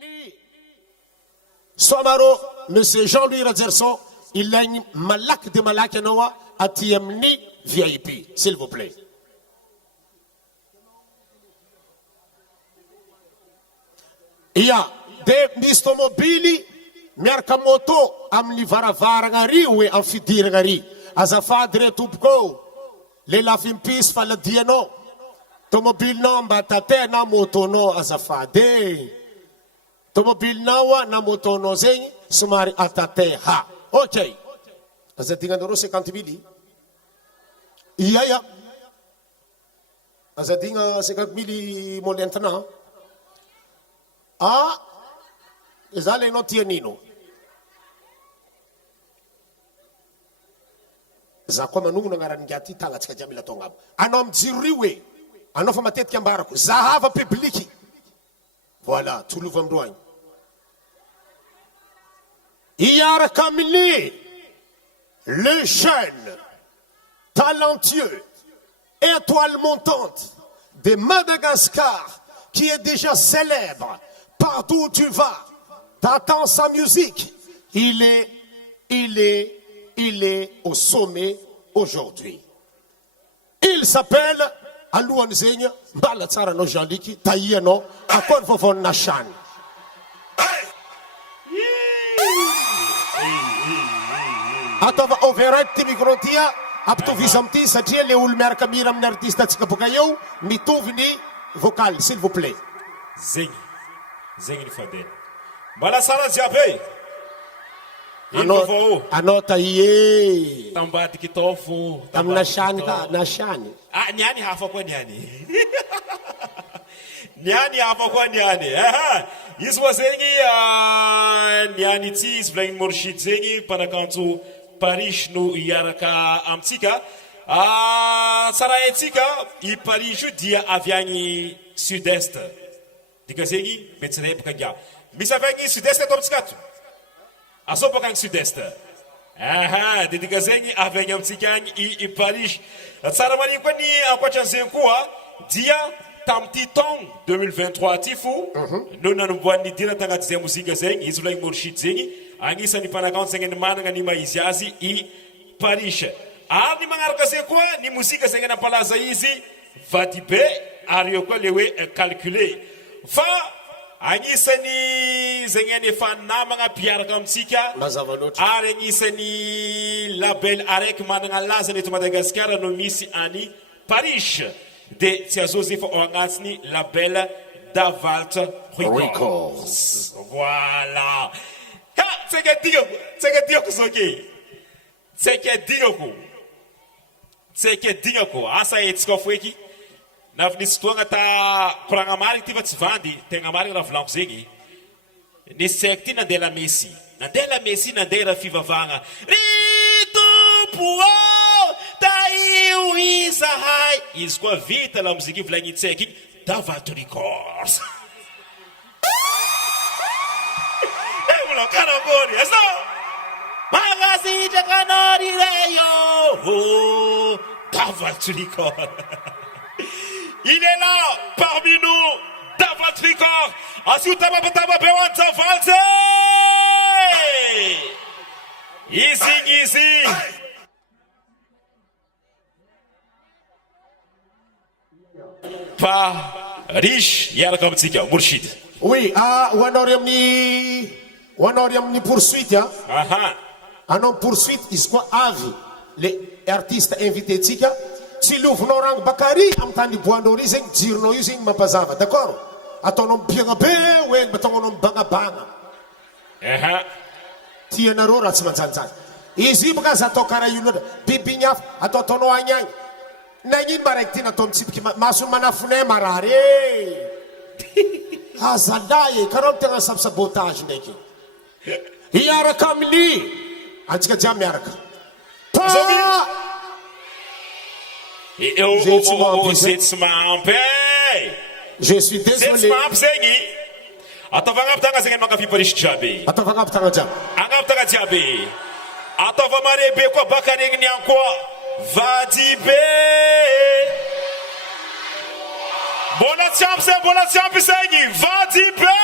Ni Somaro, Monsieur Jean-Louis Razerson, il a une malak de malak noa à TMNI VIP, s'il vous plaît. Il y a des mistomobili, miarka moto, amni varavarangari ou amphidirangari. Azafadre tupko, les lafimpis faladiano, tomobile no mbatate na moto no azafade. Tomobile nawa na moto no zengi, sumari atate ha. Ok. Azatinga noro 50 mili. Iya. Azatinga 50 mili molentana. Ah, ezale no tienino. Zakwa manungu nangarangati tanga tsika jamila tongam. Anom jiriwe. Anofa matetika ambarako. Zahava publiki. Voilà, tout le vendroit. Iyara Kamili, le jeune, talentueux, étoile montante de Madagascar, qui est déjà célèbre partout où tu vas. T'attends sa musique. Il est au sommet aujourd'hui. Il s'appelle Alouan Zeng, Balatsara no Jaliki, Tayeno, Akon Fofon Nashan. Atova overhead timigrontia, apto visamti, satria le ulmer kamiram n'artista tsikapokayo, mitovni vocal, s'il vous plaît. Zeng ni faden. Balasara Ziabe. Anota iye. Tambati kitofu. Tam nashani ka, nashani. Ah, nyani hafa kwa nyani. Nyani hafa kwa nyani. Iswa zengi nyani tis vlang morshid zengi para kantu Paris no yaraka amtika. Sara etika I Paris dia aviani sud-est. Dika zengi betsene bukanya. Misa aviani sud-est topskatu. Aso pakang sud-est. Dedika zengi aviani amtikani I Paris. Sara mani kwani akwacha zenkua dia tamti tong 2023 tifu. Nous n'avons pas ni dire tanga tse musique zengi izulai morshid zengi. Angisa ni panakant zengi mana ni maiziazi I Paris. Ni mangaraka zekwa ni musique zengi na palaza izi vatibe ariokwa lewe calculer. Fa angisa ni zengi ne fan na manga piara kamsika. Are angisa ni label arek mana laza ni Madagascar no misi ani Paris. De Tiazosif Oangasni label Davalt Records. Voilà. C'est que dire asa etskofweki. Navni stonga ta prangamari tiva tsvandi, tengamari ravlank zegi. Ni sekti na dela Messi. Na dela Messi na dela fivavanga. Rito puo Taiu Isahai. Iskwa vita la muziki vlangi tseki Davalt Records. Kanogori, est-ce que Magasi de Canori Reyo Davalt Records. Il est là parmi nous, Davalt Records. Asutama Batama Bewanta Valse. Easy. Paris, Yarakamtsika, Murshid. Oui, Wanoriam ni poursuite, hein? Anon poursuite, is quoi avi? Les artistes invités tika, si l'ouvre Norang Bakari, am tandi boandori zeng, dirno using mapazava, d'accord? Atonom biagabe, wen, batonom banga. Tienaro ratsmanzanzan. Izi baka tokara yunod, bibinyaf, atotono anyang. Nangin barektina tom tsipki, masun manafune marare. Hazadaye, karom tenga sabotage neki. Iyara Kamili, antika jam yaraka. Je suis désolé. Atavanga ptanga zengen makafi Paris jabe. Atavanga ptanga jam. Anga ptanga jabe. Atavamare be ko bakare nyanko. Vadibe. Bona champ zengi. Vadibe.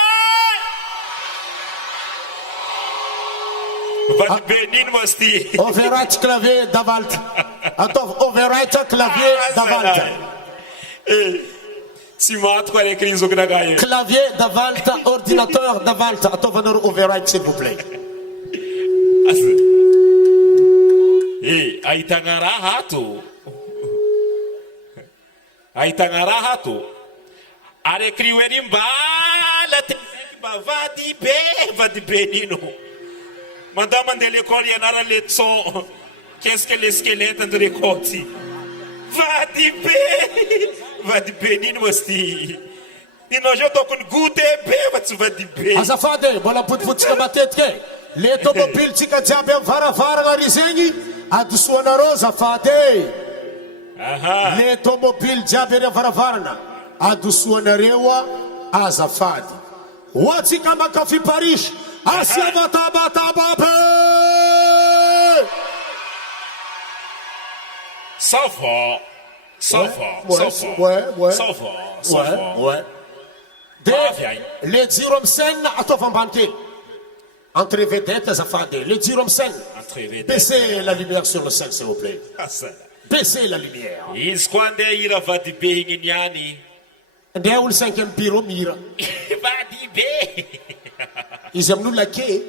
Vadibeny mosty. Overwrite clavier davalta. Ataovy overwrite clavier davalta. Tsy maty koa araiky rin'ny zokinakahy io. Clavier davalta, ordinateur davalta. Ataovanao overwrite s'il vous plaît. Ahitagna raha ato. Ahitagna raha ato. Araiky rio eny mbala tezeky mba vadibe nino. Mandeha mandeha l'école ianara le son. Qu'est-ce que les squelettes de récolti? Vadibe nino mosty. Ino zao tokony goûté be fa tsy vadibe. Azafady, mbola potipotsika matetika. Le tomobilitsika jiaby amin'ny varavarana ry zegny adosoanareo azafady. Le tomobily jiaby ary amin'ny varavarana adosoanareo azafady. Hoatsika makafy Paris, asiavatabatababe. Ça va. Ouais. Le jiro amin'ny scène ataovy ambany kely. Entrée vedette azafady. Le jiro amin'ny scène. Baissez la lumière sur le scène s'il vous plaît. Baissez la lumière. Izy koa andeha hira vadibe igny niany. Andeha olo 5e bureau mira. Vadibe. Izy amin'olona ke.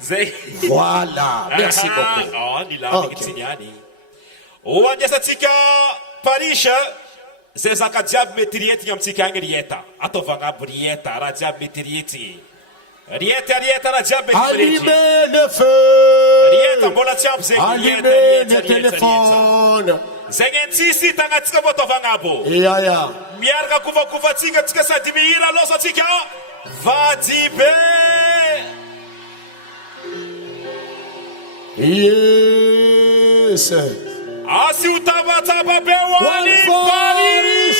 Zay. Voilà. Merci beaucoup. Nilamigny tsy niany. Andesatsika Paris. Zay zaka jiaby mety riety amitsika agny rieta. Ataovagna aby rieta, raha jiaby mety riety. Rieta raha jiaby mety riety. Allumez le feu. Rieta mbola tsy ampy zegny. Allumez le téléphone. Zegny tsisy tagnatsika mbô ataovagna abo. Ya. Miaraka kovakovatsika tsika sady mihira losatsika. Vadibe. Yes. Asi utabataba be wani Paris.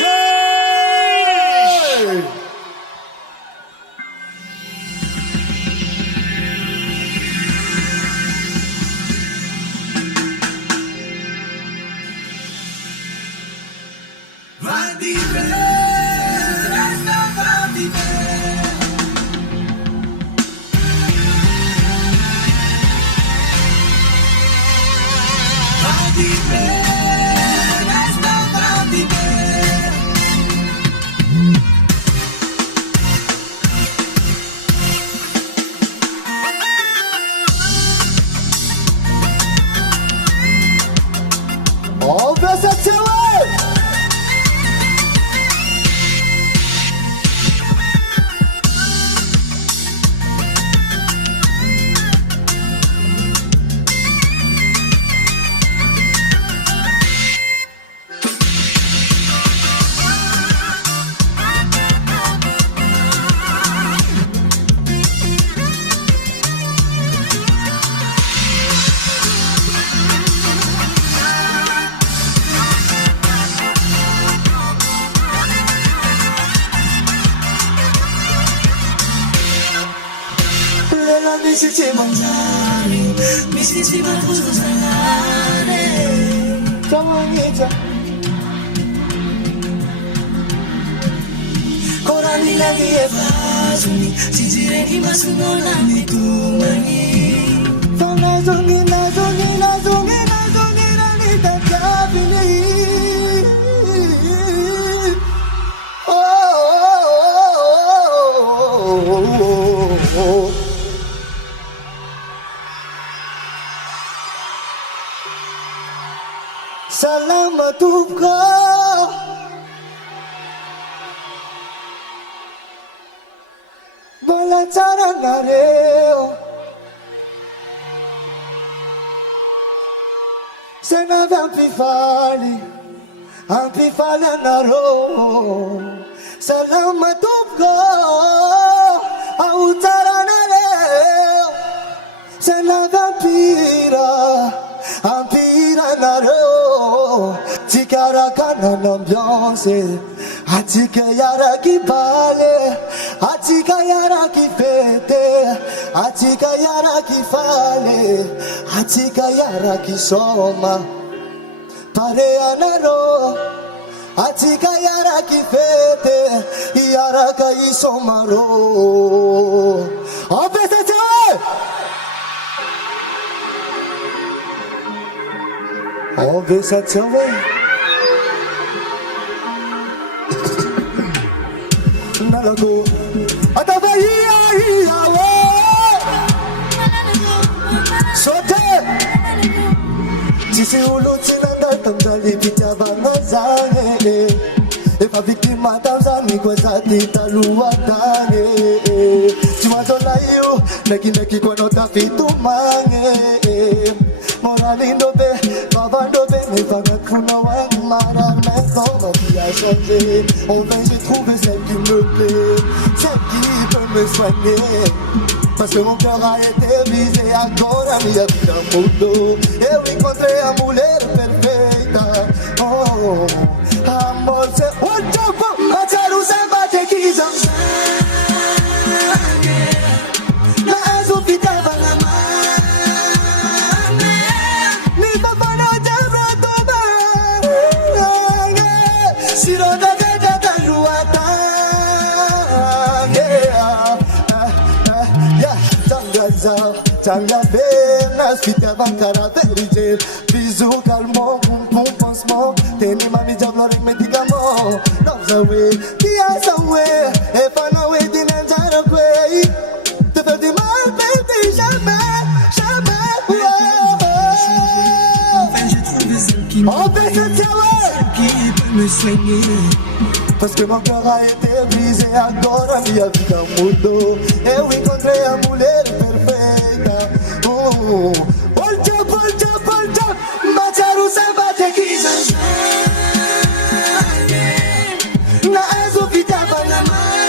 Vadibe, resta vadibe. Vadibe, resta vadibe. On veut cette soirée. Misici mangiare, misici mangiare, salare. Tawangita. Korani lagi e fasuni, si gireni masunona mi kumani. Tona zongi na ni takabili. Oh. Salamatupka Balatara nareo Senada ampifali naro Salamatupka Autara nareo Senada ampira naro Tikara kana l'ambiance Atika yara ki bale Atika yara ki fete Atika yara ki fale Atika yara ki soma Pare anaro Atika yara ki fete Yara ka isomaro On fait cette soirée. Conversação, hein? Nalago Atava ia Sote Tisi ulu tinanda tamzali Pitavanga zange Efa victima tamzani Kwa zati taluatane Chimazola yu Neki kwa nota fitu mange Moralindo be Babando be Nefanga kuna wang Maramento Mafia changé Enfin j'ai trouvé celle qui me plaît Celle qui peut me soigner Parce que mon cœur a été brisé Agora minha vida mudou Eu encontrei a mulher perfeita Oh, amor se Ochopo, macharu samba te kiza Na azu pitava na mame Ni papano jabra toba Siroda gada taluata Tanga benas fita bankara verijel Bisou calmant, poum pansement Teni mami diablo rek medicament Navzawe, kiasawe Efanawe dinanjara kwei Te faire du mal, baby, jamais Enfin j'ai trouvé celle qui peut me soigner Parce que mon cœur a été brisé Agora minha vida mudou Eu encontrei a mulher perfeita Oh, Bolcha Macharu samba te kiza Na azu vitava na mame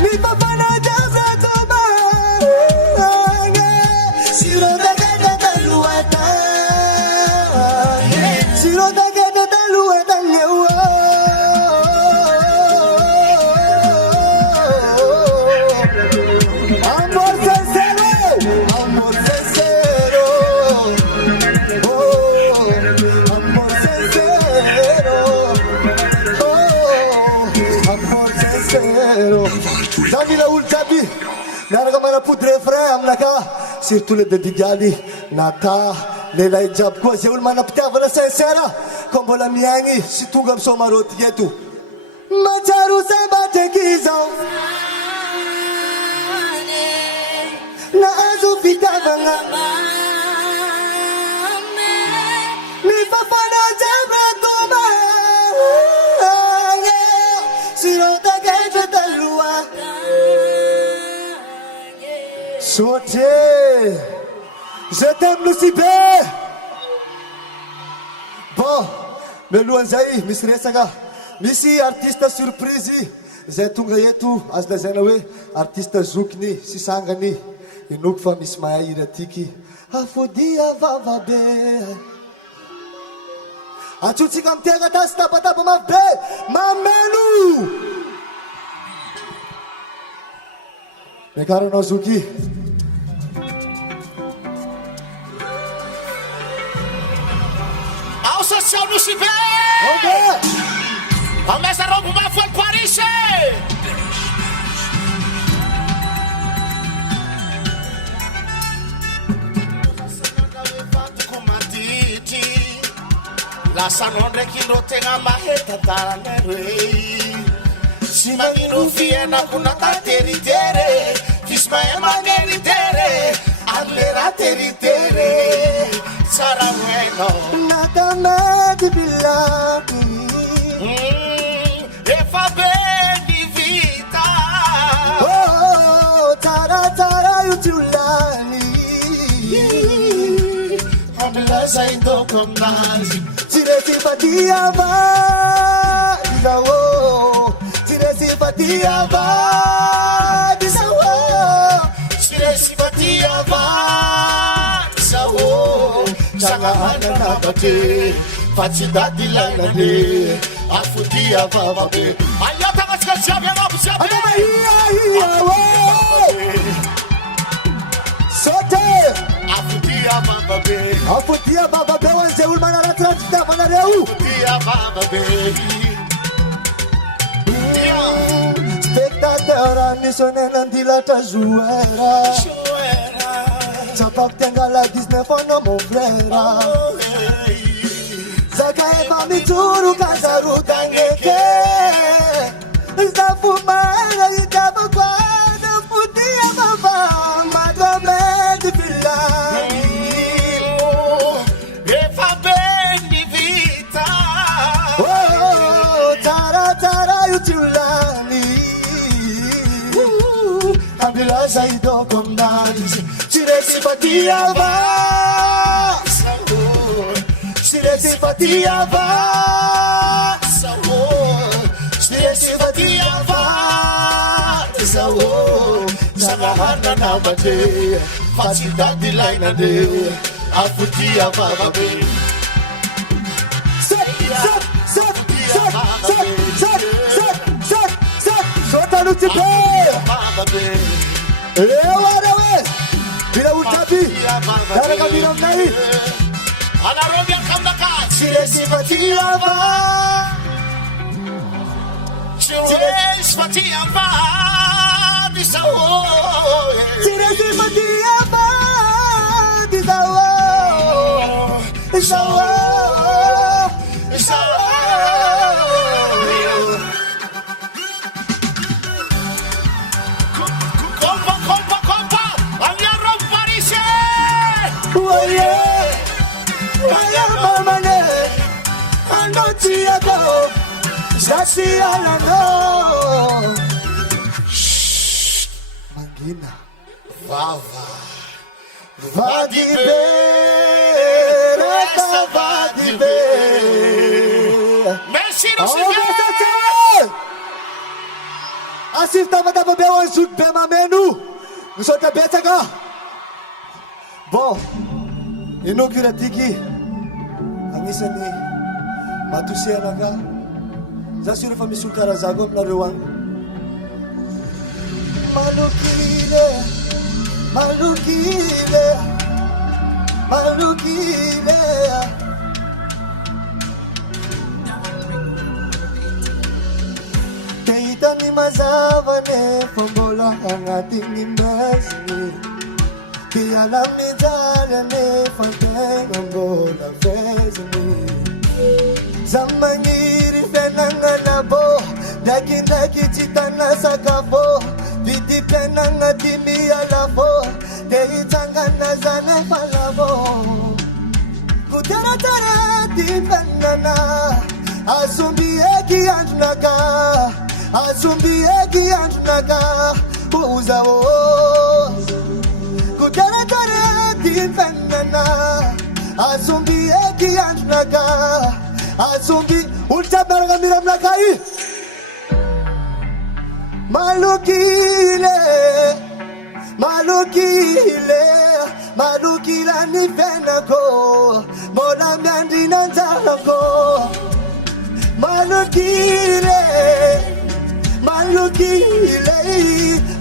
Mi papa na jabra toba Siroda gada taluata Siroda gada taluata Amor sincero Oh, amor sincero Oh, amor sincero Zami la ultabi Naraga mana pudre frem naka Surtout le dedigali Nata Lela ijab ko Zeul mana ptiavala sincera Kombola miangi Si tunga msoma roti yetu Macharu samba te kizao Na azu vitava nga Mi fafana jabra toma Sirota keja talua Sote Je t'aime Lucibe Bon Meluan zai Misy resaka Misy artiste surprise Zay tonga eto azo lazaina hoe artiste zokiny sy sangany Inoko fa misy mahahira tiky Afodia vavabe Atsotsika amy tegna tasy tapatapa mafy be Mamelo Mekaranao zoky Ao social no Chivé Começa a roubo uma folha Paris Lasa nondre kilo tenga maheta tanerei Simaginu fiena kuna kateritere Fisma emaneritere Adlera teritere Sara bueno Nada me di bilaki Efa beni vita Oh, tara yutulani Ambela saindo com nazi Tire simpatia vai Disawo Tire simpatia vai Disawo Tire simpatia vai Disawo Jangan na bate Fatidade lá na de Afudia vavabe Aí eu tava esquecendo Ada Bahia Sote Afudia vavabe Afutia bababe Wanzeul manara transita manareu Afudia vavabe Spectateur Anisone nandila tazuera Chapak tengala 19 ano mo frera Zaka eba mituru kazaru tangeke Zafumara itaba kwada putia baba Madame di filani Efa bendi vita Oh, tara tara yutulani Kabila zaido komdani Sire simpatia va Sire simpatia va Sire simpatia va Sangahana na mate Fasidadi lai na de Afutia va babe Set Sota lutipe Ewarewe Bila utapi Dara kabila mnai Anarobia kambakat Sire simpatia va Sire simpatia va Disawo Sire simpatia va Disawo Disawo Disawo Kompa Amiaro Parise Oye Maya mamane Anoti ago Sasi alano Mangina Vava Vadibe Resta vadibe Merci Oh, Rossignol Asif tama-tama bewan sud bema menu Nusot ka beta ka Bon Inaugura tiki Ang isa ni Matusia na ka Zasuri fa misultara zagom na ruwang Malukile Malukile Malukile Kita ni mazavane Fambola ang ating imbasni Kaya namin dalane Fanteng ang bola vezni Zamangiri penang alabo Dagi-dagi cita nasa kabo Vidi penang atimi alabo Dei tangan nazane palabo Kutara-tara di penana Asumbi eki anjnaga Asumbi eki anjnaga Uzawo Kutara-tara di penana Asumbi eki anjnaga Asumbi Ulta barga miram nakai Malukile Malukile Malukila ni fenako Mola miandi nanzalako Malukile Malukile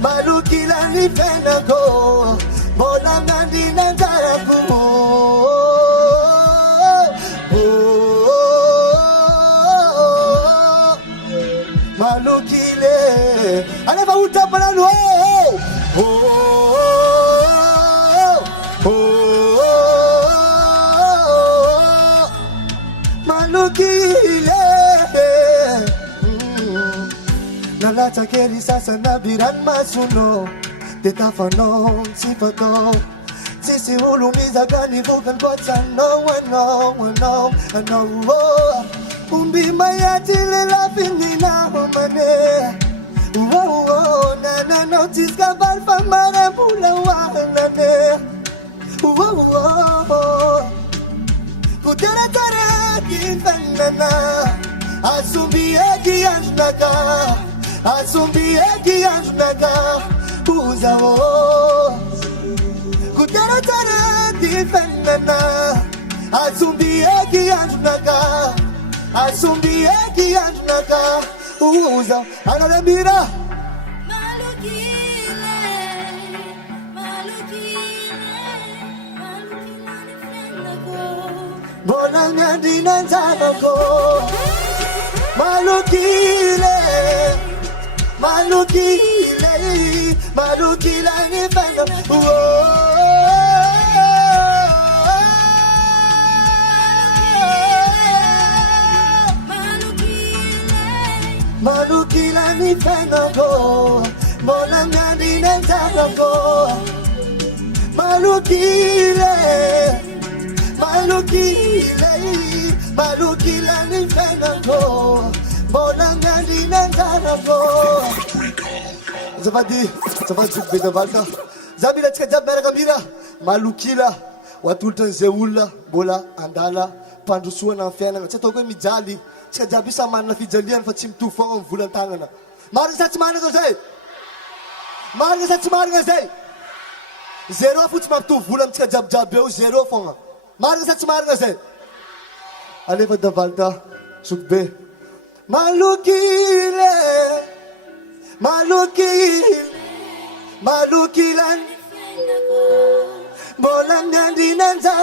Malukila ni fenako Mola miandi nanzalako Malukile Aleva uta panalo Malukile Nalata keri sasa nabiran masuno Tetafano sifato Sisi ulumiza kanivukan kwa tano Ano Umbi mayatile la finina umane Na notice kabal famare pula wanane Kutera tara kifanana Asumbi eki anjnaga Asumbi eki anjnaga Uzawo Kutera tara kifanana Asumbi eki anjnaga Asumbi eki anjnaga Uzawo Anadambira Bola ngandi nanzalako Malukile Malukile Malukila ni fenda ni fenako Mona ngandi nanzanako Malukile Malukile ni fenako Mona ngandi nanzanako Zavadi beza valka Zabila tika jab meraka mira Malukila Watulta zeula bola andala Pandrosoana amin'ny fiainana tsy ataoko hoe mijaly tsika jiaby io samy manana fijaliana fa tsy mitovy foana amin'ny volan-tagnana marina sa tsy marina zay marina sa tsy marina zay 0 fotsy mampitovy vola amintsika jiabyjiaby eo 0 foana marina sa tsy marina zay alefa davalita sokobe malukile mbola miandrinanja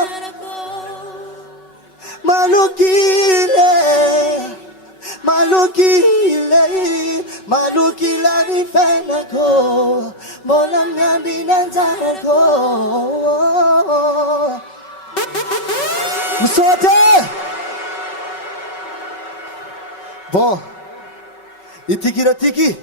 malukile ni fenako mbola miandrinanjanako misote bon itikira-tiky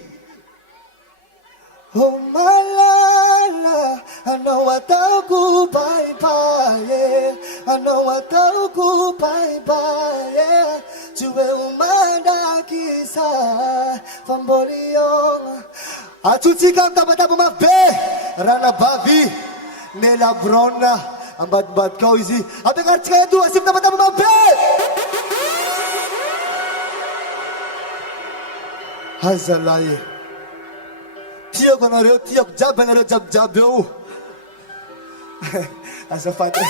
oh malala anao ataoko baibaye anao ataoko baibaye tsy hoe homandrakisa famboliona atsotsika amin'ny tabataba mabe ranabavy nela brona ambadibadika ao izy ampiakaritsika eto asimy tabataba mabe azalaye tiako anareo tiako jiaby anareo jiabyjiaby eo azafady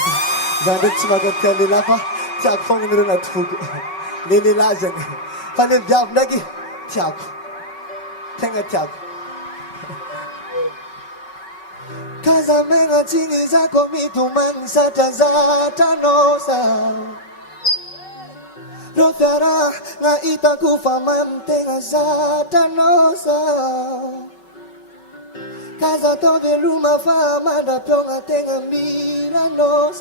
zany ndraiky tsy magatika lehilahy fa tiako fogna anareo anaty foko le lehilahy zany fa le viavy ndraiky tiako tegna tiako kazamegna tsinizako mitomagny satrazatranao ro fiara na hitako fa mamtegna zatranao kaza tao veloma fa mandrapiona tegna miranao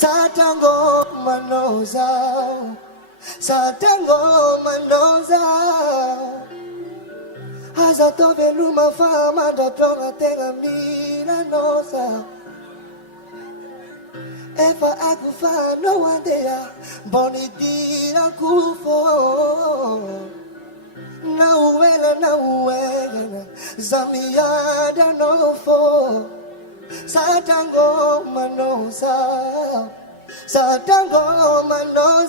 satrangomanao zao satrangomanao zao aza tao veloma fa mandrapiona tegna miranao zao efa ako fa anao andeha mbô nidirako fô na uelana za miadranao fô satrangomanao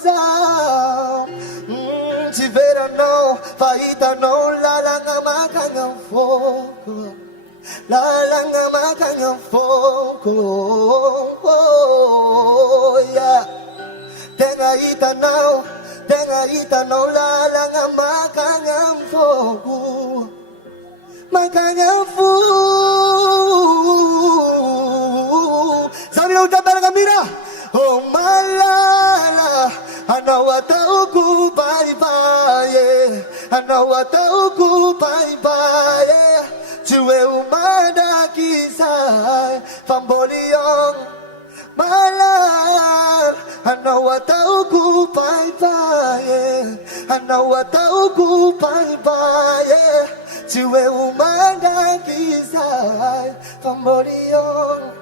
zao tsy veranao fa hitanao lalagna makagny amin'ny fôko lalagna makagny amin'ny fôko tegna hitanao lalagna makagny amin'ny fôko makagny amin'ny fô zamina utabaraka mira oh malala anao ataoko baibaye anao ataoko baibaye tsy hoe homandrakizay famboliona malala anao ataoko baibaye anao ataoko baibaye tsy hoe homandrakizay famboliona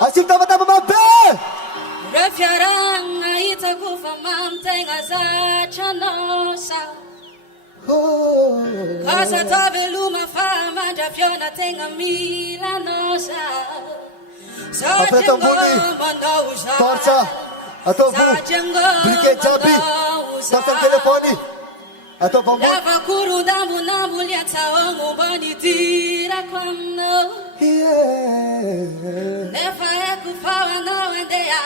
asim tabataba mabe refiarana hitako fa mamtegna zatranao kaza taveloma fa mandrapiona tegna miranao satrangomanao torsa ataovo briquet jiaby torsa telefony ataova lava korondambonambo liatsaogno mba nidirako aminao nefa eko fa anao andeha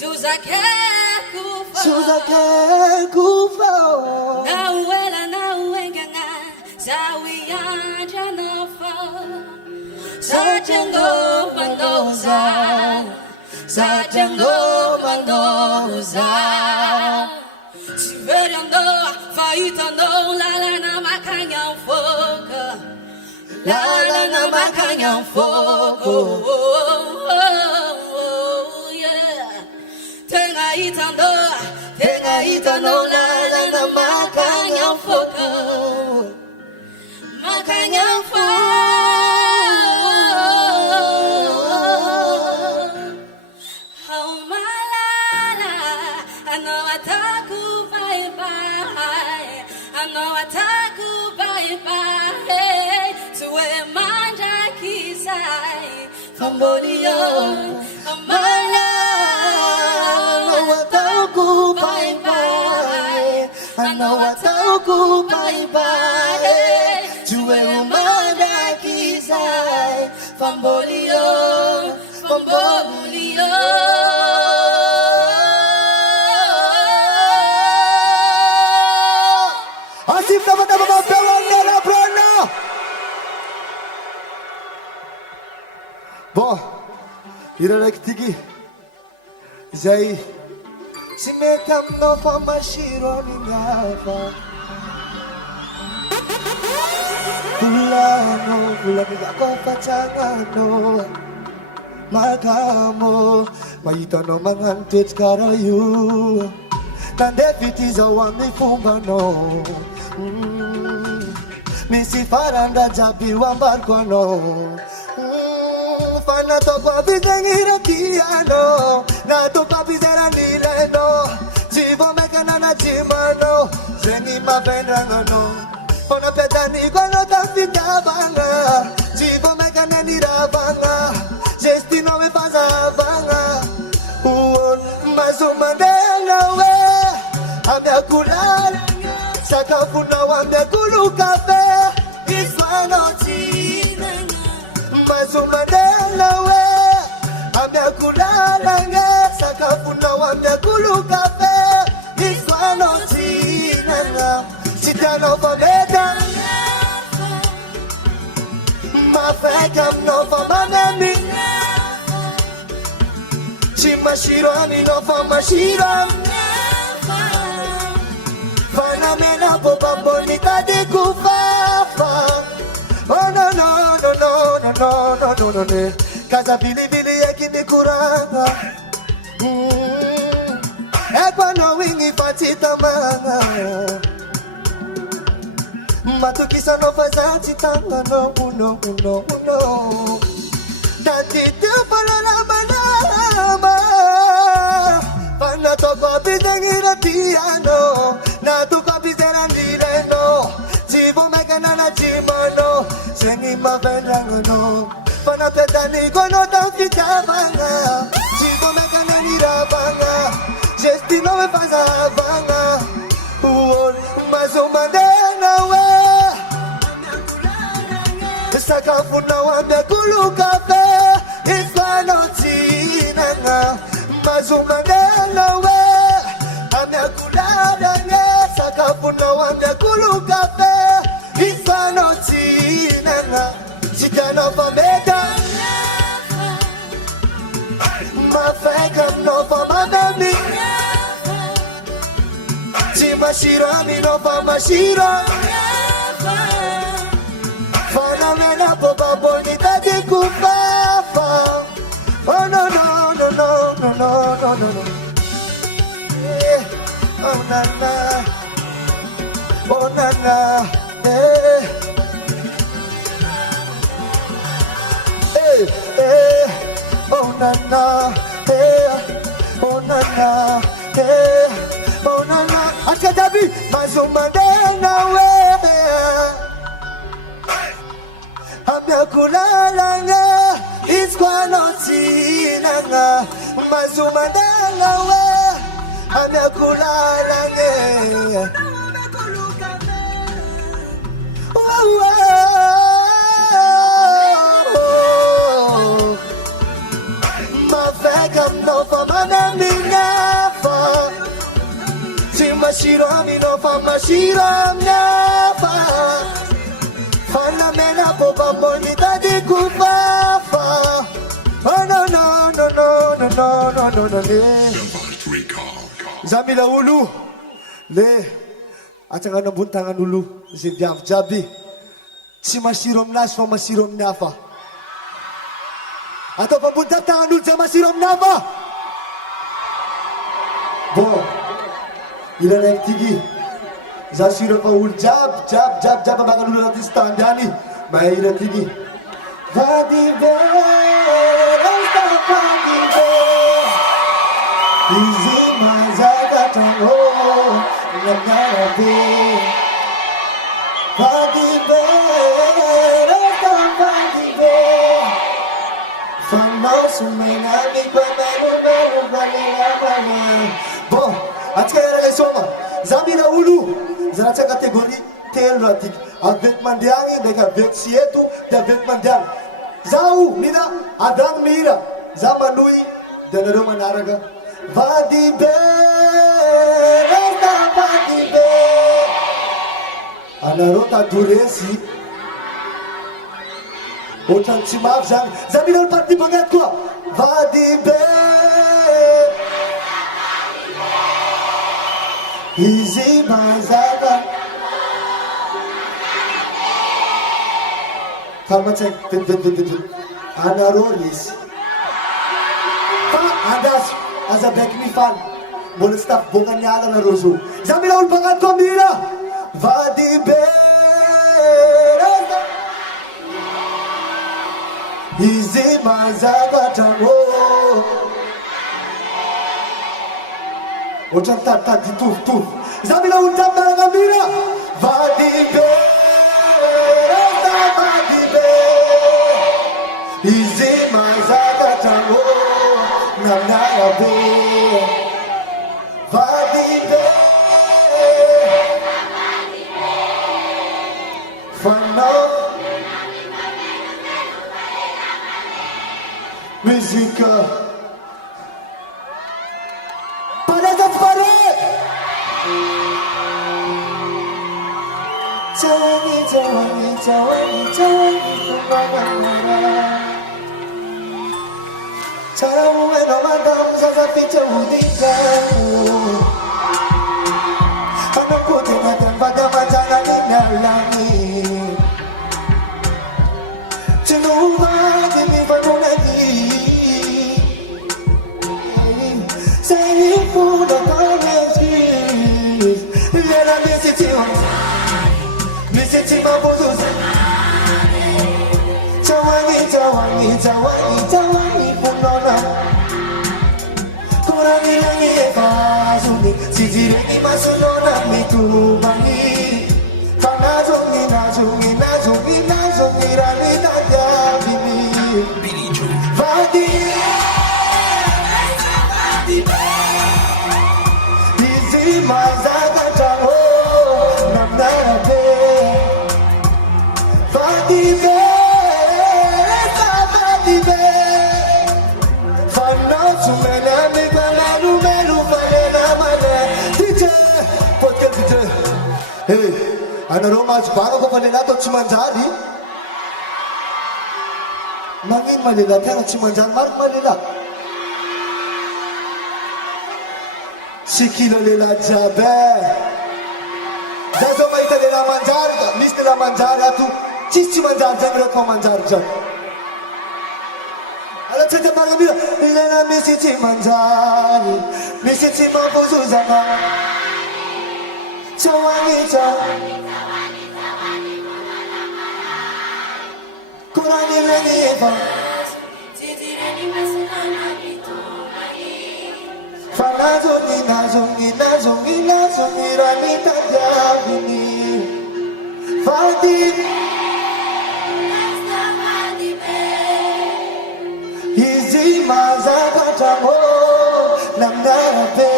zozakeko fa na uela na uengana zaho iandranao fa satrangomanao tsy very anao fa hitanao lalana makagny amin'ny fôko lalana makagny amin'ny fôko Tenga hitanao lalana makagny amin'ny foka makagny amin'ny foka ao malala anao atako baibai anao atako baibai tsy hoe mandraky izay fa mbôly eo malala anao ataoko baibai tsy hoe mandraky izay fa mbôly eo Asim teman-teman mafewannya na brana Bon, iraraiky tiky zay tsy mety aminao fa masiro amin'hafa volanizako fatsagnagnao magamo mahitanao magnano toetsy karaha io nandeha vity zao amin'ny fombanao misy farandra jiaby ho ambariko anao fa nataoko aby zegny raha tianao nataoko aby zay raha nilainao tsy vao maikana najimanao zegny mavendragnanao fa nampiadaniko anao tamin'ny fitiavagna tsy vao maikana niravagna gestinao efa zavagna mazo mandela hoe amiako lala sakafonao amiako lokafe ifanao tsinagna mazo mandela hoe amiako lalagna sakafonao amiako lokafe ifanao tsinagna tsy tianao fa mety mafaiky aminao fa manami tsy masiro aminao fa masiro fanamena bobambony tadiko fafa oh no no no no no no no no no no kaza bilibili eky nikoragna ekwanao igny fa tsy tamagna matokisanao fa za tsy tagnanao uno natitio falalamalama fanataoko aby zegny raha tianao nataoko aby zay raha nilainao tsy vao maikana najimanao zegny mavendragnanao fa nampiadaniko anao tamin'ny fitiavagna tsy vao maikana niravagna gestinao efa zavagna mazo mandena hoe sakafonao amiako lokafe ifanao tsinagna mazo mandela hoe amiako lalagna sakafonao amiako lokafe ifanao tsinagna tsy tianao fa mety mafaiky aminao fa manami tsy masiro aminao fa masiro fanamena bobambony tadiko fafa oh no no no no no no no no no oh nana oh nana oh nana oh nana oh nana askadabi mazo mandena we amiako lalagna izy koa anao tsinagna mazo mandela hoe amiako lalagna mafaiky aminao fa manamina fa tsy masiro aminao fa masiro aminafa fanamena bobambony tadiko fafa oh no no no no no no no no no za mila olo le atsangana ambony tagnan'olo zay viavy jiaby tsy masiro aminazy fa masiro amin'ny hafa atao fa ambony jiaby tagnan'olo zay masiro amin'ny hafa Ila naik tinggi. Zasira Paul jab bakal dulu nanti standani. Maila tinggi. Vadibe, rasta vadibe. Izi mazaga tango, nganabe. Vadibe, rasta vadibe. Famau sumenami kwa melu valela mama. Bon, atkara kay soma. Zamira ulu, zanacha kategori telo atik. Avec mandiangi dengan avec sietu dan avec mandiang. Zau nina adang mira zamanui dan aroma naraga. Vadibe, rasta vadibe. Anarota duresi. Otan cimaf zang. Zamira ul parti banget ko. Vadibe. Easy mazaga. Kalma cek, Anarolis. Andas, as a back me fan. Boleh staff bongan nyala na rozo. Zamila ul bangat ko mira. Vadibe. Easy mazaga tango. Ojan tata di tu. Zamila ul tambah ngamira. Vadibe. Izi mazaga tango namnabe vadibe fano musique parada pare Caramu menamadam sasapi cahudikamu Anakku tinggalkan bagaimana jangan langit Cuma demi penuh lagi Saya pun dah kongres Lihatlah misi cima putus Cawangi punona Kurangi langi efasuni Sijireki masunona mitubangi Nazungi rani tajabini Vadi Izi mazaga jango Namnarabe Vadi Hey, anaroma baka ko malila to chimanjali. Mangin malila tena chimanjali malila. Sikilo lela jabe. Jazo maita lela manjar, mis lela manjar atu chichi manjar jangro ko manjar jang. Ala chete marga bila lela misi chimanjali, misi chimabuzu zanga. Cawangi Kurangi lagi eva Nazungi rani tajabini Vadi Izi mazaga tango namnabe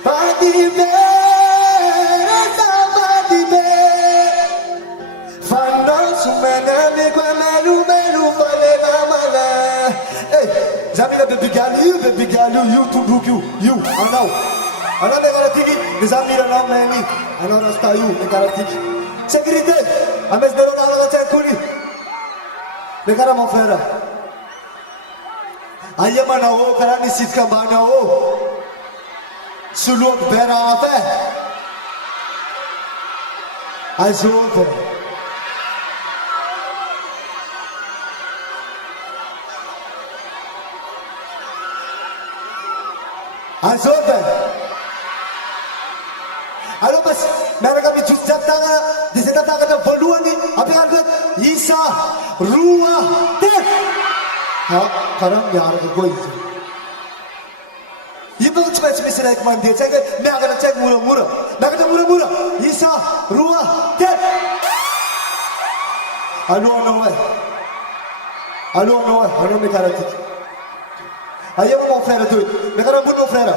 Vadibe, vadibe, fano sumenami kwa melu falela mala. Hey, Zamila baby girl, you to book you, anau. Anau negara tinggi, Zamila nam neni, anau rasta you negara tinggi. Security, ames dero nala cek kuli, negara mafera. Ayah mana wo karani sitka bana wo. Suluk beraber Azote Azote isa, rua, tet. Ha, karam yaar ko koi. Ibu cepat misalnya kemandir, saya nak kena cek murah-murah, nak kena murah-murah. Isa, rua, tet. Alo, mekarat. Ayo mau frère tu, mekarat pun mau frère.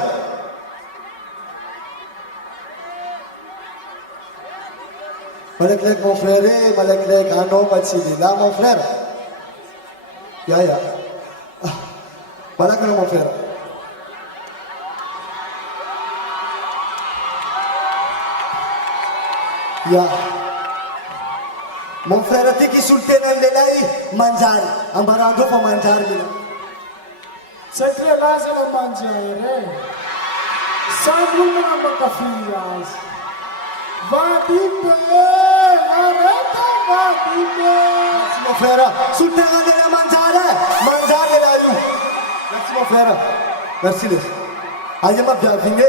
Malek mon frère, malek ano macili, là mon frère. Ya. Malek ano mon frère. Ya. Mon frère tiki sultan lelai manjar, ambarando pa manjar gila. Sekre lazim manjare. Sabru na makafiyas. Vadime, areta vadime. Mon frère, sultan lelai manjar lelayu. Merci mon frère. Merci les. Ayama bien vingé.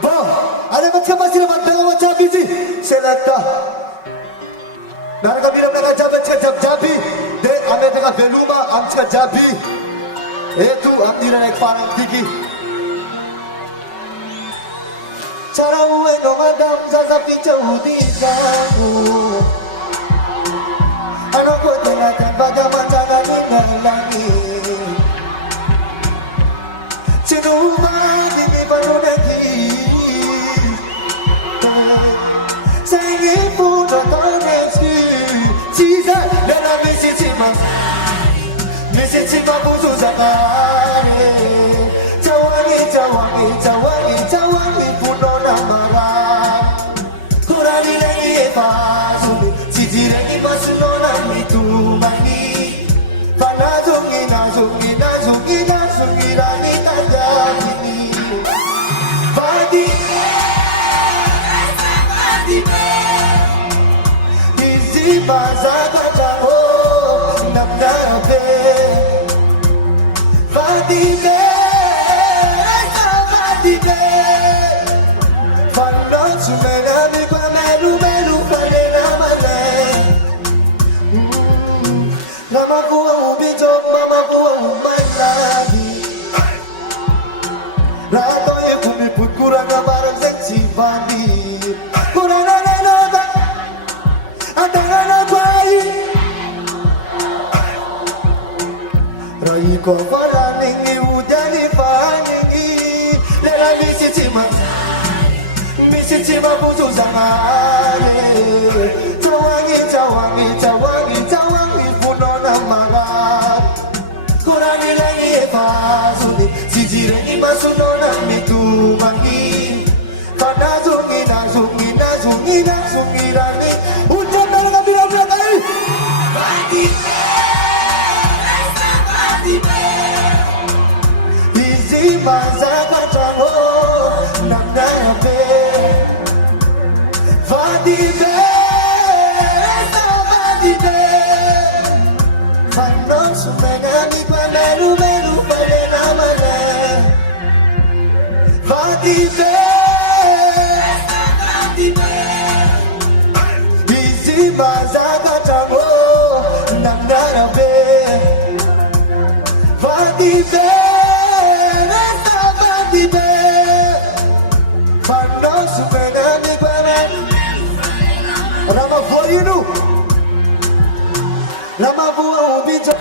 Bon, allez votre capacité de votre votre busy. C'est là ta. Narga biram naga jabi. De ame naga beluma amcha jabi. Itu amdira naik parang tiki. Cara uwe no madam zaza picha udi kamu. Ano ko tengah bagaimana cara ningalangi. Cinuma dini baru lagi. Sayang pun tak nezki. Ciza dalam misi cima butuh zakare. Cawangi pun nama marah. Kurani lagi pasuni, cijirangi pasno nami tu mani. Panazungi rani tajamini. Isi baza kacaho napnabe. Vadime, Fando sumena mi pa melu padena male. Mama kuwa ubito, mama kuwa umalagi. Rato ye kumi pukura na barang seksi bandi. Kurana na nota, antara na bayi. Rai ko fala ningi ujani paningi. Lela misi cima butuh zamane. Cawangi puno namagat. Kurani lagi pasuni, cijirangi masuno nami tumangi. Nazungi rani. Ujian talaga bilang kali. Easy baza kacango namnabe. Vadime. Fandom sumengani pa melu padena male. Vadime. Easy baza kacango namnabe. Vadime. Fandom sumengani pa melu. Rama Voyinu. Rama Buah Ubito.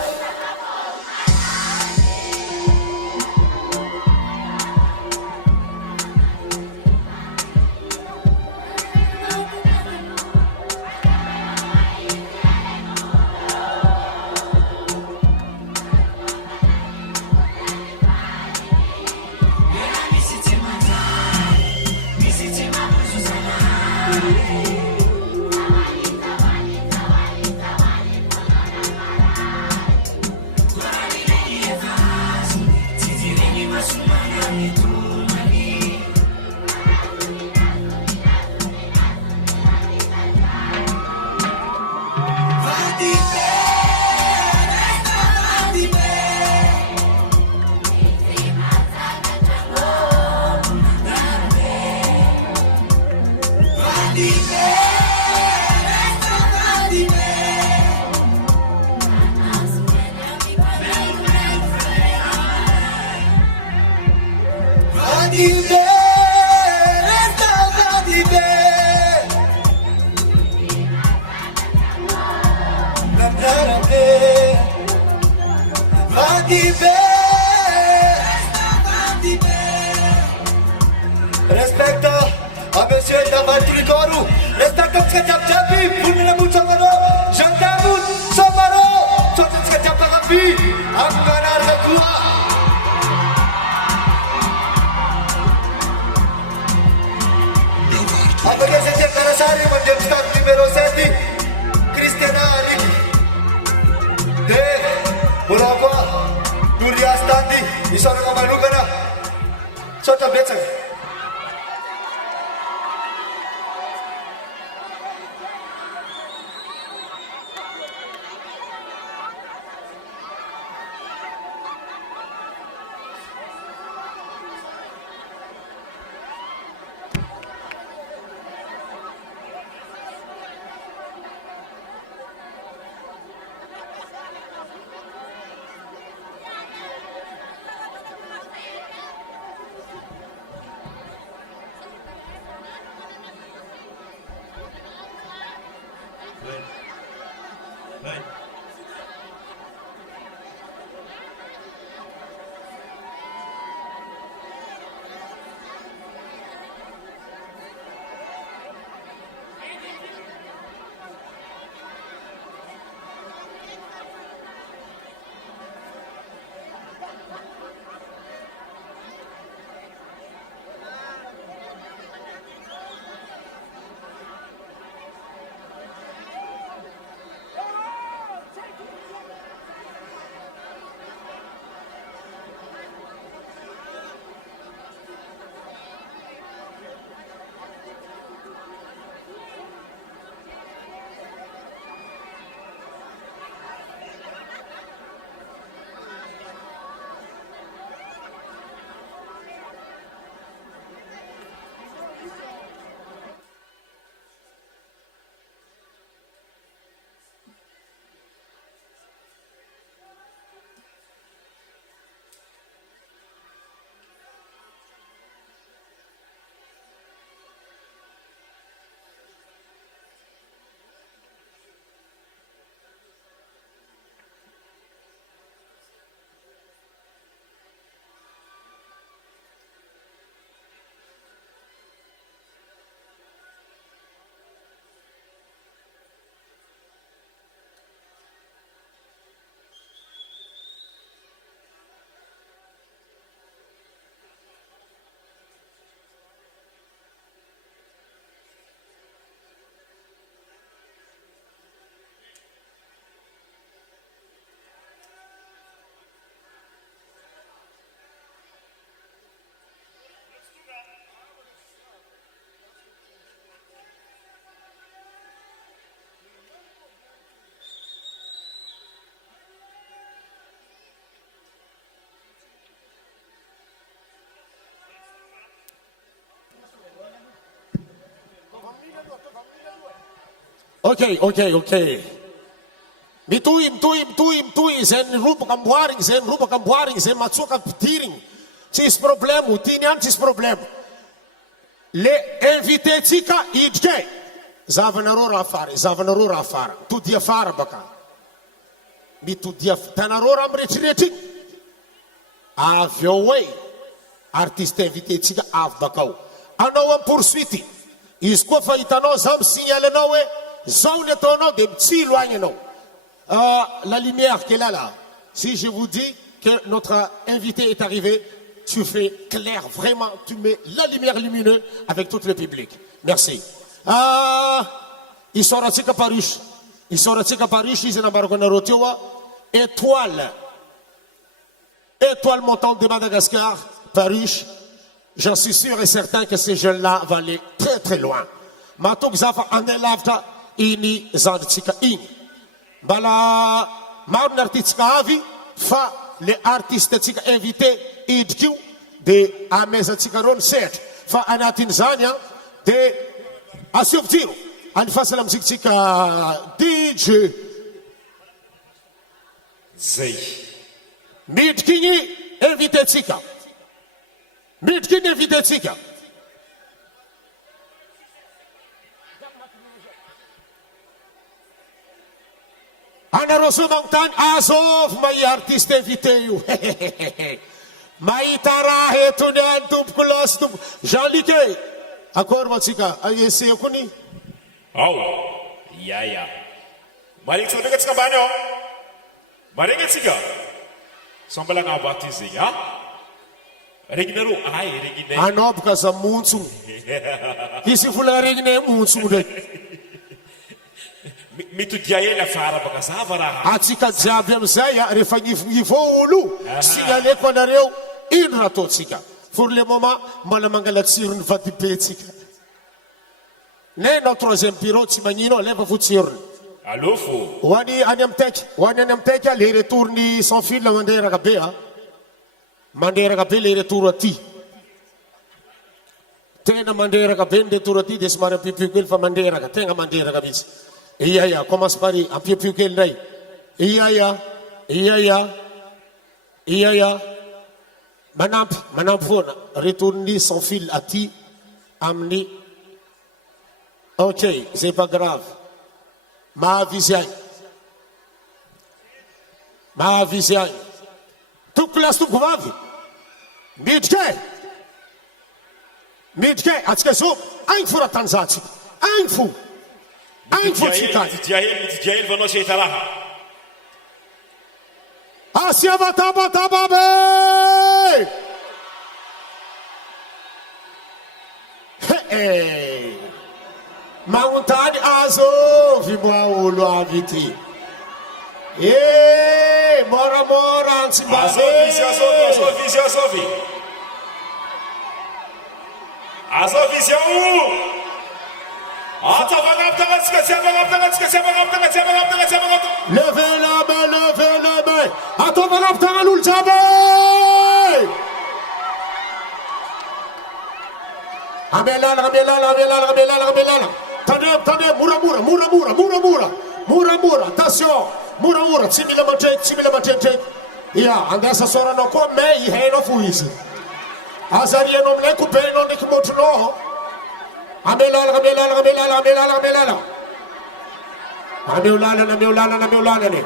Vandibe Respecto a monsieur Damal Tricoro Respecto sekejap jabi Punina Mucamano Jandamun Samaro Sotet sekejap tangapi Angganar kedua Apakah saja Karasari menjadi numero 7 Cristiana Aliki De Buragwa Durias Tandi Isara Kamalugana Sota Becang Okay. Mitui, zen rupa kambuaring, zen matsuka pitiring. Tis problemu, tinian tis problemu. Le invité tika idke. Zavanarora afara. Tu dia fara baka. Mitu dia tanarora amretireti. Avyo way. Artiste invité tika av bakao. Anao am poursuite. Izy koa fa hitanao zam signalenao hoe zao ny ataonao de mitsilo agny anao. La lumière qui est là. Si je vous dis que notre invité est arrivé, tu fais clair, vraiment, tu mets la lumière lumineuse avec tout le public. Merci. Isoratsika Parush, ils en ont étoile montante de Madagascar, Parush. J'en suis sûr et certain que ces jeunes-là vont aller très très loin. Matok Zafa Anelavta, ini Zandsika Ing. Bala Marun Artistika Avi, fa les artistes tika invités, idkiu de Ameza Tikaron Set, fa Anatin Zania, de Asiovtiro, Anfasalam Ziktika DJ Zay. Midkini invité tika. Midkini invité tika. Anareo so magnontany azov mahi artiste invité io mahita raha etony any tompoko lasy tompoko Jean-Luc e akory matsika aese kony ao ia maregny tsika ndraiky atsika ambany ao maregny atsika sambala agnabaty izy zegny regninareo ay regninay anao boka za montso isy vola regninay montso ndraiky mitodia ely afara baka zava raha atsika jiaby amizay rehefa gnivonivo olo signaleko anareo ino raha ataotsika pour le moment mbala mangalatsirony vadibetsika ne nao troisième bureau tsy magnino aleva fo tsirony allo fo hoany any amy teky le retour ny sans fil manderaka be manderaka be le retour aty tena manderaka be ny retour aty de somary ampiopio kely fa manderaka tegna manderaka mihitsy iya commence par ampiopio kely ndray iya manampy foana retour ny sans fil aty amin'ny ok c'est pas grave mahavizy agny toko lasy toko vavy midrika atsika zo agny fo raha tanjatsika agny fo tsika mitodia ely vanao sy ahita raha asiavatabatababe magnontany azovy moa olo avy ity moramora antsimba azovy levez la main ataovagna tagnan'olo jiaby amelalagna tandem moramora attention moramora tsy mila matrekitreki ia andesa soranao koa mais ihainao fo izy azarianao aminay kobenao ndraiky motronao ameolalany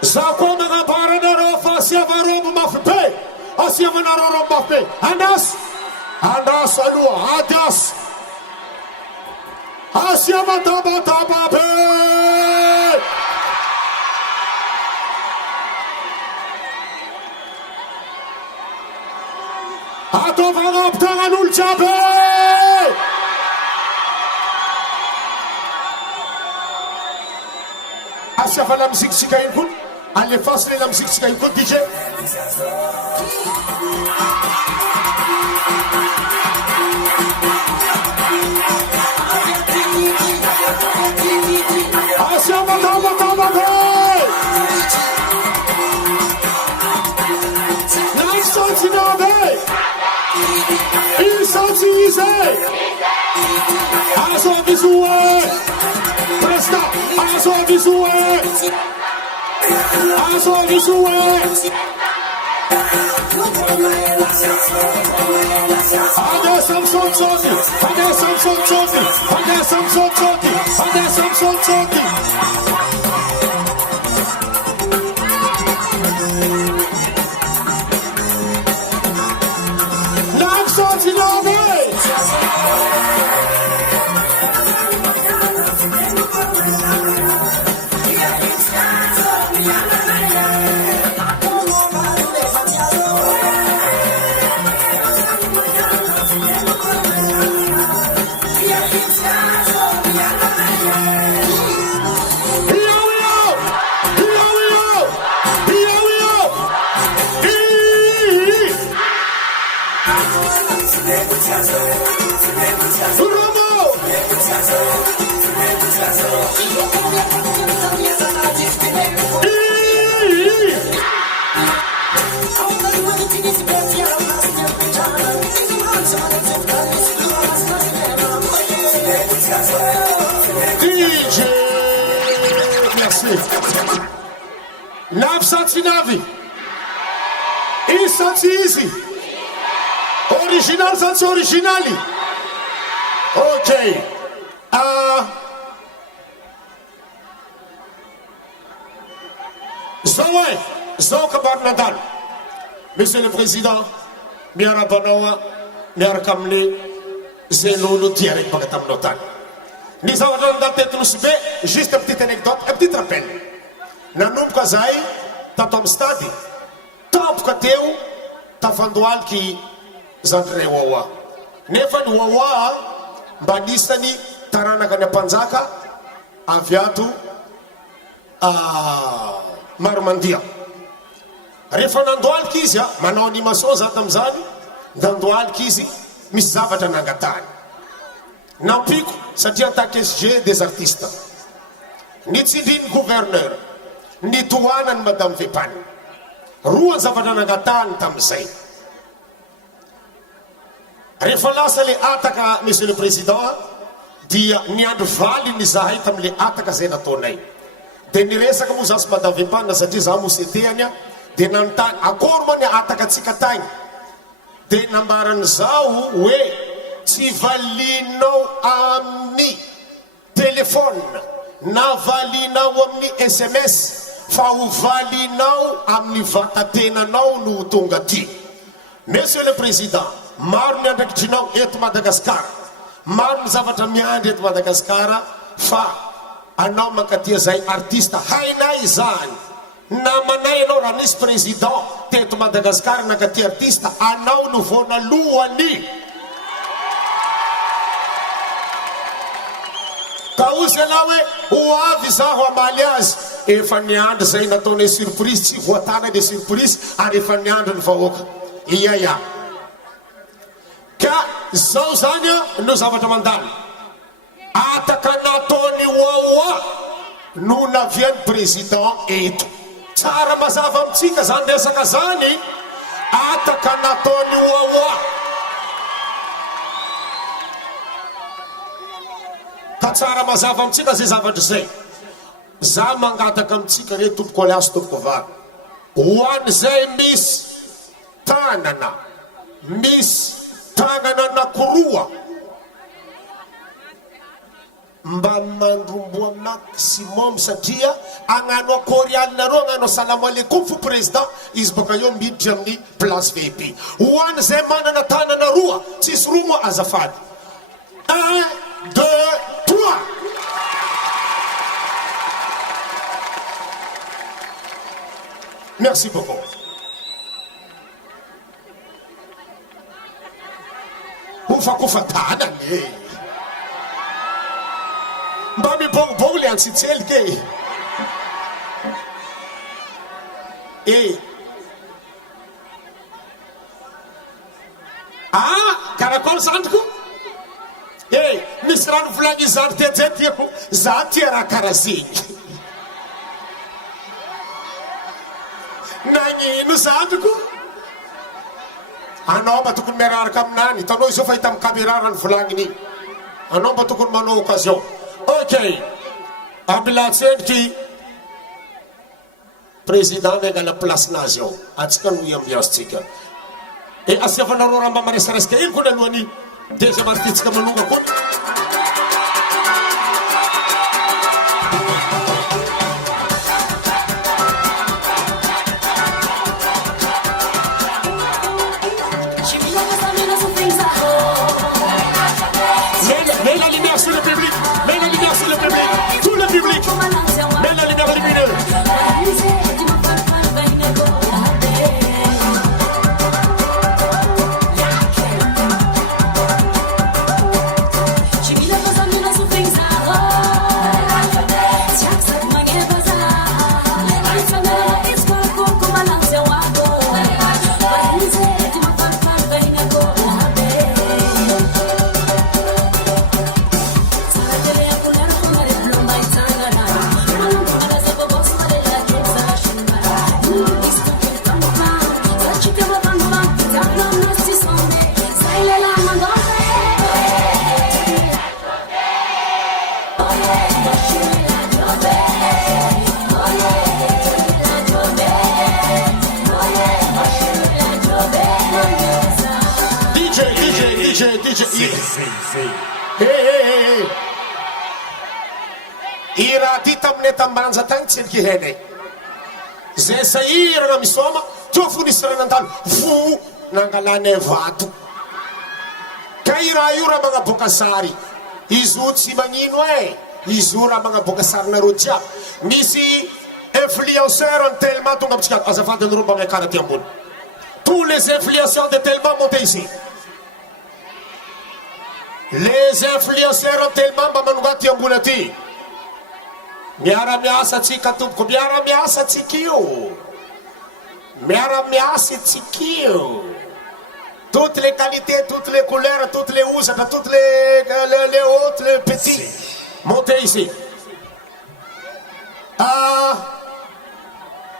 za koa magnamparanareo fa asiavarobo mafy be asiavanareo robo mafy be andaso aloha adiaso asiavatabatababe ataovagna ampitagnan'olo jiaby asiava lamozikitsika iny koa alefasy le lamozikitsika iny koa DJ asiavatabatababe naisantinabe isantize azovizue presta azovizue Navy Isanti easy original santi originali Ok. Zao kabarina mandalo. Monsieur le Président, miarabanao miaraka amin'ny zen'olo ty araiky baka taminao tany. Ny zavatra nandalo teto nosy be, juste un petit anecdote, un petit rappel. Nanomboka zahay tato amin'ny stady, tampoka teo tafandoaliky zandrinay Wawa. Nefa ny Wawa mba nisany taranaka ny ampanjaka avy ato Maromandia. Rehefa nandoaliky izy manao animation za tam'izany, nandoaliky izy misy zavatra nangatahany. Nampiko satria en tant qu'SG des artistes. Nitsindriny gouverneur, nitohanany Madame Vepany. Roa zavatra nangatahany tam'izay. Rehefa lasa le ataka, Monsieur le Président, dia niandro valiny zahay tam'le ataka zay nataonay. De niresaka moa zasy Madame Vepany satria za mosetehany de nanontany akory moa ny ataka atsika tagny. De nambarany zao hoe tsy valinao amin'ny telefone na valinao amin'ny SMS fa ho valinao amin'ny vatatenanao no tonga ty. Monsieur le Président, maro ny andraikitrinao eto Madagasikara, maro ny zavatra miandry eto Madagasikara, fa anao mankatia zay artiste hainay zany. Namanay anao raha nisy président teto Madagasikara nankatia artiste, anao no voanalohany. Ka ozy anao hoe ho avy zaho amaly azy, efa niandry zay nataonay surprise, tsy voatana le surprise ary efa niandry ny vahoaka. Ia. Ka zao zany no zavatra mandalo. Ataka nataony Wawa no naviany président eto. Tsara mazava amitsika zany resaka zany, ataka nataony Wawa. Ka tsara mazava amitsika zay zavatra zay. Za mangataka amitsika re tompoko aliasy tompoko vary. Ho an'izay misy tanana nakoroa mba mandromboa maximum satria agnano akory alinareo agnano salamu alaikum fo président izy baka eo miditra amin'ny place VIP. Ho an'izay manana tanana roa tsisy roa moa azafady. 1, 2, 3. Merci beaucoup. Kufa tanany mba mibongbong le antsitsely ke. Karakôry zandriko? Misy rano volagny zandry tezay tiako, za tia raha karaha zegny. Nagnino zandriko? Anao mba tokony miararaka aminany, hitanao izao fa hita amin'ny caméra raha ny volagniny. Anao mba tokony manao occasion. Ok, ambilatsendriky président megala place nazy ao, atsika no iambiazitsika. Asiavanareo raha mba maresaresaka iny koa alohany deuxième artiste manonga koa. Mets la lumière sur le public, mets la lumière sur le public, tout le public, mets la lumière lumineuse. DJ. I raha ty taminay tambanja tagny tsy eliky henay zay sahirana misoma teo fo nisy ranandalo fo nangalanay vato ka i raha io raha magnaboaka sary izy io tsy magnino izy io raha magnaboaka sarinareo jiaby misy influenceur en tellement tonga amitsika azafady anareo mba miakara ty ambony tous les influenceurs de tellement monté ici les influenceurs en tellement mba manonga ty ambony aty miara-miasa atsika tompoko miara-miasa atsikio miara-miasa atsikio toutes les qualités toutes les couleurs toutes les osaka toutes les hautes les petits montez ici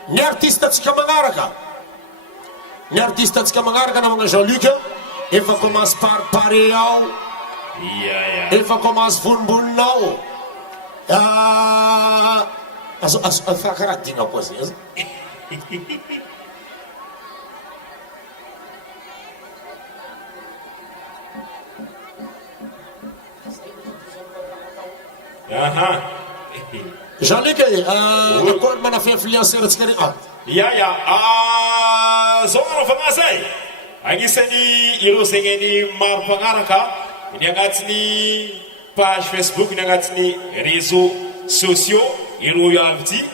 ny artiste atsika magnaraka ny artiste atsika magnaraka namagna Jean-Luc efa commence par pare ao efa commence vonimboninao fa karaha digna koa zay Jean-Luc akory manafa influenceur atsika regny zao anaovagna zay agnisan'ny ireo zegny ny maro mpagnaraka ny agnatiny page Facebook ny agnatiny réseaux sociaux ireo iaby ty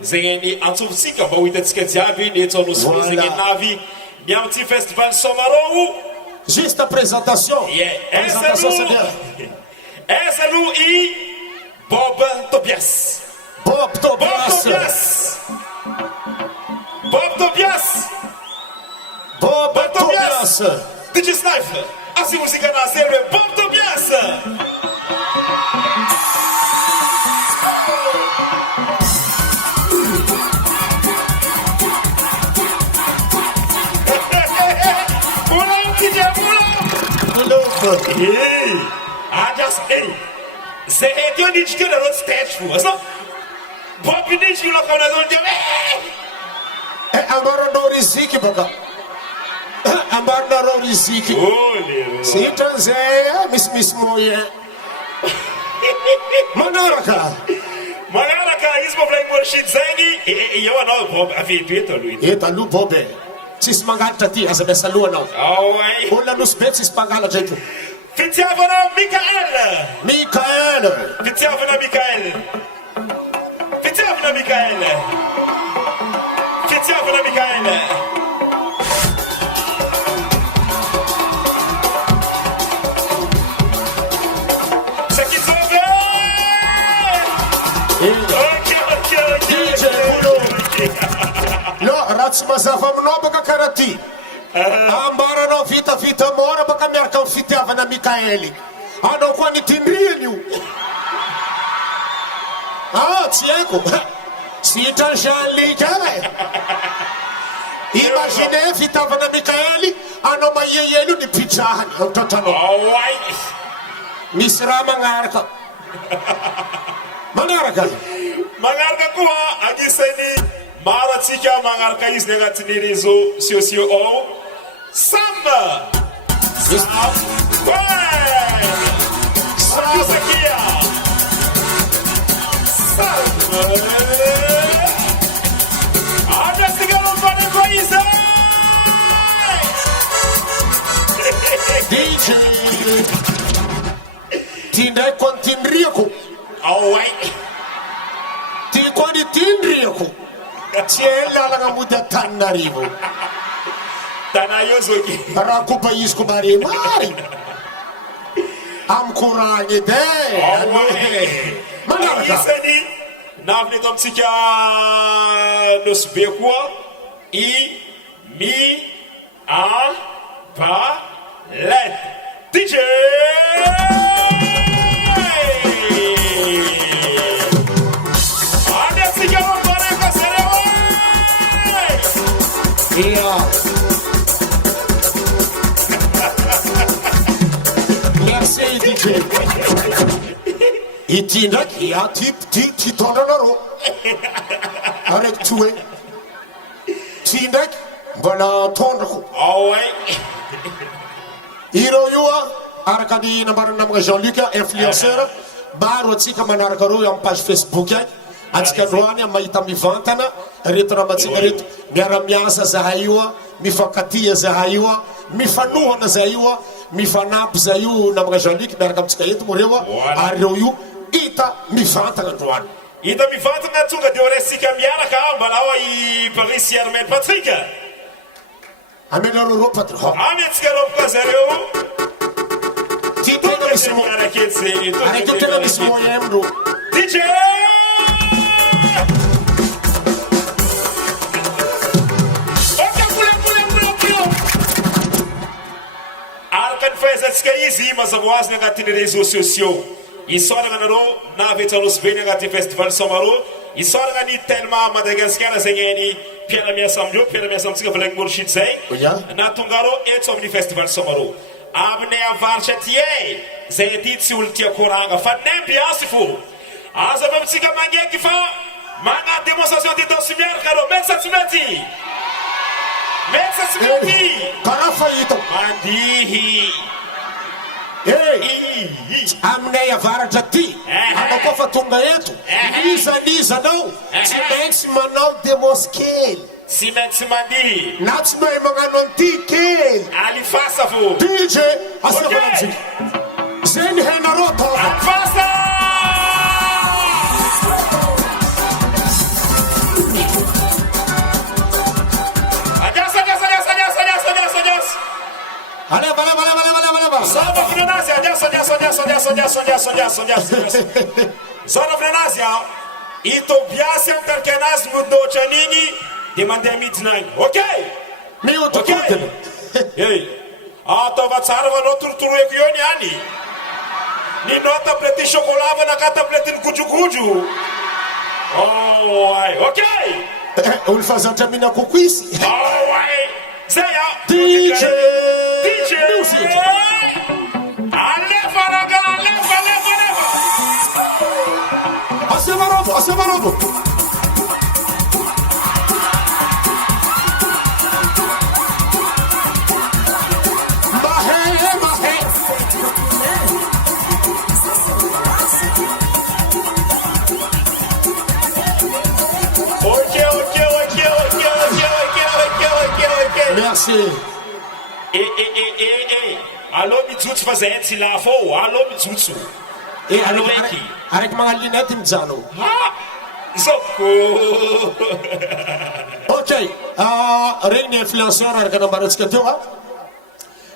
zegny ny antsofotsika mba ho hitatsika jiaby ny etsonosolo zegny navy ny amty festival Somarao juste présentation présentation c'est bien essa aloha i Bob Tobias Bob Tobias DJ Sniper assim música na série Bob Tobias Você tem um nicho que eu não estou fazendo, Bob nicho que eu não estou amara no riziki baka amara no riziki sitan zay mis moye manaraka ismo play worship zany eu anao Bob avepeta lui etalu bobe sis mangatra ty aza besa luanao olona nos bet sis pangalatra eto fitiavana Mikael fitiavana Mikael ça qui sauve DJ Bulo no ratsy mazava aminao baka karaha ty ambaranao vita mora baka miaraka amin'ny fitiavana Mikaely anao koa nitindriany io tsy haiko sitran Jean-Luc imagine fitiavana Mikaely anao mahihely io nipitrahany aotratranao misy raha magnaraka koa agnisan'ny maro atsika magnaraka izy ny agnatin'ny réseaux sociaux ao Samba Sakia Olha esse garoto para conhecer DJ Tindai continriako Ti quando tindriako Tiela la muda Tananarivo Tanayozoki raha koa paiziko maremary amkoragny edy manaraka isany naviny eto amitsika nosy be koa i mi a ba let DJ anasika mambareka serewa Merci DJ ity ndraky ty tondranareo araiky ty hoe ty ndraky mbola tondrako ireo io araka ny nambarana namagna Jean-Luc influenceur maro atsika manaraka reo amin'ny page Facebook ay atsika androany mahita mivantana reto ramatsika reto miara-miasa zahay io mifankatia zahay io mifanohana zahay io mifanampy zahay io namagna Jean-Luc miaraka amitsika eto mo reo ary reo io hita mivantana androany hita mivantana tonga dia oresika miaraka mbalao i Paris Armel Patrick amela roro patro ami atsika roboka zareo ty tena misy araka tena misy moyen amindro DJ araka ny fahaizantsika izy mazava ho azy agnatin'ny réseaux sociaux isoragna anareo navetsaroso be ny agnatin'ny festival Somaro isoragna ny tellement Madagasikara zegny any mpiara-miasa amindreo mpiara-miasa amitsika volagny Mourchid zay natonga reo etso amin'ny festival Somaro aminay avaritra ty zay ty tsy olo tia koranga fa n'ambiance fo aza avy amitsika magneky fa mana démonstration ty dosy miaraka reo mesa tsy mety mesa tsy mety karaha fahita mandihy aminay avaratra ty anao koa fa tonga eto nizanao tsy maintsy manao démonsy kely tsy maintsy mandihy na tsy mahay magnano an'ity kely alifasa fo DJ asavanamitsika zay ny hainareo atao alifasa Zona Frenasia, Zona Frenasia, itobiasy amin'ny tarikanazy modotra an'igny dia mandeha midinagny. Okay? mihotakotina ataova tsara fa anao torotoroeko eo niany ninao tablety chocolat fa naka tablety ny gojogojo. Oh, ay, okay? olo fazatra mina kokoisy Oh, ay. Zay DJ music. Alefa raga, alefa. Asemarobo Mahe Okay. Merci. Allo mijutsu fa zay tsy lafo. Allo mijutsu. Araka mga linety mijano. Zoko. Okay. Regny influenceur araka nambarantsika teo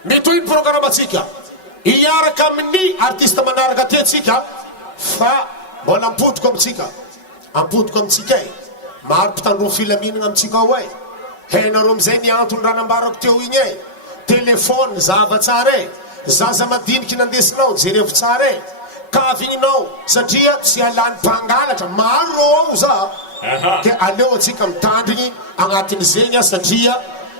mitohy ny programatsika iaraka amin'ny artiste manaraka ty atsika fa mbola ampodiko amitsika maro mpitandro filaminana amitsika ao hainareo amizay ny antony raha nambarako teo igny telefôny zava tsara zaza madiniky nandesinao jerevo tsara kavinginao satria tsy alany mpangalatra maro ao za ke aleo atsika mitandriny agnatin' zegny satria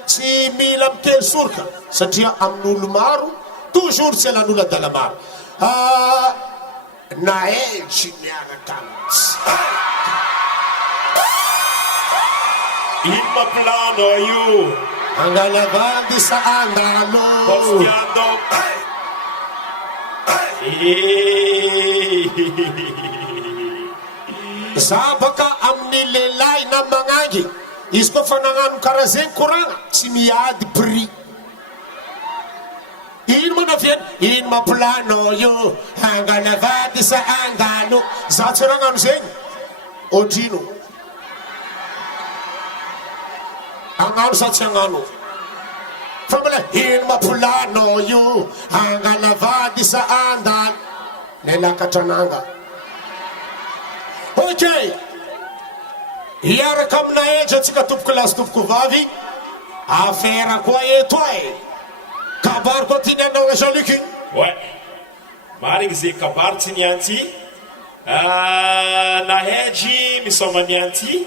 tsy mila mikely soroka satria amin'olo maro toujours tsy alan'olo adala maro naedry miaraka Inma plano io angalavandi sa andalo Postiando Zabaka amin'ny lehilahy na magnangy izy koa fa nagnano karaha zegny koragna tsy miady prix ino manaviany ino maplano io angalavady sa angalo za tsy ragnano zegny otrino agnano sa tsy agnano fa mbola ino maplano io angalavady sa andalo nelakatrananga okay iaraka amina edra atsika tompoko lasy tompoko vavy affaire koa eto kabary koa ty nianao Jean-Luc ouais marigny zay kabary tsy nianty nahedry misoma nianty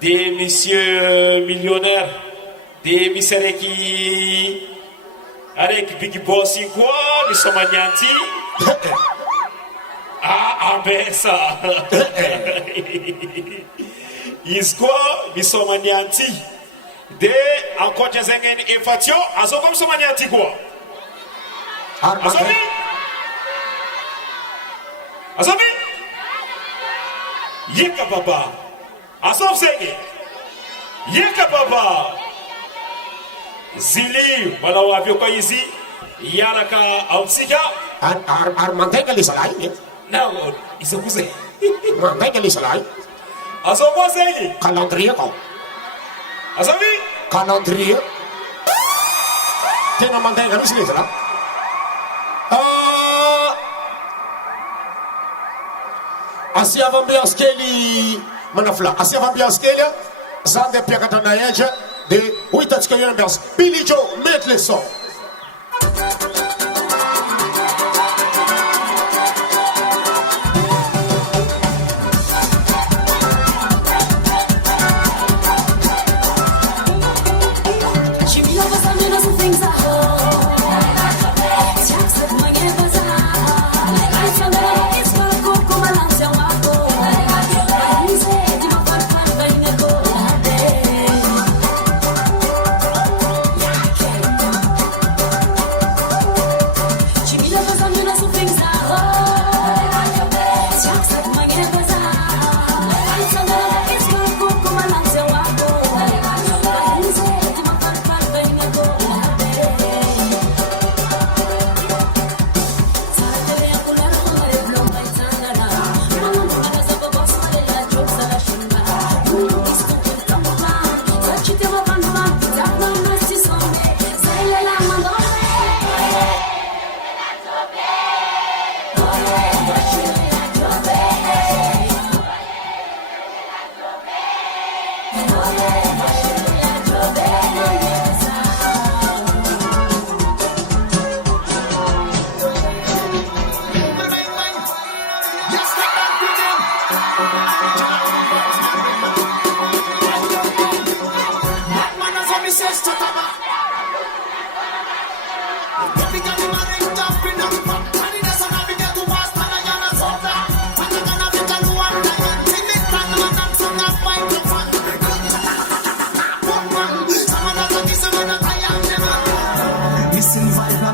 de monsieur millionnaire de misy araiky big boss igny koa misoma nianty ambesa izy koa misoma nianty de ankoatra zegny ny efatio azao koa misoma nianty koa Asobi! Asobi! Yeka papa. Asof segi. Yeka papa. Zili malaw avyo ko izi. Yara ka autsika. Mantega li salay. No, isa kuse. Mantega li salay. Asof ko segi. Calendrier ko. Asobi! Calendrier. Tena mantega li salay. Asia vambias keli manafla. Asia vambias keli. Zande piakata na yeje. De uitatska yambias. Billy Joe, met le son. Listen, vibe,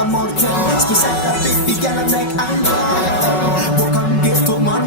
amor, special, baby, girl, I make I know. Book and give to man,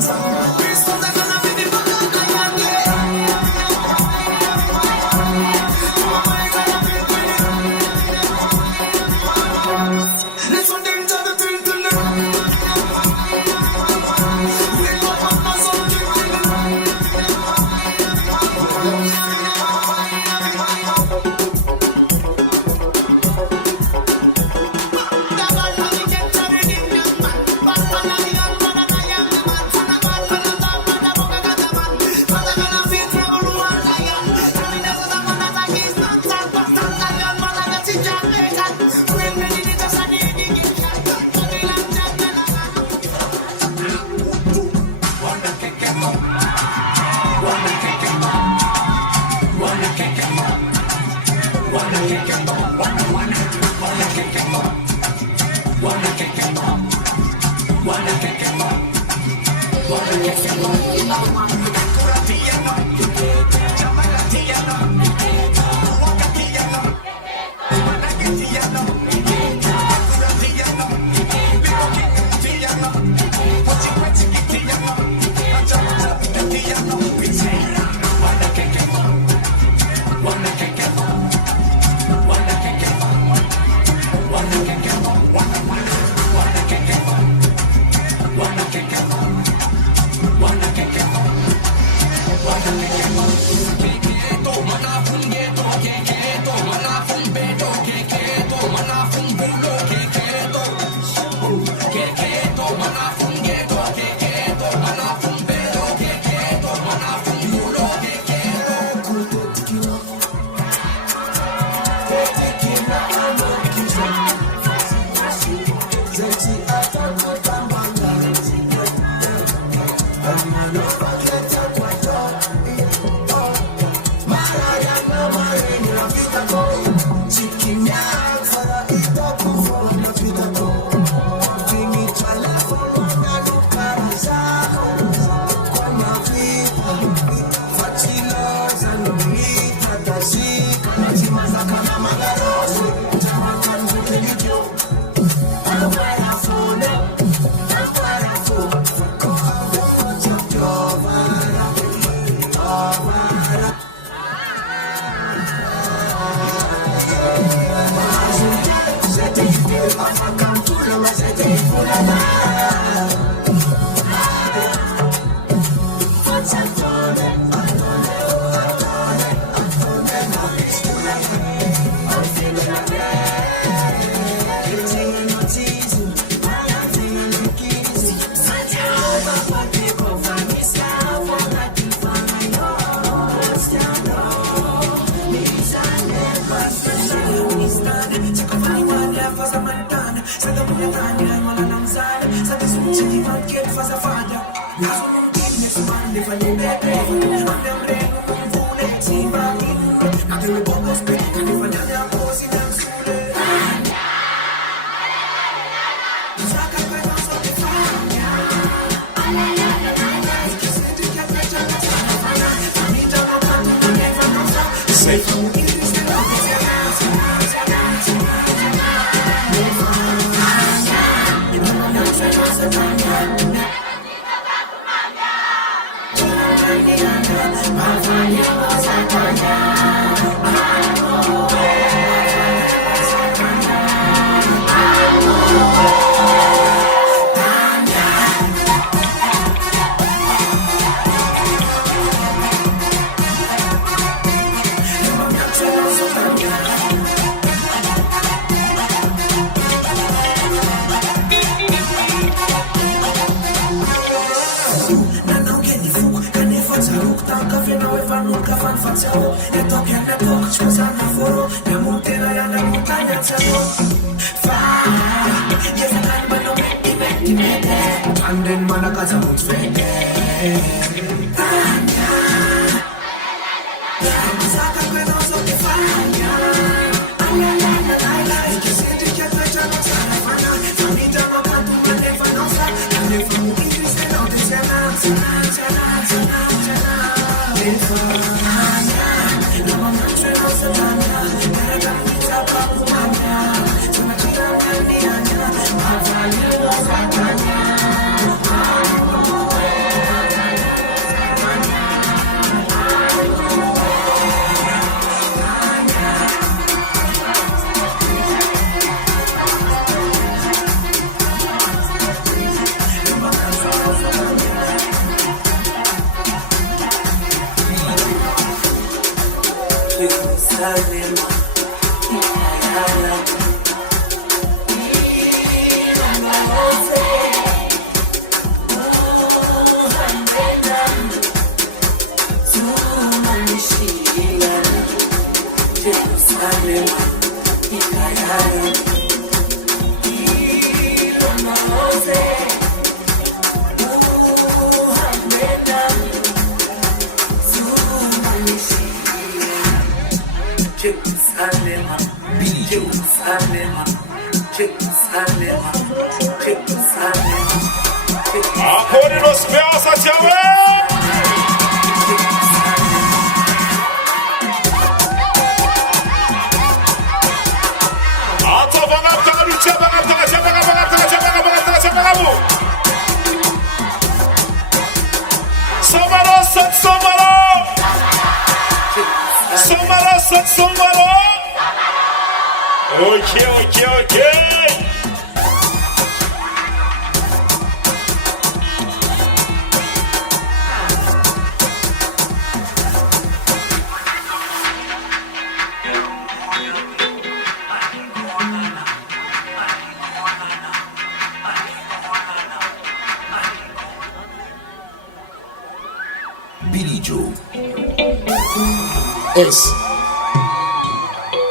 Yes.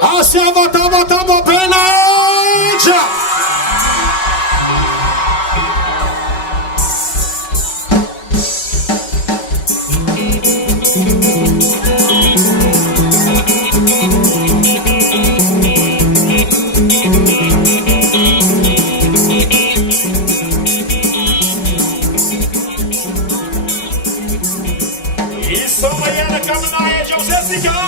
Asiamo tamo penaja. Isso amanhã caminhada de Jessica.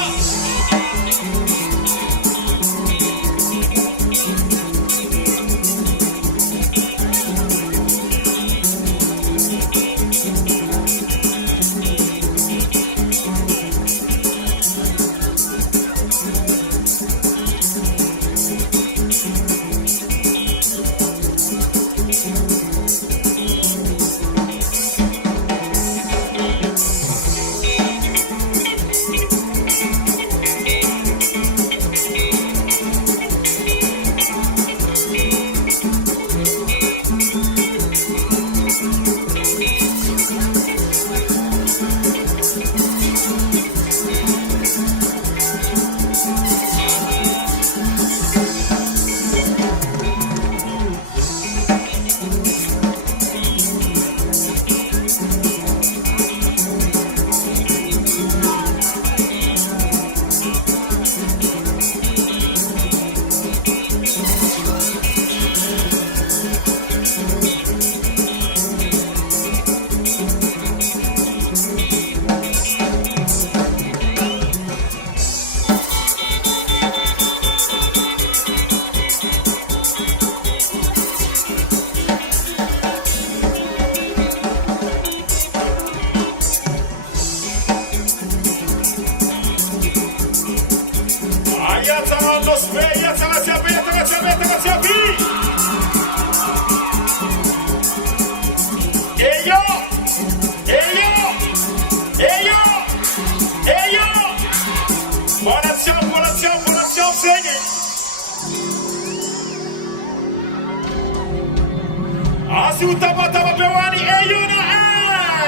si utapata pewani Eyuna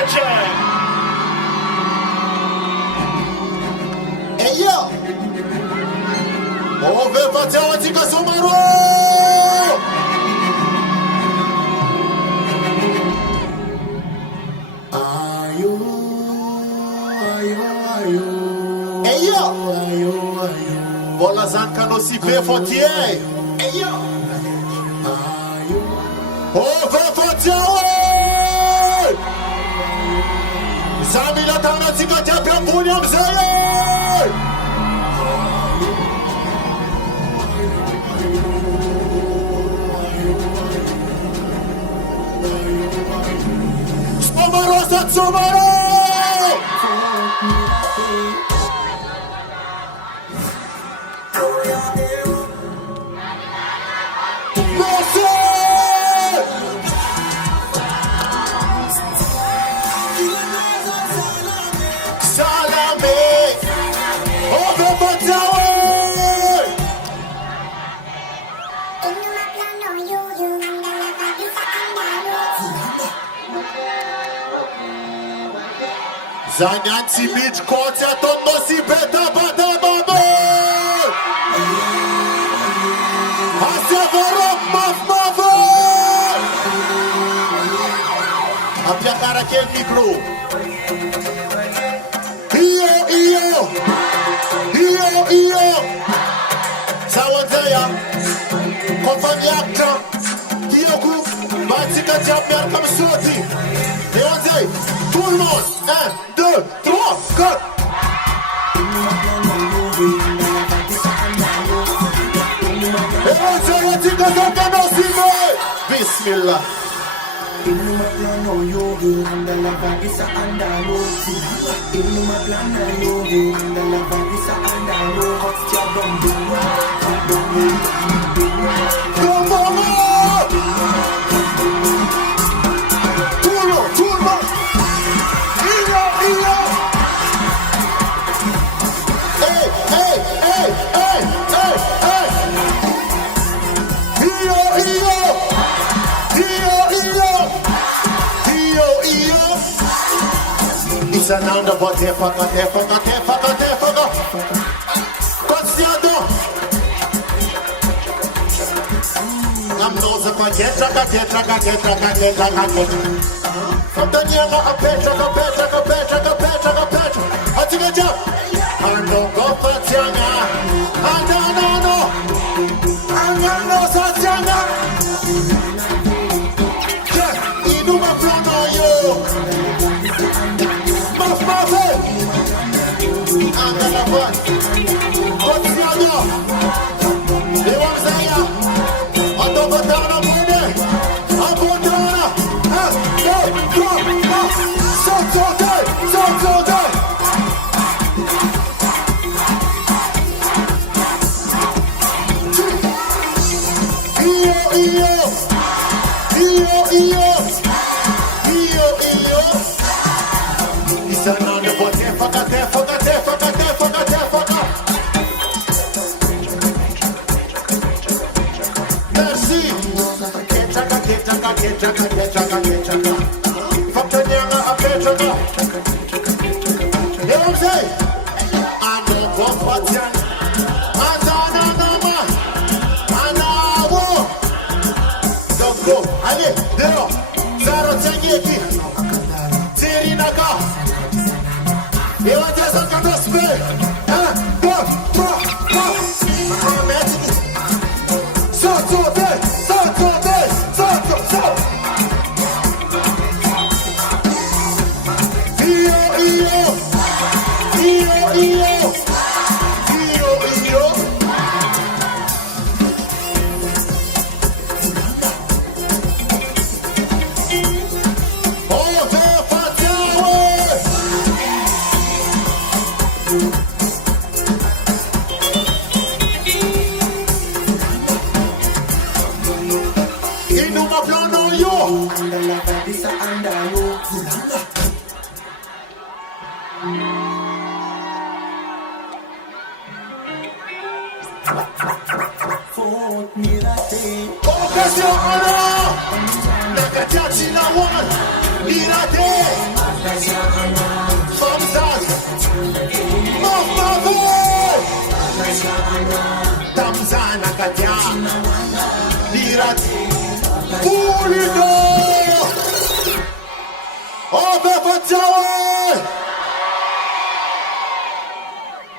Ache. Eyo. Ove patia watika somaro. Ayo. Eyo. Bola zanka no si be fotie. Eyo. Ove patia we. Zamila tana tika japia punya mzee. Somaro sat somaro. Zanyansi beach court ya tondo si beta bata baba. Asevarok maf mavo. Apia cara que micro. Iyo. Sawanzaya. Kompani akta. Kiyoku. Batika jammer comme sorti. Et on dit, tout le monde, 1, 2, 3, 4. Et on dit, on dit que ça peut nous suivre. Bismillah. Come on. Sananda bote faka. Kotsiando. Namnoza kwa getra. Kamdanianga a petra. Atigaja. Ando go patianga. No. Angano satianga. Inuma plano yo. Andala boy, Kotsiando, Lewanzaya, Andobadana Bude, Abondana, Sotote. Iyo. Isananda bote faka. Merci. Ketchaka. Fakanyanga a petraka. You know what I'm saying? Ando go patian. Andana nama. Anawo. Go. Allez, dero. Zaro tengeki. Tirinaka. You want to say something to speak? Go. Iyo. Oh, Occasion, katiatina wan mirate famzaz mafave tamzana katia mirate pulido ove fatiawe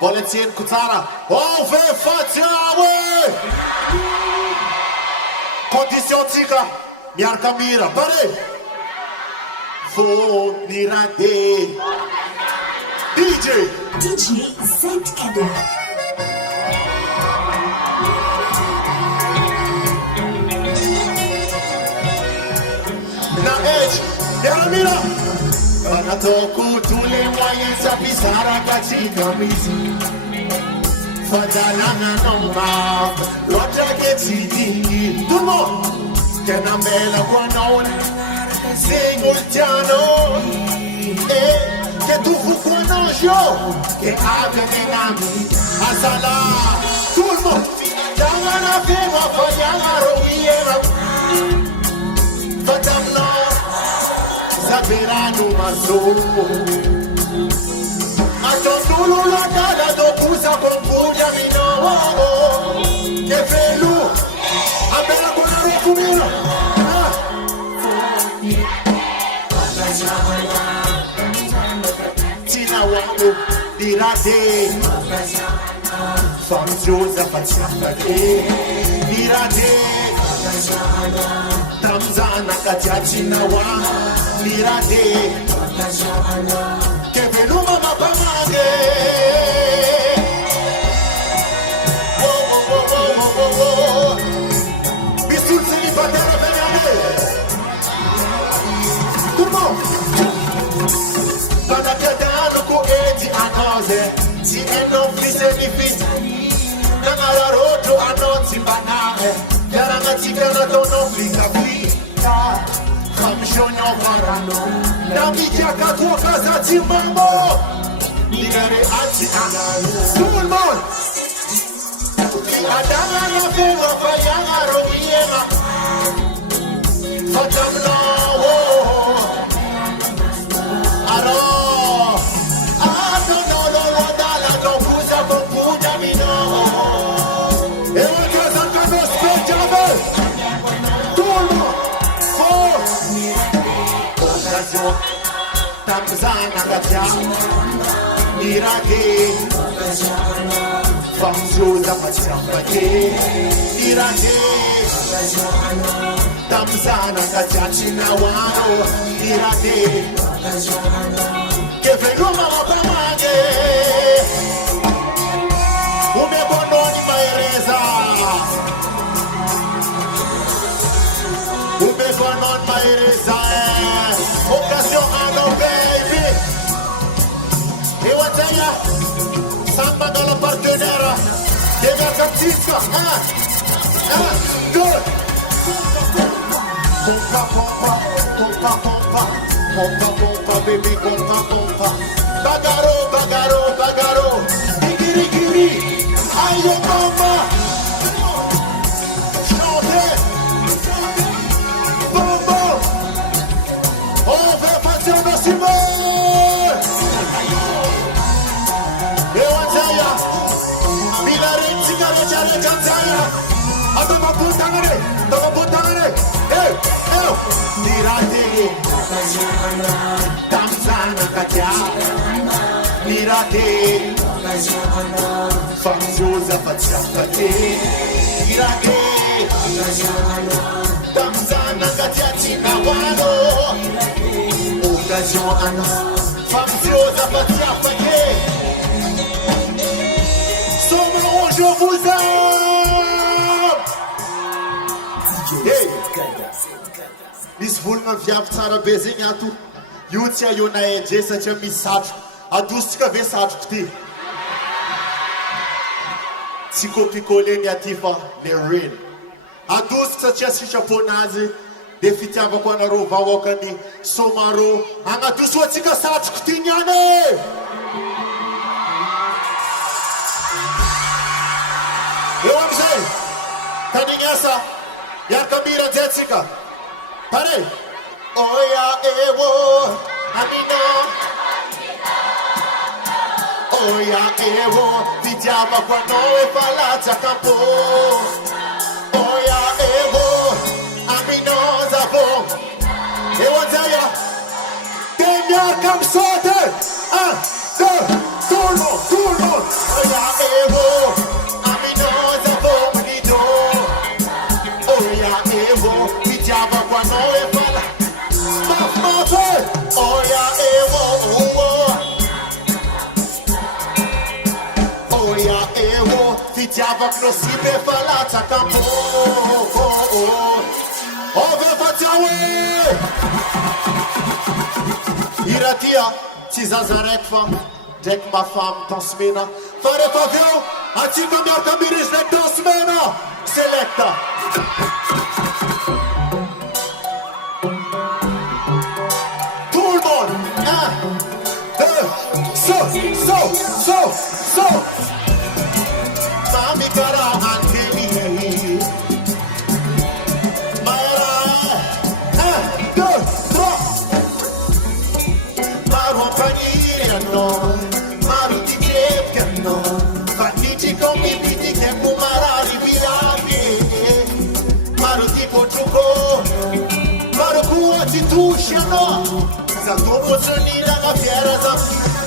Boletin kutara ove fatiawe Condition tika miarka mira pare fo mirate DJ Saint Cadeau. na edge miara mira Panatoku tule moyens a pisara katika mizi Fadalana noma Roja geti dingi Tout le monde Kena mela kwa naon Singultiano Que tu fous kwa nanjo Que ave menami Asala Tout le monde Dangana fema fayanga rowiera Fadamna Zaberano maso Atondulu la dada do pusa kompuja mino Que felu Abela kuna rekumira Tina wangu dirade Famjoza fatsafake Dirade Tamzana katia tina wangu Dirade Que venu mama pamage Bisul célibataire Benyamin Tout le monde Banaketano ko eti anoze Si eno fise ni fit Nangara roto anoti banae Yaranga tigana tono flika flika Famshonyo varano Namikia katwa kazati mambo Nigare ati analo Tout le monde Adana na fewa fayanga roviema Fatamna Aro Ato no lo lo dala do kuza kompuja mino Ewa kazan kano spejave Tout le monde Occasion Tamzana katia Irake Famjoza fatsafake Irake Tamzana katia chinawano Irake Que venu mama pamage Umebononi maereza Umekonon maereza Occasion ano baby Ewataya Samba dalla partenera Dega katika 1, 2 Pompa pompa Pompa pompa Pompa pompa baby pompa pompa Bagaro bagaro bagaro Digiri giri Ayo mama Chante Bombo Ove facciano Simone Ewataya Bilaretti Garecciare Tanzania Adoma puttangare Mirate Tamzana katia Mirate Famjoza fatsafake Mirate Tamzana katia tinawano Occasion ana Famjoza fatsafake Sommeron je vous aime Hey Misy volona viavy tsara be zegny ato io tsy eo na edre satria misy satroko adositsika ve satroko ty tsy kopikole ny aty fa le rain adosiko satria sitraponazy de fitiavako anareo vahoaka ny somaro agnadoso atsika satroko ty niany eo amizay tanignasa miaraka mira nzay atsika pare Oya ewo, amino. Oya ewo, vijama kwa noe palazza campo. Oya ewo, amino zavo. Ewo zaya, Demiar Kamsote. Turno. Oya ewo, amino zavo manido. Oya ewo, vijama kwa noe palazza. Oya ewo, Oya ewo, vijama knosibe palazza campo. Ove fatawe. Iratia, tizazarek fam, dek ma fam tasmena. Fare faveu, atil cambiar camiris nek tasmena. Selecta. Tout le monde, un, deux, so. Mami cara anteni. Mara, un, deux, trois. Maru panire no, maru ti che no. Fatici come vidi che marari virati. Maru tipo truco. Maru kuwa titusha no. Za tobo zonira na fiera za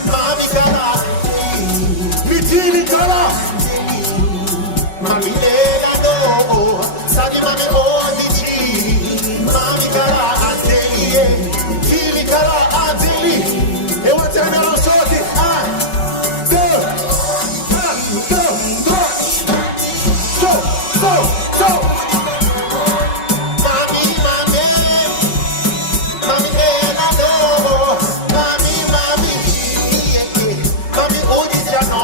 mami cara. Mitini cara. Mami lega no. Sagi mami odici. Mami cara anteli. Fili cara anteli. E vuoi terminare lo shoti? 1, 2, 3. So. Mami lega no. Mami odici no.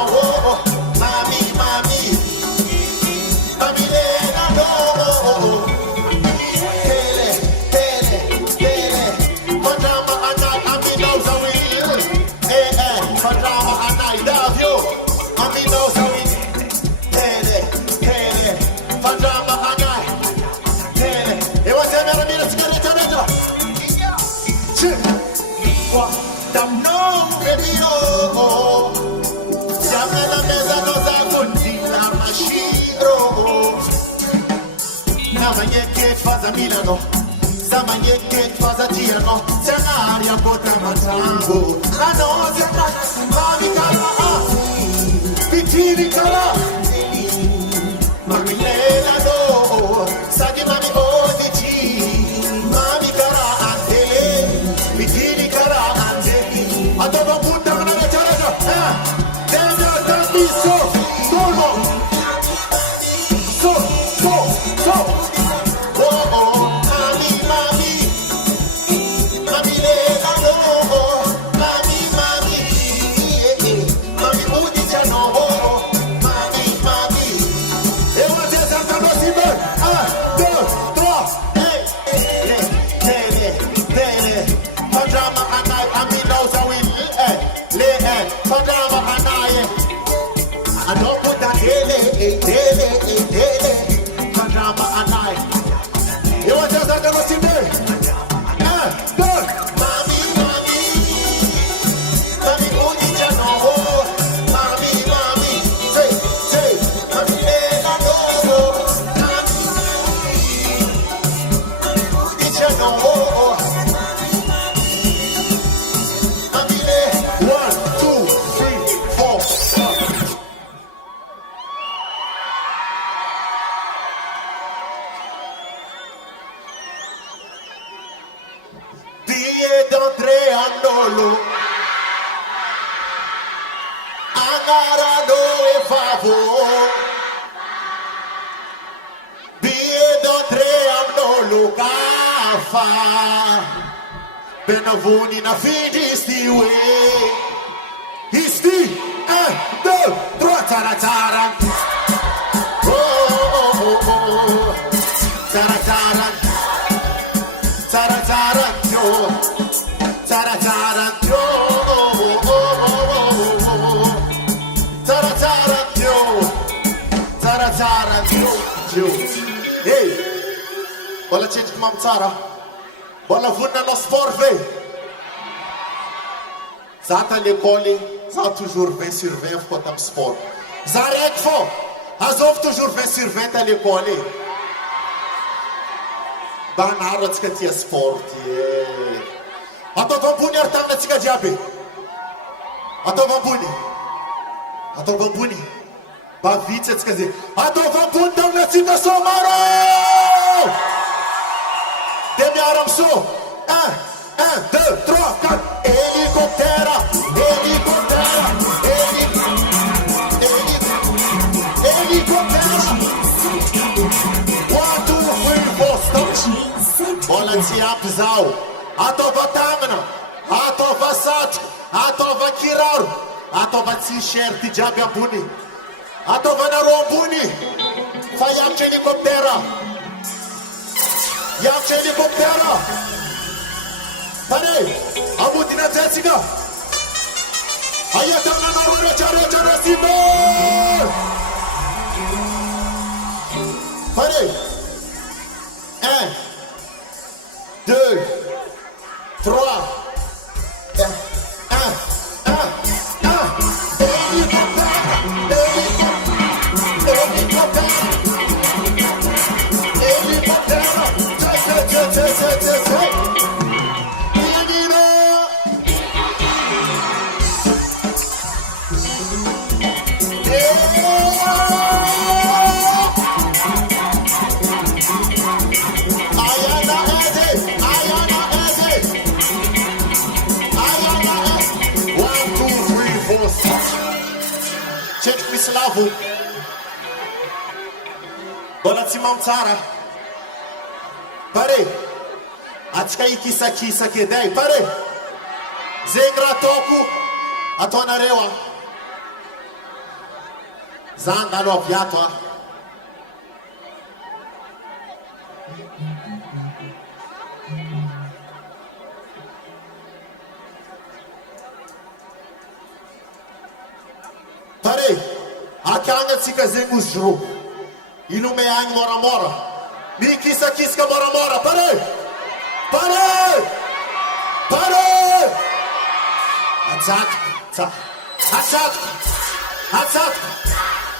Mami lega no. Tele. Mandrama anai, amino zawil. Mandrama anai, davio. Amino zawil. Tele. Mandrama anai. Tele. E vuoi terminare la sigaretta dentro? Damno mio. Siamo nella mesa cosa continua mashiro. Namanye che faza Milano. Zamanye che faza Tirano. Scenaria bota matango. Ano zena mami kala. Bitini kala. Mami lela no. Sagi mami odici. Mami kala antele. Bitini kala antele. Adobo punta na veterano. Dentro tambiso. Turno. So. Mami lela no. Mami udicia no. Mami. E una testa no si ve. 1, 2, 3. Tele. Mandrama anai, amino zawil. Mandrama anai. I don't put that tele. Mandrama anai. E una testa no si ve. 1, 2. Mami udicia no. Mami. Say. Mami lela no. Mami udicia no. Mami le. 1, 2, 3, 4. Die d'entrée en nolo. Agarado e favo. Die d'entrée en nolo. Gafa. Benavuni na fidi stiwe. Isti. 1, 2, 3. Taratara. Oh. Taratara. Hey, wala change kumamtara. Mbola vonina no sport ve? Za ta l'école, za toujours 20 sur 20 fô tam sport. Za raiky fô, azovy toujours 20 sur 20 à l'école. Banaro atsika tia sport. Ataova ambony ary tamina atsika jiaby. Ataova ambony. Ataova ambony. Bavitsy atsika zay. Ataova ambony tamina atsika somaro. De miara miso. 1, 2, 3, 4. Helicoptera, helicoptera, helicoptera. 1, 2, 3, 4, stop. Bola tsy ampy zao. Ataova tagnana, ataova satroka, ataova kiraro, ataova t-shirt jiaby ambony. Ataovanareo ambony. Fa hiampitra helicoptera. Hiampitra helicoptera. Pare, amodina zay atsika. Aia taminanareo rehetrarehetra resime. Pare. 1, 2, 3, 1, 1, Cześć Wisławu. Bola tsy mamtsara. Pare. Atsika ikisakisaka edy. Pare. Zegny raha ataoko ataonareo. Za andalo avy ato. Pare, akagny atsika zegny ozy ro. Inome agny moramora. Mikisakisaka moramora. Pare! Pare! Pare! Atsatoka. Atsatoka. Atsatoka.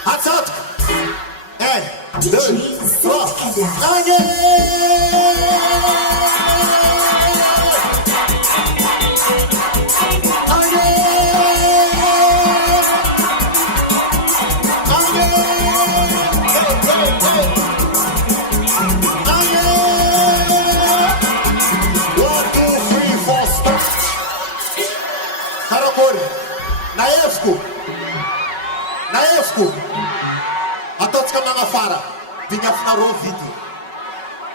Atsatoka. 1, 2, 3. Agny! Na efiko ataotsika magnafara. Vignafinareo vity.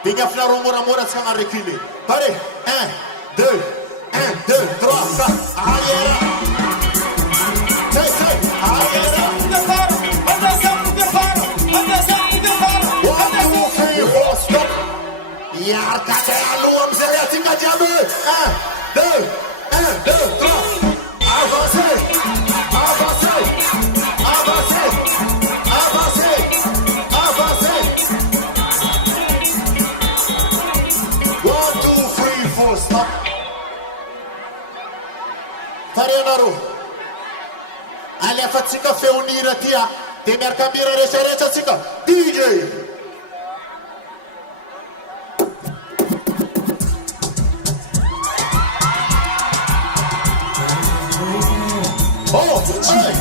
Vignafinareo moramora atsika magnareculer. Pare. 1, 2, 1, 2, 3, 4. Aera. Sei. Aera. Atenção pro preparo. 1, 2, 3, 4, stop. Iarka até a lua amizay atsika jiaby. 1, 2, 1, 2, 3. Avancez. Farenaro. Alefa atsika feonira tia. De miaraka mira rehetrarehetra atsika. DJ. Oh, hey.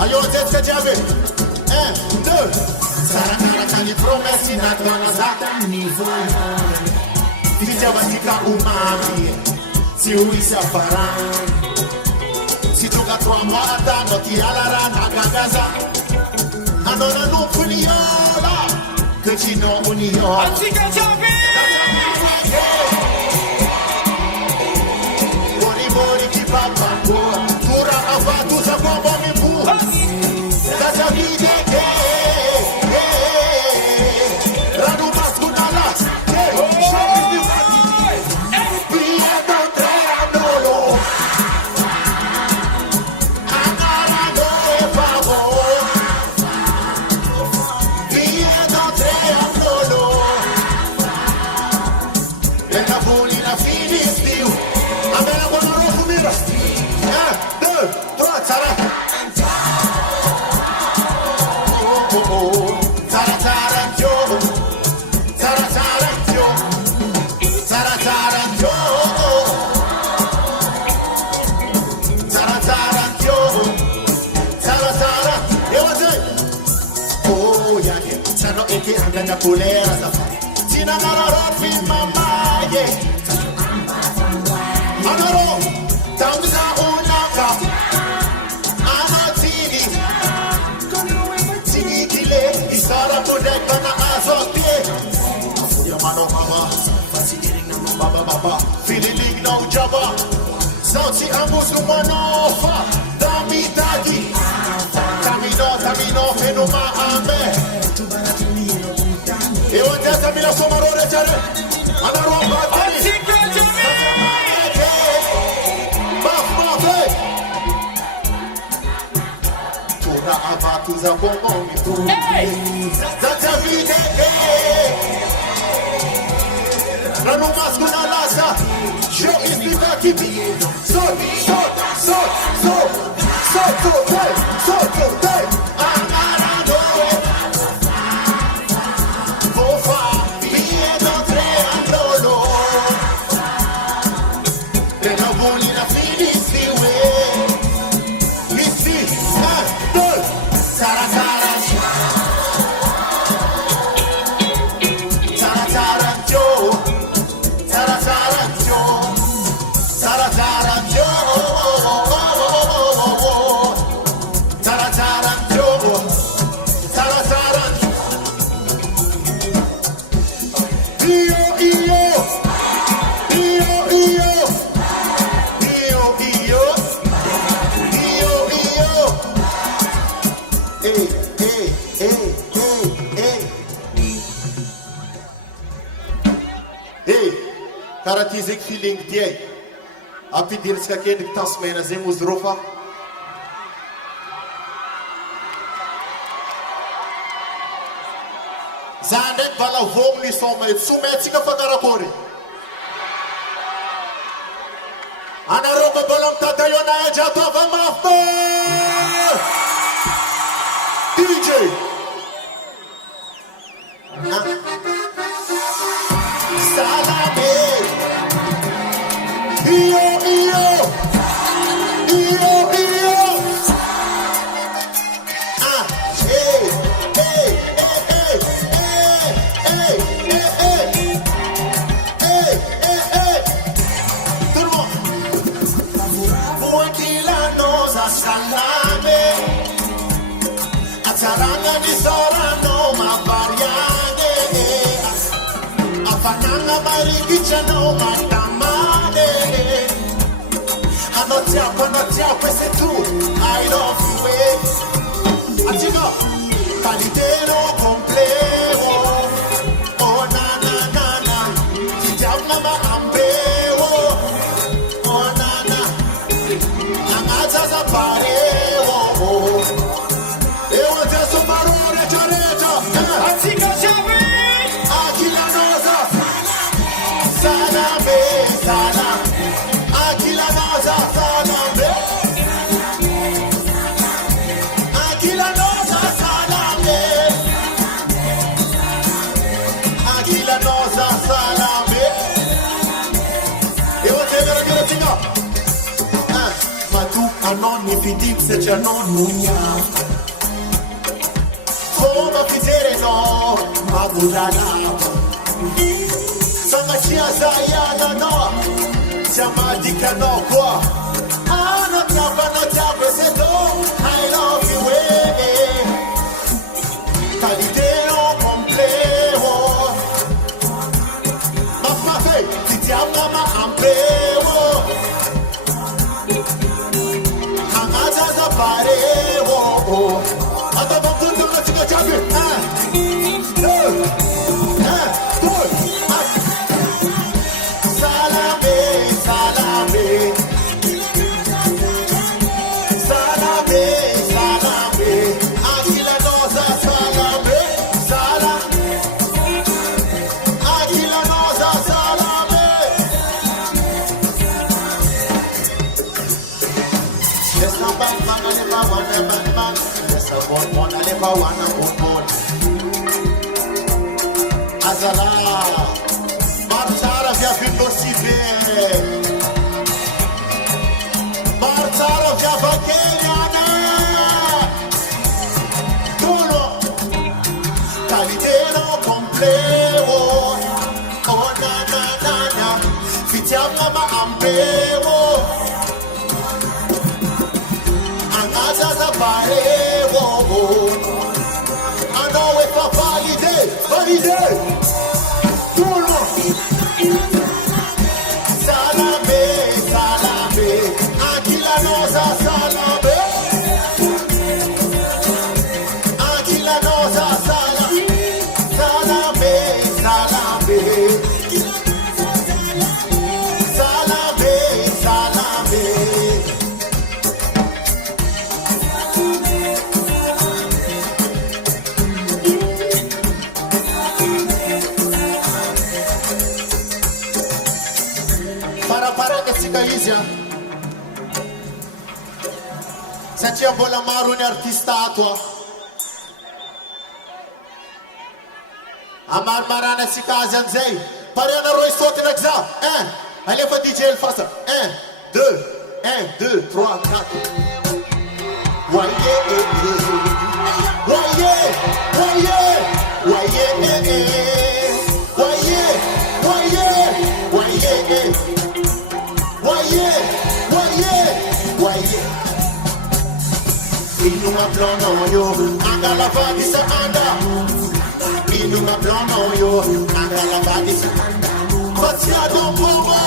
Ayo, atsika jiaby. 1, 2. Saranaraka ny promesy nataona za tamin'ny voalohany. Fitiavatsika omamy tsy ho hisy afarany. Tsy tonga 3 mois tanao ty ala raha nagagaza. Anao nanompo ny ola ketrinao ny ola. Atsika jiaby! Morimori kipapakoa tora avatozako ambony mboa. Tazavide oh oh. Tara tara jo, tara tara jo, tara tara jo, tara tara jo, tara tara. Eu sei. Oh yeah, tano eke anga na kulera safari. Tina mararot fi mama yeah. Anaro, tangu na unaka. Anatini, tini kile. Isara kodek bana azotye. Ya mano mama, baba baba, feeling no jaba. Sauti amusu manofa, dami dadi. Tamino fenoma ame. Eu até tamina somarore jare. Anaro batani. Avatuza como me tu. Zata vida Rano masco na laça. Eu explico aqui. Solta. Amarado. Fofa, viendo treandolo. Pena bolina felici we. Karatizek feeling die. Api dirska kedik tasmena zemu zrofa. Zandet bala vogni somet sumetika fagarakore. Anaroba balam tatayona ejata vamafte. DJ. Salame. Iyo. Salame, ataranga ni sorano mapariane, afananga marigicha no matamane. Anotia, c'est tout. I love you. Atiga, qualitero completo. Oh na. Titabna ma ambeo. Oh na. Angaza pareo. Eu até sou barulho jareta. Atiga chave. Aquila noza. Salame. Aquila noza. Salame. Aquila noza. Salame. Aquila noza. Salame. Eu até ver aquela tinga. Matu anoni fidik se janonunya. Foma fitere no magurana. Samachia zayana no. Chamadika no kwa. No tapa se do. I love you way. Calitero complejo. Ma fe, ti chiama ma ampeo. Angaza pareo. Adama tundu na chica chapi. Sa bonbon alefa wana bonbon Azala Martara via Vindosive Martara via Vakeliana Tulo Kaliteno compleo Oh na na na na Fitiama ma ampewo Angazaza parewo I know if I validate Tulo Salame, salame Akila noza salame Akila noza salame Salame, salame Salame, salame Para che si caizia Se c'è bola marone artistatua Amar marana si casa anzei Pariana roi sote na gza Allez fa DJ el fasta 1, 2, 3, 4 Voyez, voyez, voyez, voyez, voyez, voyez, voyez, voyez Inuma plono yo, anga la vadi sa anda Inuma plono yo, anga la vadi sa anda Bazia don pomo,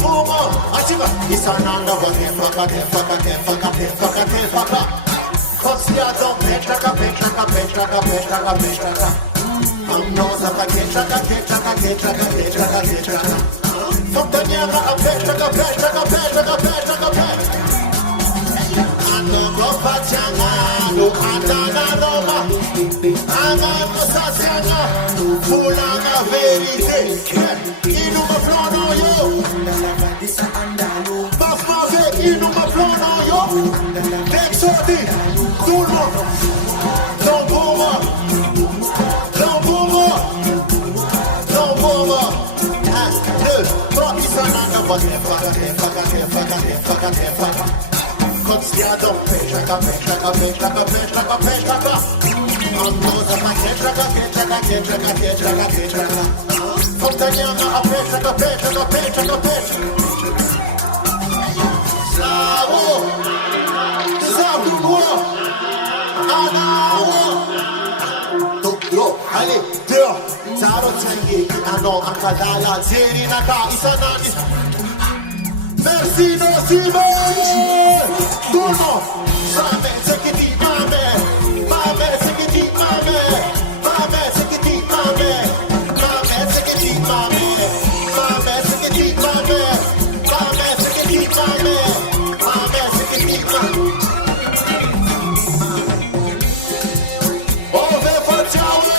pomo Achiva, isananda vadi faka Bazia don petraka Amnoza kaketraka Fontaniera a petraka Ando go pachanga, no andana roma Amano sasianga, fulanga verite Inuma flono yo Bafave, inuma flono yo Texodi, turmo Tomboma Consiado petraka Amnoza paketraka Fontaniana a petraka Slavo Zabuwa Anawo Tuklo Allez dehors Zaro tenge Ano akadala Zeri naka isanani Merci Nosime Tourno Mame sekiti mame Mame sekiti mame Mame sekiti mame Mame sekiti mame Mame sekiti mame Mame sekiti mame Mame sekiti mame Ove facciamo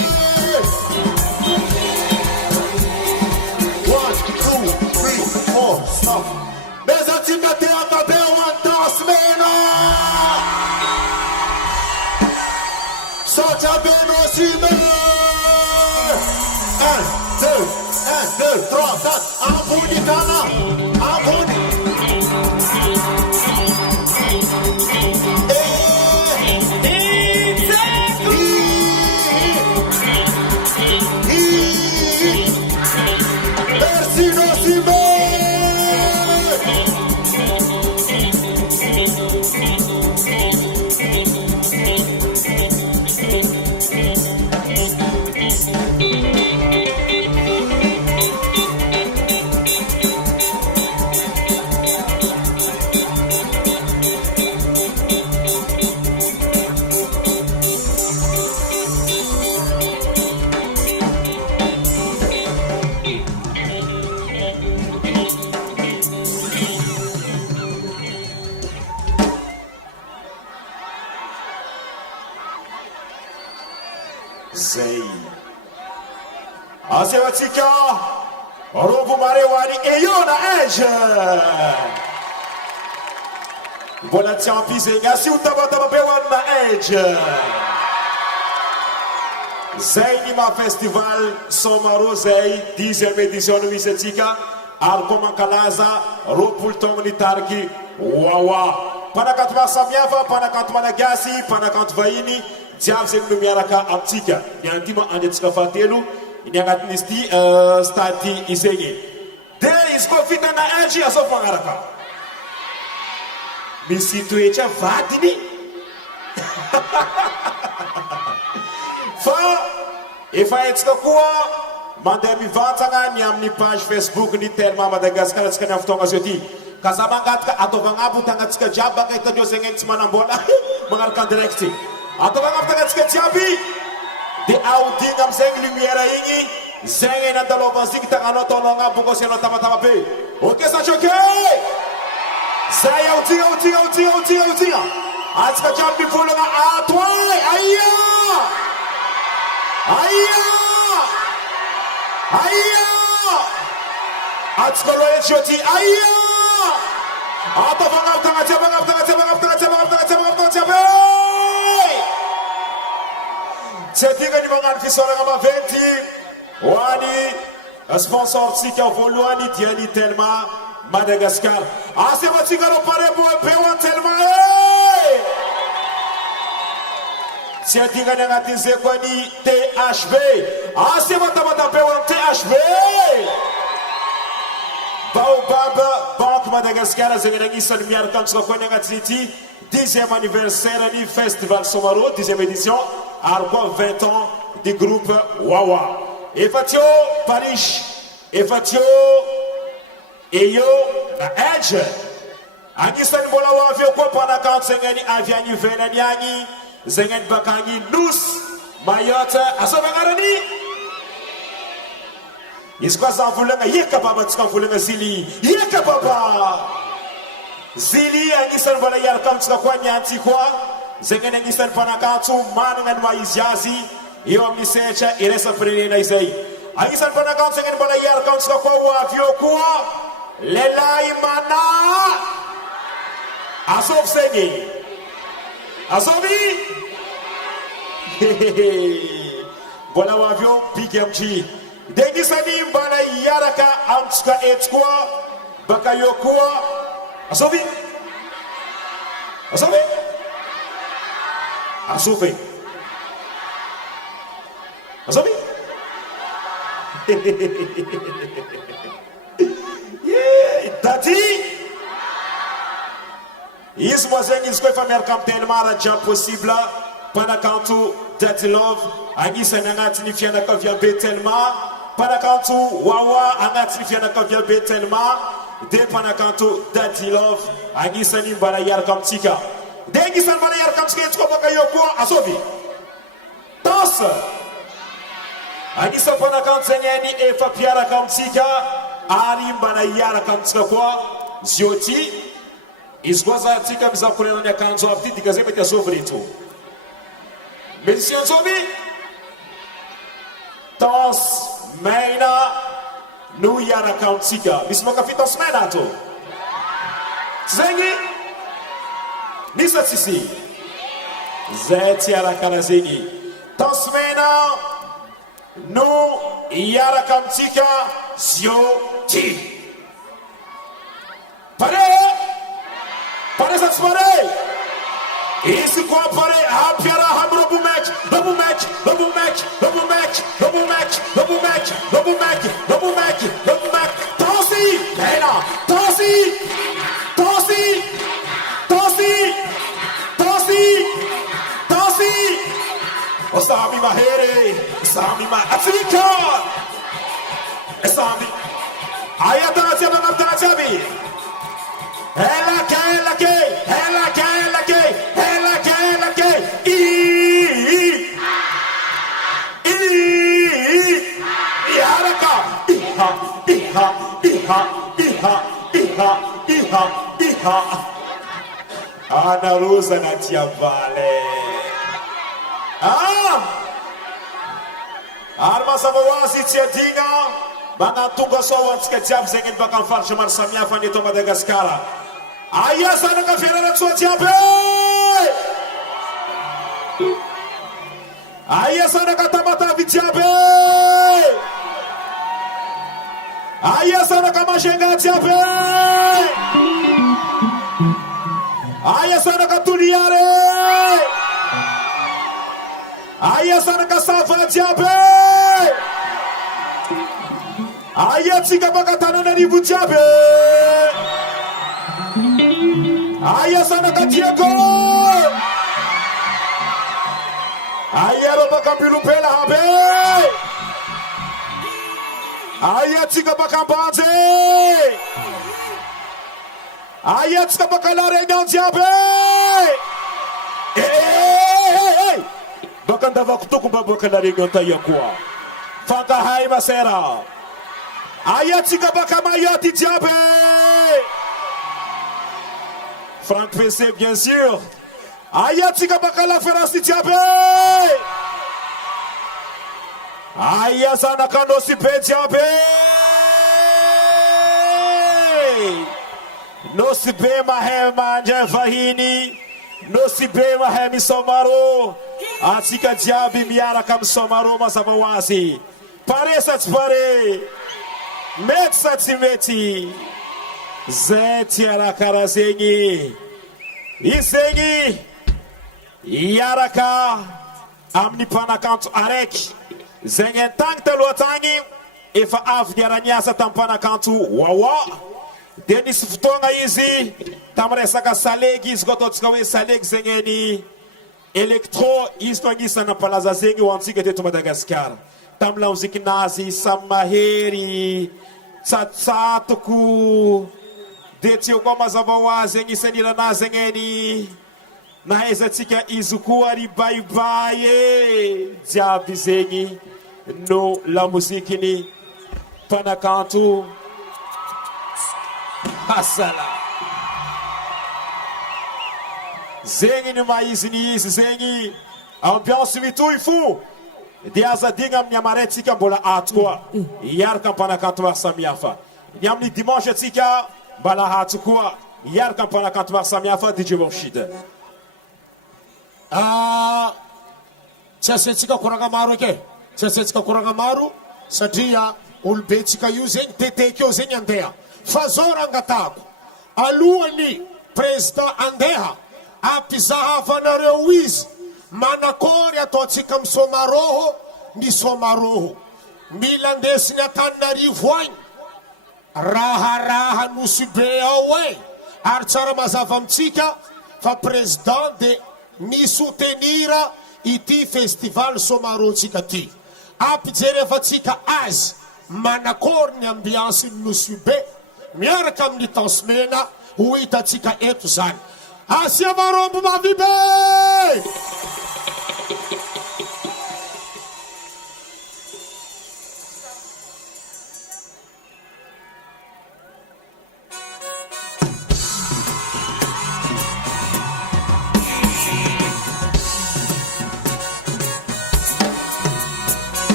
1, 2, 3, 4 Stop Bezati mete a tabe one dance mena Socha beno sime 1, 2, 3, 4 Ambuni kana Ambuni Persino sime Sei Asewatika Orobu Marewani Eyona Asia Mbola tsy ampy zegny asy utabataba be hoanina Edge. Zay ny ma festival Somaro zay 10e édition no misy atsika ary koa mankalaza roapolo taogno ny tariky Wawa. Mpanakanto maro samihafa, mpanakanto malagasy, mpanakanto vahiny, jiaby zegny no miaraka amintsika. Ny anty ma andehantsika fahatelo ny agnatin'izy ty stade izegny. De izy koa vitana Edge asofo magnaraka. Misy toetra vadiny. Fa efa etsika koa mandeha mivantsagna ny amin'ny page Facebook ny Telma Madagascar atsika ny fotoagna zio ty. Ka za mangataka ataovagna abo tagnatsika jiaby baka hitanio zegny tsy manambola magnaraka direct. Ataovagna abo tagnatsika jiaby de aodigna amizegny lumière igny zegny nandalovantsika tagnanao taonao agnabo koa sianao tamatama be. Ok sa choqué. Zay aotigna. Atsika jiaby mivolagna ato aia. Atsika loe joti aia. Ataovagna abo tagna jiaby. Tsy adigna ny magnano fisaoragna maventy ho any sponsor tsika voalohany dia ny Telma Madagascar. Asevatsika ro pare be ho any Telma. Tsy adigna ny agnatin'izay koa ny THB. Asevatabata be ho any THB. Baobab Banque Madagascar zegny agnisan'ny miaraka amintsika koa ny agnatin'ity 10e anniversaire ny festival Somaro 10e édition ary koa 20 ans du groupe Wawa. Efa teo Paris, efa teo Eyo na Edge. Agnisan'ny mbola ho avy eo koa mpanakanto zegny ny avy any ivelany agny zegny ny baka agny Nos Mayotte asova agnarany. Izy koa za volagna iaka baba atsika volagna Zili. Iaka baba. Zili agnisan'ny mbola iaraka amintsika koa ny anty koa zegny ny agnisan'ny mpanakanto managna ny maha izy azy eo amin'ny sehatra iraisam-pirenena izay. Agnisan'ny mpanakanto zegny mbola iaraka amintsika koa ho avy eo koa Lelahy Mana. Asovy zegny. Asovy. Mbola ho avy eo Big MG. De agnisan'ny mbana iaraka amintsika eto koa baka eo koa Asovy. Asovy. Asovy. Asovy. Dati. Izy moa zegny izy koa efa miaraka amin'ny Telma raha jiaby possible. Mpanakanto Daddy Love agnisan'ny agnatin'ny fianakaviam-be Telma. Mpanakanto Wawa agnatin'ny fianakaviam-be Telma. De mpanakanto Daddy Love agnisan'ny mbana iaraka amintsika. De agnisan'ny mbana iaraka amintsika eto koa baka eo koa Asovy. Danse. Agnisan'ny mpanakanto zegny ny efa mpiaraka amintsika ary mbana iaraka amintsika koa zioti. Izy koa za tsika mizaha couleur ny akanjo aby ty dika zay mety Asovy reto. Musicien Asovy. Danse Maina no iaraka amintsika. Misy mankafy Danse Maina ato? Zegny. Nisa tsisy. Zay tsy arakana zegny. Danse Maina no iaraka amintsika zioti. Pare? Pare sa tsy pare? Izy koa pare ampiaraha amin'ny double match. Danse Maina. Danse. Osami mahere. Osami ma Afrika. Osami. Aya tanaziabi. Ela ke. Iha. Ana Rosa na tia vale. Arma Savoasi tia dinga. Bana tunga sawa antsika jiaby zegny baka amin'ny faritra maro samihafa ny eto Madagasikara. Aya zanaka fianarana soa jiaby. Aya zanaka Tamatavy jiaby. Aya zanaka Mazenga jiaby. Aya zanaka Toliary. Aya zanaka Sava jiaby. Aya tsika baka Antananarivo jiaby. Aya zanaka Diego. Aya rô baka Ambilopela habe. Aya tsika baka Ambanje. Aya tsika baka Laregnan jiaby. Baka Andavakotoko mba baka Laregnan taia koa. Fankahay masera. Aya tsika baka Mayotte jiaby. Franck PC bien sûr. Aya tsika baka La Ferrasti jiaby. Aya zanaka Nosibe jiaby. Nosibe mahay manja vahiny. Nosibe mahay misomaro. Atsika jiaby miaraka misomaro mazava ho azy. Pare sa tsy pare? Mety sa tsy mety? Zay tiarakara zegny. Izegny iaraka amin'ny mpanakanto araiky. Zegny antagny taloha tagny efa avy niara-niasa tamin'ny mpanakanto Wawa. Dia nisy fotoagna izy tamin'ny resaka salegy izy koa ataontsika hoe salegy zegny ny électro. Izy toa agnisan'ny nampalaza zegny ho antsika teto Madagasikara. Tamin'ny lamozikinazy Samy Mahery, Tsatsatoko. Dia tsy eo koa mazava ho azy agnisan'ny iranazy zegny ny nahaizantsika izy koa Ribaibay jiaby zegny no lamozikiny mpanakanto Hasala. Zegny ny maiziny izy zegny ambiance mitohy fo. Dia azadigna amin'ny amarantsika mbola ato koa iaraka mpanakanto maro samihafa. Ny amin'ny dimanche atsika mbala ato koa iaraka mpanakanto maro samihafa. DJ Mourchid. Tsy asentsika koragna maro ake. Tsy asentsika koragna maro satria olobentsika io zegny teteka eo zegny andeha. Fa zao rangatako alohan'ny président andeha ampizahavanareo izy manakory ataontsika misomaroho misomaroho. Mila ndesiny Antananarivo agny raha Nosibe ao ary tsara mazava amitsika fa président de misoutenira ity festival somarontsika ty. Ampijerevantsika azy manakory ny ambiance Nosibe miaraka amin'ny tansmena ho hitatsika eto zany. Asia marombo mavibe.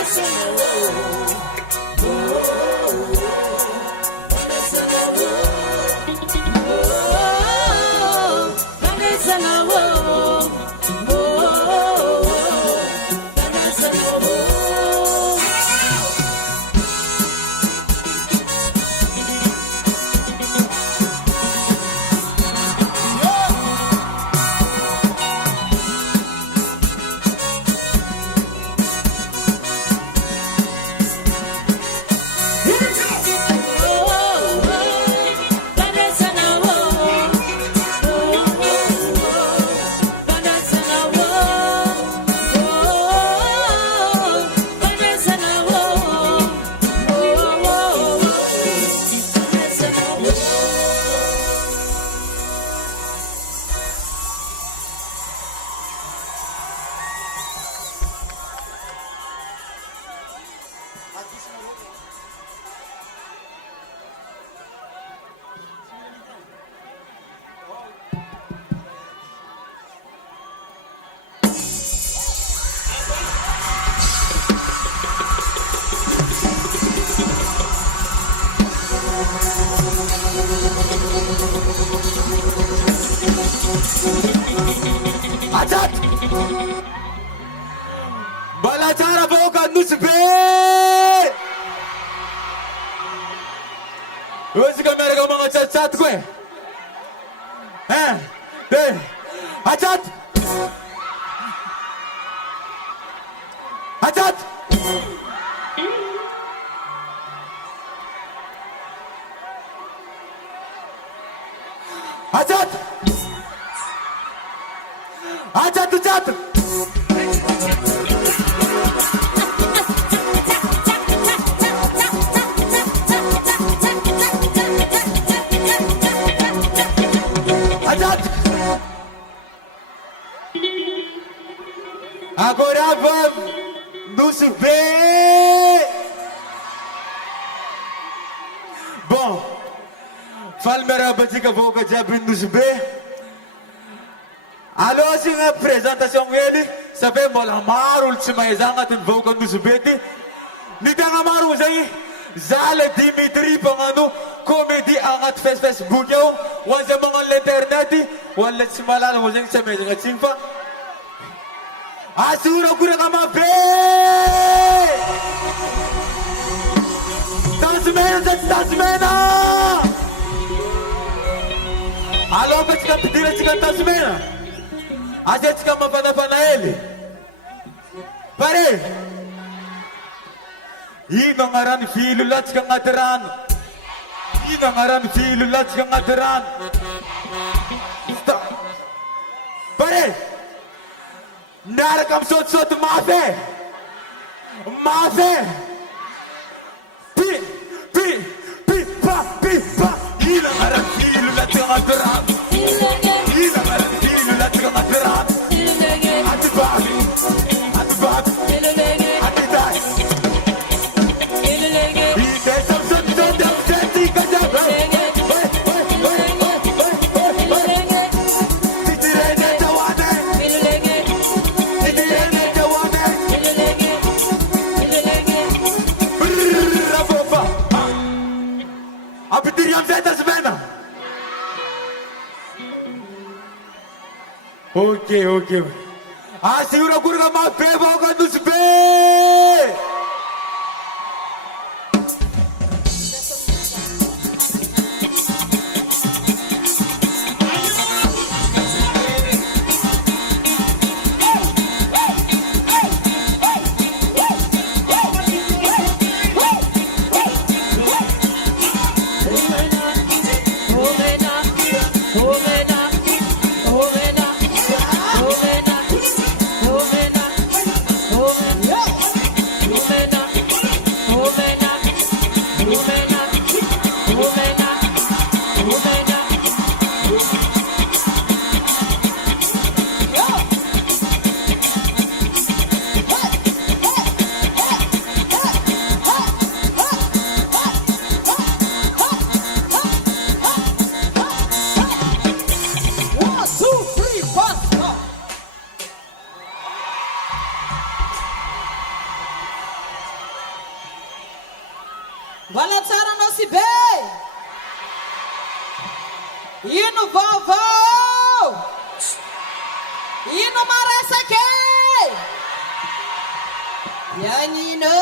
Listen. Ajat! Balacara boka nusbe! Wasi kamera ka mga chat-chat ko eh. Ajat! Ajat! Ajat! Ajat, Ajat! Ajat! Agora vamos nos ver! Bom, Falmera Batika Voga Jabin nos ver. Alô, assim a apresentação ele, sabe mola marul chimaizanga tin Voga nos beti. Nita nga maru zai Zala Dimitri pangano comedy angat Facebook yo, wala mga interneti, wala chimalala mo jeng sa medyo chimpa. Asura kura kama be. Tasmena. Alo bet ka pidira chika Tasmena. Aje chika mapana ele. Pare. Ino ngaran filu lat chika ngadaran. Ino ngaran filu lat chika ngadaran. Stop. Pare. Narakam sot maafe. Pa. Ila ngaran filu lat chika ngadaran. Ila ngaran filu lat chika ngadaran. Ati babi. Ati dai. Ite sam sot dati kajab. Okay. Siguro ka mapebo ka nusbe! Balatsara no si be. Ino vovô. Ino marasa ke. Yanino.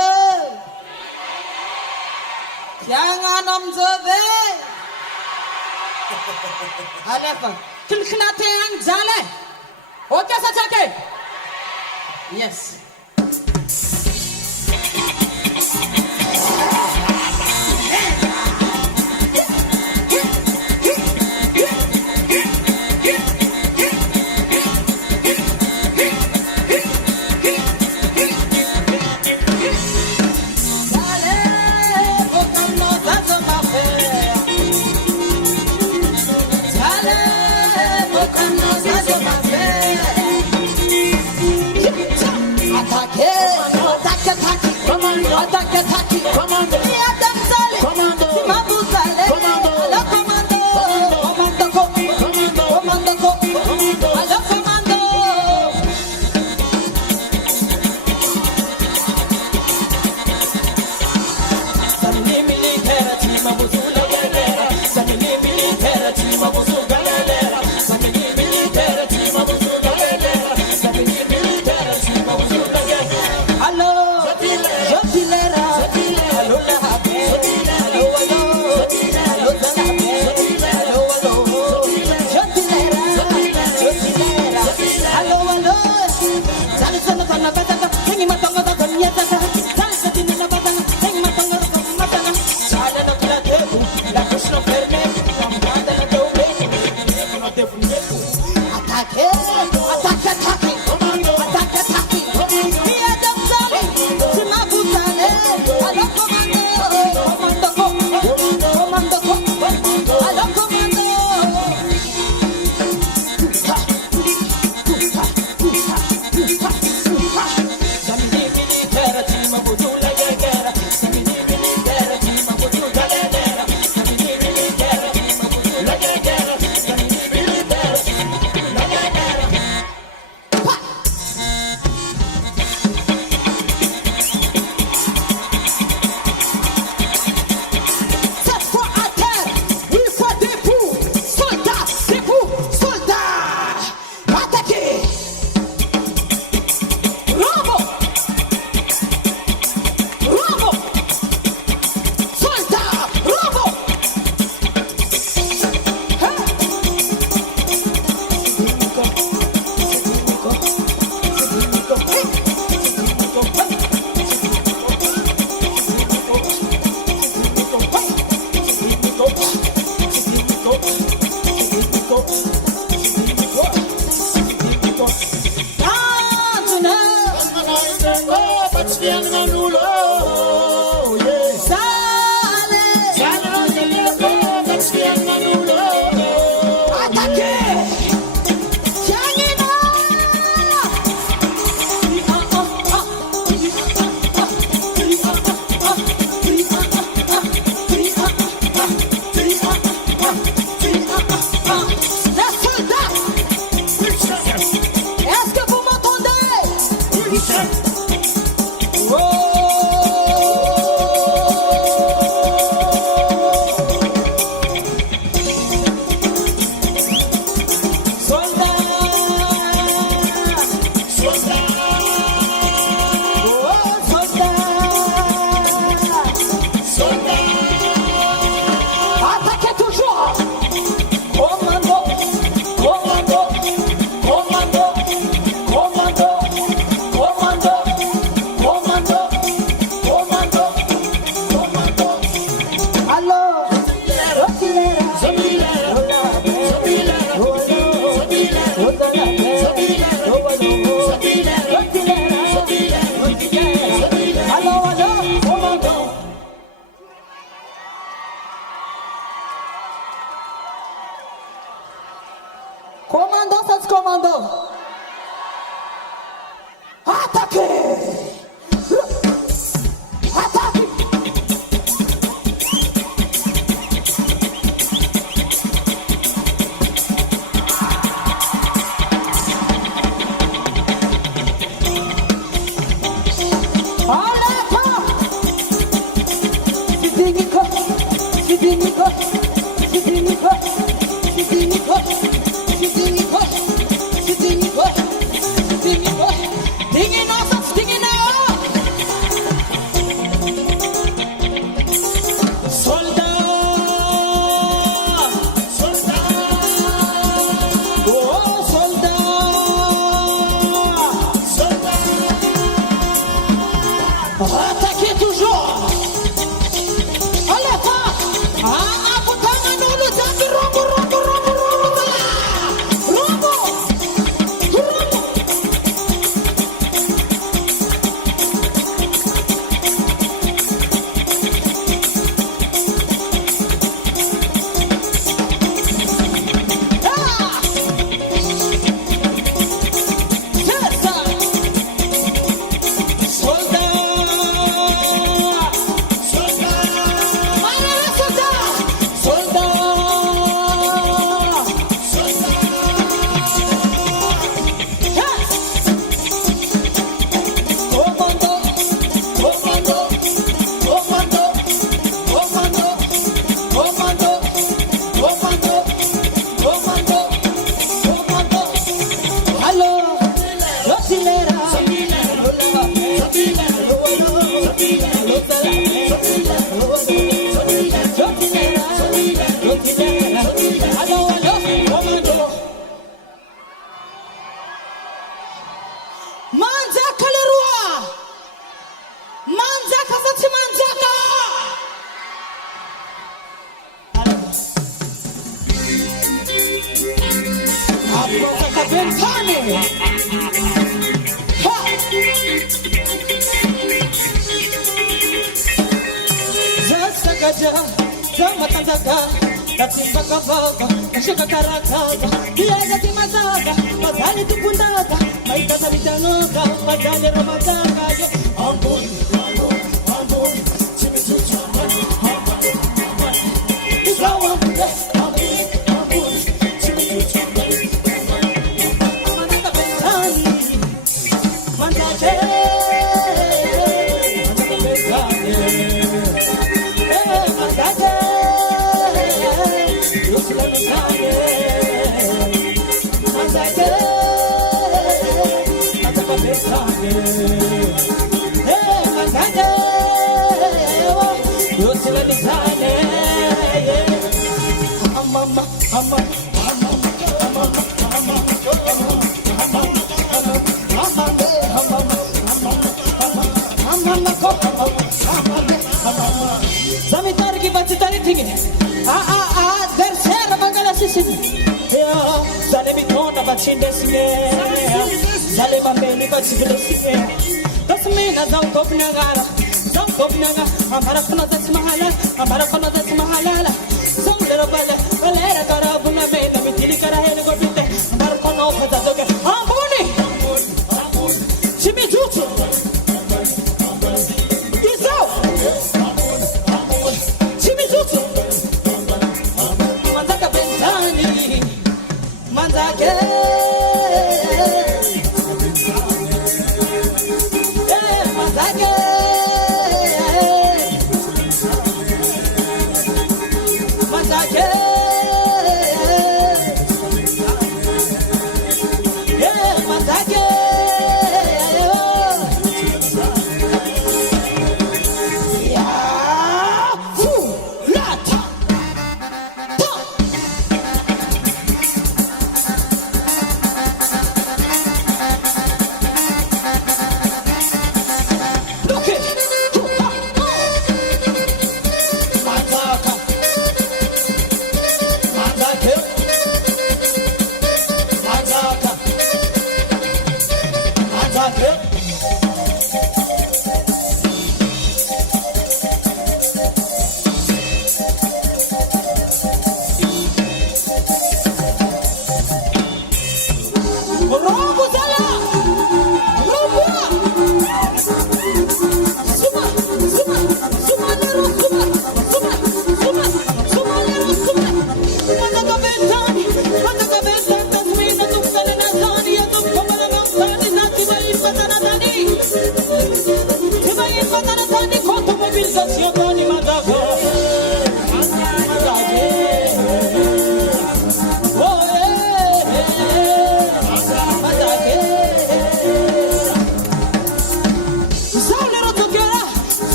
Jangan omzove. Alefa. Kilknate ang jale. Okay sa chake. Yes.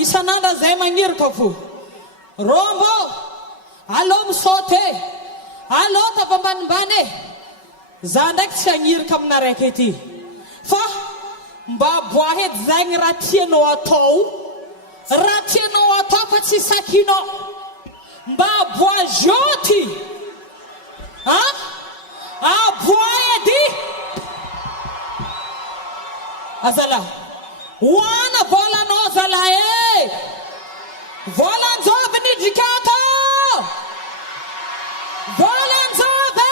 Isananda zay magniry fo. Rombo, allo misaoty, allo tapambanimbany. Za ndraiky tsy hagnirika aminaraiky ety. Fa mba aboaha edy zagny raha tianao atao. Raha tianao atao fa tsy sakinao. Mba aboa joty. Ha? Aboa edy. Azala. Wana volanao zala e. Volanjovy nidrikato. Volanjovy.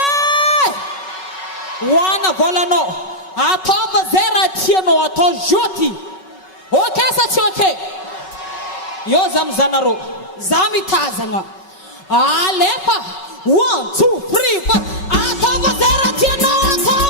Wana volanao. atao mazay raha tianao atao joty. Okay sa tsy okay? Eo za mizanareo, za mitazana. Alefa 1 2 3 4 atao mazay raha tianao atao.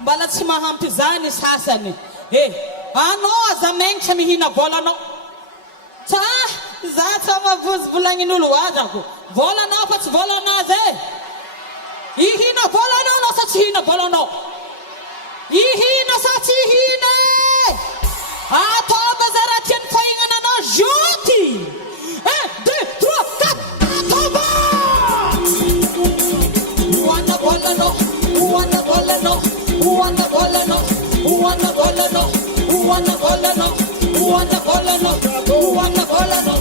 Mbala tsy mahampy zany sasany. Anao aza menitra mihina volanao. Tsa, za tsa mavozy volagnin'olo azako. Volanao fa tsy volanazy e. Ihina volanao na sa tsy hina volanao? Ihina sa tsy hina e? Atao bazara tiany fahignananao joty. 1 2 3 4 atao ba! Uana volanao, uana volanao, uana volanao, uana volanao, uana volanao, uana volanao, uana volanao.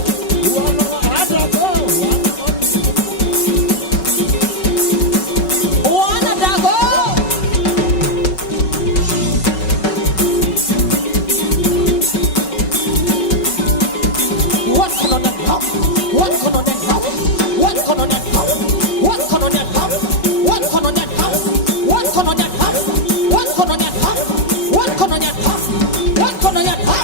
Uana dago. What can on that now? What can on that now? What can on that now? What can on that now? What can on that now? What can on that now? What can on that now? What can on that now? What can on that now?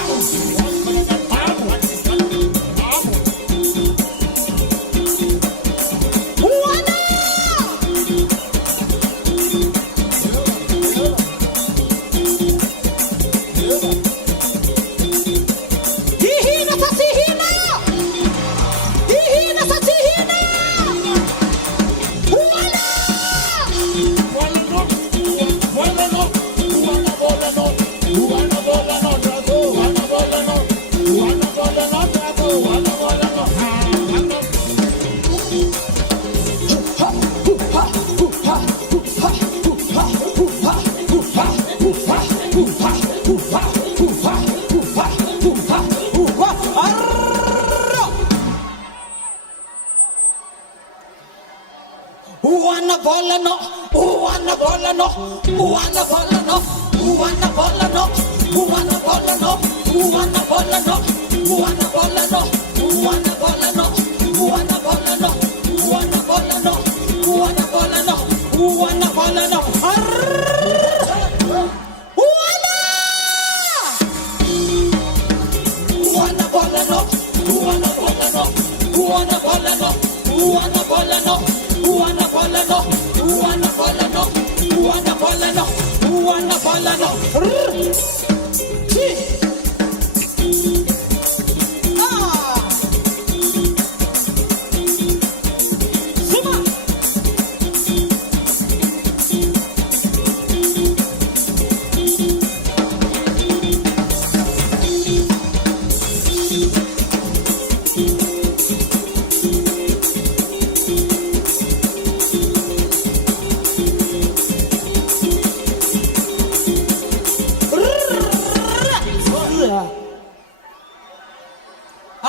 Uana volano, uana volano, uana volano, uana volano, uana volano, uana volano, uana volano, uana volano, uana volano, uana volano, uana volano, uana volano. Uana volano, uana volano, uana volano, uana volano. Uana volano, uana volano, uana volano, uana volano. Zuma.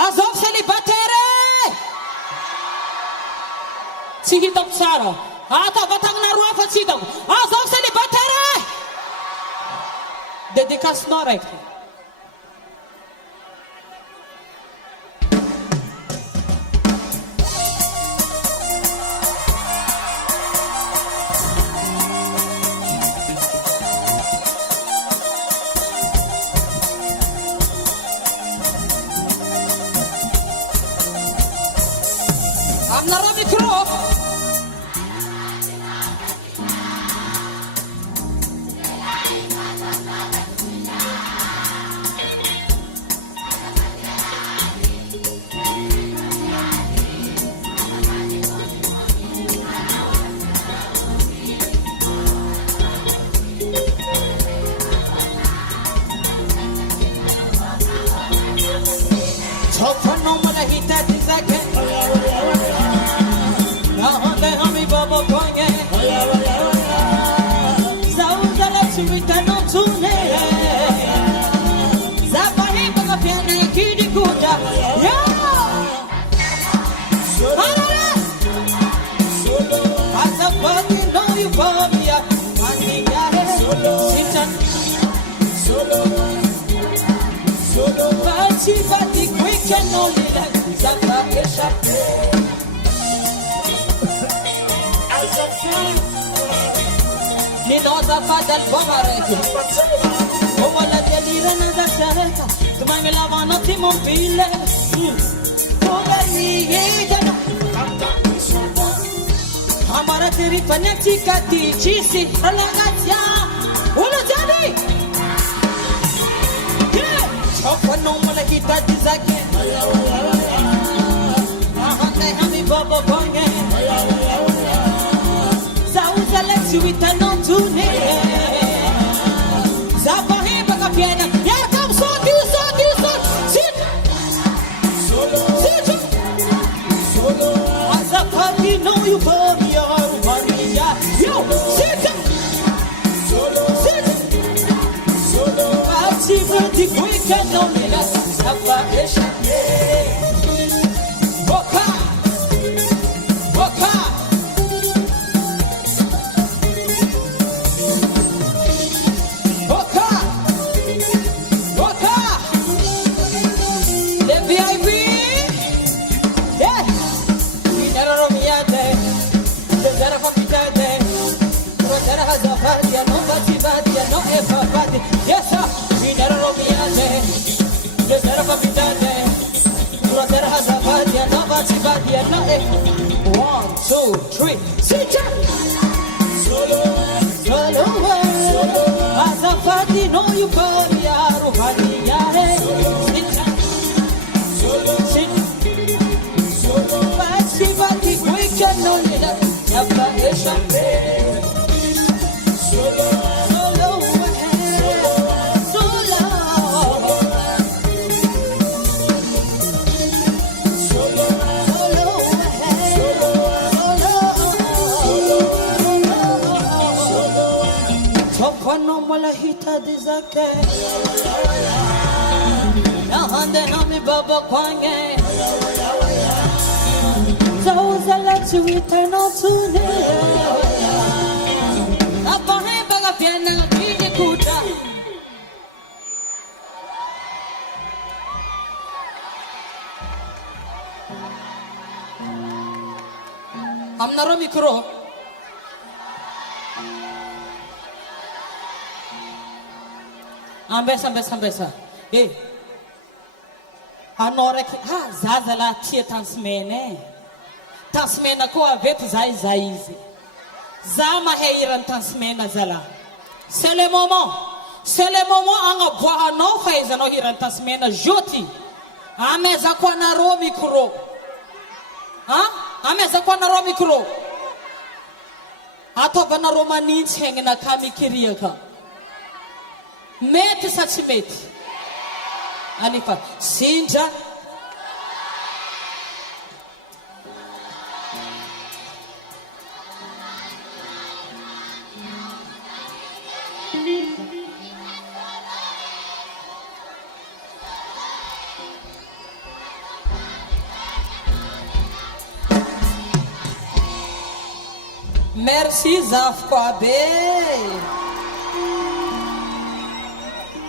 Azov célibataire! Tsy hitako tsara. Atavatagna roa fa tsy hitako. Azov célibataire! Dédicace-nao raiky. Aminareo micro. Tofano malahita dizake. Nahonde hami babo konye. Zauza la chivita no tune. Zapahi baga piane kidi kuja. Yo! Harare! Asa pati no you babia. Mani yare. Sitan. Bati bati quick and only like Zaka Esha. Ninoza fadal bomareke. Omola delira na zasareka. Tumange lava no timon pile. Oga yigana. Amara teri panati kati chisi alagatia. Ulo jadi. Tofano malahita dizake. Nahonde hami babo konge. Zauza la chivita no tune. Zapahi baga piana. Here comes son. Sit. Sit. Azapati no you babia Maria. Yo, sit. Bati quick and only like Zaka Esha. Boka. Boka. Boka. Boka. The VIP. Yeah. We never romiate. The Zara Papitade. Rotera Hazafati. No Bati. No Efa Bati. Yes, sir. We never romiate. The Zara Papitade. Rotera Hazafati. No Bati. No Efa. 1, 2, 3. Sit down. Solo. Azafati no you call ya ruhani ya he. Sit. Bati quick and only like Zaka Esha. Solo. Tofano malahita dizake. Nahonde hami babo konge. Zauza la chivita no tune. Zapahi baga piana kidi kuja. Aminareo micro. Ambesa. Eh. Anore ki zaza la tia tansmene. Tansmena ko avetu zaizi. Zama heiran tansmena zala. C'est le moment anga boa no faiza no hiran tansmena joti. Ameza kwa na ro micro. Ameza kwa na ro micro. Ato bana romani chengena kami kiriaka. Mete satimete. Anifa Sinja. Merci Zaf Kwabe.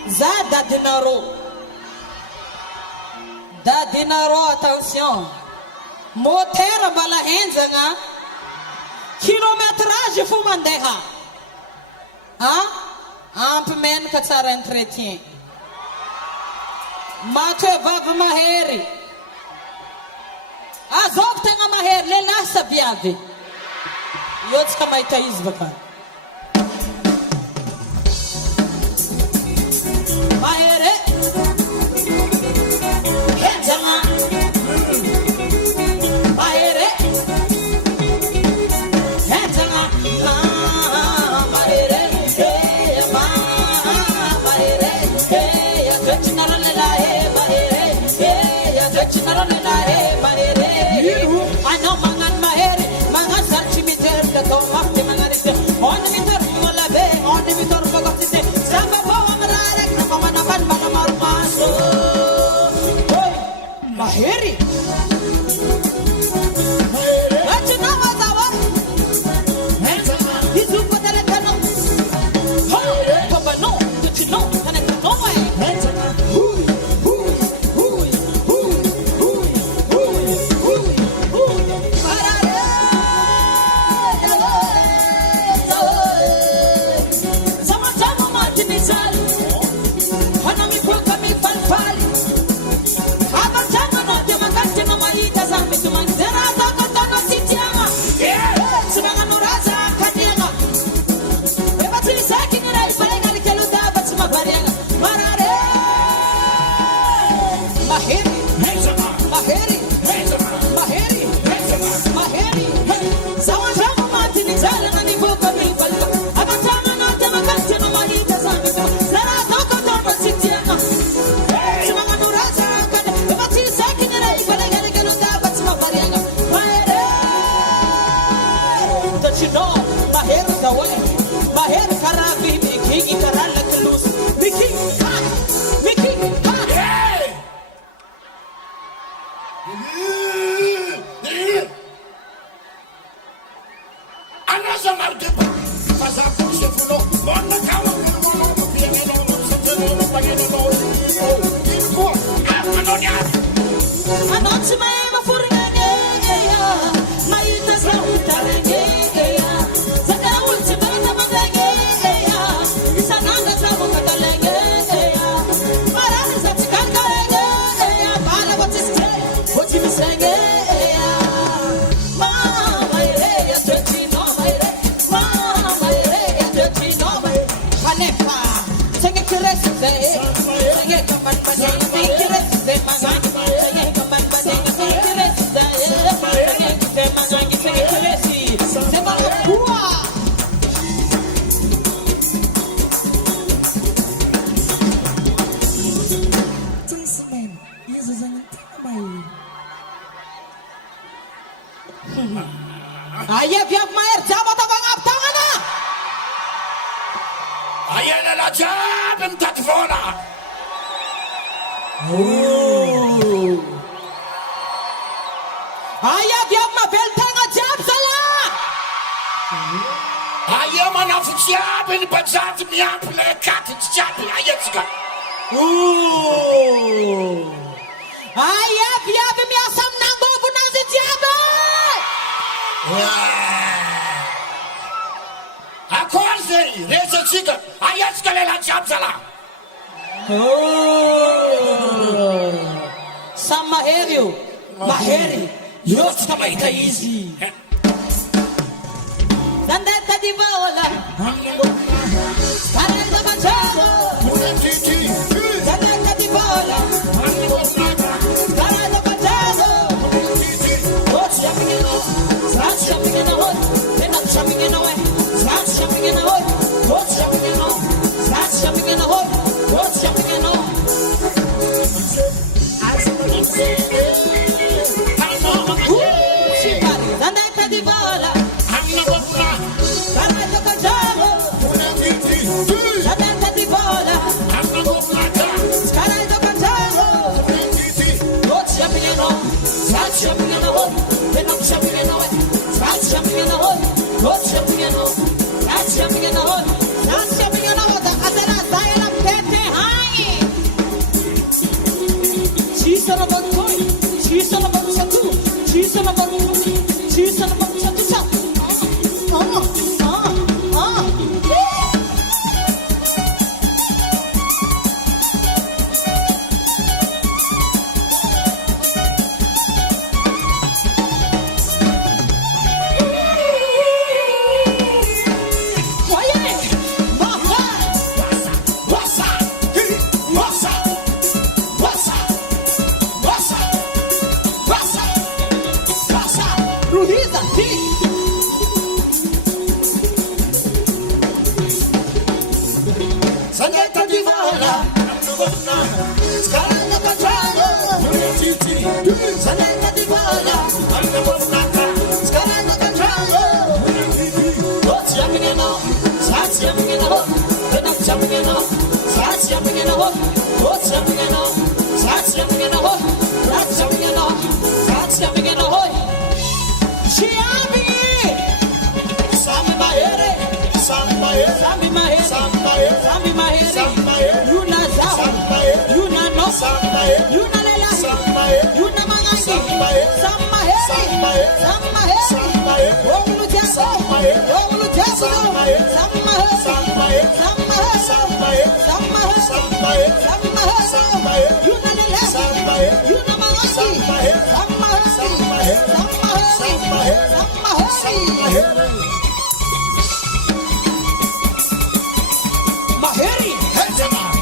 Zada dinaro, attention. Moteur bala henzanga. Kilométrage fumandeha. Ampmen katsara entretien. Mate vav maheri. Azok tenga mahery lehilahy sa viavy. Io tsika mahita izy baka. Mahery henjagna. Mahery henjagna. Mahery mahery toetrinareo lehilahy toetrinareo lehilahy mahery. Anao magnano mahery magnano sarotry miteraka atao mafy dia manarikaony miteraka malabeony mitoraka gotite zava-po amin'ny raha raiky na mamanambany manamaro maso mahery atrinao azaho izoko teletanao babanao totrinao tanetanao mahery karaha vimikigny karaha lakilosi mikigny mikigny Anasa maro deba fa za ko se fulo bona kawa kono pianelo satelo pagnelo iko anoni anao tsy mahay maforigna mahita zao hitarenge zaka olo tsy barata mandenge isan'andro zavo katalenge marary za tsy karikarenge bala vo tsisy tre vo tsy misenge mahere atoetrinao mahere mahere atoetrinao kanefa tsegneky resy zay tsegneky manimanegna fiky resy zay magnano tsegneky manimanegna fiky resy zay tsegneky zay manangy tsegneky resy zay malakoa Aye viavy mahery jiaby atao agnaby tagnana ayela la jiaby mitady vola aye viavy mavely tegna jiaby zala aye manafo jiaby ny bajady miampy le katiny jiaby ayetsika aye viavy miasa amin'angovonazy jiaby akory zay resatsika ayetsika lela jiaby zala samy mahery io mahery io tsika mahita izy zandeta di vola sarenda mangiavo zandeta di vola sarenda mangiavo what's happening now what's happening now what's happening now what's happening now what's happening now what's happening now what's happening now zandeta di vola sarenda mangiavo zandeta di vola sarenda mangiavo what's happening now what's happening now what's happening now what's happening now what's happening now what's happening now what's happening now asera zaela pete hai ci sono bottoni ci sono bottatu ci sono bottoni ci sono bottatu Yuna lela. Yuna mangangi. Sama heri. Sama heri. Wawulu jago. Wawulu jago. Sama heri. Sama heri. Sama heri. Sama heri. Yuna lela. Yuna mangangi. Sama heri. Sama heri. Sama heri. Maheri. Maheri.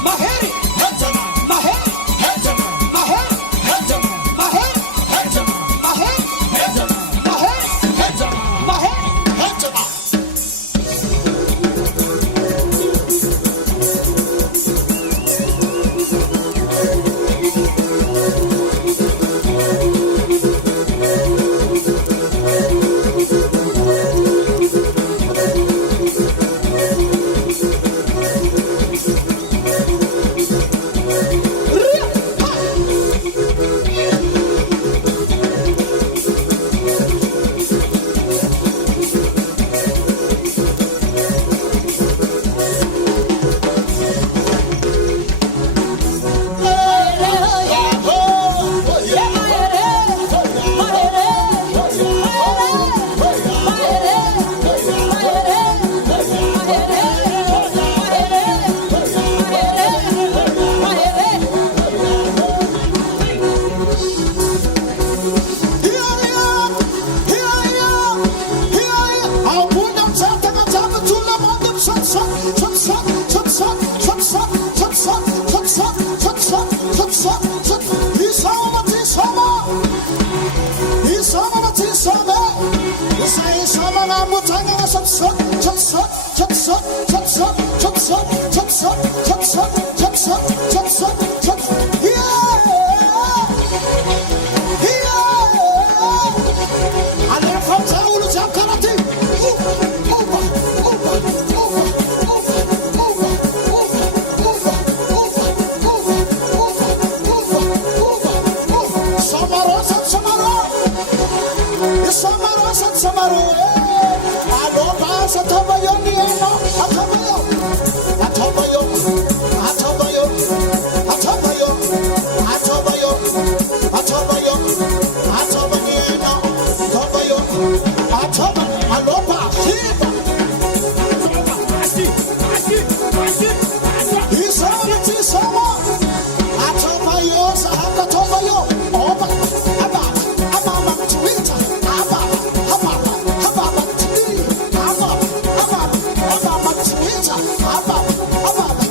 Maheri. Abba,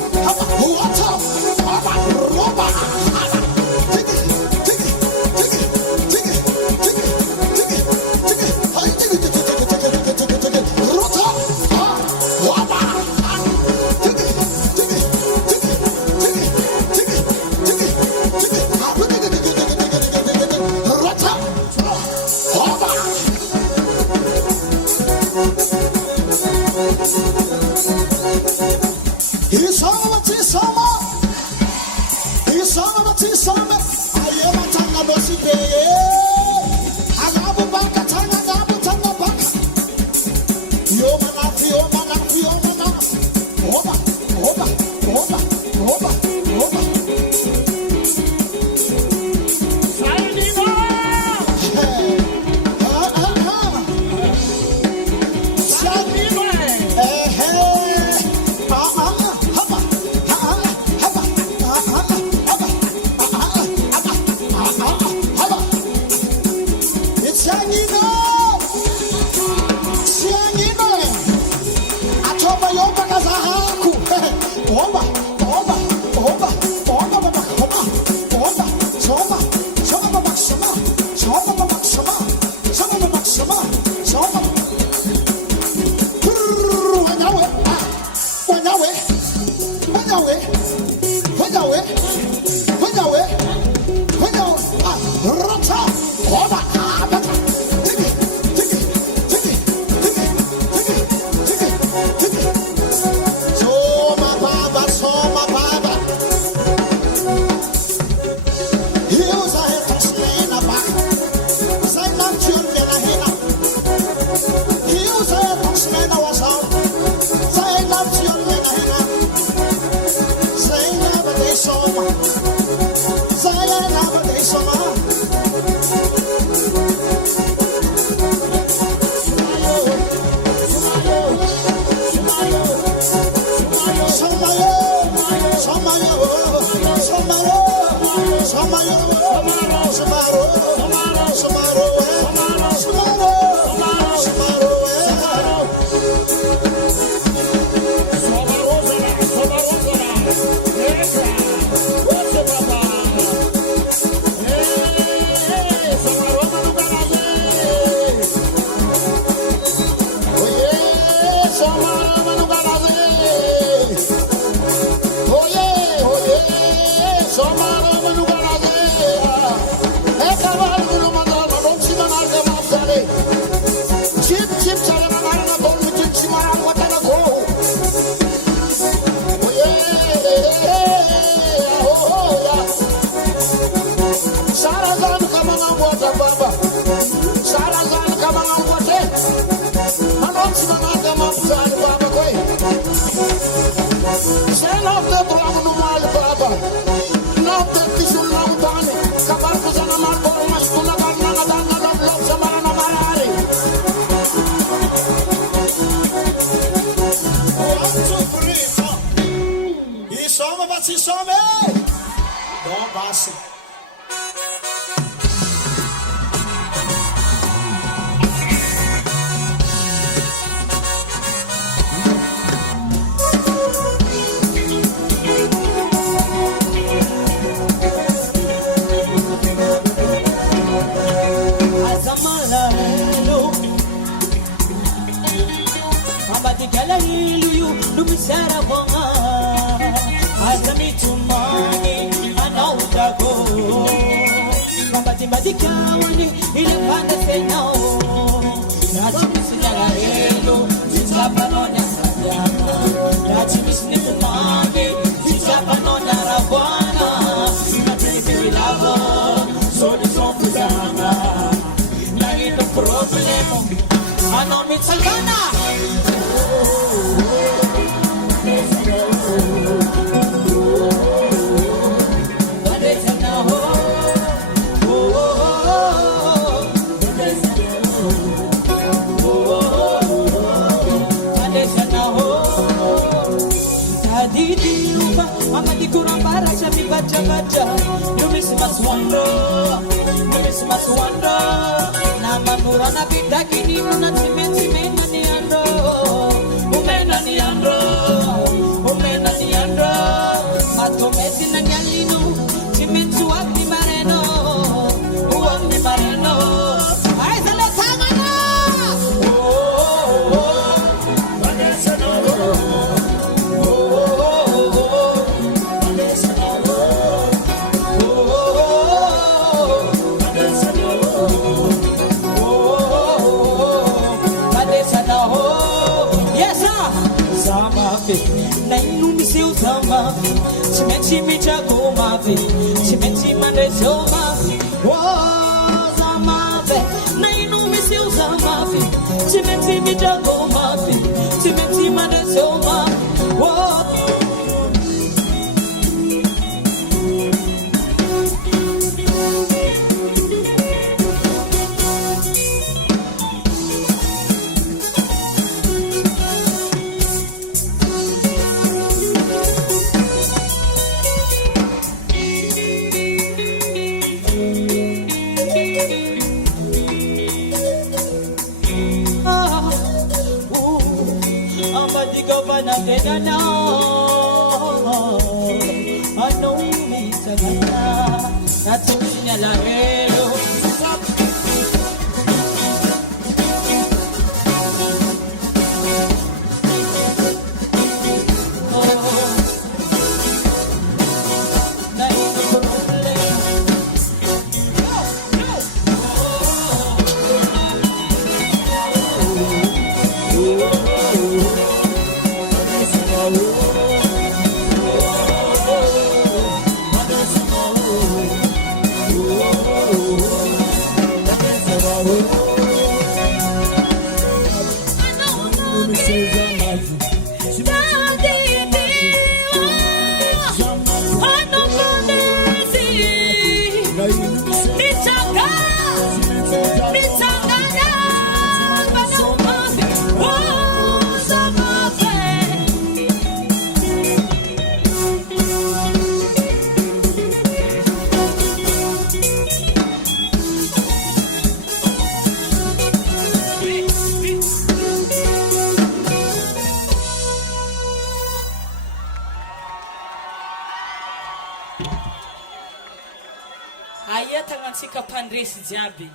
Aia tagnantsika mpandresy jiaby.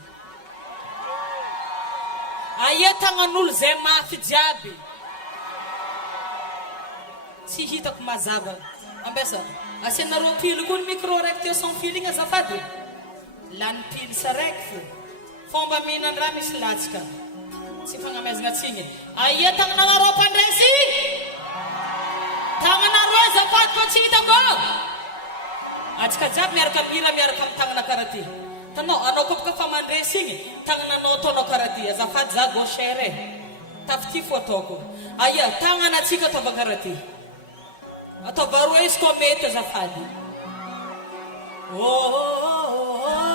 Aia tagnan'olo zay mafy jiaby. Tsy hitako mazava. Ambesa, asianareo pily koa ny micro raiky teo sans fil igny azafady. Lany pily sa raiky fo. Fomba mihinan-draha misy latsika. Tsy fagnamezana tsigny. Aia tagnanareo mpandresy? Tagnanareo azafady ko tsy hitako. Atsika jiaby miaraka mira miaraka amin'ny tagnana karaha ty. Tanao, anao koa baka fa mandresy igny, tagnananao ataonao karaha ty. Azafady za gauchère. Tafity fo ataoko. Aia, tagnanatsika ataova karaha ty. Ataova roa izy koa mety azafady. Oh, oh, oh, oh.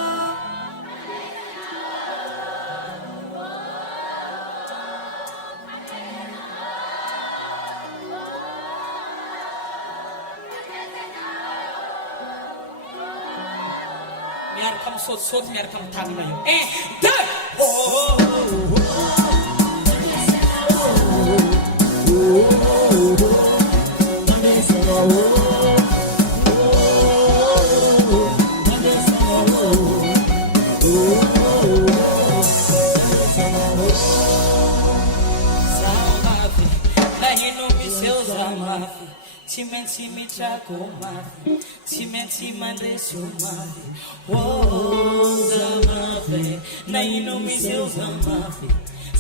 Miaraka misaotisaoty miaraka amin'ny tagnana io. 1, 2. Oh, oh, Timensi mitrako mafy, timensi mandreso mafy. Oh, zamafe, na ino miseu zamafe.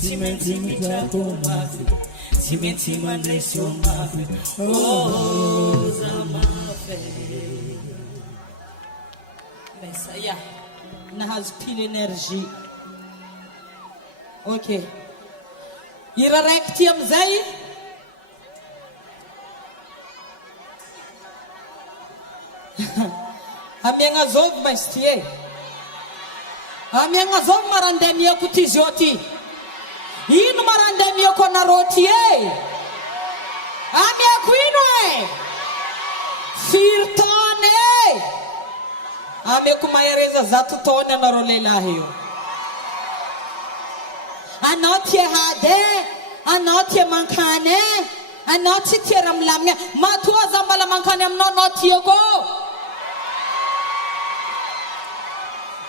Timensi mitrako mafy, timensi mandreso mafy. Oh, zamafe. Besa, yeah. Nahazo pile energy. Okay. Hira raiky ty amizay. Amiagna zovy mais ty e. Amiagna zovy marandamiako ty zio ty. Ino marandamiako anareo ty e? Amiako ino e? Firy taona e? Amiako mahereza 100 taona anareo lehilahy io. Anao tia hady e? Anao tia mankany e? Anao tsy tia raha milamina. Matoa za mbala mankany aminao anao tiako.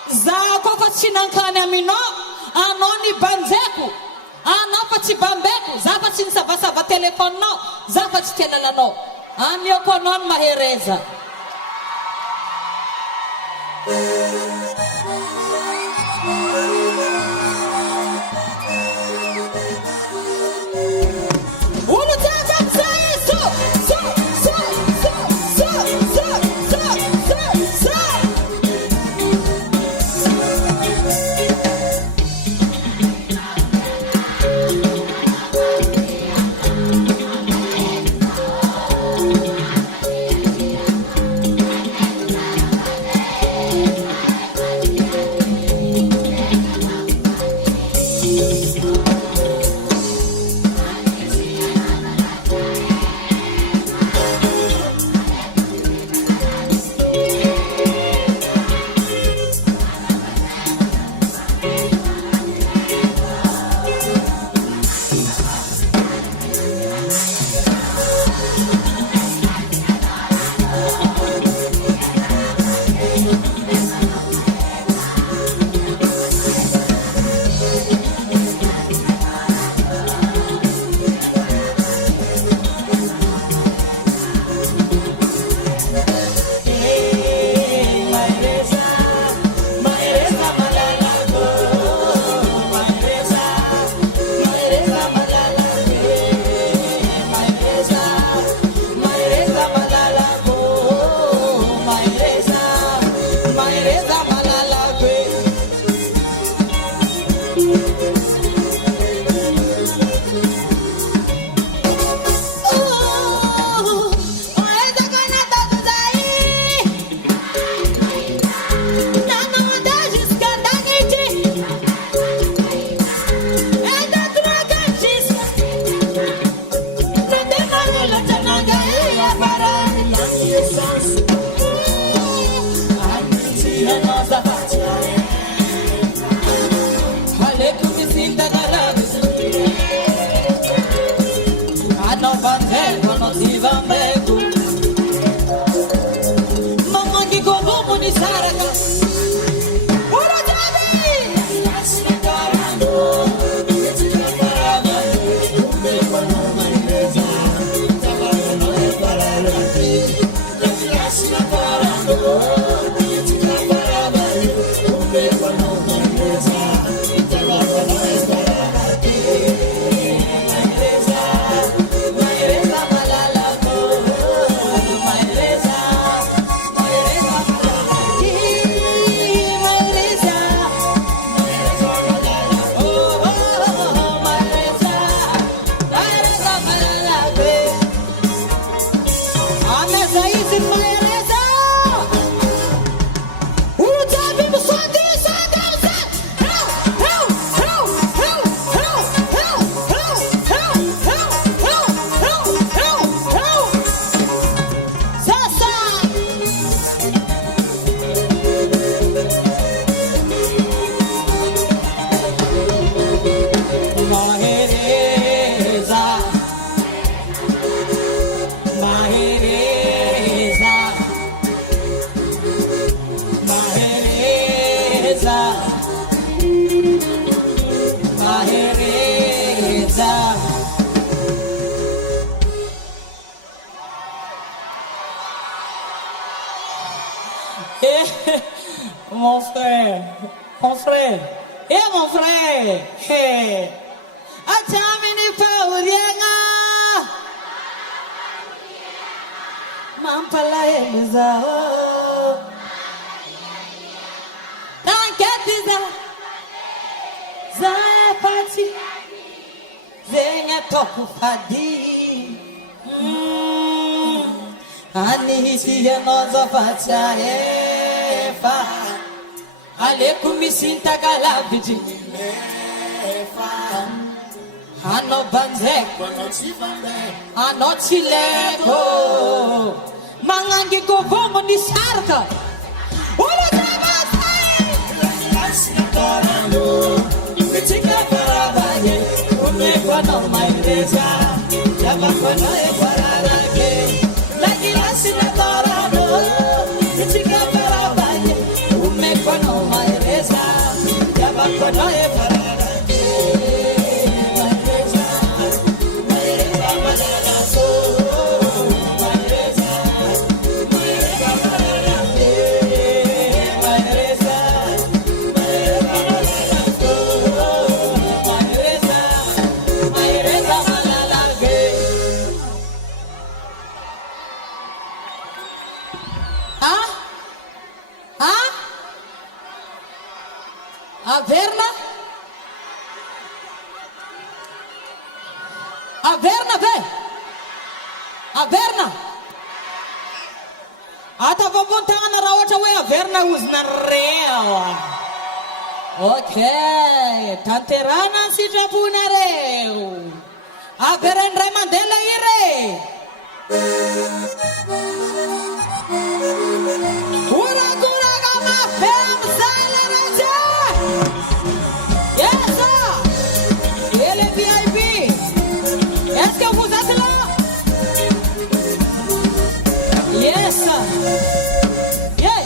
Za koa fa tsy nankany aminao, anao ny banjeko, anao fa tsy bambeko, za fa tsy nisavasava telefoninao, za fa tsy tia lalanao. Amiako anao ny mahereza. Mon frère, mon frère, achamini paurienga, mampala eluza, tanketiza, zapati, zenya toku fadi, anihisi yenoza fachaye. Alekumisinta galabiji Ano banzeko Ano chileko Mangangi kovomo ni sarka Ula trabatai Michika parabaye Umekwa no maireza Yabakwa no e pararake Lagi lasi na torano Michika parabaye Umekwa no maireza Yabakwa no e pararake Averna? Averna, ve? Averna? Ata vabontangan na rawat we Averna uzna rewa. Okay, tanterana si Japuna reu. Averen remandela ire. Ura gura gama fem sala raja. Yes sir. Ele VIP. Est-ce que vous êtes là? Yes sir. Yeah.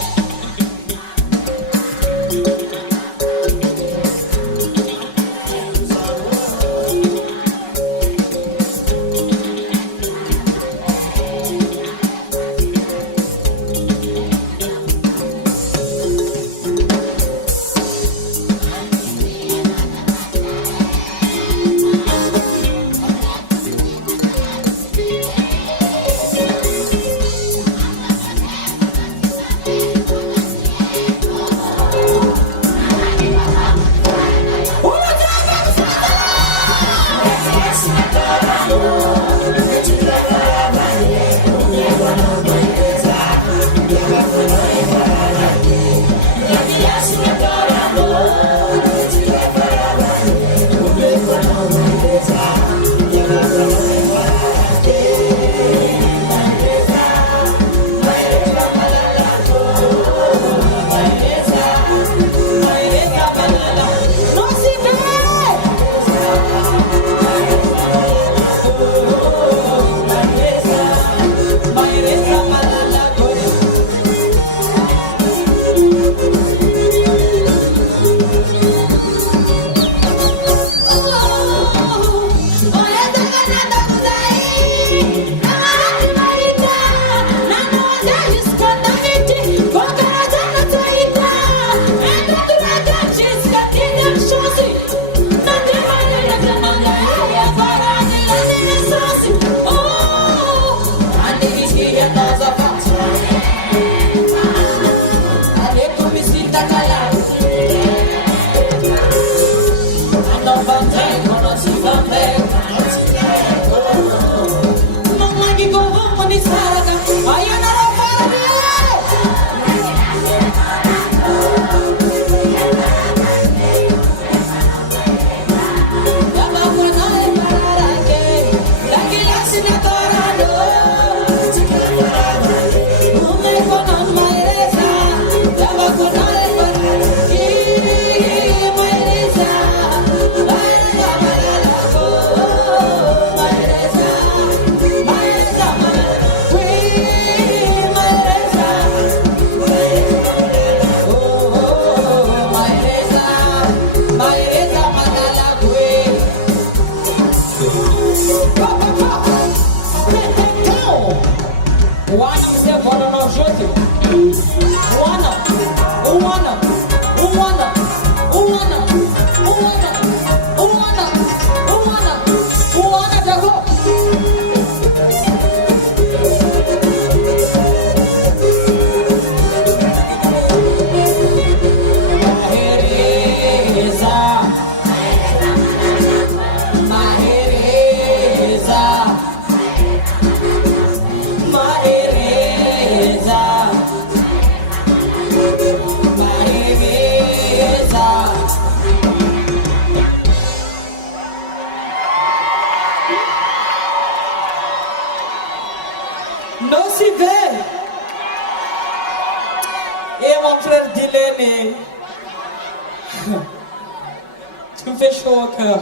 Tu me fais chaud au cœur.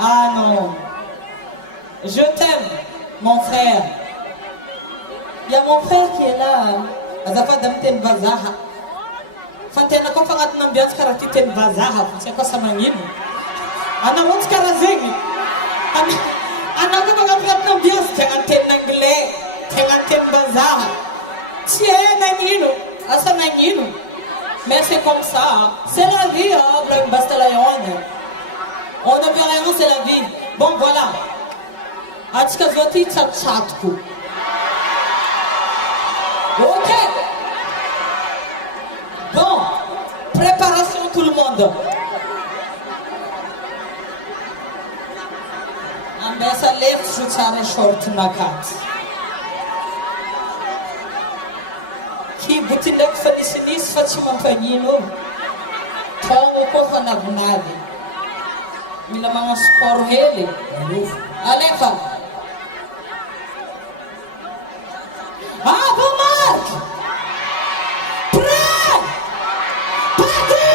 Ah non. Je t'aime, mon frère. Il y a mon frère qui est là. Azafa damten bazaha. Fatena ko fangat ng bias karatiten bazaha. Kasi ko sa mangin. Ana mo karazing. Ana ko fangat ng bias jangan ng gile. Jangan bazaha. Tiens nangino. Asa nangino. Mais c'est comme ça, c'est la vie, hein, on ne peut rien, c'est la vie. Bon, voilà. Atika Zvati Tchatku. Ok. Bon, préparation tout le monde. Ambessa left Jutare short nakat. Ki butinek felicinis fatimampanino. Tongo ko fanavnadi. Mila mga sport hele. Alefa. Abo Mark! Pre! Party!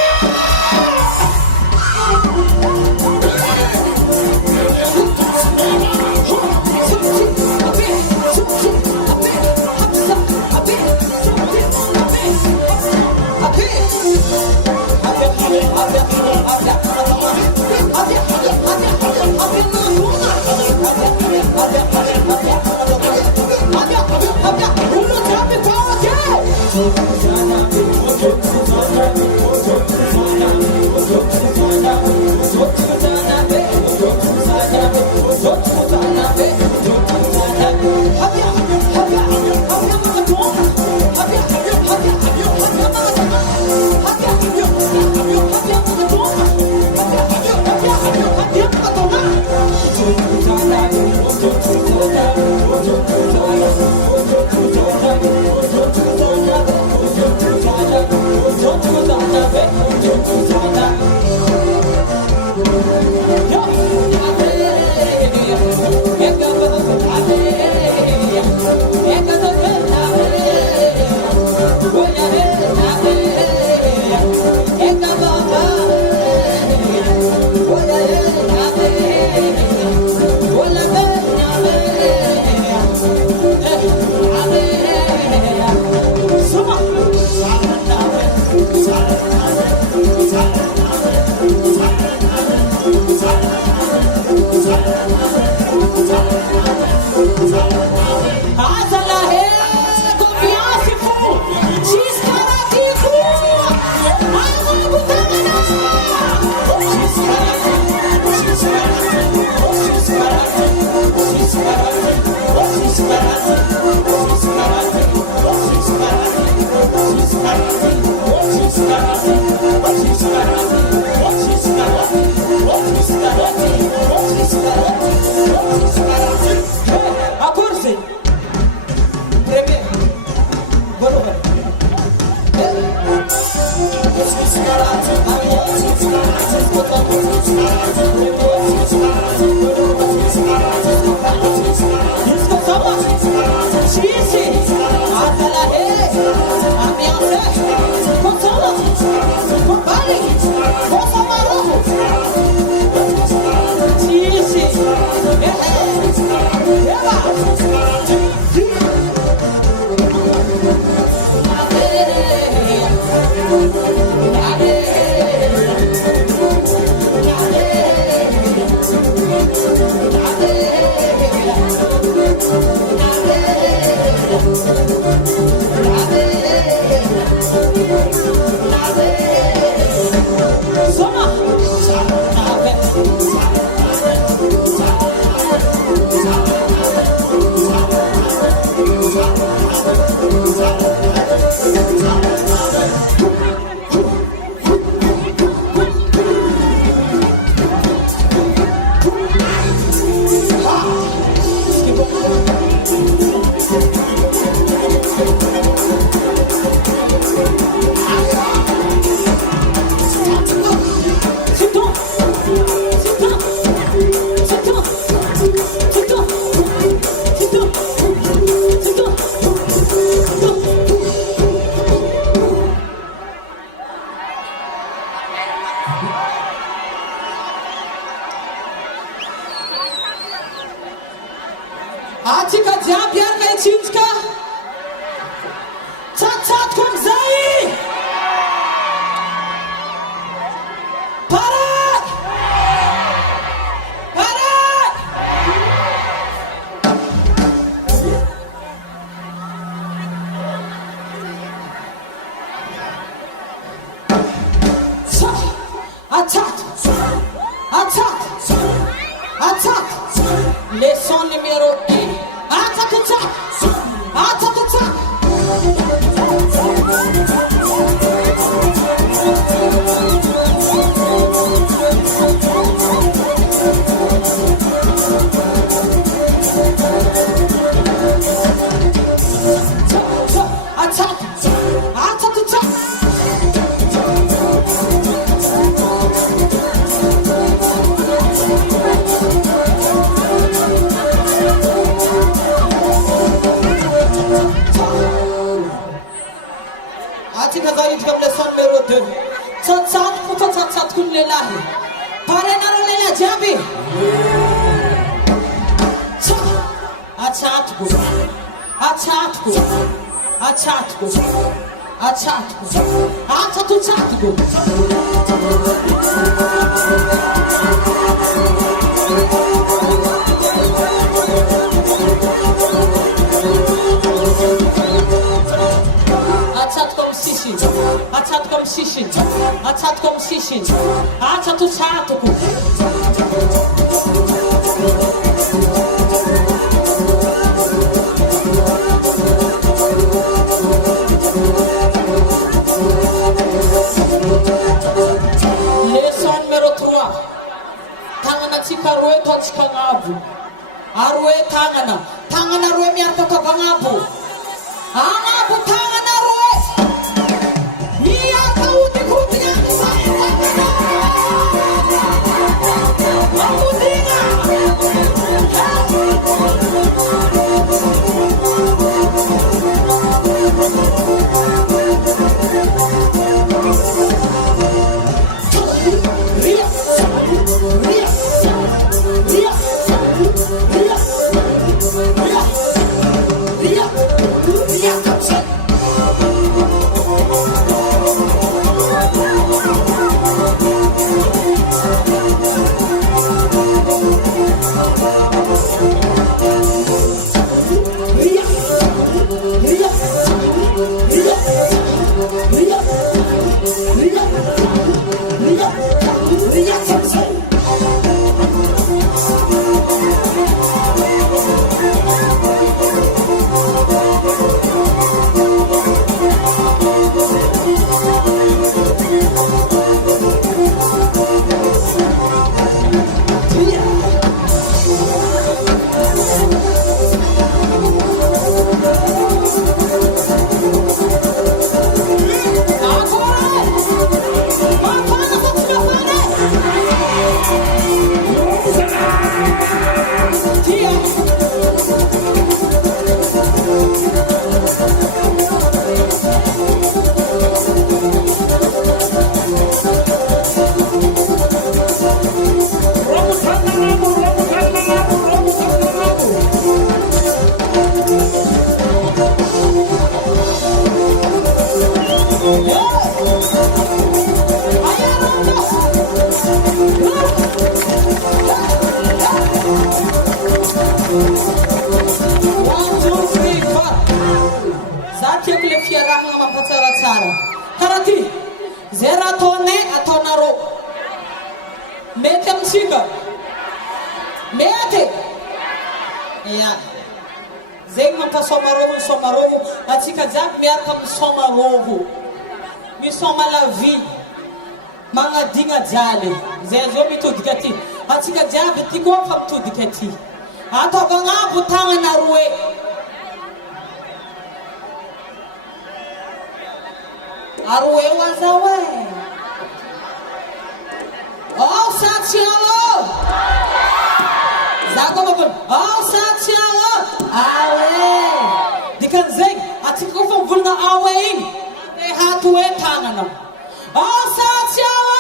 Radhe Atika jiaby araka itsinjika tsatsatoko amizay parady parady attaque attaque attaque leçon numéro 1 attaque attaque attaque attaque leçon numéro 2 tsatsatoko ny lehilahy pare nareo lehilahy jiaby atsatoko atsatoko atsatoko atsatoko atsatotsatoko atsatoko amin'ny sisiny atsatoko amin'ny sisiny atsatotsatoko leçon numéro 3 tagnanatsika roe ataontsika agnabo aroe tagnana roe miaraka atao agnabo agnabo tagnana roe zegny mampasomaroho somaroho atsika jiaby miaraka misomaroho misoma la vie magnadigna jaly zay zao mitodika aty atsika jiaby ty koa fa mitodika aty ataova agnabo tagnana roe aroe ho azao e satsiao za koa makono satsiao awe dikan'zegny atsika koa fa mivolagna awe igny hato hoe tagnana satsiao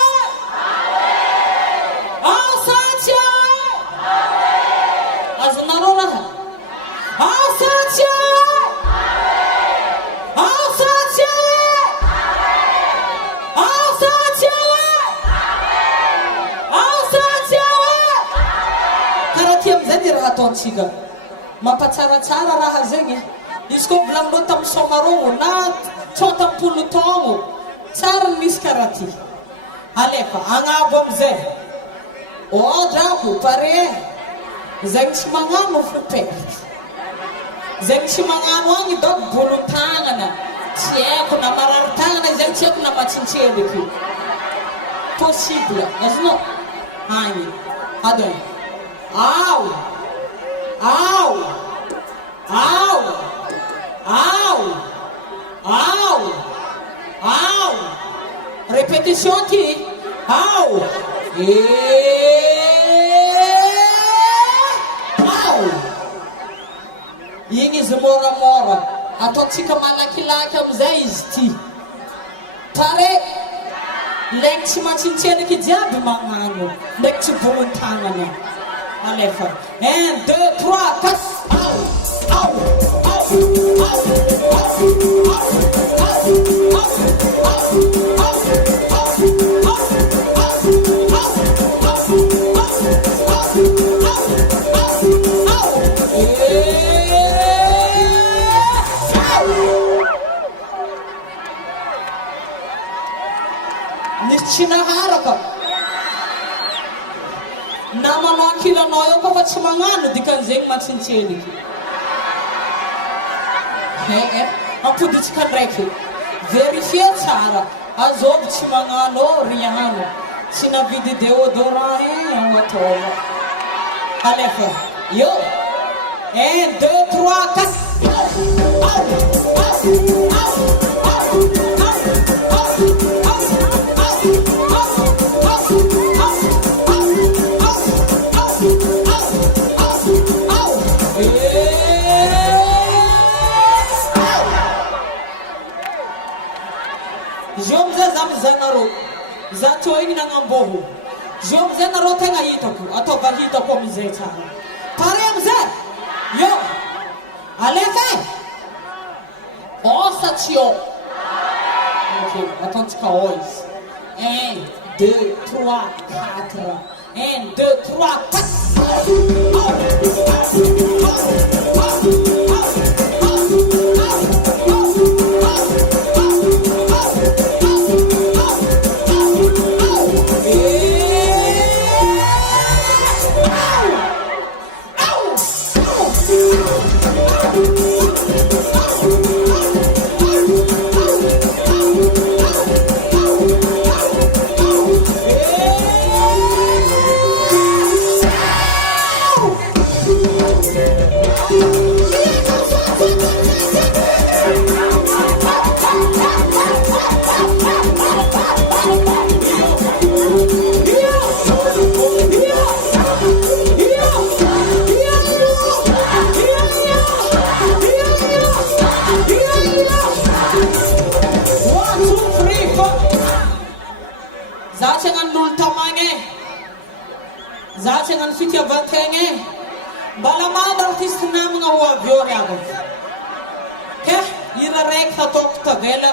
ataontsika mampatsaratsara raha zegny izy koa volaninao tamin'ny somarogno na tsotampolo taogno tsara misy karaha ty alefa agnabo amizay drako pare zegny tsy magnano fopetra zegny tsy magnano agny doko bolon-tagnana tsy haiko na marary tagnana zegny tsy haiko na matsintseliky possible azonao agny adony ao répétition ty ao igny izy moramora ataotsika malakilaky amizay izy ty pare legny tsy matsintseliky jiaby magnano ndraiky tsy bolon-tagnana alefa 1 2 3 nisy tsy naharaka namanao ankilanao eo koa fa tsy magnano dikan'zegny matsintseliky ampoditsika ndraiky verifie tsara azovy tsy magnano riano tsy navidy déodorant ao ataova alefa yo 1 2 3 zanareo za teo igny nagnamboho zo amizay nareo tegna hitako ataova hitako amizay tsara pare amizay yo alefa osa tsy o ok ataontsika o izy 1 2 3 4 1 2 za tsy hagnano fitiavan-tegna mbalamana artiste namagna ho avy eo riabo ke ira raiky ataoko tavela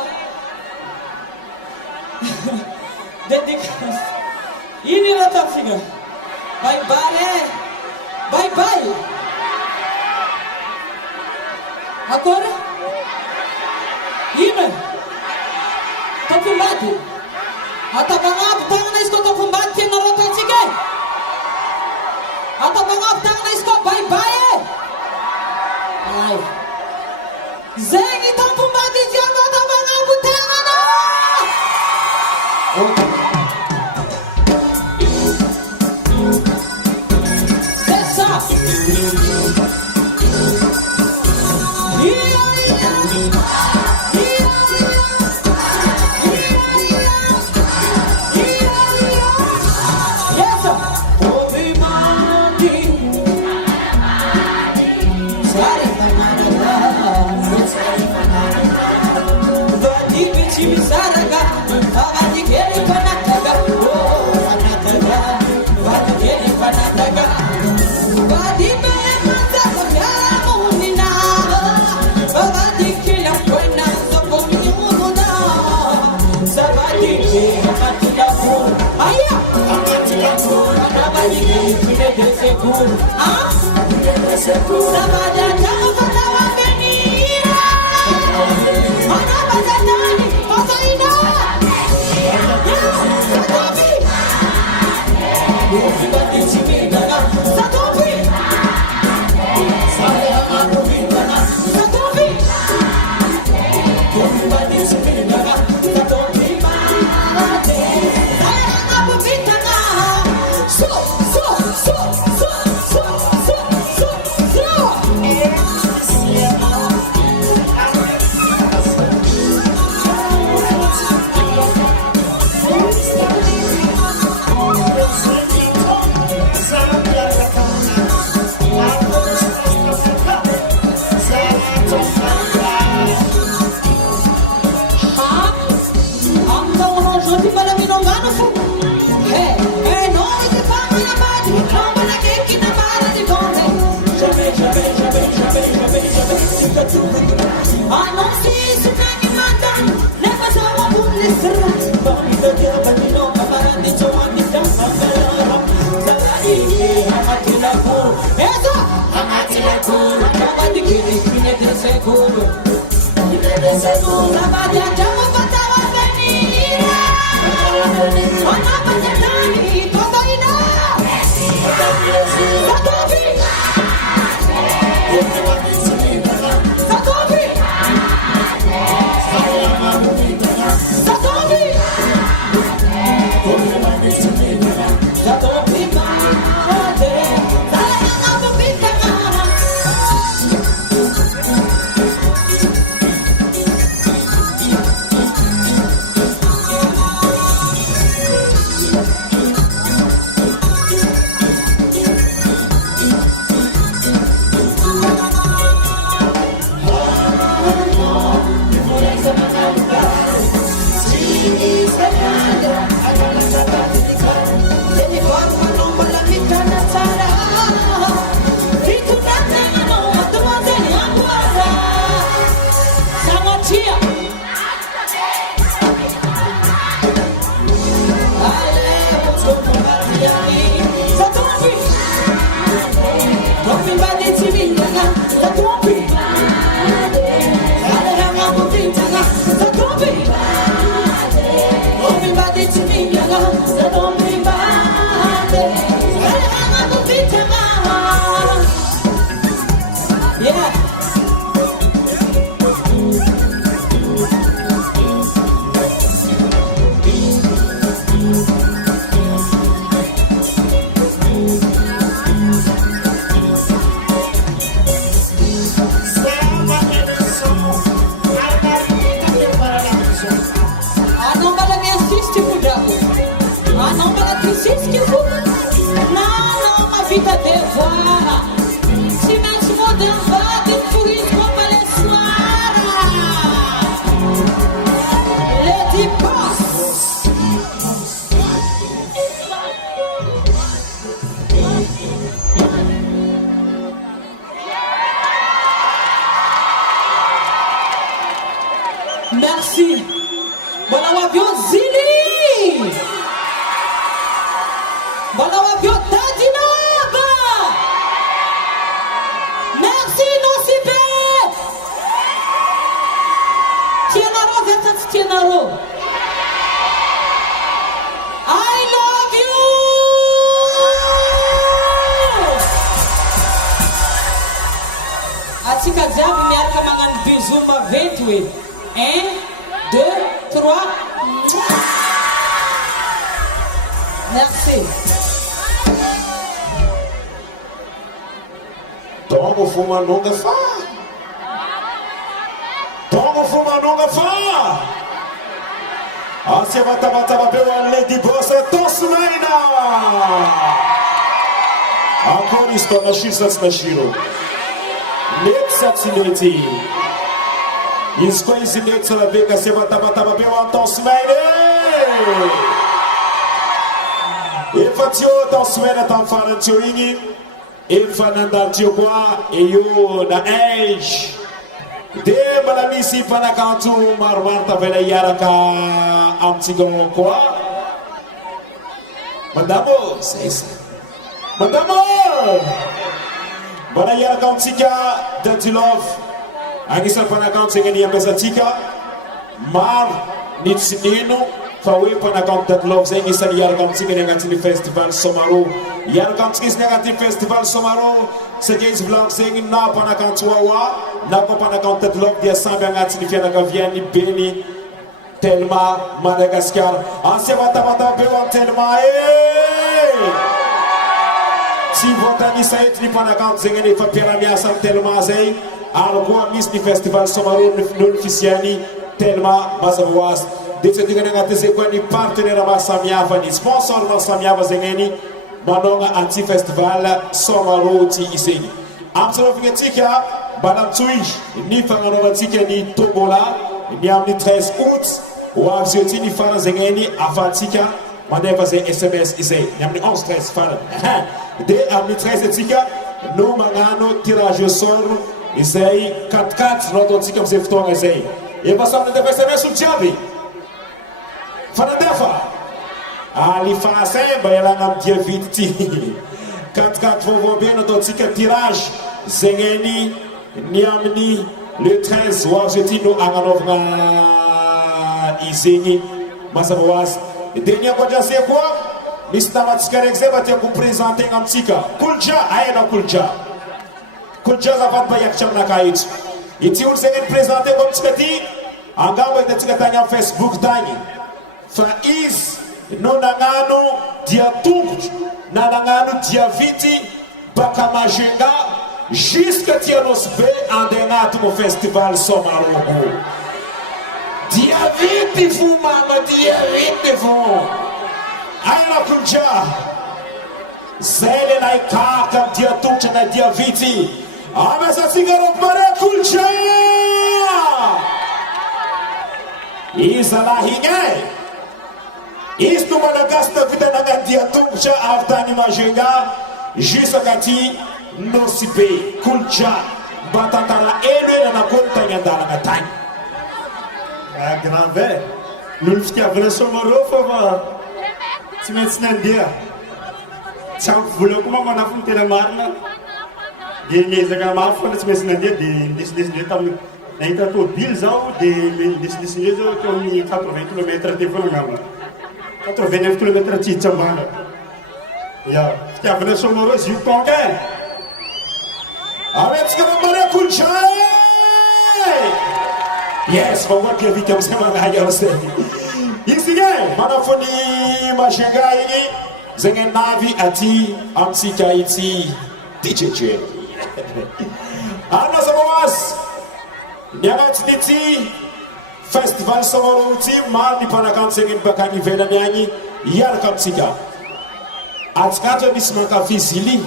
dédicace iny ira tafika bye bye akory ino tapimbady atabagnabo tagnana izy ko tapimbady tianareo tatsika atabagnabo tagnana izy ko bye ay zegny tapimbady izy ako atabagnabo tagnana c'est ça seguro. Merci. Bwana wavyo zili. Bwana wavyo tajinaba. Merci Nosipe. Tienaro vetat tienaro. I love you. Atika jabu miarka mangan bizuma ventwe. 1, 2, 3. Merci. Tongo fumanonga fa. Tongo fumanonga fa. Asia bata bewa Lady Boss Tosnaina. Akoni sto na shisas na shiro. Nexatsineti. Izy koa izy nety tsara be ka se matamatama be ho an-tao semaine efa tsy eo tao semaine tamin'ny farany tsy eo igny efa nandalo tsy eo koa eo na age de mbola misy mpanakanto maromaro tavela hiaraka amintsika koa madamo saisa madamo Bana yarakaontsika Daddy Love agnisan'ny mpanakanto zegny ny ampiasantsika maro ny tsinino fa hoe mpanakanto Daddy Love zegny isan'ny yarakaontsika ny agnatin'ny festival Somaro yarakaontsika izy ny agnatin'ny festival Somaro satria izy volagno zegny na mpanakanto Wawa na koa mpanakanto Daddy Love dia samby agnatin'ny fianakaviany Beny Telma Madagasikara ancien vatabata be wa Telma si votanisa eto ny mpanakanto zegny efa mpiara-miasa amin'ny Telma zay ary koa misy ny festival Somaro nonofisiany Telma mazava ho azy dia tsy adikany agnaty zay koa ny partenaire maro samihafa ny sponsor maro samihafa zegny eny manonga anty festival Somaro ty isegny ampisarovigna antsika mbala mitsoy ny fagnanaovantsika ny tombola ny amin'ny 13 août ho avy zio ty ny farany zegny eny ahafahantsika mandefa zay SMS izay ny amin'ny 11-13 farany dia amin'ny 13 atsika no magnano tirage au sort izay 4-4 no ataontsika amizay fotoagna izay efa samy nandefa SMS olo jiaby fanandefa alifasin mba ialagna amin'ny dia vity ty 4-4 vaovao be no ataontsika tirage zegny eny ny amin'ny le 13 ho avy zio ty no agnanovagna izegny mazava ho azy dia ny ankoatrase koa misy namatsika raiky zay mba tiako présentegna amitsika Kolja aina Kolja zafady mba hiakatra aminaka eto ity olo zegny présenteko amitsika ty angamba hitantsika tagny amin'ny Facebook tagny fa izy no nagnano dia tongotro na nagnano dia vity baka Majenga jusque ty Anosbe andeha agnaty mo festival Somaro dia vity fo mama dia vity fo aina Kolja zay lehilahy kaka amin'ny dia tongotra na dia vity amesatsika ropare Kolja izy alahy igny izy no malagasy navita nagnano dia tongotra avy tany Majenga jusque aty Nosibe Kolja mba tantara elo ena nakory tagny andalagna tagny grand ve nolo fitiavana Somaro fa fa tsy maintsy nandeha tsy ampy vola koa ma manafo ny tena marina dia niezaka mafy fa tsy maintsy nandeha dia ndesinesindre tamin'ny nahita tôbily zao dia ndesinesindre zao teo amin'ny 80 km teo foana ngamba 89 km tsy hitsambana ya fitiavana Somaro izy io tonga ametsika mambare Kolja yes vahoaky avita amizay magnahy ao zay izy igny manafo ny Majenga igny zegny navy aty amitsika ity DJJ ana zava ho azy ny agnaty ty festival Somaro ty maro ny mpanakanto zegny baka any ivelany agny hiaraka amitsika atsikatra misy mankafy Zili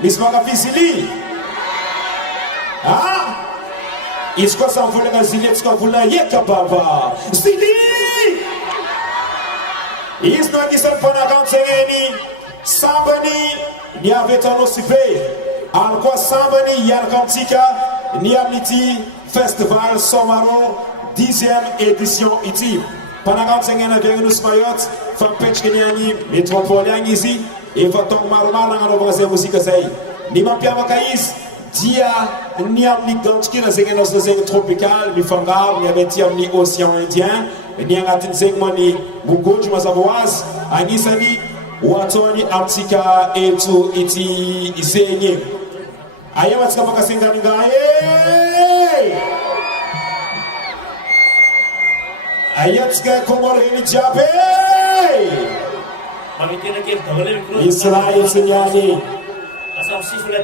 misy mankafy Zili izy koa samy volagna Zili atsika volagna eka baba Zili izy no agnisan'ny mpanakanto zegny eny sambany ny avy eto Nosibe ary koa sambany hiaraka amitsika ny amin'ity festival Somaro 10e édition ity mpanakanto zegny eny avy agny Nosy Mayotte fa mipetraka ny agny métropole agny izy efa taogno maromaro nagnanovagna zay mozika zay ny mampiavaka izy dia ny amin'ny dantikina zegny anao zegny tropical mifangaro ny avy aty amin'ny océan Indien ny agnatiny zegny moa ny mongondro mazava ho azy agnisany ho ataony amitsika eto ity zegny aia atsika makasenganinga aia atsika Komoro heny jiaby isy raha etsiny any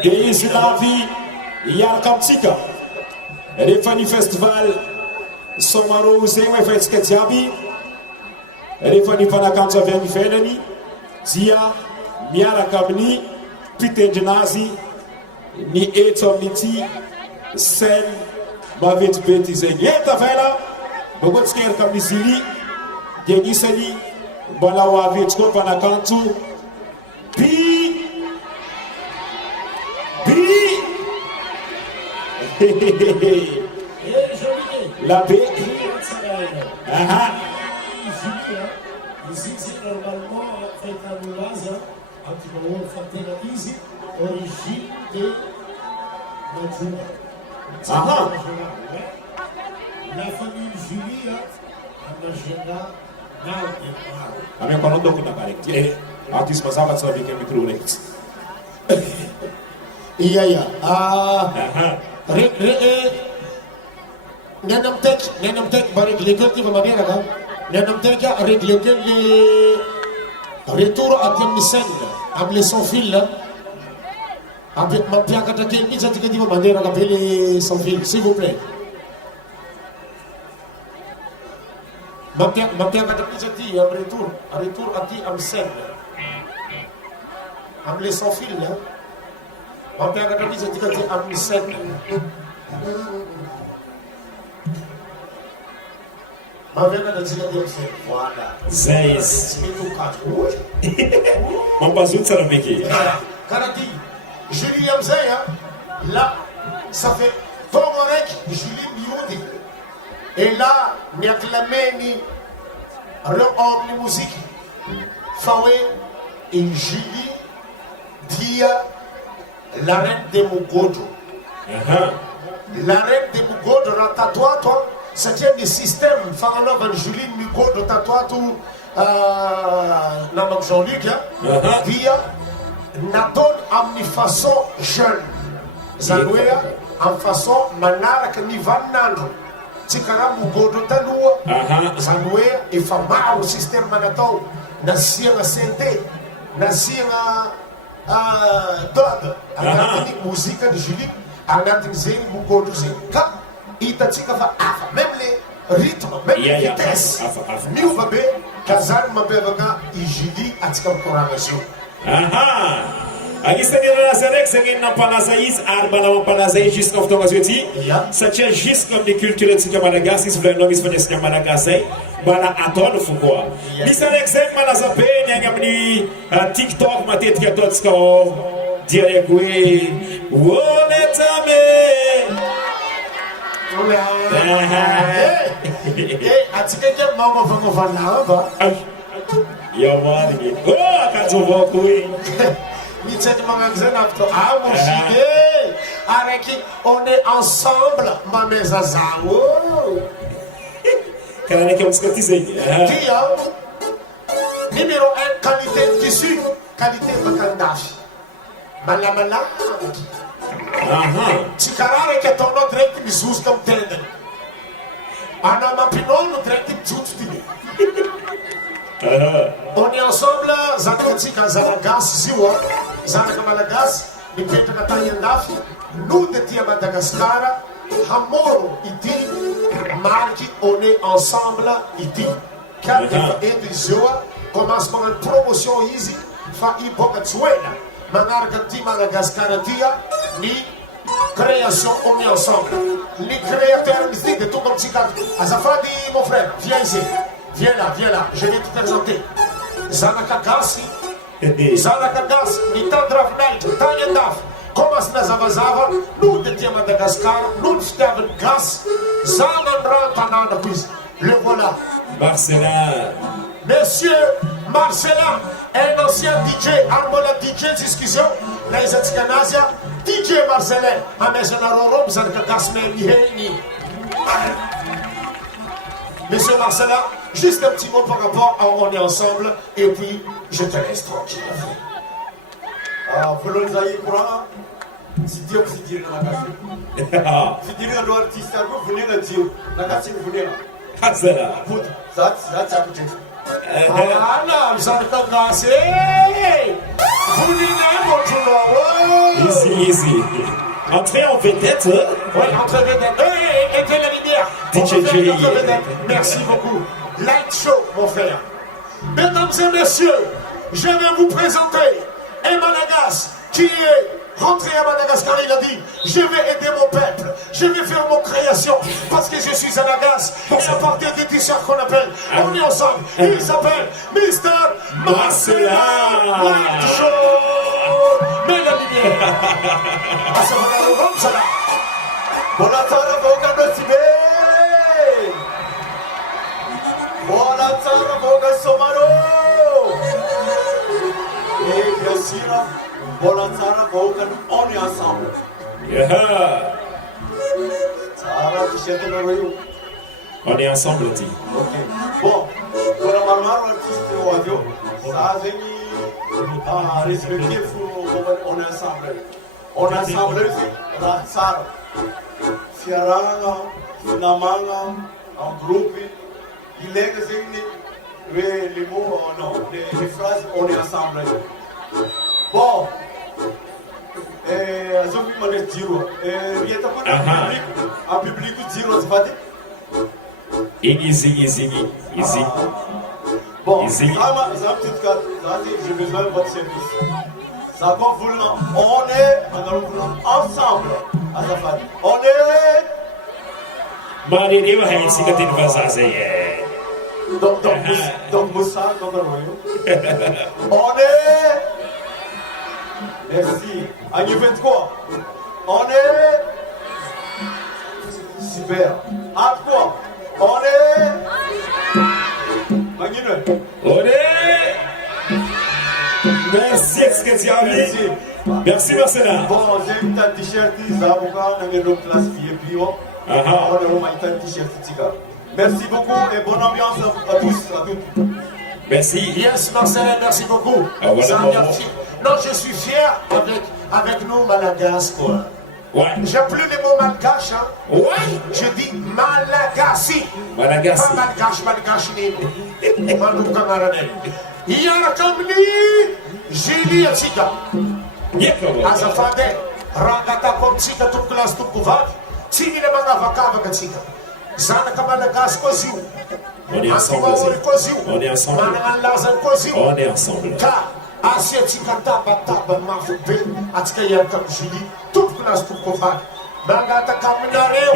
dia izy navy hiaraka amitsika rehefa ny festival Somaro zegny efa etsika jiaby rehefa ny mpanakanto avy any ivelany dia miaraka amin'ny mpitendrinazy ny eto amin'ity scène mavetibety zegny eta vela mba tsika hiaraka amin'ny Zili dia agnisany mbala ho avy eto koa mpanakanto la B normalement fait un Antivalor tena izy origine de Majuna. Aha. La famille Julia Majuna now in Maro. A minha coluna do na cara. Artista passava só de quem me trouxe. Iya. Nenam tek bari legal ti mamera kan. Nenam tek ya legal le retour à Tiamisen, avec sans fil là. Avec ma pierre katakel mi jati ka di mamera ka pele sans fil, s'il vous plaît. Ma pierre katakel jati retour à Tiamisen. Avec sans fil là. Ma pierre katakel jati ka Tiamisen. Zéis. Vamos para juntos, sabe aqui? Karati, Julie Amzeya, là, ça fait Tomorek, Julie Mioudi. Et là, Niaklameni, Re-Omni Musique, Fawe et Julie Dia, la reine de Mugodo. La reine de Mugodo, Ratatoua, toi. C'était le système Faranov Julie Mugo de Tatoatu Namak Jean-Luc Dia Naton en façon jeune Zanouya en façon Manara que Nivan Nando Tikara Mugo de Tanoua Zanouya et Fama au système Manato Nasir la santé Nasir Dog Anatini musique de Julie Anatini Zé Mugo de Zeka Itatika fa afa, même les rythmes, même les vitesses. Miu babe, kazan mabevaka ijidi atika programmation. Aqui está a Serex, aqui na Panazais, arma na Panazais, Gisco of Thomas Yuti. Satia Gisco de culture de Madagascar, se o nome de Madagascar, Bala Adoro Foucault. Miserex, Manazape, Nyangamni, TikTok, Matet Katotska, Diaregui, Woletame. Atika que mama vamos vanava. Yamani. Oh, Katsuvoku. Mi tchèque mama xenapto. Ah mon chigué. Avec on est ensemble, ma mezazao. Cara que eu escutei. Qui a numéro 1 qualité de tissu, qualité bakandafi. Malamala. Tikarare que ton autre direct me sous comme tel. Anama pinon direct tout. On est ensemble, Zanatika Zanagas, Ziwa, Zanakamalagas, et Peter Natayandaf, nous de Tia Madagascar, Hamoro, Iti, Marki, on est ensemble, Iti. Car et de Zoa commence par une promotion easy, Fa'i Bokatsuela, Manargati Madagascar, Tia, ni création, on est ensemble. Les créateurs mystiques de tout comme Tika. Azafadi, mon frère, viens ici. Viens là, je vais te présenter. Zanakagasi, Nitandra Night, Tanyandaf, Komas Nazavazava, nous de Madagascar, nous de Gas, Zanandra Tananda Quiz. Le voilà. Marcelin. Monsieur Marcelin, un ancien DJ, Armola DJ, discussion, les Atikanasia, DJ Marcelin, Amejanaroro, Zanakagas, Meheni. Monsieur Marcelin, juste un petit mot par rapport à On est ensemble, et puis je te laisse tranquille. Vous l'avez courant, si Dieu vous dit dans la carte. Si Dieu doit artiste, vous venez le Dieu, la carte vous venez là. Hazela. Ça, c'est à côté. Ah non, ça ne t'a pas assez. Vous venez votre Easy. Entrez en vedette. Oui, entrez vedette. Éteins la lumière. DJ. Merci beaucoup. Light show, mon frère. Mesdames et messieurs, je vais vous présenter Emanagas, qui est rentré à Madagascar. Il a dit, je vais aider mon peuple, je vais faire mon création, parce que je suis Anagas. Et à partir du t-shirt qu'on appelle, on est ensemble. Il s'appelle Mr. Marcelin. Light show. Mets la lumière. Ah, ça va dans le rond, ça là. Voilà, ça va, Voilà, ça va, Somaro. Et bien Sira, Bolanzara, Volcan, on est ensemble. Yeah. Sara, tu sais de l'oreille. On est ensemble, dit. Ok. Bon, pour la marmare, l'artiste au radio, ça a venu à respecter, on est ensemble. On est ensemble, la Sara. Fiaranga, Finamanga, en groupe, il est les mots, non, les phrases, on est ensemble. Bon, je vais me dire, il y a un public qui dit, c'est pas Easy. Bon, Easy. ça, ma petite carte, j'ai besoin de votre service. Ça va vouloir, on est ensemble à sa famille. On est. Mari dia hai sikatin bahasa saya. Donc, Moussa, donc, on est. Merci. En fait quoi? On est. Super. À quoi? On est. Magnus. On est. Merci, est-ce que tu as dit? Merci, Marcela. Bon, j'ai une t-shirt, ça va on a une classe qui est bio. On a une t-shirt, merci beaucoup et bonne ambiance à tous, à toutes. Merci. Yes, Marcel, merci beaucoup. Ah, voilà, Ça, bon. merci. Non, je suis fier avec nous, Malagasy, quoi. Ouais. J'ai plus les mots malgache, hein. Ouais. Je dis Malagasy. Malagasy. Pas malgache, ni. Mandou Kamarane. Yara Kamli, Jili Atika. Yekabo. Azafade, Rangata Komtsika, toute classe, toute couvade. Tini le Mangavakava Katika. Zana Kamalagas Koziu. On est ensemble. On est ensemble. On est ensemble. Car, Asiatika Taba Mafube, Atikaya Kamjili, toute classe, toute couvade. Mangata Kaminareo,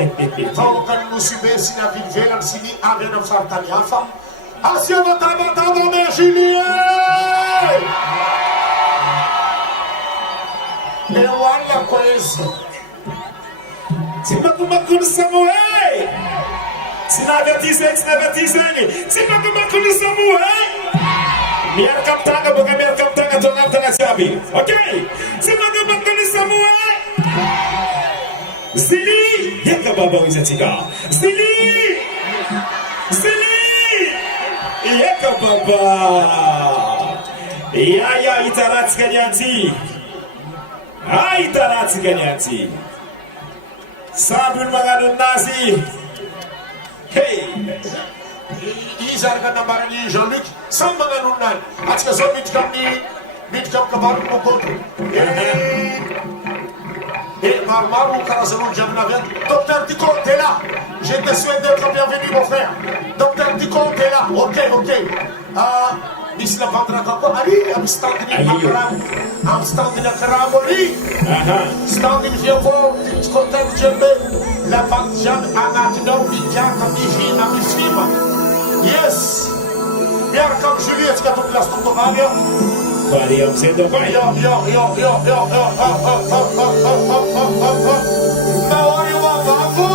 Vaokan Musube, Sina Vilvelan Sini, Avenam Sartaniafa. Asiava Taba Mergili. E wala coisa. Simakumakun Samuel. Sinavertisen. Simakumakun Samuel. Biar kaptanga bukan biar kaptanga tengah siapi. Okay. Simakumakun Samuel. Zili. Yaka baba wizatika. Zili. Yaka baba. Ya itarat ganyanti. Itarat ganyanti. Sabun Magadun Nasi. Hey! Izar ka na barang ni Jean-Luc. Saan mga nunan? At sa mid-cam ka barang mo ko. Marmaru Karazanou Djamnavet. Docteur Tico, t'es là. Je te souhaite d'être bienvenu, mon frère. Docteur Tico, t'es là. Ok. Misla Vandra Kako. Ali, am stand in Akram. Am stand in Akramori. Stand in Vievo. Discothèque Djembe. La Vandjan Anakno Vidja Kamihi Amisima. Yes. Biar kam Juliet Katuk Las Tutovalia. Variam sendo pai. Yo. Maori wa babu.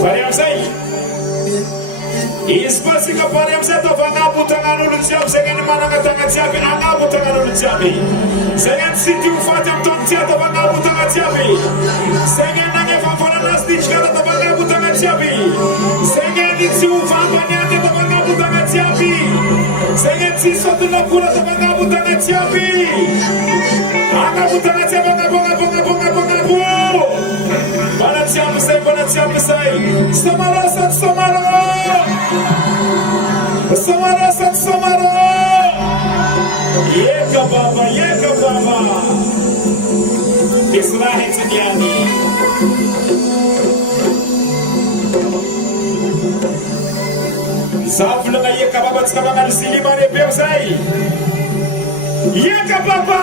Variam sei. Espasi ka variam seto vangabu tangan ulu siap sengen mana tangan siapi angabu tangan ulu siapi. Sengen siti ufatam ton siato vangabu tangan siapi. Sengen nange fanfona nastich kata vangabu tangan siapi. Sengen itsi ufan banyate vangabu tangan siapi. Sengen si sotu nakura vangabu tangan siapi. Angabu tangan siapi bonga. Banan siapi say. Samara. Yeka baba. Israel Tiniani. Zafla na yeka baba tsabana silima ne persai. Yeka baba.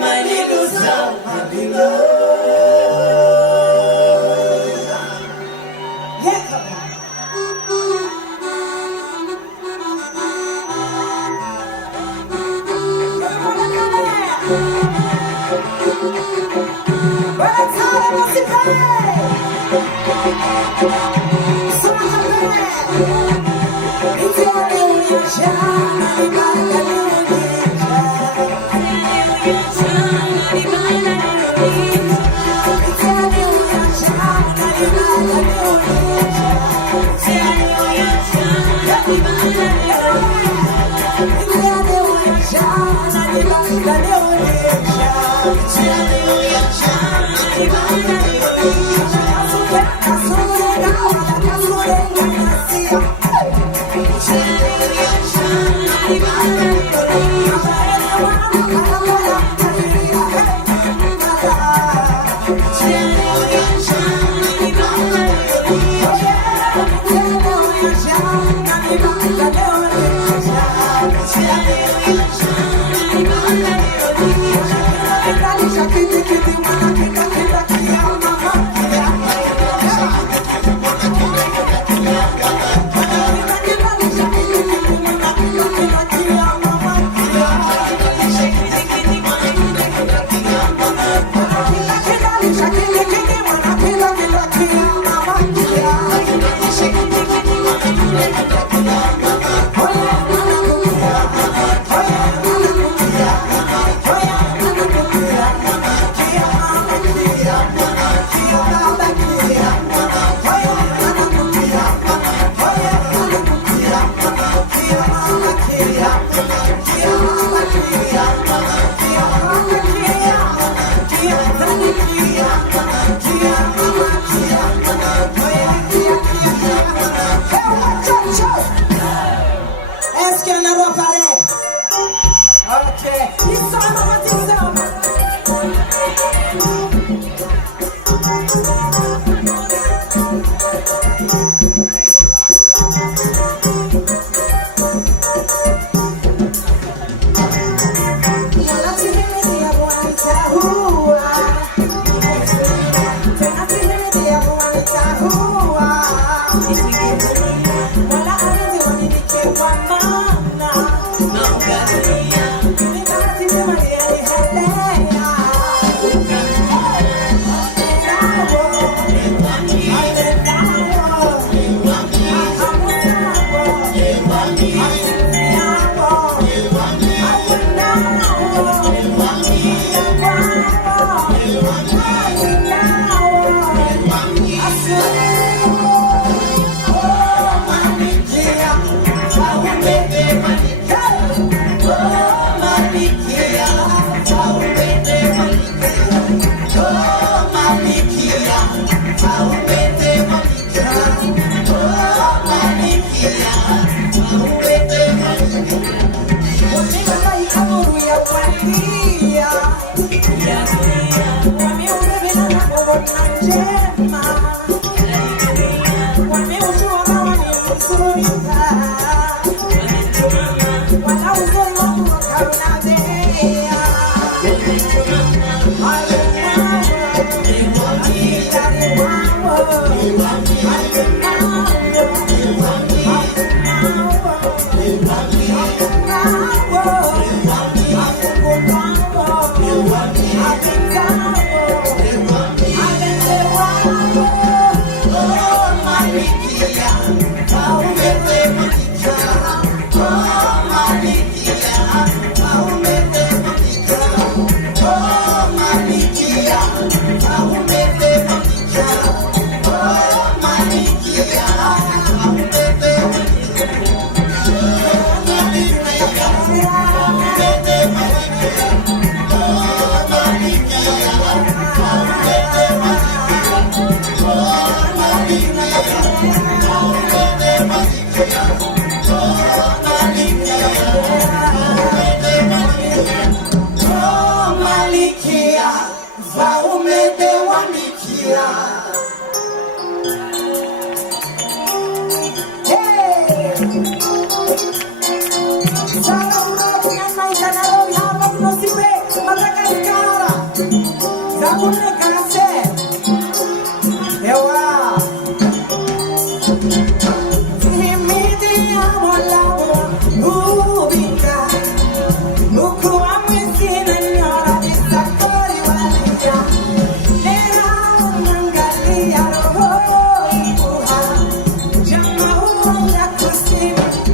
Malilo,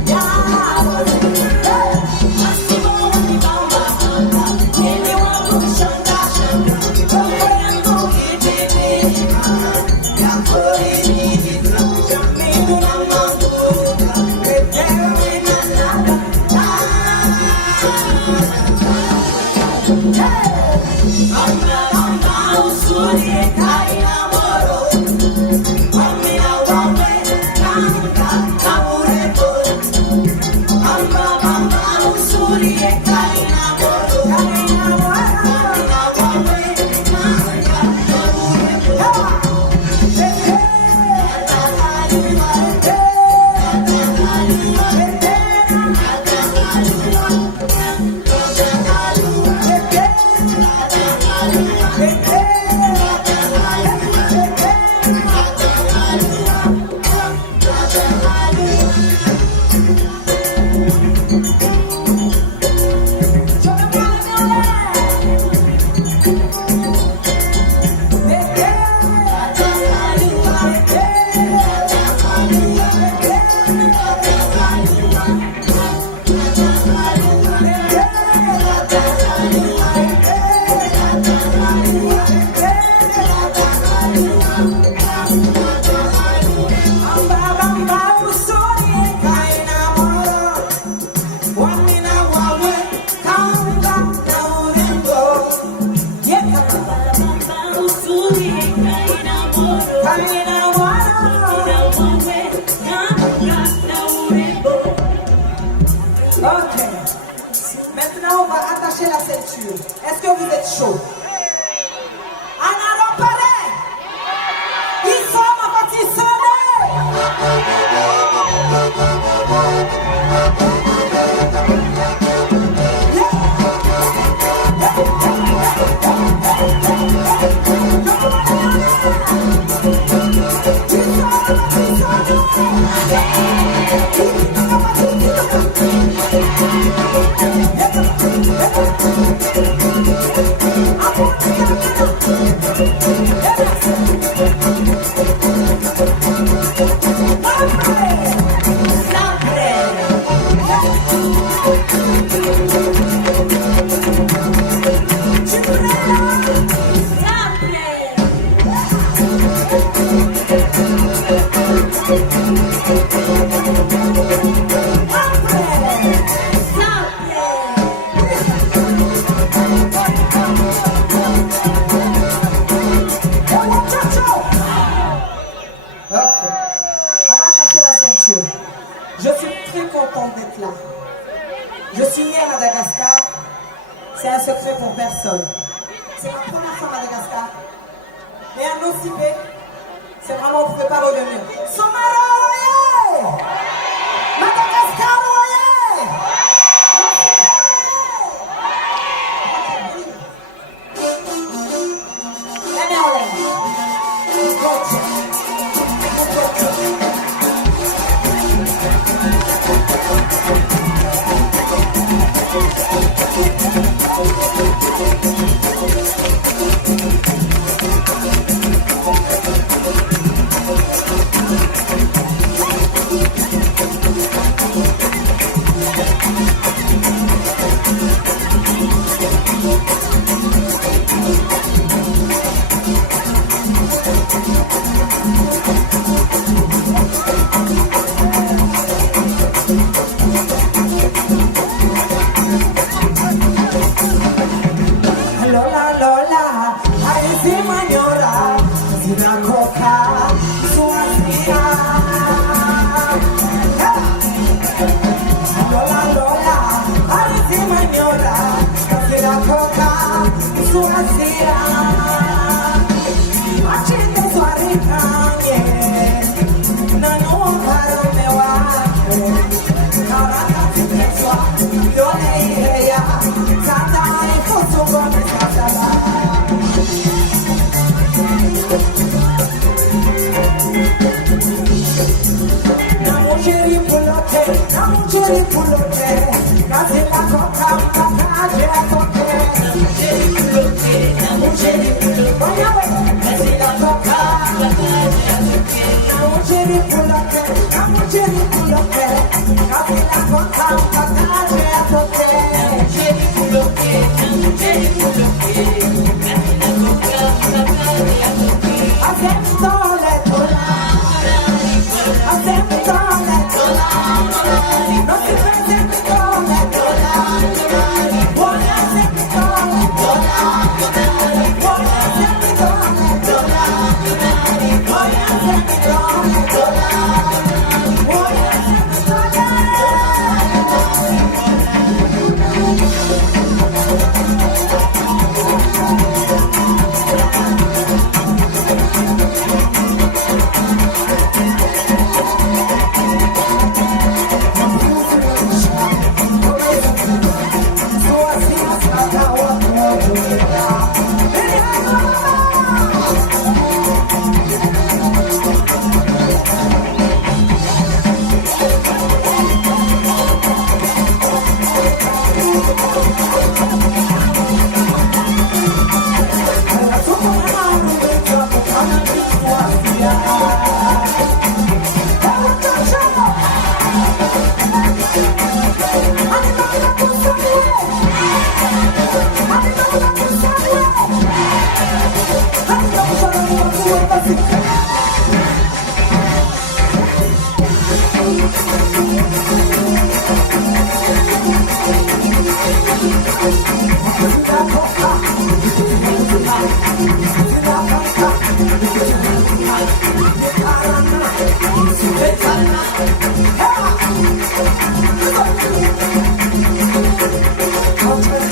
Yeah. on va attacher la ceinture. Est-ce que vous êtes chaud? En allant pareil. Ils sont ma petite sœur. Je suis très contente d'être là. Je suis née à Madagascar. C'est un secret pour personne. C'est ma première fois à Madagascar. Mais un autre cipé, c'est vraiment, vous ne pouvez pas revenir. Somara, oye! Madagascar, oye! Lola, Lola, I see my Yora, Sina Coca, Suasia. Lola, Lola, I see my Yora, Sina Coca, Suasia. Achinde Suaricanye, Nanu Karumewa, Karaka Tikeswa, Yone Heya, Sata Fusugo. Namucheri pulote, kasi la koka mkakaje atoke. Namucheri pulote, kasi la koka mkakaje atoke. Namucheri pulote, kasi la koka mkakaje atoke. Namucheri pulote, kasi la koka mkakaje atoke. Asentole tola, asentole tola. No te presentes con la tola, voy a hacerte con la tola, voy a hacerte con la tola, voy a hacerte con la tola, voy a hacerte con la Hey!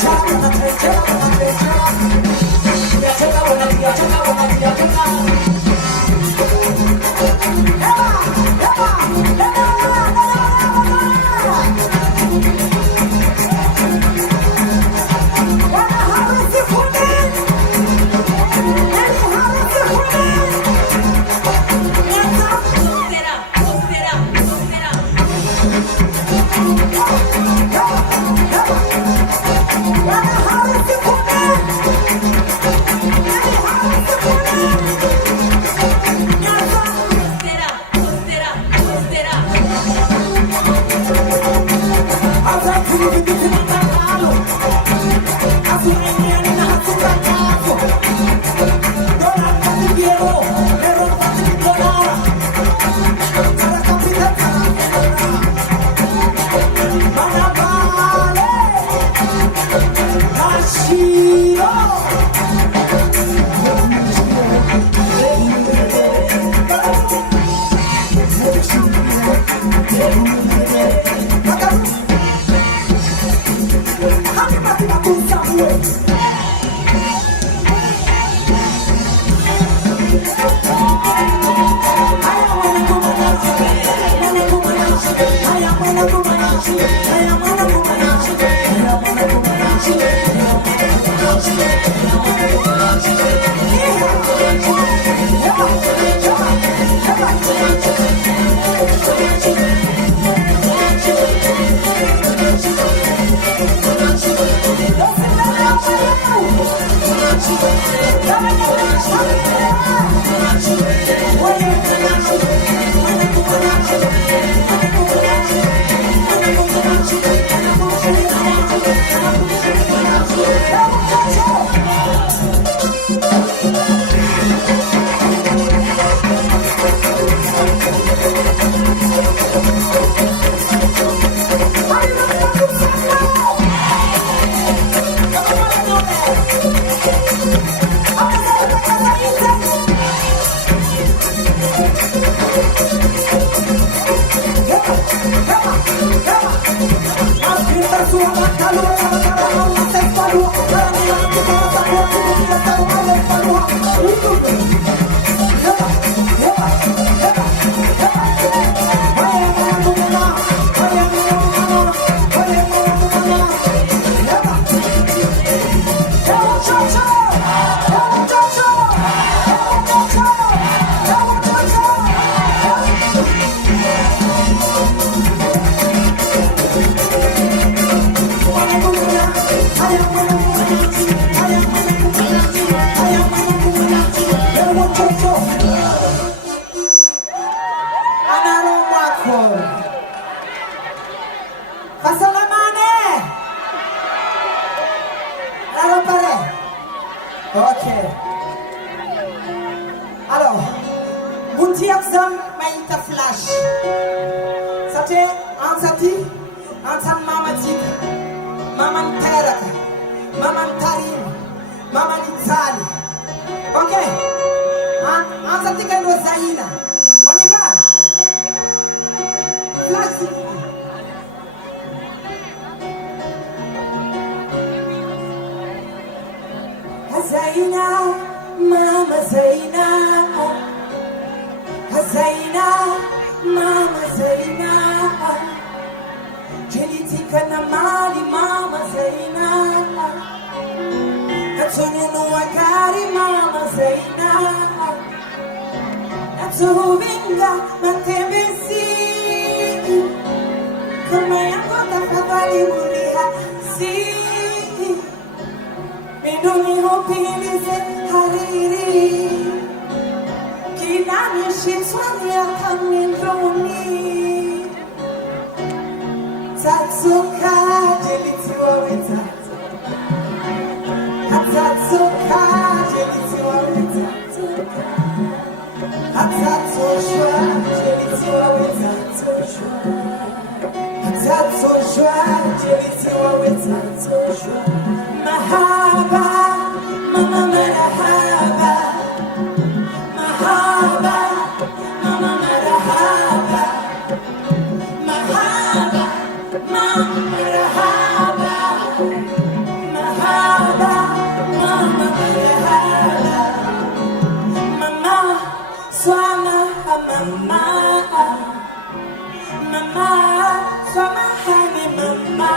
Samahani mama,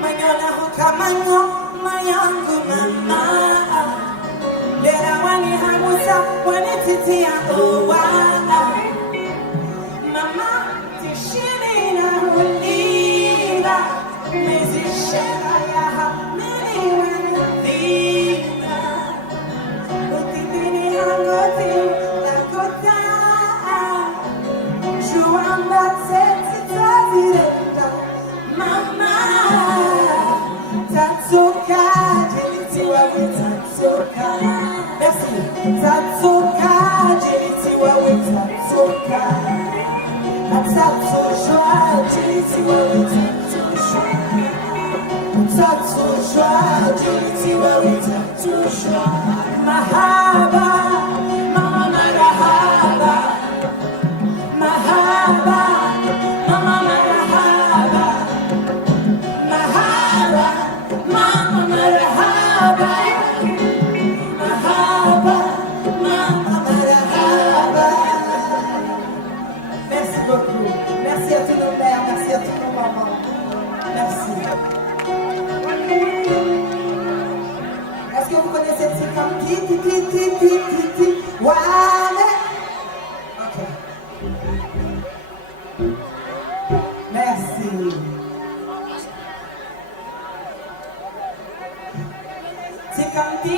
manyola hukamanyo mayangu mama. Lera wani hamusa wani titi ya owa. Mama tishini na hulira, mezi shera ya hamini wenadina. Utitini hangoti na kota, juamba teti tadirenda. Mama tatoka, jeliti wawe tatoka. Merci. Tatoka, jeliti wawe tatoka. Tato joie, jeliti wawe tato joie. Tato joie, jeliti wawe tato joie. Mahaba, mama marahaba. Mahaba, mama marahaba. Mahaba, mama marahaba. Mahaba, mama marahaba. Merci beaucoup. Merci à tous nos mères, merci à tous nos mamans. Merci. Est-ce que vous connaissez le titre comme ti? Wale. Ok. Merci. C'est comme ti.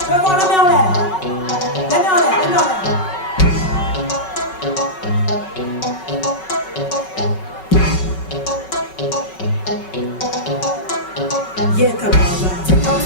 Je veux voir la main en l'air. La main en l'air, la main en l'air. Yeah, come on, c'est comme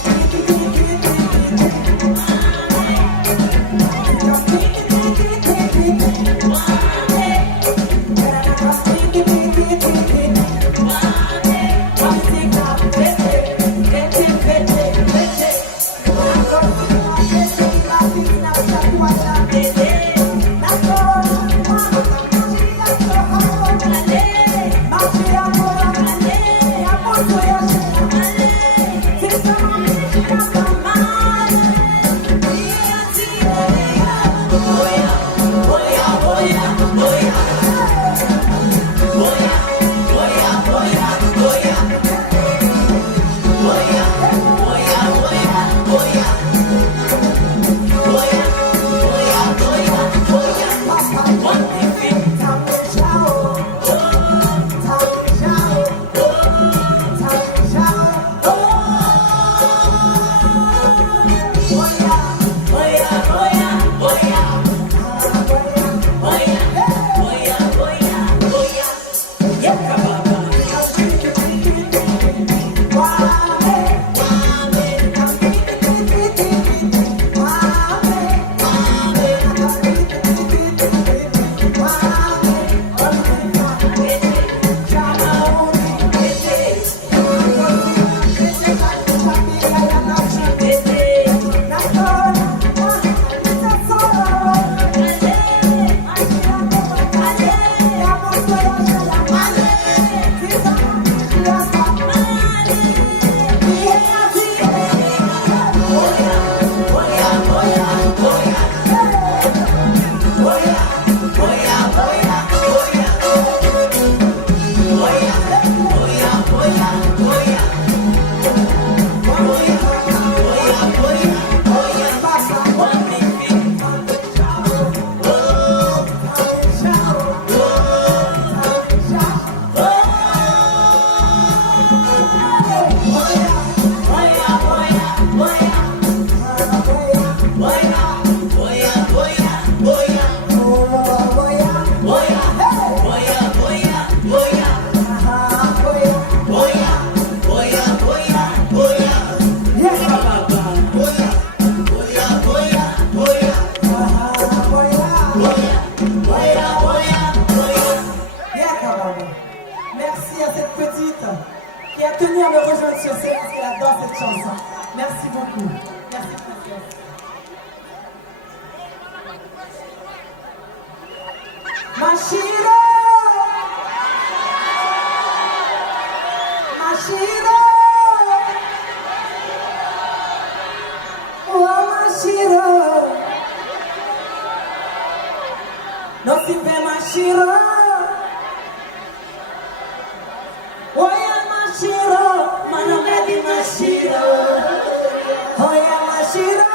qui a tenu à me rejoindre sur scène parce qu'elle adore cette chanson. Merci beaucoup. Merci, princesse. Mashiro! Mashiro! Oh, Mashiro! Nosipe Mashiro. Oya Mashiro, Manogadi Mashiro. Oya Mashiro,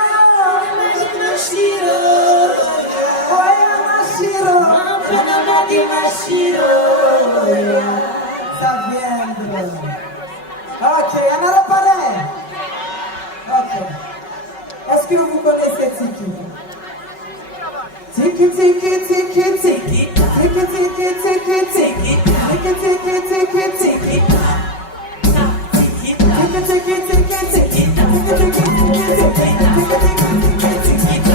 Mashiro. Oya Mashiro, Manogadi Mashiro. Ça viendra. Ok, another palais. Ok. Est-ce que vous connaissez Tiki? Tiki, tiki, tiki, tiki. Tiki, tiki, tiki, tiki. Tiki, tiki, tiki, tiki. Tiki, tiki, tiki, tiki. Tiki, tiki, tiki, tiki. Tiki, tiki, tiki, tiki.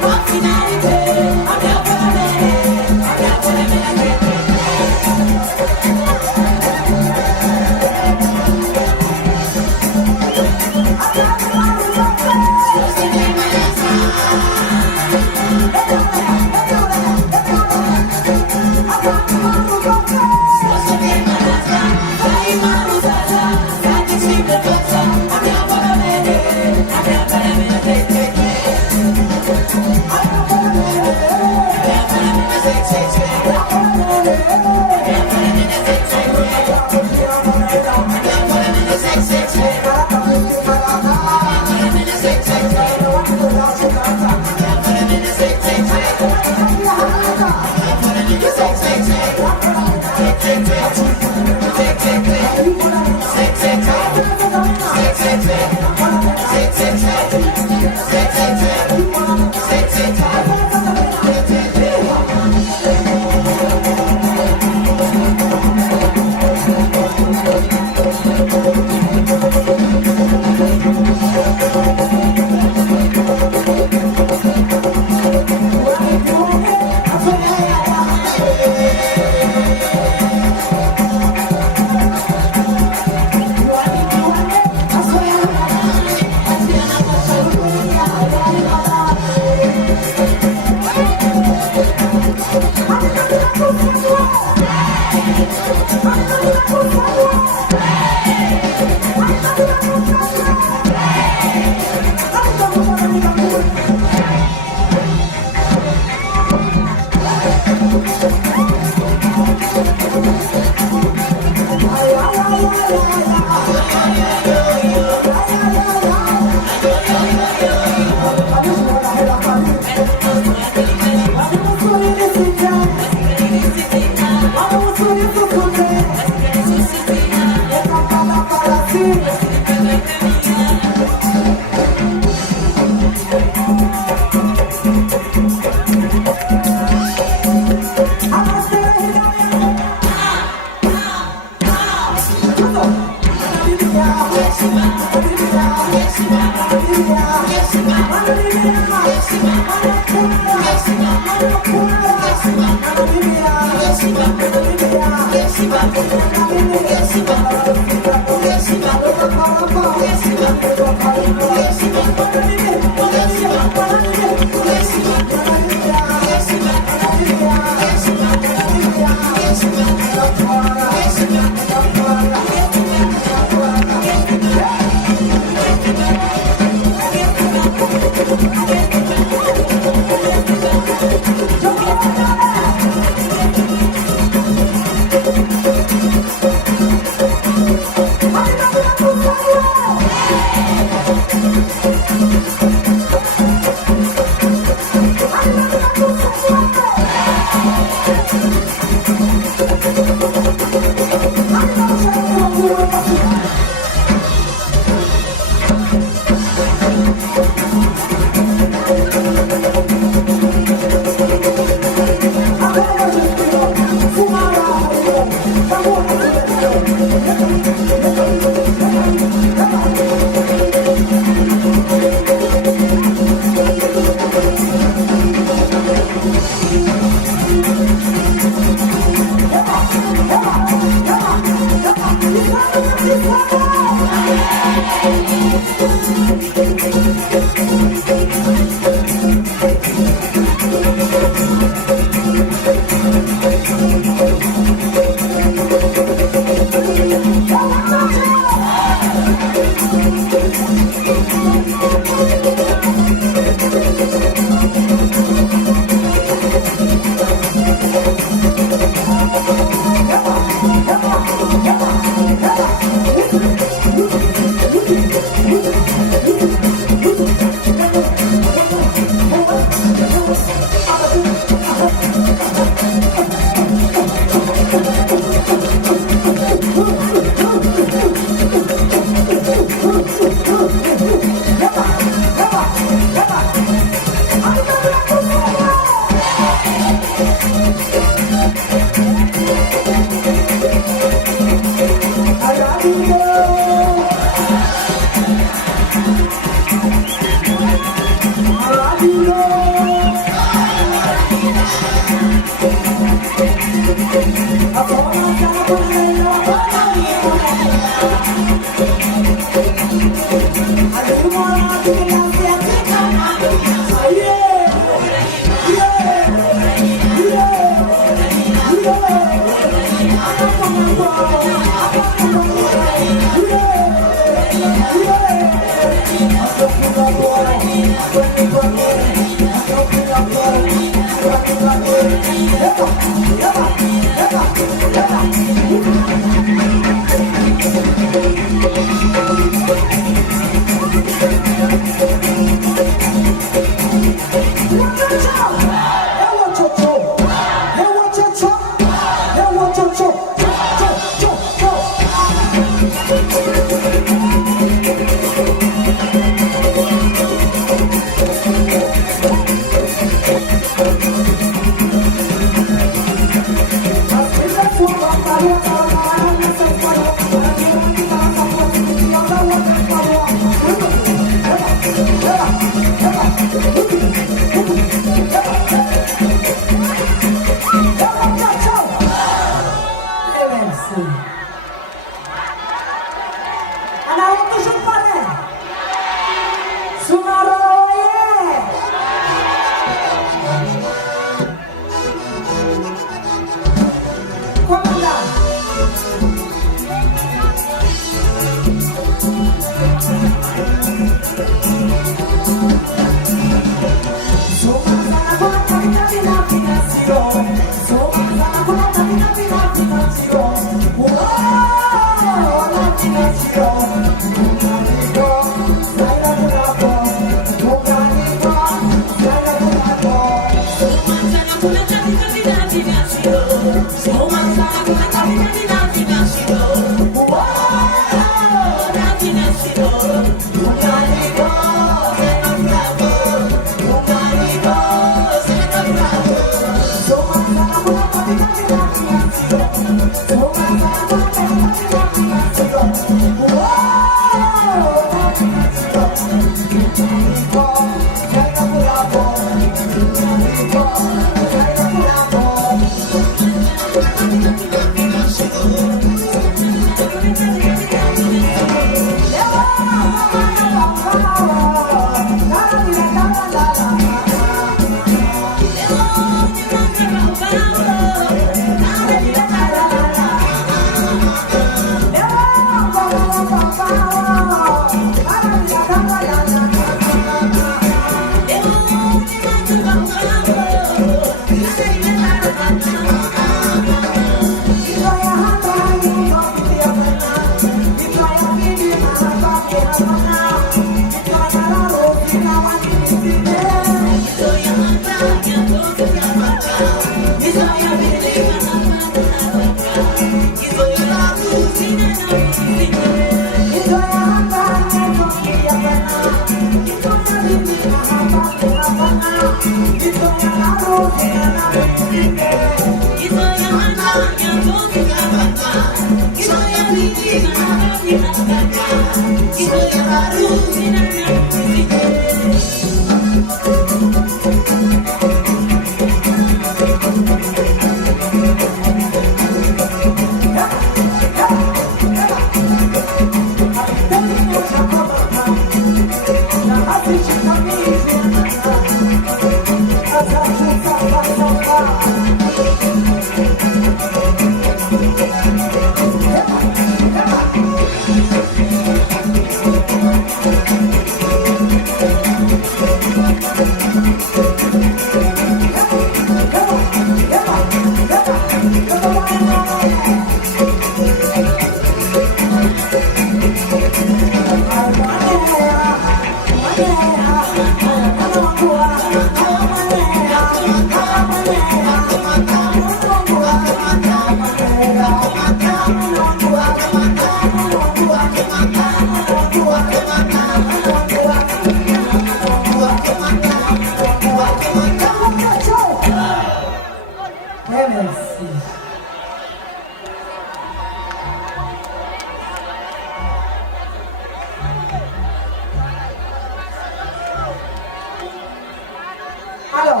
Alors,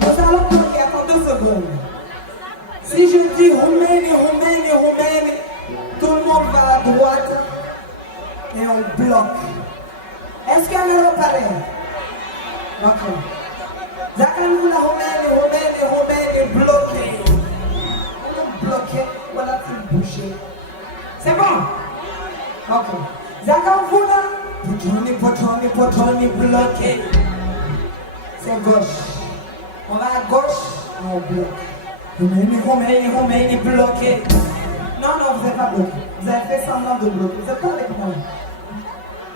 nous allons bloquer, attends 2 secondes. Si je dis Roumanie, Roumanie, Roumanie, tout le monde va à droite et on bloque. Est-ce qu'il y a un Européen? Ok. Zakalou la Roumanie, Roumanie, Roumanie, bloqué. On est bloqué, voilà, tout bouché. C'est bon? Ok. Zakalou la, Potoni, bloqué. C'est gauche. On va à gauche, on bloque. Roumanie, bloqué. Non, vous n'êtes pas bloqué. Vous avez fait semblant de bloquer. Vous n'êtes pas avec moi.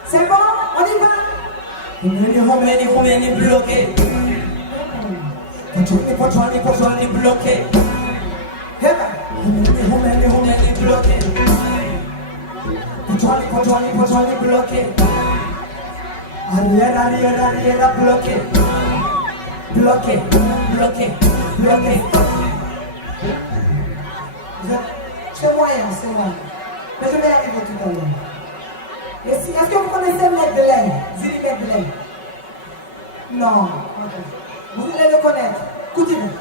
C'est bon, on y va. Roumanie, bloqué. Potoni, bloqué. Roumanie, bloqué. Potoni, bloqué. Arrière, bloqué. Bloqué. C'est moyen. Mais je vais arriver tout à l'heure. Est-ce que vous connaissez Medley? Zili Medley? Non. Okay. Vous allez le connaître. Continuez.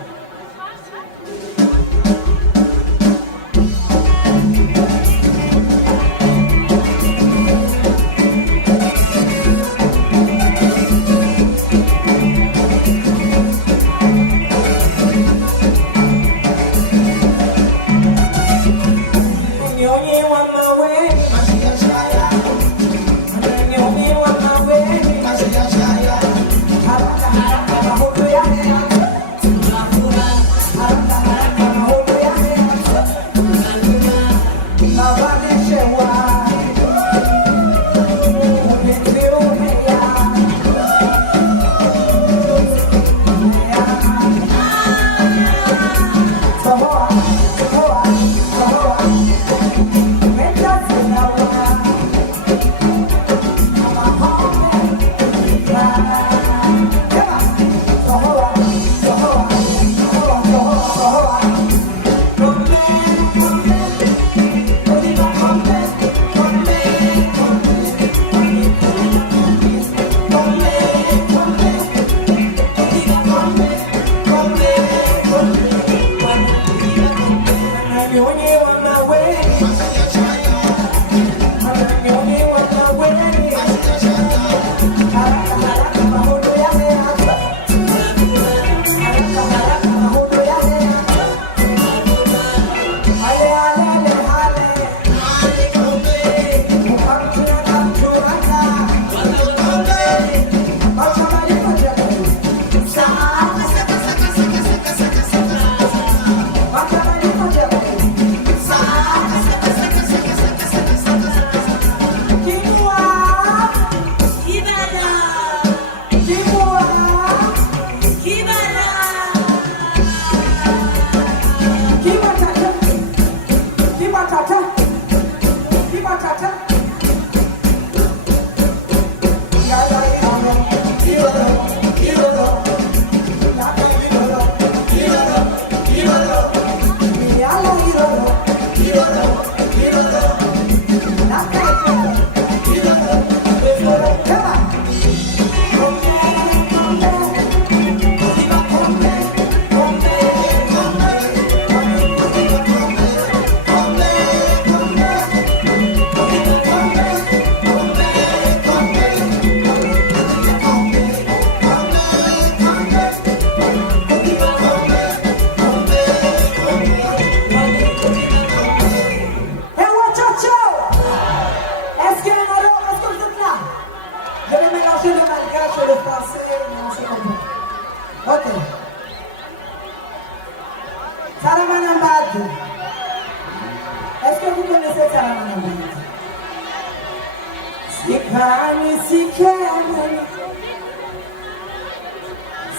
Sikani sikemeni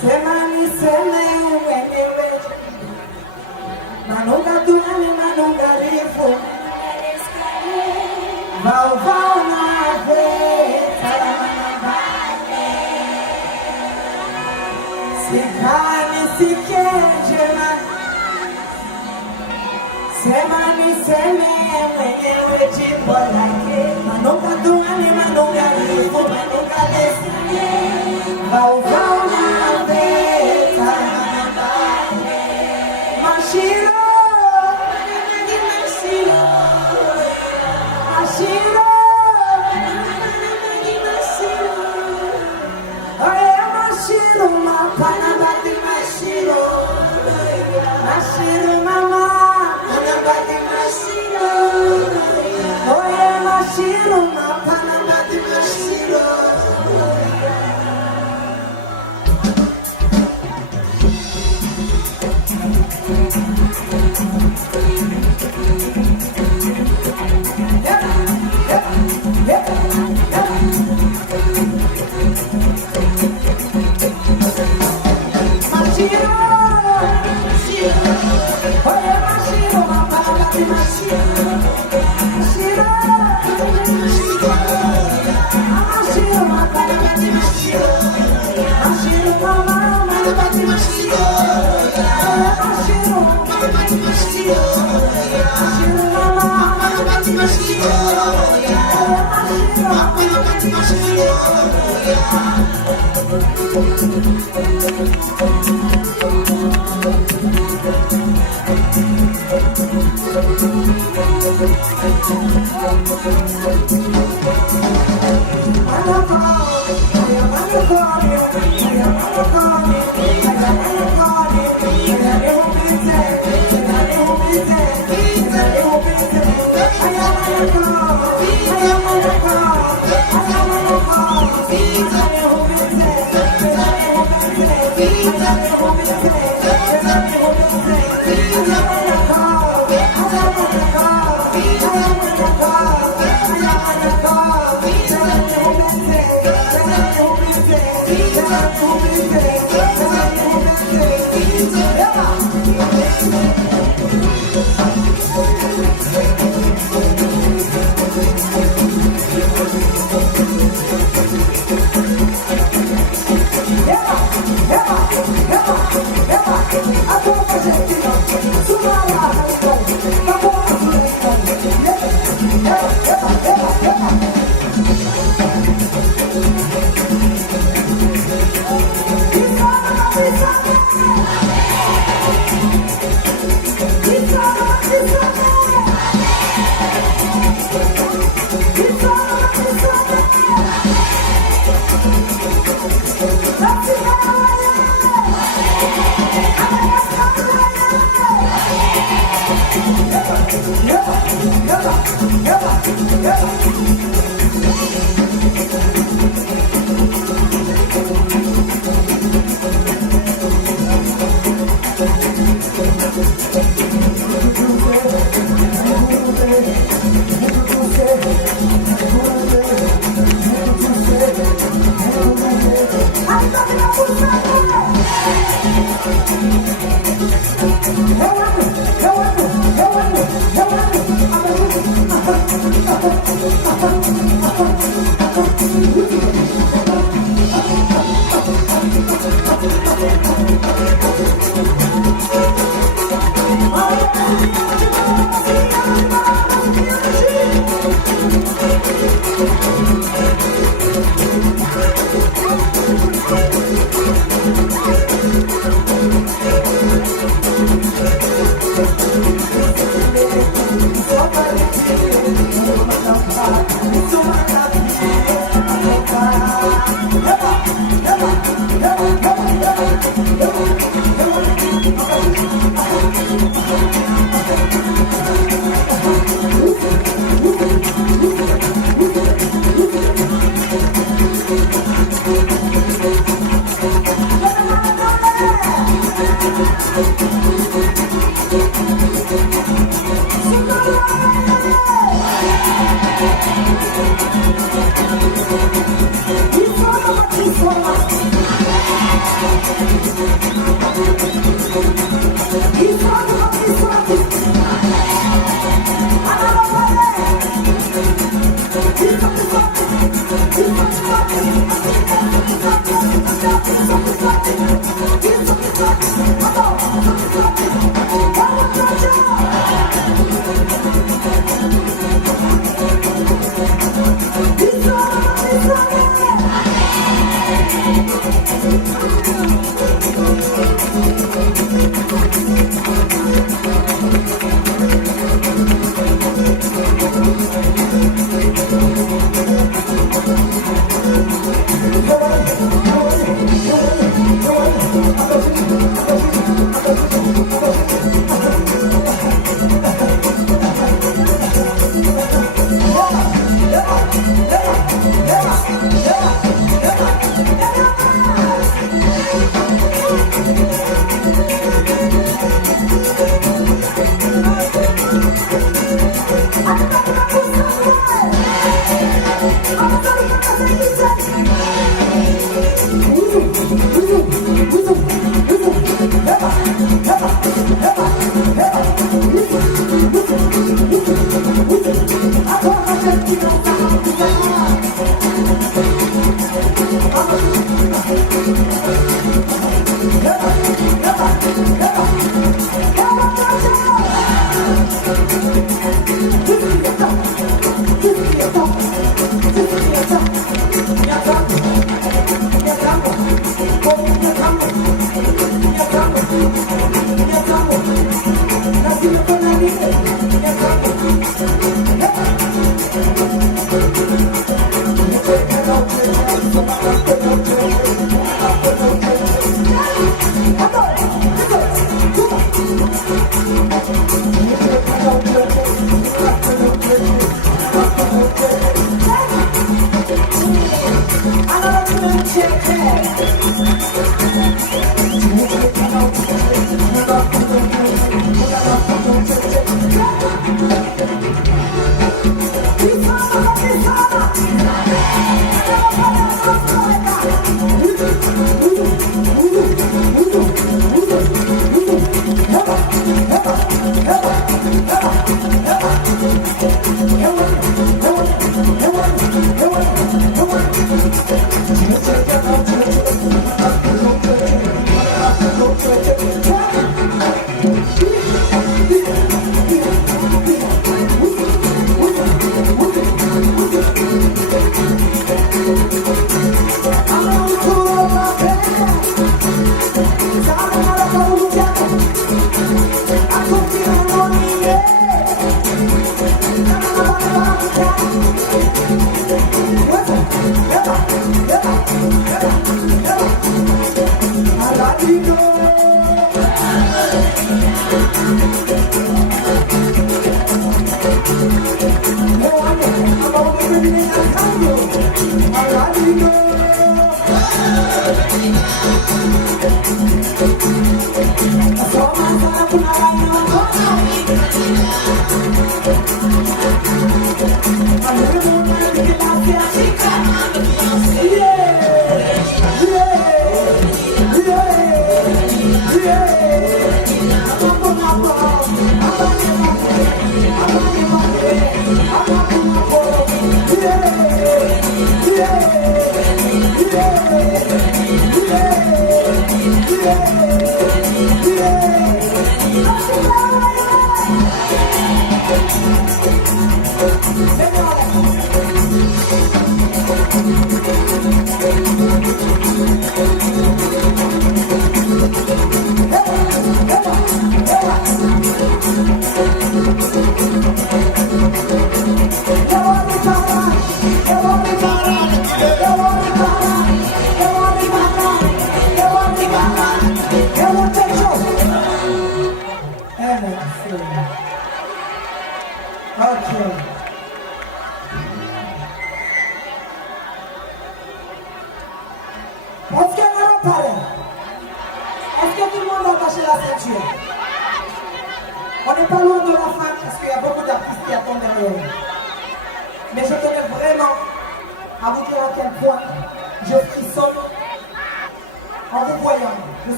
Semani semewenewe Manunga tuani manunga rifu Vau vau na ve Salamana vale Sikani sikejema Semani semewenewe Chipo lake Manunga tuani manunga rifu Manunga desike Vau vau na ve Salamana vale Mashiro Mashiro Mashiro Oye Mashiro Mapana bati Mashiro Mashiro mama Pana bati Mashiro Oye Mashiro Mapana bati Mashiro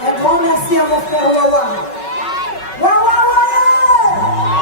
Un grand merci à mon frère Wawa. Wawa, Wawa!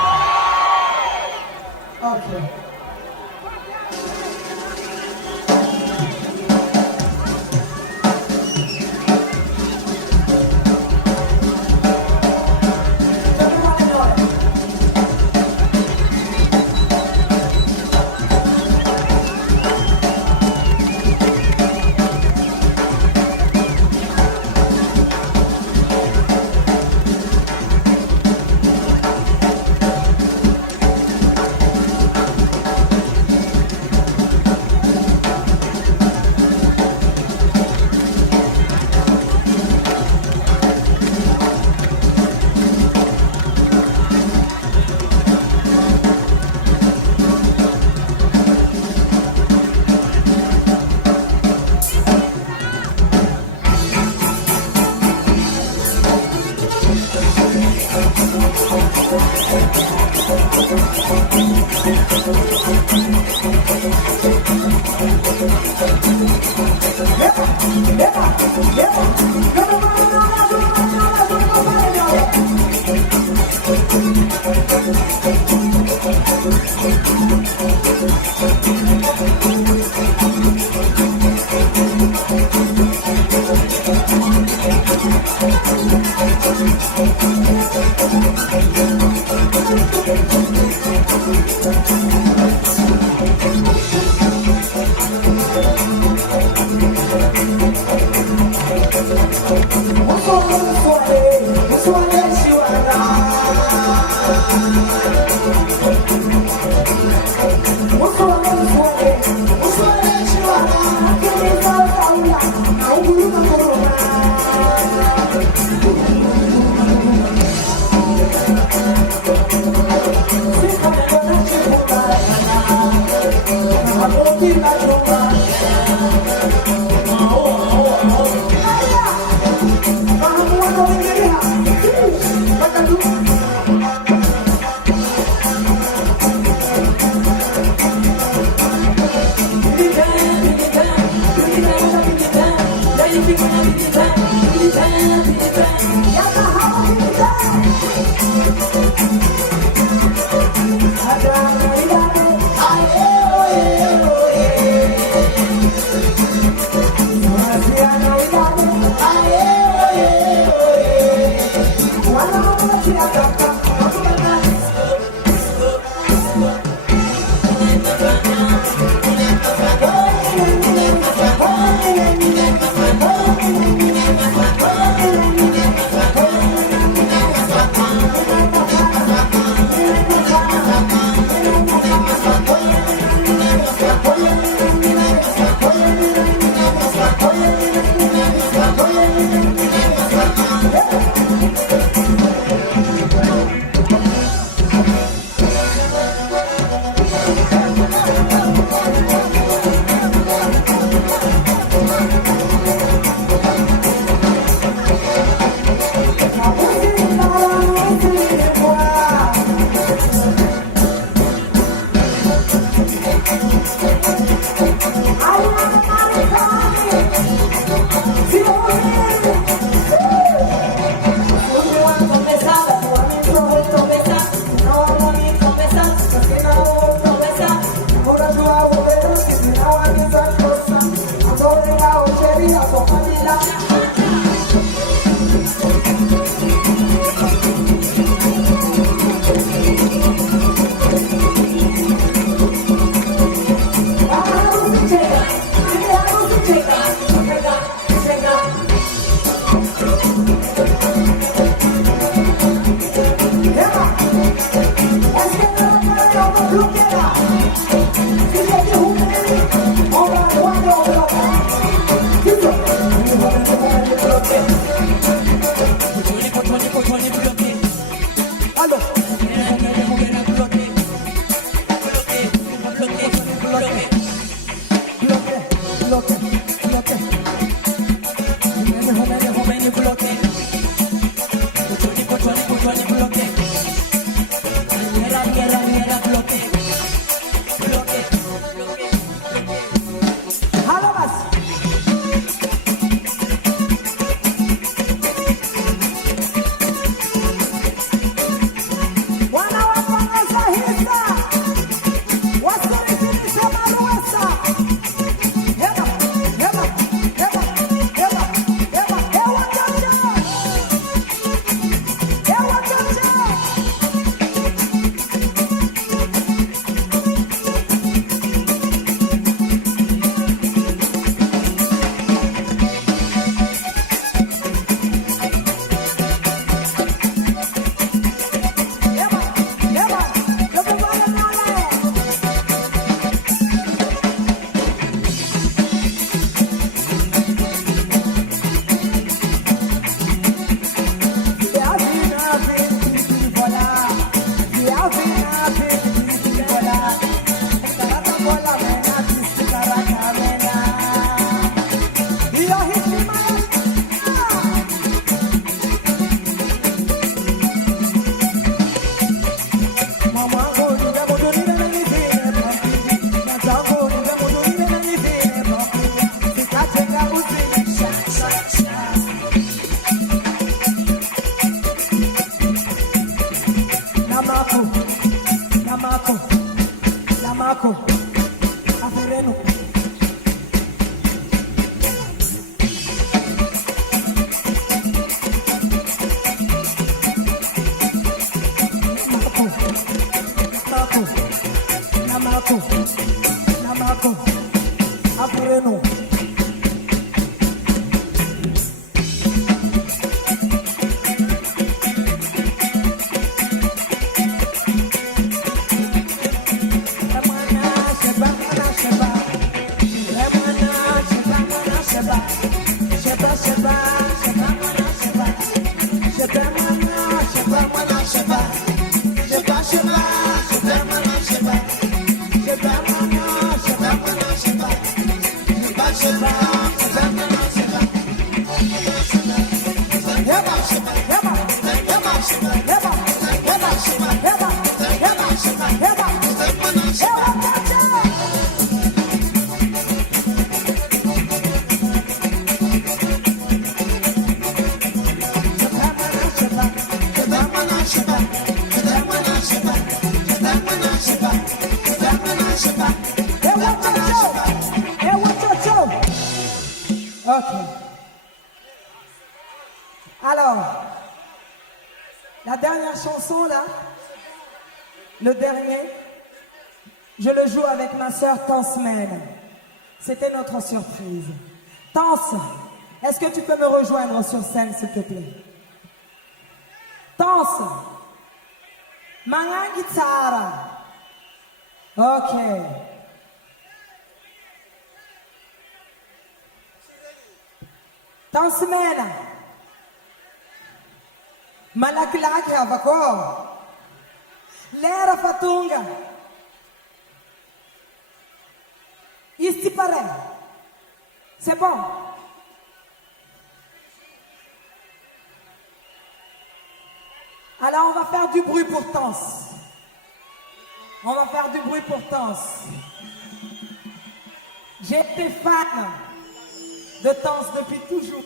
La dernière chanson là, le dernier, je le joue avec ma sœur Tansmen. C'était notre surprise. Tans, est-ce que tu peux me rejoindre sur scène s'il te plaît? Tans, Manga guitare. Ok. Tansmen. Malaklaki avako. Lera fatunga. Ici pareil. C'est bon. Alors on va faire du bruit pour Tans. On va faire du bruit pour Tans. J'ai été fan de Tans depuis toujours.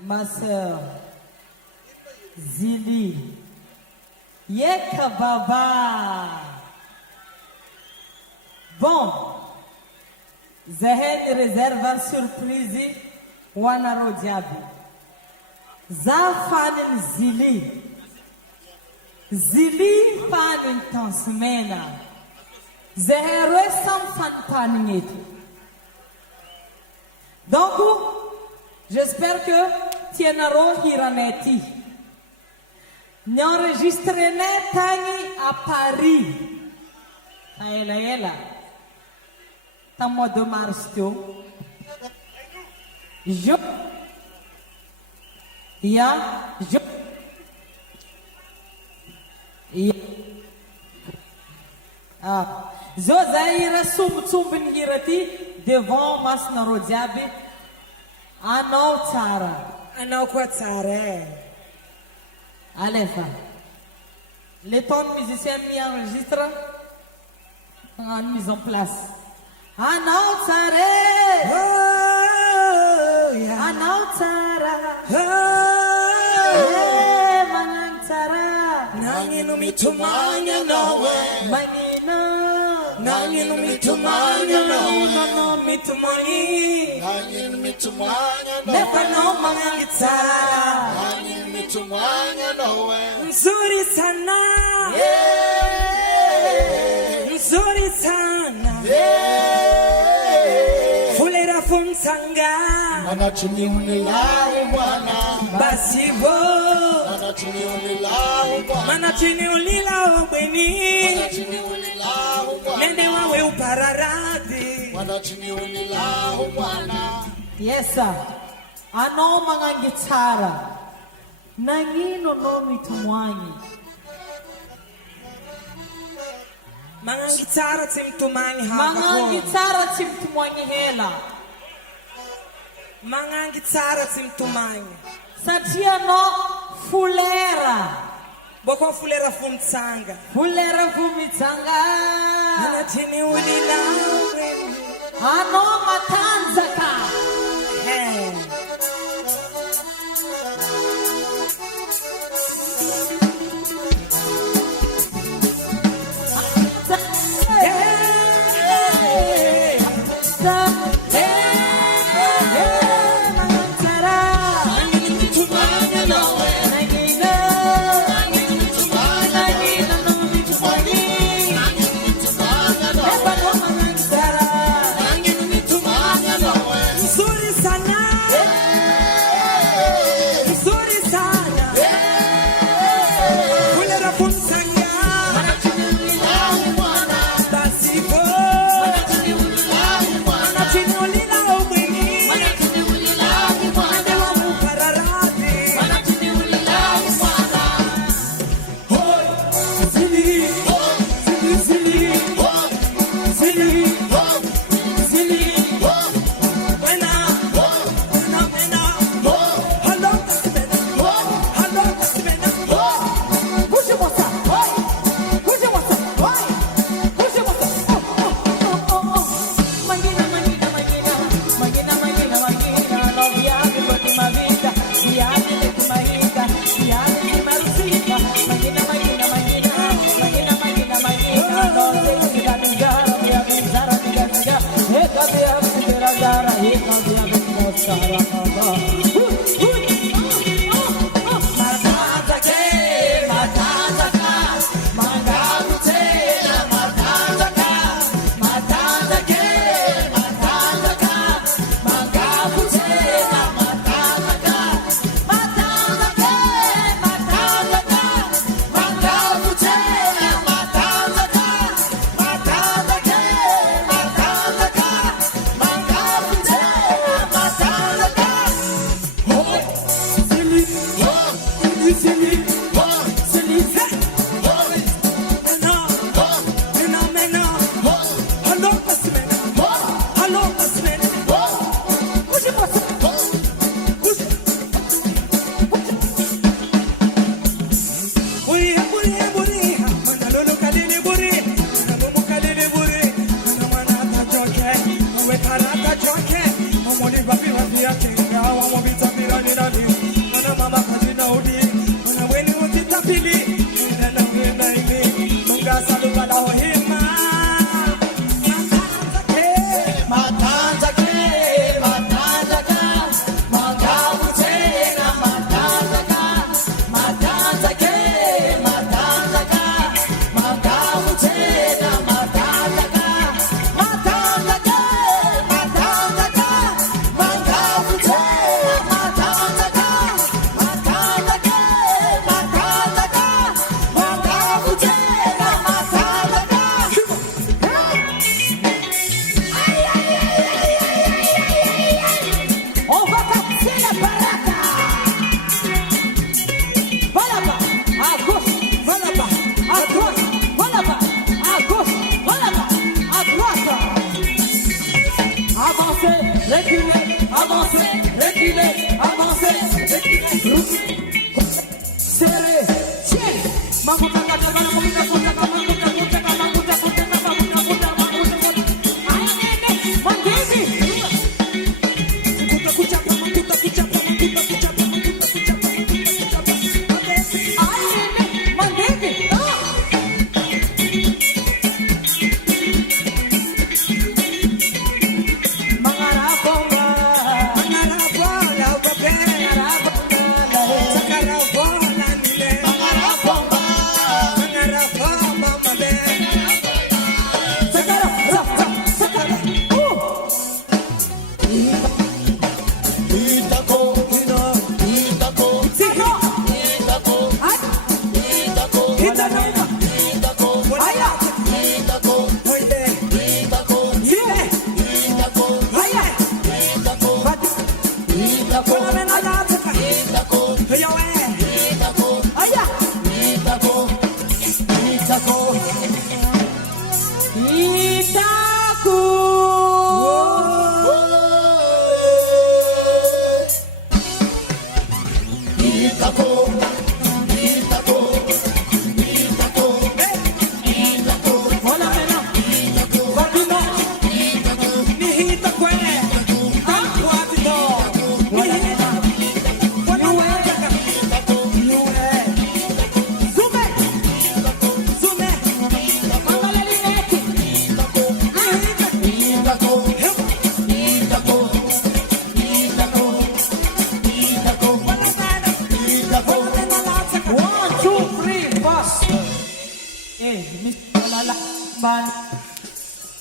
Ma sœur, Zili, Yeka Baba. Bon, Zahed réserve surprise, Wanaro Diaby. Zafanin Zili, Zili Fanin Tansmena, Zahere Samfan Paninget. Donc, j'espère que Tienaro Hiraneti n'enregistré Tani à Paris. Aela, t'as mois de mars, je Zozaira Sum Hirati devant Masnaro Diaby. Anao tsara. Anao kwa tsara. Alefa. Les tons musiciens mis enregistrent en mise en place. Anao tsara. Anao tsara. Manang tsara. Nanginu mitumanya nawe. Manina. Nanginu mitumanya nawe. No mitumani. Nanginu mitumanya nawe. Never know manang tsara. Nanginu mitumanya nawe. Nzuri sana. Nzuri sana. Fulera funsanga. Anachini unilau mwana. Basibo. Anachini unilau mwana. Manachini unilau bweni. Manachini unilau mwana. Nende wawe upararadi. Manachini unilau mwana. Yes sir. Ano mga gitara. Nangino no mitumwanyi. Mga gitara timtumanyi hapa. Mga gitara timtumanyi hela. Mga gitara timtumanyi. Satia no fulera. Boko fulera fumtsanga. Fulera fumitsanga. Anachini unila. Ano matanzaka. Hey. Puxa, moça!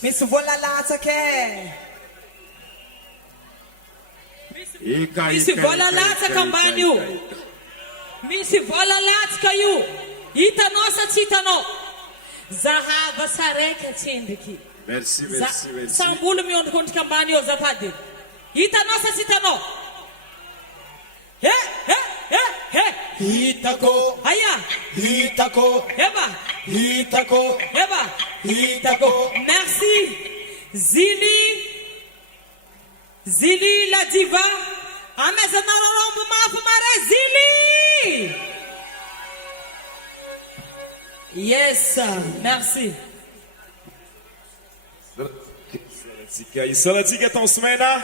Miss Volalata ke. Miss Volalata kambanyu. Miss Volalata kayu. Itano sa titano. Zahava sareka tindiki. Merci, merci, merci. Sambulu mi on kont kambanyo zapadi. Itano sa titano. Hitako, Aya. hitako, Eba. hitako, Eba. hitako. Merci. Zili la diva. Amazonarombo mafumare Zili. Yes, sir. Merci. Salatika ton semana.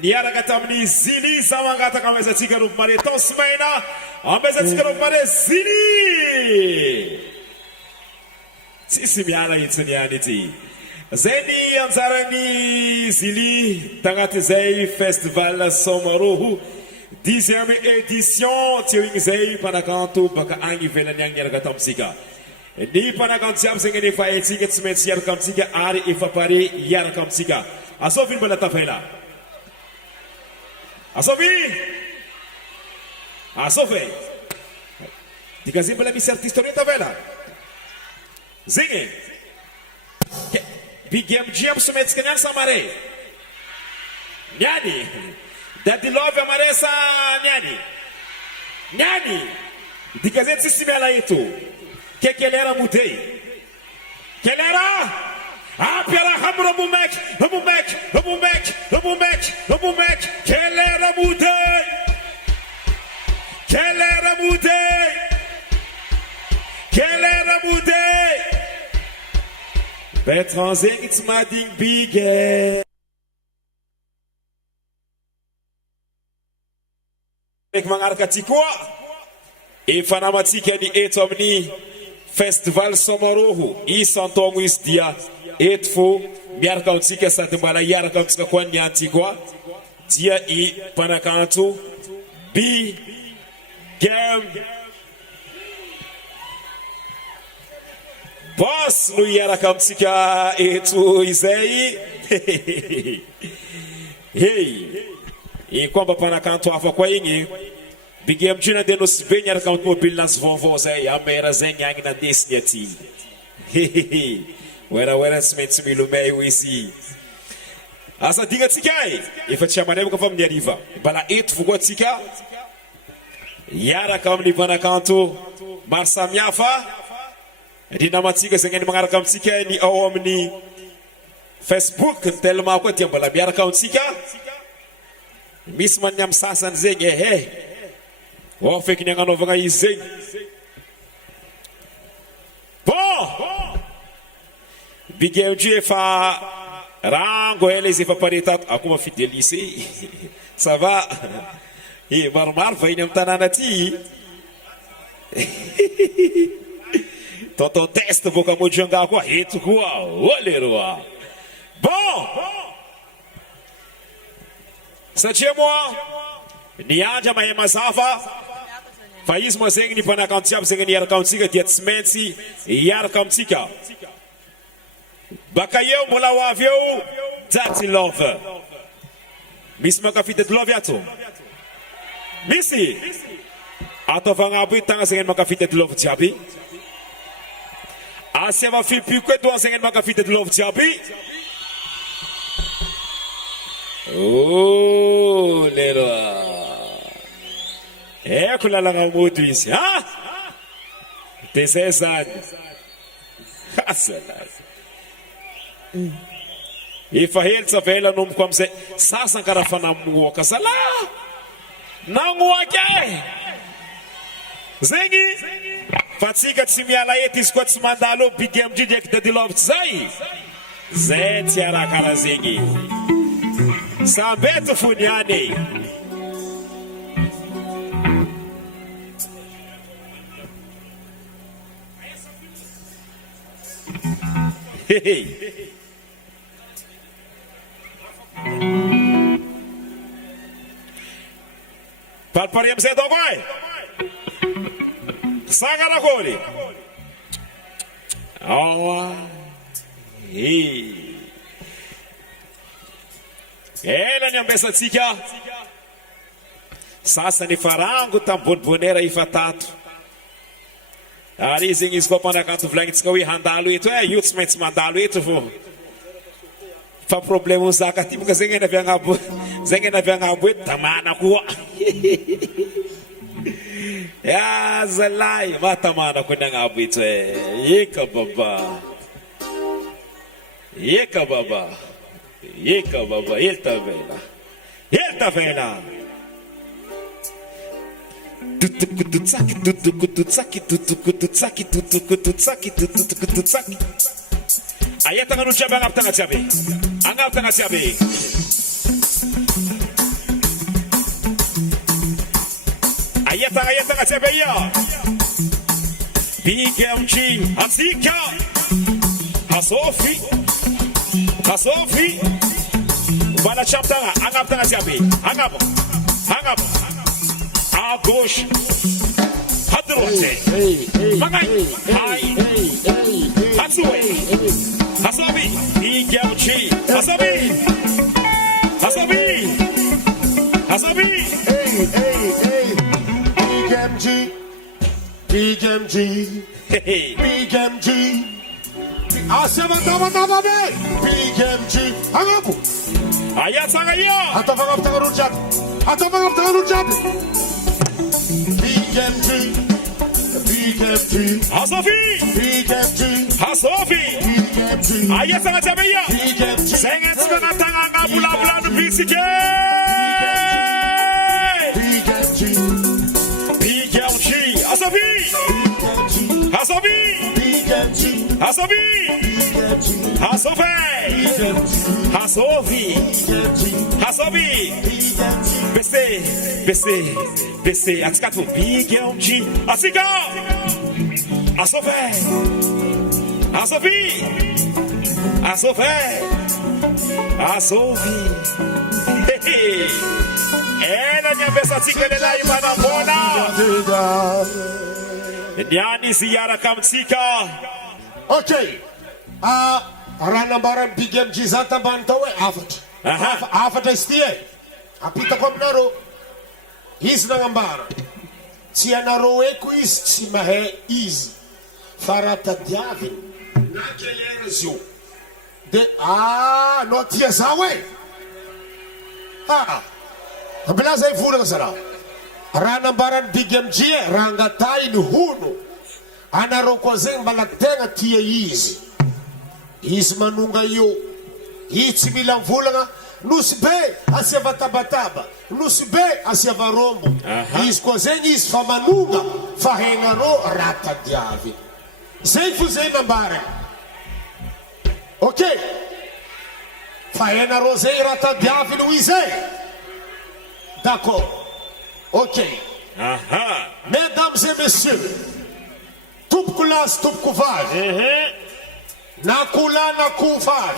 Niara katamni Zili samangata kameza tika rupmare ton semana. Ameza tika rupmare Zili. Sisi miala yitsunianiti. Zeni anzarani Zili tangati zai festival Somarohu 10e édition tiwing zai panakanto baka angi vela nyang katamsika. Ni panakanto yam sengeni fa etika tsmets yar kamsika ari ifa pare yar kamsika. Asofin bala tafela. Asofi. Asofi. Dikazim bala mis artista ni tafela. Zinge. Bigem Jam Sumets Kanyang Samare. Nyani. Daddy Love Amaresa Nyani. Nyani. Dikazet Sistimela itu. Kekelera Mutei. Kelera. Apiara Hamra Mumek. Mumek. Mumek. Mumek. Mumek. Kelera Mutei. Kelera Mutei. Kelera Mutei. Bertrand Zengitz Mading Bige. Ek mangaraka tikwa. Ifanamatika ni eto amin'ny festival Somarohu. Isantongo is dia etfo miaraka antsika sady mbala hiaraka antsika koa ny antikwa. Dia I panakanto Big Game Boss no hiaraka amitsika eto izay. Hey. E komba panakanto hafa koa igny. Big Amjina de nos be niaraka automobile nas vovô zay amera zay agny na desiny aty. Wera tsy maintsy milomay io izy. Asa dignatsika efa tsy amanevaka fa amin'ny ariva. Bala eto fo koa atsika. Hiaraka amin'ny panakanto maro samihafa. Di namatsika zay ngany manaraka amitsika ni ao amin'ny Facebook tellement koa dia mbola miaraka amitsika. Misy manny am sasany zegny feky ny agnanovagna izy zegny. Bon. Big MG fa rango ela izy efa pare tato akoma fidélise. Ça va? Maromaro vahiny amin'ny tanàna aty. Tonton test boka Mojanga koa eto koa. Oleroa. Bon. Satria moa niandra mahay mazava fa izy moa zegny ny mpanakantso jiaby zegny niaraka amintsika dia tsy maintsy hiaraka amintsika. Baka eo mbola ho avy eo Daddy Love. Misy mankafy Daddy Love ato? Misy? Ataovagna aby tagna zegny mankafy Daddy Love jiaby. Asiava fimpiko eto zegny mankafy Daddy Love jiaby. Oh, leroa. Ecco lalagna moto izy. Ha? Dia zay zany. Efa hely tsy avela nomboko amizay. Sasan karaha fa namoaka zala. Namoaka e. Zegny. Fa tsika tsy miala eto izy koa tsy mandalo Big MG ndraiky Daddy Love tsy zay. Zay tsy arakara zegny. Sambeto funiani. Hey. Palpariam se dovai. Sagara goli. Oh. Hey. Ela ny ambesatsika sasany farango tambonibonera ifa tato ary zegny izy koa mpanakanto volagnitsika hoe handalo eto io tsy maintsy mandalo eto fô fa problème ny zaka ty boka zegny navy agnabo zegny navy agnabo eto da mana koa ya zalay matamana koa ny agnabo eto eka baba eka baba Eka baba, elta vela. Elta vela. Tutukututsaki, tutukututsaki, tutukututsaki, tutukututsaki, tutukututsaki. Ayata nganu chabe angap tanga chabe. Angap tanga chabe. Ayata nga chabe ya. Big MG, Asika. Hasofi. Hasofi. Bala chaptanga, angap tanga siabi. Angap. Angap. À gauche. À droite. Magai. Hai. Hatsue. Hasobi. Igelchi. Hasobi. Hasobi. Hasobi. Hey. Big MG. Big MG. Asema tama be. Big MG. Angapu. Ayat sanga yo. Atafanga mtangarujat. Atafanga mtangarujat. Big MG. Big MG. Hasofi. Big MG. Hasofi. Big MG. Ayat sanga chabe yo. Big MG. Sengat sanga tanga bula no bisike. Big MG. Big MG. Hasofi. Hasofi. Big MG. Hasofi. Hasofi. Hasofi. Hasofi. BC. Atikato. Big MG. Asika. Hasofi. Hasofi. Hasofi. Hasofi. Ela minha peça tika lela imana bona. Niani ziara kamtsika. Okay. Ranambaran Big MG zata bantawe afat. Afat estie. Apita kwa mnaro. Hizi nangambara. Si anaro eku is si mahe is. Farata diavi. Nakelera zio. De no tia zawe. Abila zai fura kasara. Ranambaran Big MG rangatai ni hunu. Anaro kwa zeng balatenga tia is. Is manunga yo. Itsi bilang vulanga. Nusbe asiava tabataba. Nusbe asiava rombo. Is kwa zeng is famanunga. Fahenga ro rata diavi. Zay fuzay nambara. Ok. Faena rosé rata diavy Louise. D'accord. Ok. Mesdames et messieurs, tout classe, tout couvage. Na kula na couvage.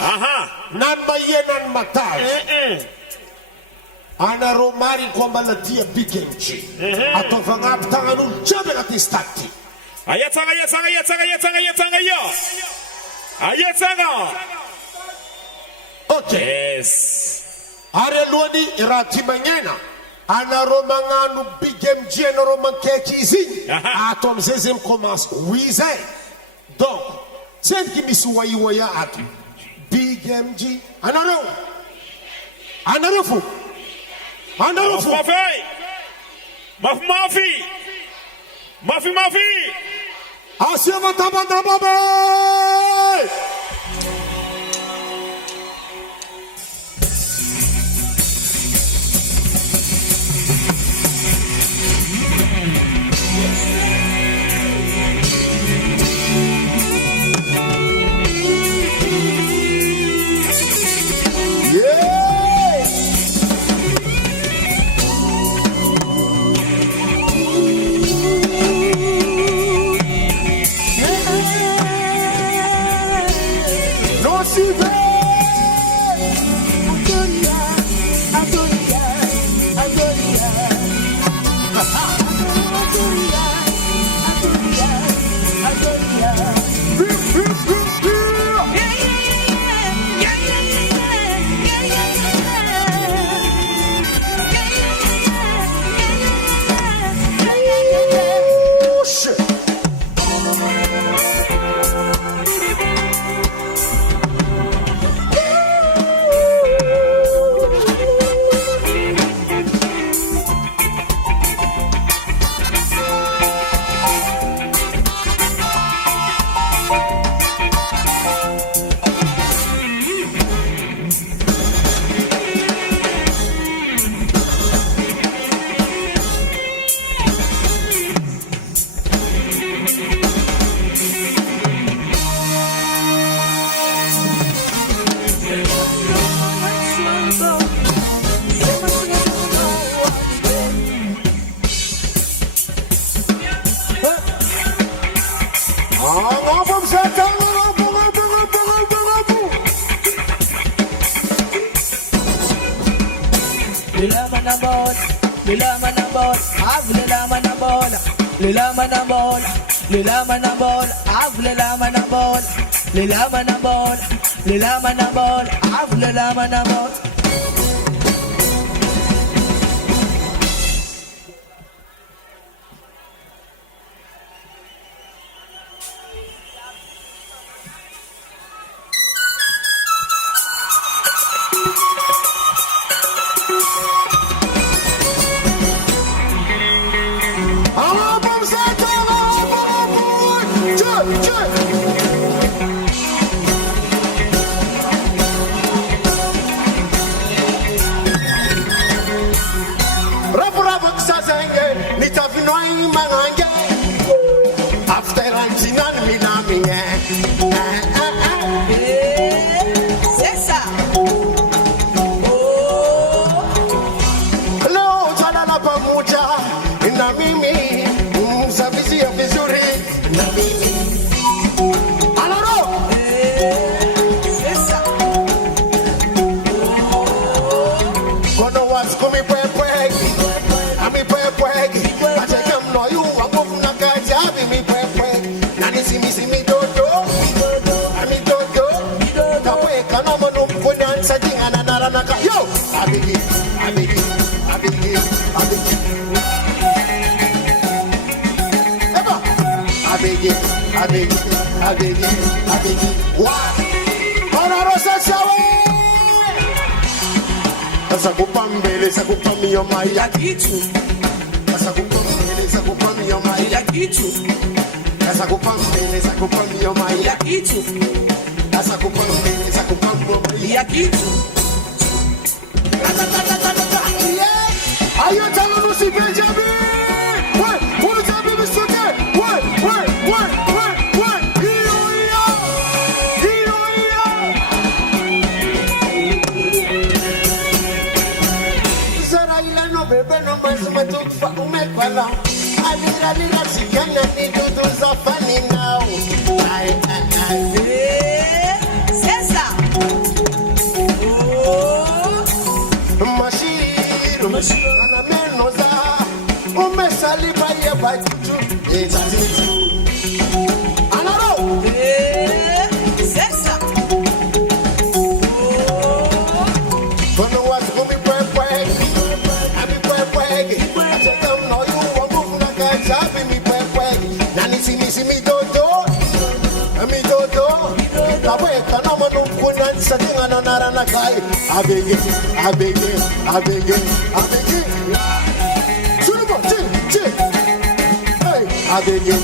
Nan maye nan matage. Ana romari kwamba la dia bigenchi. Atovanga aptanganu jabe na tistati. Ayatanga yo. Ayatanga. Okay. Yes. Are luani irati manyena. Ana romanganu bigemji na romankechi zin. Atom zezem commence wize. Donc, c'est qui misuwayi waya atu. Bigemji. Anaro. Anarofu. Anarofu. Mafi. Asiama tababe. tufa umekwala alira sikana ni dudu za fani now ai c'est ça. Mashiru ana menoza umesali baye bajuju etatitu anaro C'est ça. kono was kumi pwe abi pwe atakam no you wangu na kaza mi pwe nani simi dodo Awe kana manu kuna satinga na nara na kai abege Sulubo chi hey abege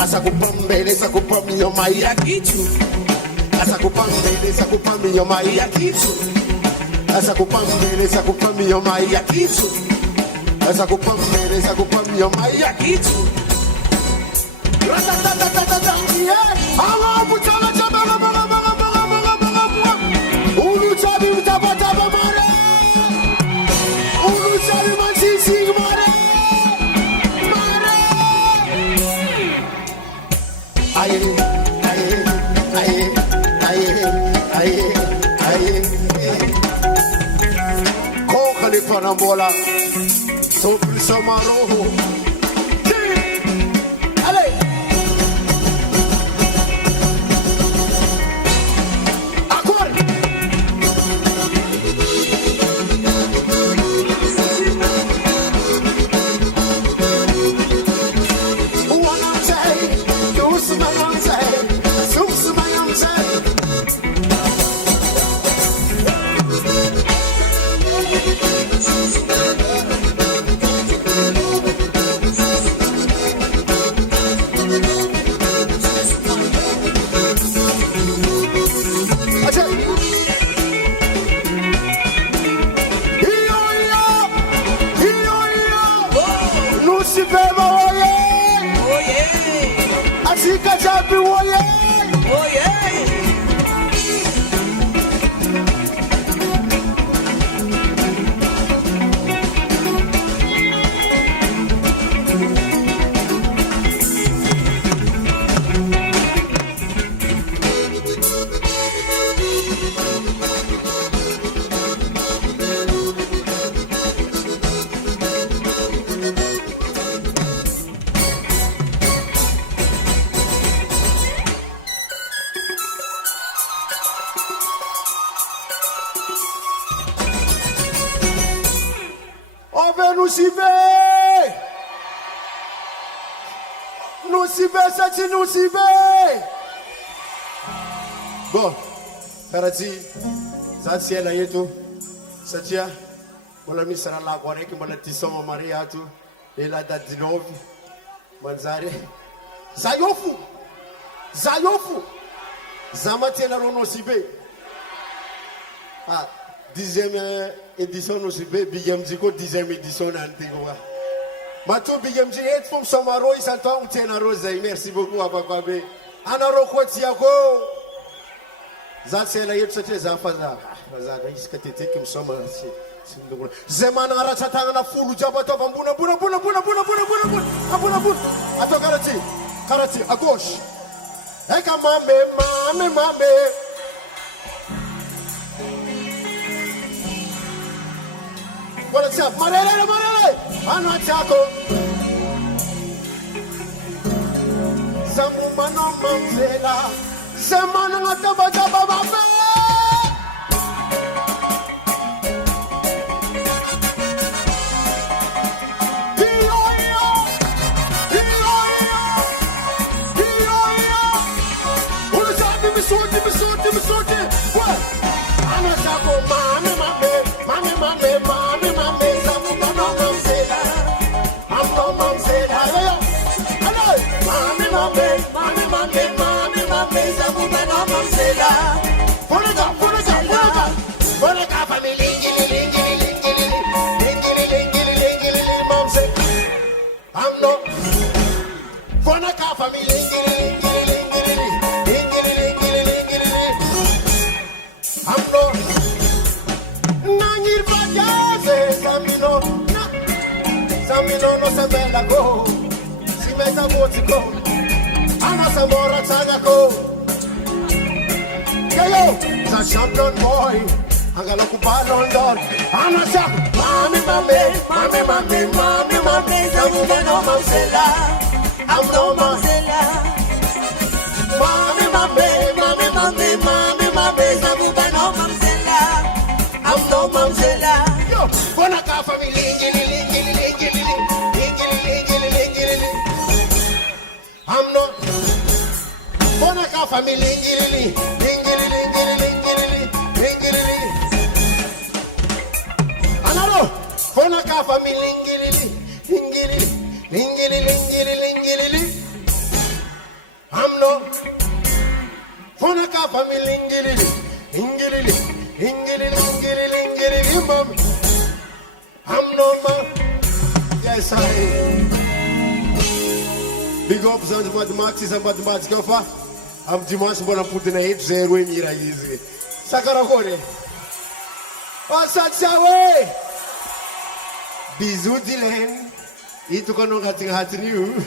Asakupambe yo mai Ya kitu. Asakupambe yo mai Ya kitu. Asakupambe yo mai Ya kitu. Asakupambe yo mai Ya kitu. Panambola, so plus samaroho. Allez. Accord. Nous s'y va. Bon, Karati, Zatia la yetu, Satia, Mola misara la guareki, Mola tisoma Mariatu, Ela da Dinovi, Manzare, Zayofu, Zamatena Rono Sibe. Ah, 10e édition nous Sibe, Bigem Ziko, 10e édition Antigua. Matou bigem ji et fum samaro isanto utena rozai merci beaucoup abakwabe anaro kotiako zatsela yetsete zafaza bazaga iskatete kim soma sindugula zemana arachatanga na fulu jabato bambuna buna ato karati à gauche eka mame what's up marele ano chako Zamumano mamzela Zemana ngataba baba Misote what ano chako mame Zamumano mamzela family Samino no se me la go, si me da motico, ama samora tagako. Yo, the champion boy, I'm gonna go Ballon d'Or. I'm a champ, mami, Zamuba no mamzela, I'm no mamzela. Mami, Zamuba no mamzela, I'm no mamzela. Yo, wanna go for me, I'm not gonna go for me, another gonna go for me, I'm not gonna go for me, I'm no man. Yes, I am. Big up on the mathematics and mathematics cover. I'm Dimanche Bona putting a hit zero in here easy. Sakaragore. Oh, such a way. Bisous Dylan. It took on getting hot in you.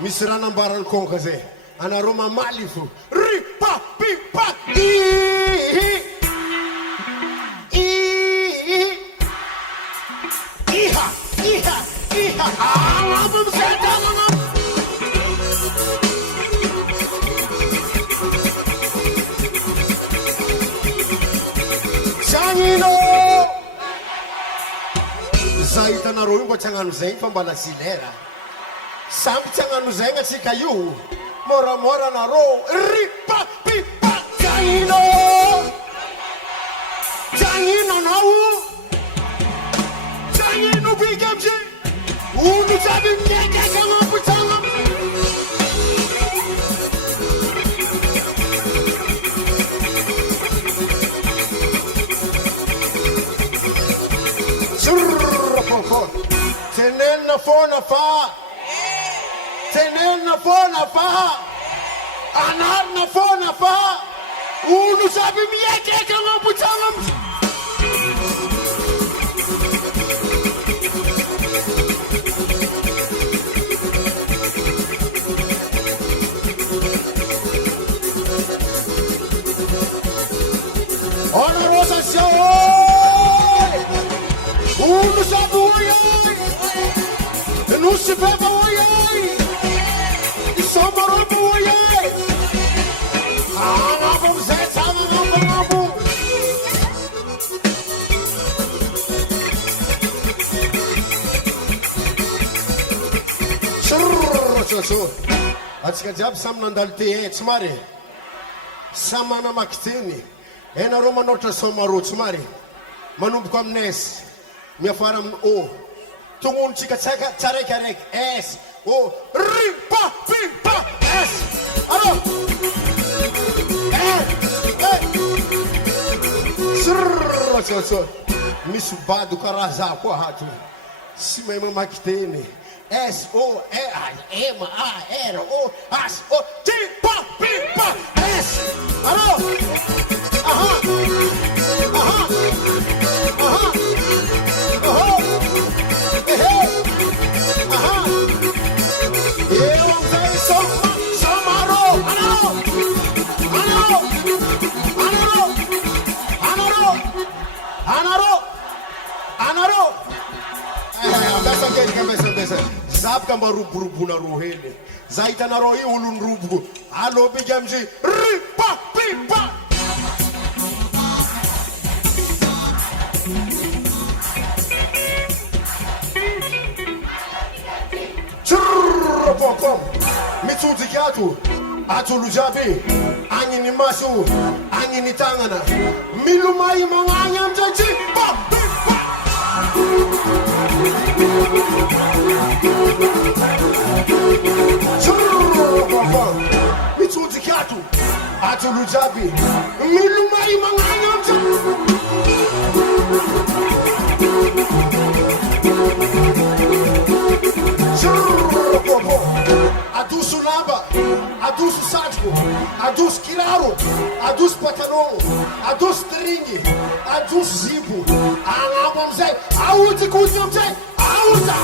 Misrana baran konkaze ana roma malifu ripa pipa iha I'm Sangino Zaita na royo changanu zeng pambala silera Samchanga nuzenga chikayu Mora mora na ro Ripa pipa Changino na u Changino bigamje Unu chabi nyeke kama puchanga Tenena fona fa Tenena fona fa Anarina foana fa olo saby miekeka agnapotsagna amizay. Ona rosa siao oi! Olo saby oi oi! Nosy beba oi oi! Isamarombo oi oi! Agnambo amizay tsara agnambo. Srrrr atsika jiaby samy nandalo tehetry mare. Samy manamaky teny. Enareo manoatra somaro tsomary manomboka amin'ny S miafara amin'ny O tongonotsika tsaraikaraiky S O rimpa pimpa S alo srrrr misy bado karaha za koa hato sy mahay mamaky teny S O M A R O S O timpa pimpa S alo Zabka mba roborobona roa hely za hitanareo io olony roboko alô bika amizay ripa pipa trrrrpom mitsotsiky ato olo jiaby agniny maso agniny tagnana milomay magnagny amizay tsy papipa mitsotsiky ato olo jiaby milomay magnagny amizay adoso lamba adoso satroko adoso kiraro adoso patalon adoso tringy adoso zipo agnambo amizay aotikody amizay aota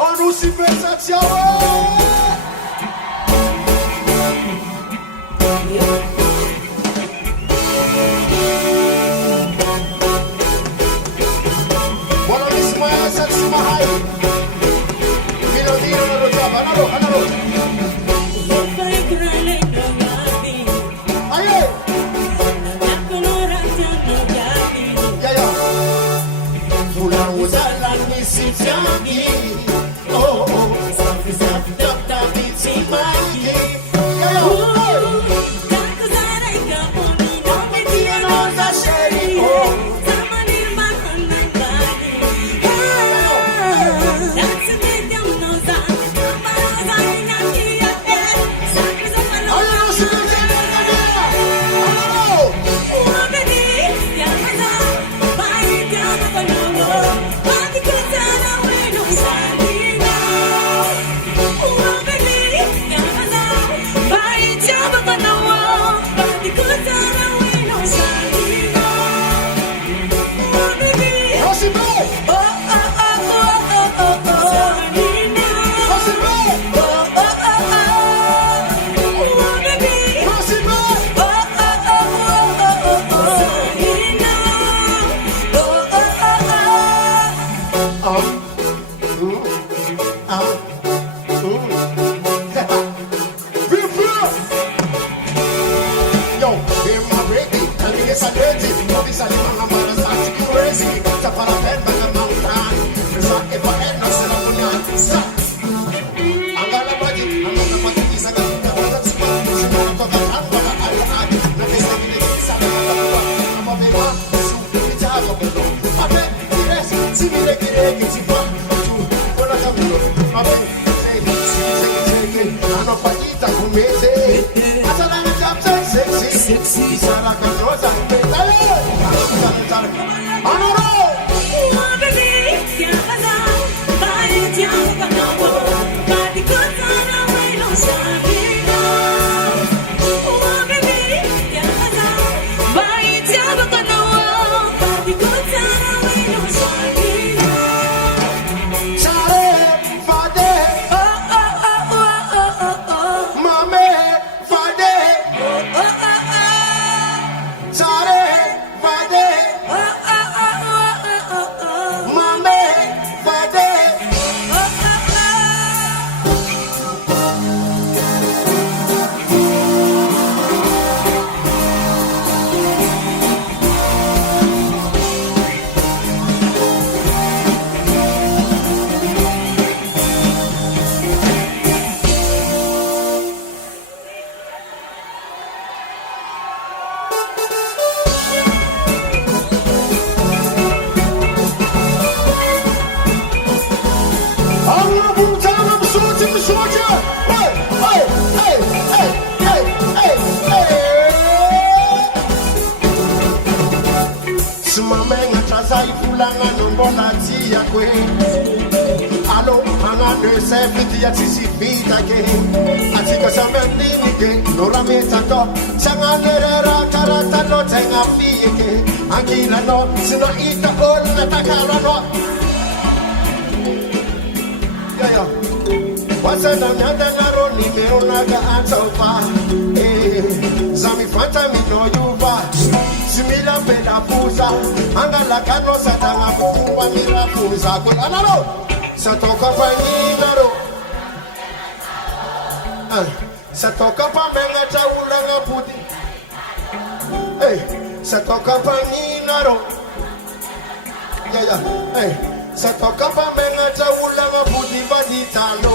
Onu si pensazione Nano paita kumete Asala nga kapsa sexy Isara kanyosa Dale Anoro Alo, hanga ne se fiti ya tisi fita ke Atika sa mendini ke Nora meta to Sanga nerera karata no tenga fiye ke Angila no Sina ita ol na takara no Ya Wasa na nyanda ngaro ni mero naga antofa Zami fanta mi no yuva Simila peda fuza Angala kano satanga kukumba mira fuza Kul anaro Satoka pa ninaro Satoka pa menga chaula nga puti Satoka pa ninaro Satoka pa menga chaula nga puti Baditalo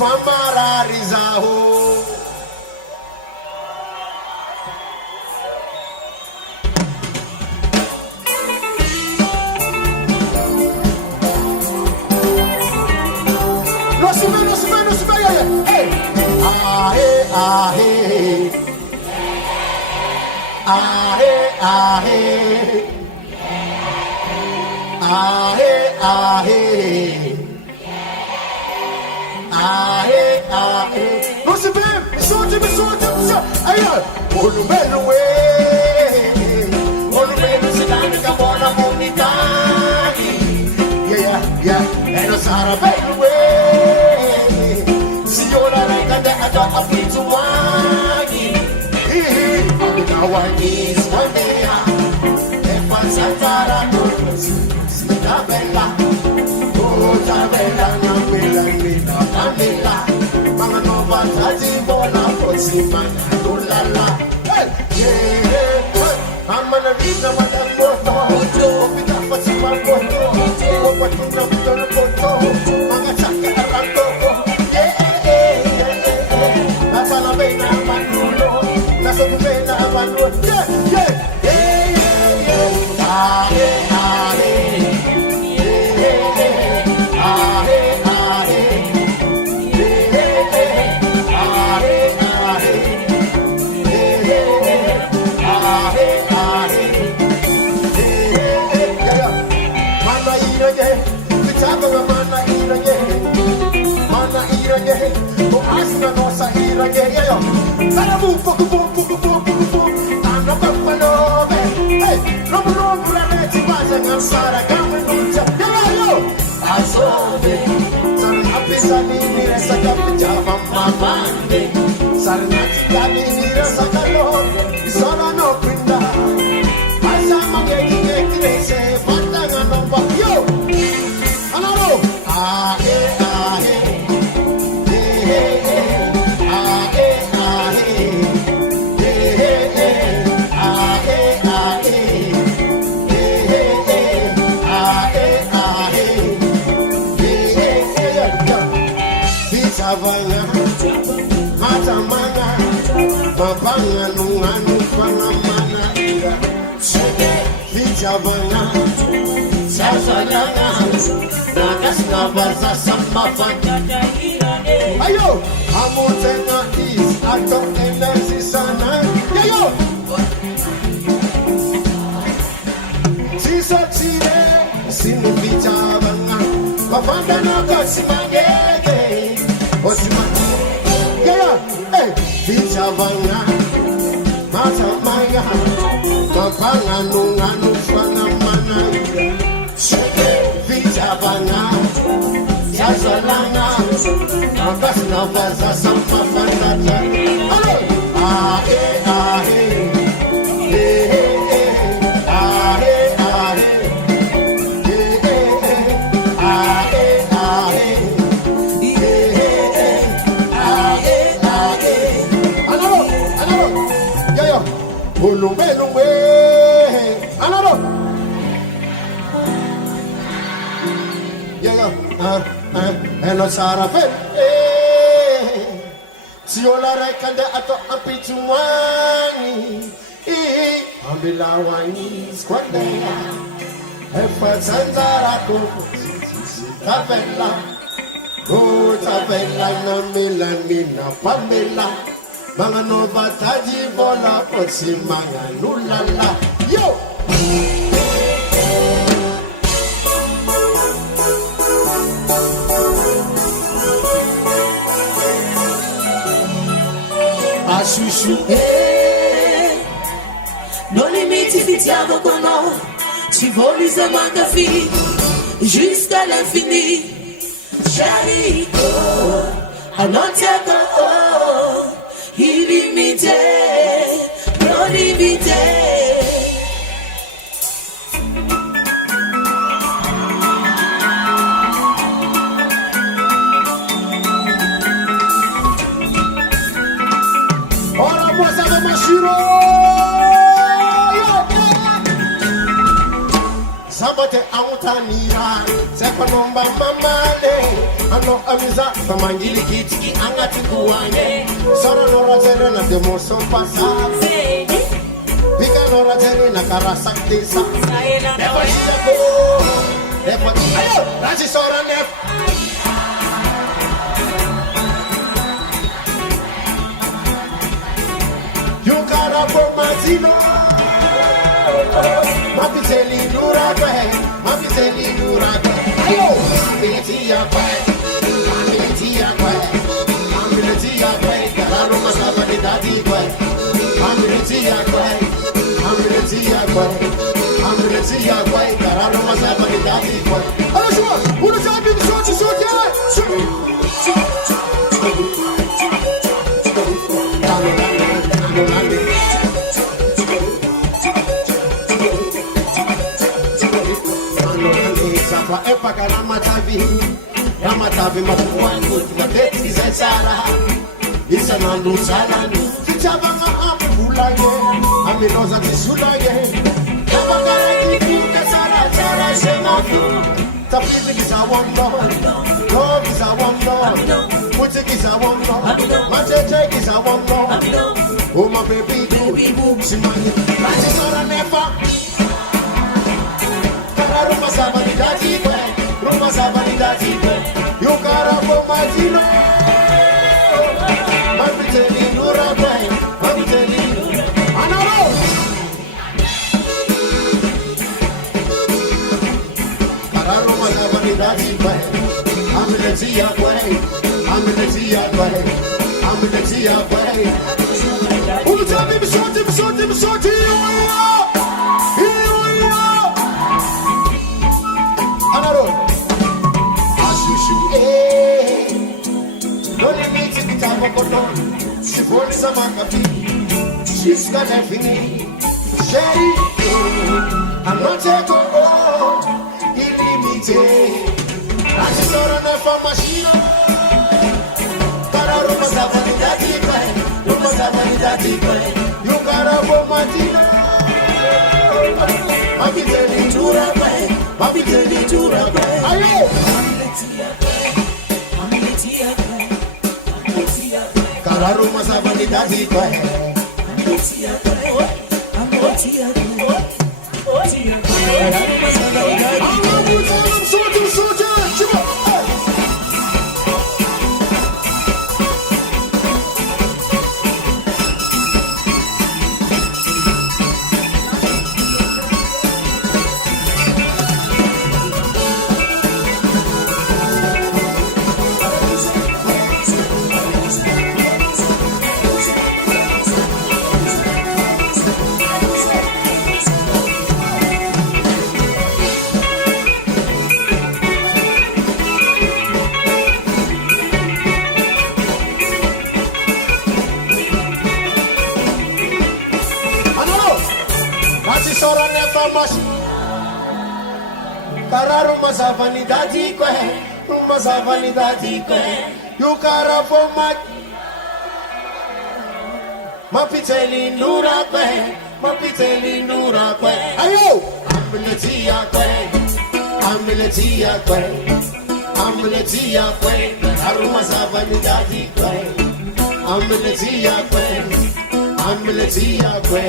Famararizao Sasanya, nagas na barza sama pagkakairane. Ayo, amo tengah is atau energi sana. Ayo. Sisa cire sinu bicara Mafanda na kosimangege Osimangege Yeah, hey Bicara Mata maya Mafanga nunganu fanga mana Sheke Bicara Jazalanga Makas na vaza sama fanda Hello Ah eh ah eh Belungwe, another. Yeah, and no sarafen. Si ola rekanda ato apichumani. Ambila wani squadaya. Efa sanzara ko. Tavella. Go tavella na melanina pamela. Mga nova taji vola potsi mga nulala. Yo! Ashushu. Nos limites fitiables qu'on a, tu voles à ma fille jusqu'à l'infini. Chérie, oh, à notre corps. Illimité, non limité. Ora moça da Mashiro. Sabate autanira, sepa nomba mamane. Ano amiza, famangili kiti angati kuwane. Sora nora tere na demoso pasa. Pika nora tere na karasak desa. Nefa shidako. Nefa ayo, raji sora nef. Yukara for mazino. Mapiteli duragwe, mapiteli duragwe. Ayo, mapiteli yakwe, mapiteli yakwe. Ambileti yakwe, kararo masaba ni dati kwe. Ambileti yakwe, ambileti yakwe. Ambileti yakwe, kararo masaba ni dati kwe. Ayo shua, uno sabi ni shoti shoti ya. Sapa epaka Ramatavi mapuangu, mateti zensara. Isa na lusala ni Fichabanga amulaye Aminoza tisulaye Kabagara kifuka sara sara shemafu Tapiti kisa wando Love kisa wando Muti kisa wando Matete kisa wando Oh my baby do Simani Rasi sora nefa Ruma sabani dati kwe Ruma sabani dati kwe Yukara for mazino Mabiteli nura kwe Mabiteli Anaro Kara ruma sabani dati kwe Amileti ya kwe Amileti ya kwe Amileti ya kwe Ulutami mishoti mishoti mishoti Anaro Ashushu Don't let me take it out of control She falls a makafi She's got everything Sherry I'm not taking all Illimité Rachidora na famashina Para Roma Savani dati kwe Roma Savani dati kwe Yungara Bomatina Mabiteli Tura kwe Mabiteli Tura kwe Ayo Kararu masabani dati kwe sorane famas Kararu masavanidade kwe Masavanidade kwe Yukara fomak Mapiteli nura kwe Mapiteli nura kwe Ayo Ambiletia kwe Ambiletia kwe Ambiletia kwe Kararu masavanidade kwe Ambiletia kwe Ambiletia kwe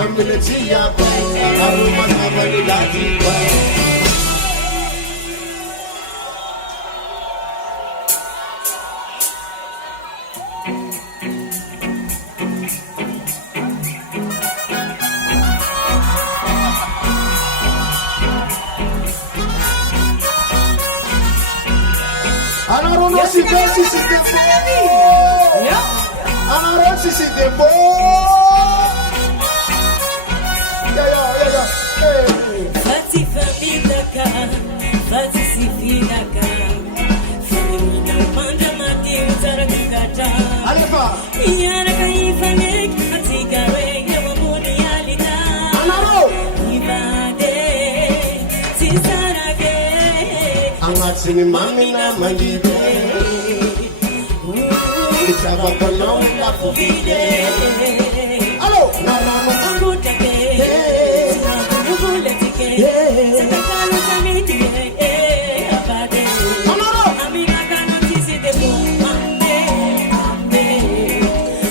Ambiletia kwe Kararu masavanidade kwe Non si fait si c'était faux. Alors si c'était faux. Fati famidaka, fati sifidaka. Famina manda mati utarakata. Allez va. Yara kaifanek, atigare yamuni alita. Anaro. Ibade, tisarage. Angatsini mamina mangibe Itaba kono la fubide Allo no angutake nguletike sakalo samiti abade amina kana tisi de mande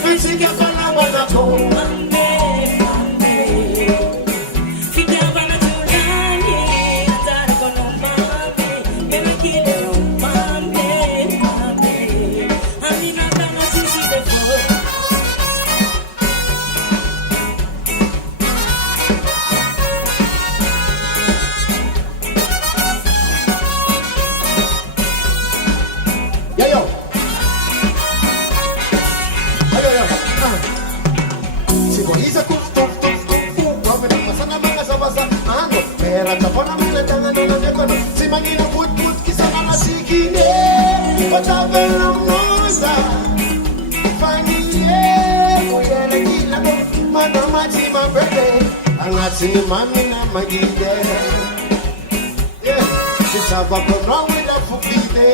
Fisika kana wana ko mande fikia bana tulani atara kono mande mena kile no mande amina kana tisi de Simangina put kisana masikine Wachapela mnoza Fangiye Kuyele kila no Mana machi mabele Angatsini mamina magide Yeah Sisaba kono wila fukide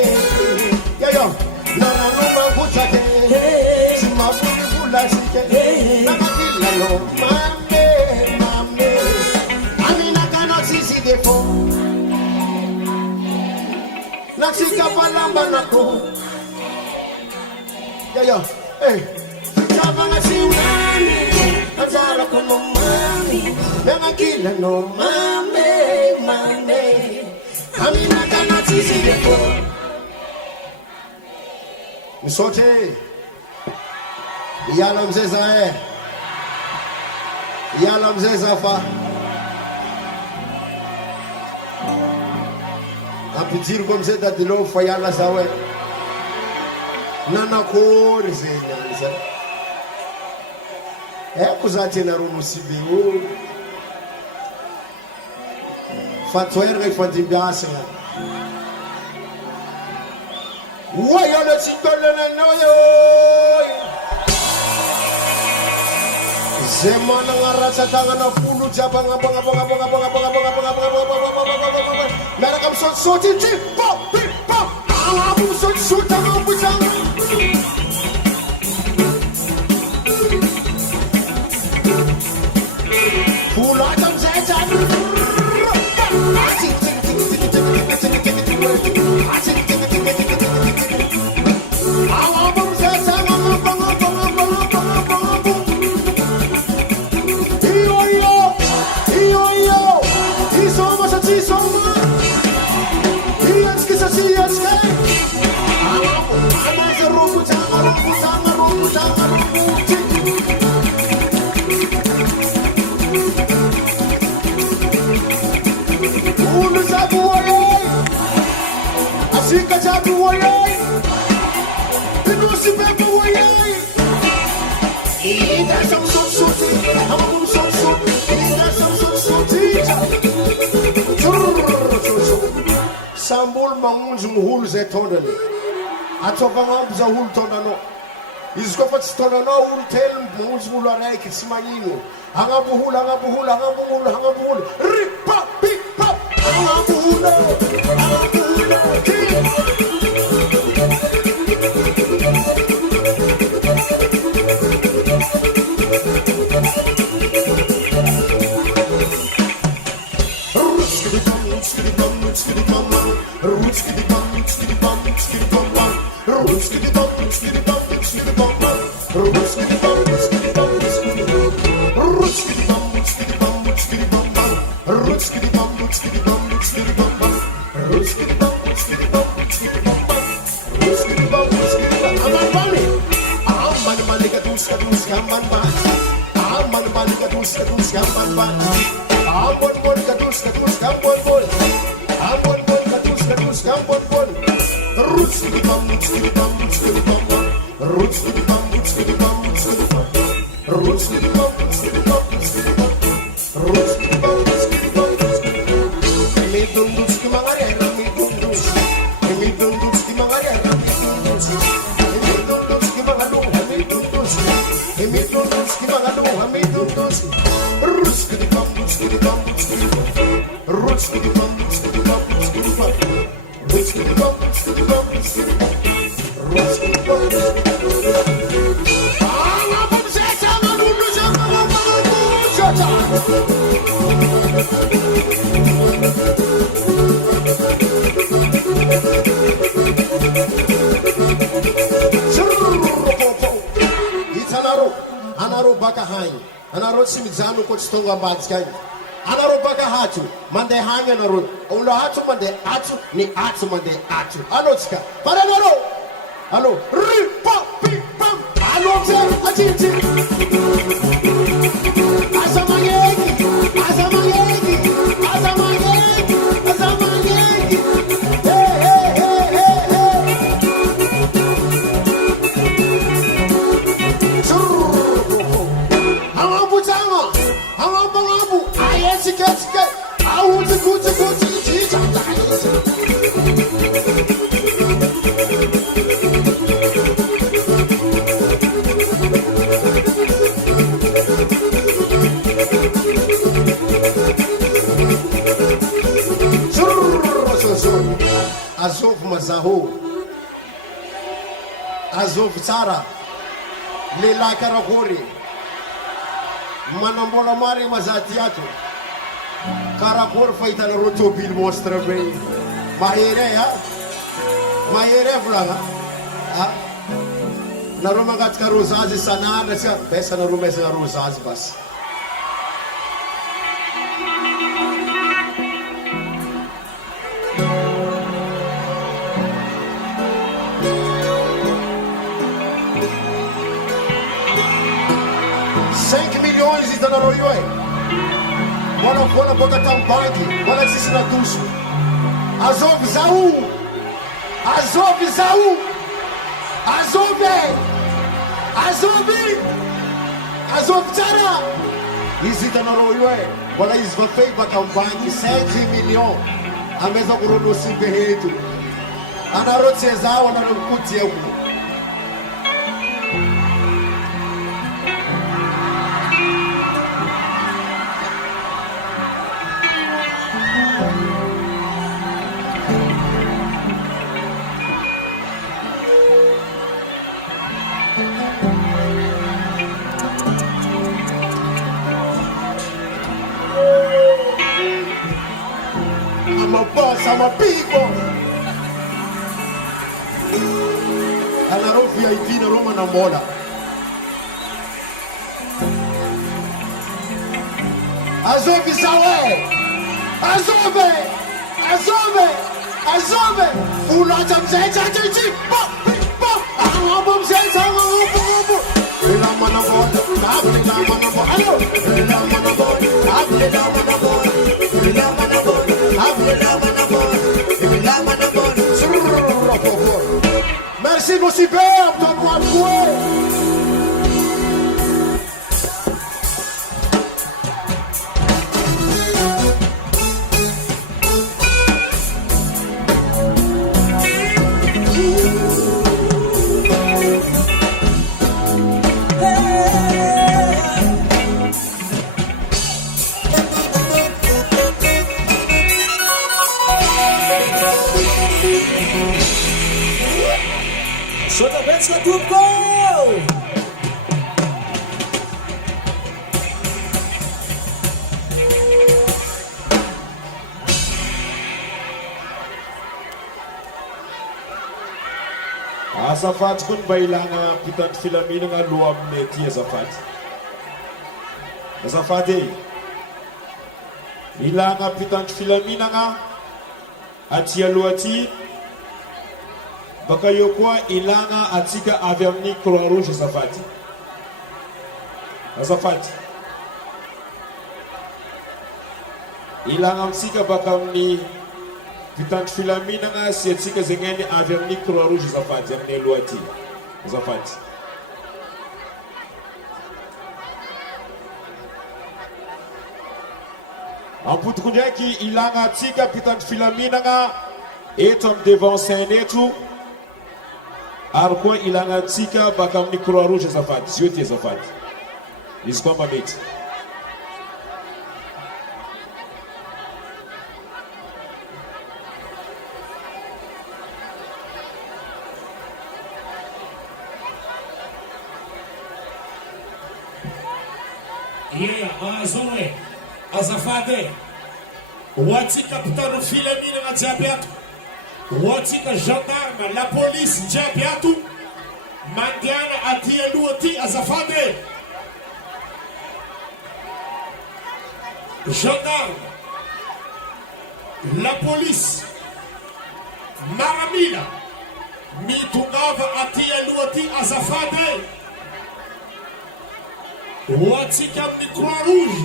Yo Nana numa kuchate Simafuni fula sike Nama kila no Mame Amina kana sisi defo Naksika palamba nako Yo Hey Sitaba nga siwani Azara kono mami Nema kila no mame Amina kana sisi defo Msote Yala mzeza Yala mzeza fa Apitir comme c'est de l'eau foya la sawe Nana kore zenyanza Kuzati na rumu sibiu Fatwere fatibiasa Woyo le chikole na noyo Zemana ngarasa tangana fulu jaba ngabanga Nara kam soti chip pop Amu sot tango puchang Fula jam seja Sambol mangun zumhul zetondele. Atopanga zahul tondano. izy koa fa tsy taonanao olo telo mamonjy olo araiky tsy magnino agnaboholo agnaboholo agnaboholo agnaboholo ripa pipa agnaboholo anareo tsy mijano koa tsy tonga ambadika agny anareo baka hatso mandeha hagny anareo olo hatso mandeha hatso ny hatso mandeha hatso alotsika fara anareo alo ripapipam alo amizay atsitsy asa magneky asa magneky asa magneky asa magneky azovy mazaho azovy tsara lehilahy karakory manambola mary mazaty ato karakory fahitanareo tobily monstre be mahery ha mahery volagna nareo mangatika rozazy isan'andro tsika besanareo maizana rozazy basy 5 milhões hitanareo io e mbola boka tamy banky mbola tsisy nadoso azovy zao azovy zao azovy azovy azovy tsara izy hitanareo io e mbola izy vafey baka amy banky 5 millions amezako ronosy beheto anareo tsy ezao anareo mikotiako I'm a big boy. Anareo VIP na Roma na mola. Azove sawe. Azove. Azove. Azove. Ulacha mzecha chichi. Bo. Bo. Angom mzecha angom. Ila mana bola. Abli la mana bola. Ayo. Ila mana bola. Abli la mana bola. Ila mana bola. Abli la mana bola. Merci mon super, donne-moi le fouet. Atsika tompoko! Azafady koa mba ilagna mpitandro filaminana aloha aminay aty azafady. Azafady ilagna mpitandro filaminana aty aloha aty. Baka eo koa ilagna atsika avy amin'ny Croix Rouge azafady. Azafady. Ilagna amitsika baka amin'ny mpitandro filaminana sy atsika zegneny avy amin'ny Croix Rouge azafady amin'ny aloha aty. Azafady. Ampotoko ndraiky ilagna atsika mpitandro filaminana eto amin'ny devant scène eto. Ary koa ilagna atsika baka amin'ny Croix Rouge azafady. Zio ty azafady. Izy koa mba mety. Zoe, azafady hoatsika mpitandro filaminana jiaby ato, hoatsika gendarme, la police jiaby ato mandiana aty aloha aty azafady. Gendarme, la police maramila mitongava aty aloha aty azafady. Hoatsika amin'ny Croix Rouge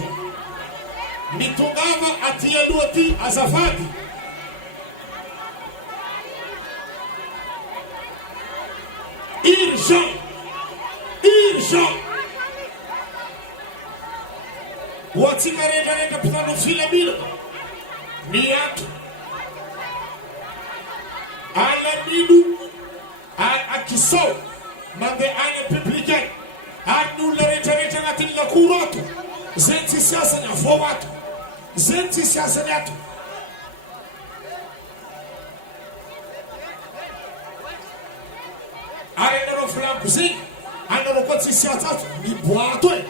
mitongava aty aloha aty azafady. Urgent, urgent. Hoatsika rehetrarehetra mpitandro filaminana miato Alamino Akisao mandeha any républicain. Any olona rehetrarehetra agnatin'ny lakoro ato, zay tsisy asany avao ato, zay tsisy asany ato. Ary anareo filaniko zegny, anareo koa tsisy asa ato, miboato e.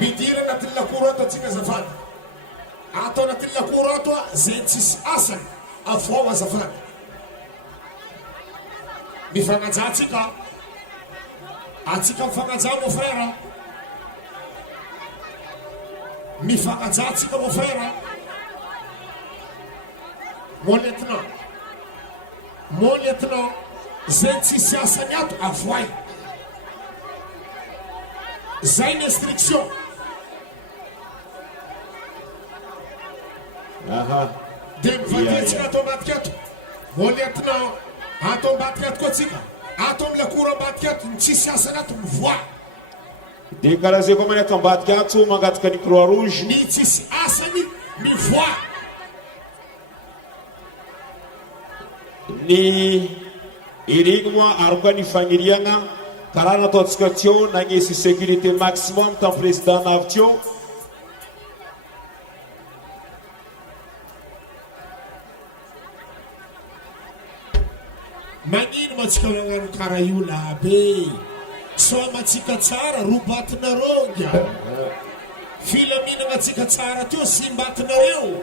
Midira agnatin'ny lakoro ato atsika azafady. Ato agnatin'ny lakoro ato zay tsisy asany avao azafady. Mifagnaja atsika mifagnaja mon frère. Mifagnaja atsika mon frère. Mon lieutenant, zay tsisy asany ato avoay. Zay ny instruction. De mivady atsika ato ambadika ato. Mon lieutenant, ato ambadika ato koa atsika. Ato amin'ny lakoro ambadika ato, ny tsisy asany ato mivoa. De karaha zay koa ato ambadika ato mangataka ny Croix Rouge. Ny tsisy asany mivoa. Ny irigny moa ary koa ny fagniriagna karaha nataontsika teo nagnesy sécurité maximum tamin'ny président navy teo. Magnino matsika magnano karaha io labe. Soamatsika tsara robatinareo ngia. Filaminana atsika tsara teo simbatinareo.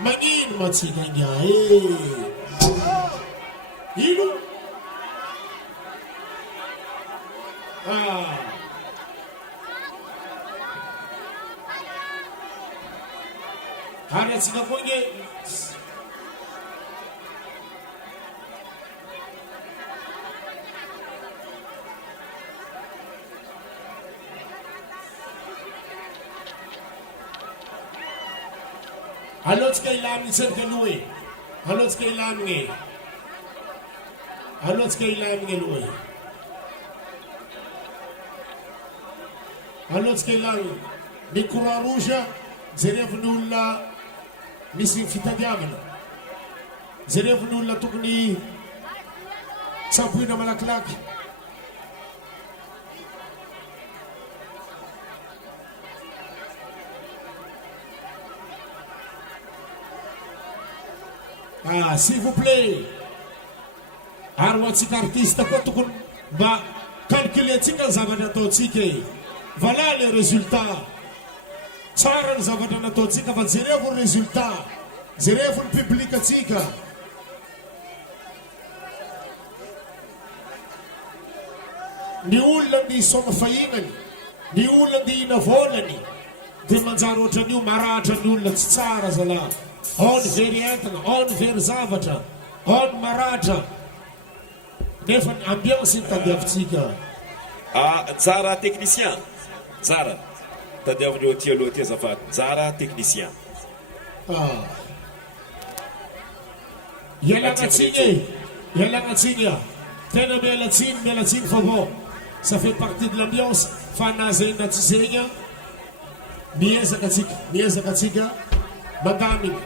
Magnino matsika ngia ino? Hari atsika koa nge. Alotsika ilaminy tsendika aloha e. Alotsika ilaminy e. Alotsika ilaminy aloha e. Alotsika ilaminy. Ny Croix Rouge jereviny olona misy fitadiavana. Jereviny olona tokony tsaboina malakilaky. S'il vous plaît. Ary ho antsika artiste koa tokony mba calculentsika ny zavatra ataontsika e. Voilà les résultats. Tsara ny zavatra nataontsika fa jerevo ny résultat. Jerevo ny public atsika. Ny olona ny soma fahinany, ny olona ny hina volany, dia manjary ohatran'io maratra ny olona tsy tsara zalahy. Ao ny very entana, ao ny very zavatra, ao ny maratra. Nefa ny ambiance ny tadiavintsika. Tsara technicien. Tsara. Tadiavin'io aty aloha aty azafady. Tsara technicien. Ialagnatsiny e. Ialagnatsiny a. Tena mialatsiny fa bon. Ça fait partie de l'ambiance. Fa na zegny na tsy zegny miezaka atsika mandaminy.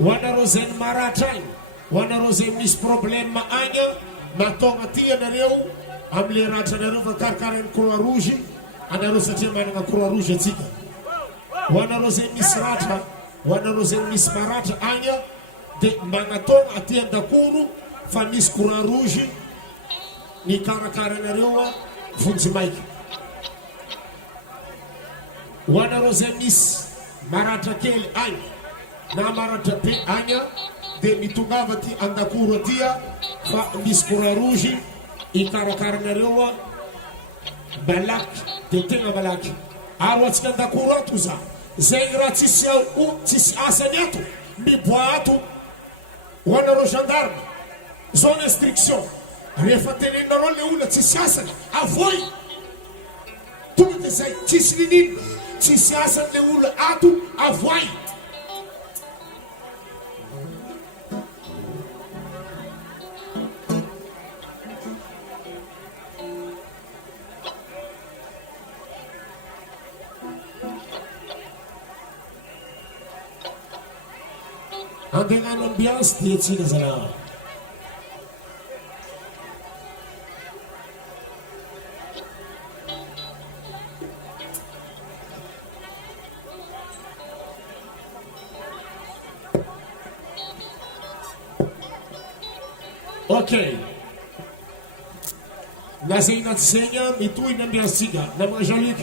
Ho anareo zegny maratra agny, ho anareo zegny misy problème agny, matonga ty anareo amile ratra anareo fa karakara ny croix rouge anareo satria manana croix rouge atsika. Ho anareo zegny misy ratra, ho anareo zegny misy maratra agny dia magnatonga aty an-dakoro fa misy croix rouge ny karakara anareo vonjy maiky. Ho anareo zay misy maratra kely agny na maratra be agny dia mitongava ty an-dakoro atya fa misy croix rouge ikarakaranareo malaky dia tegna malaky. Ary atsika an-dakoro ato za zegny raha tsisy asany ato miboa ato. Ho anareo gendarme zone instruction rehefa tenenareo le olona tsisy asany avoy tonga dia zay tsisy ninino tsisy asany le olona ato avoay. Andegnano ambiance dia tsika zalahy. Ok. Na zegny na tsy zegny mitohy ny ambiance-tsika. Namagna Jean-Luc.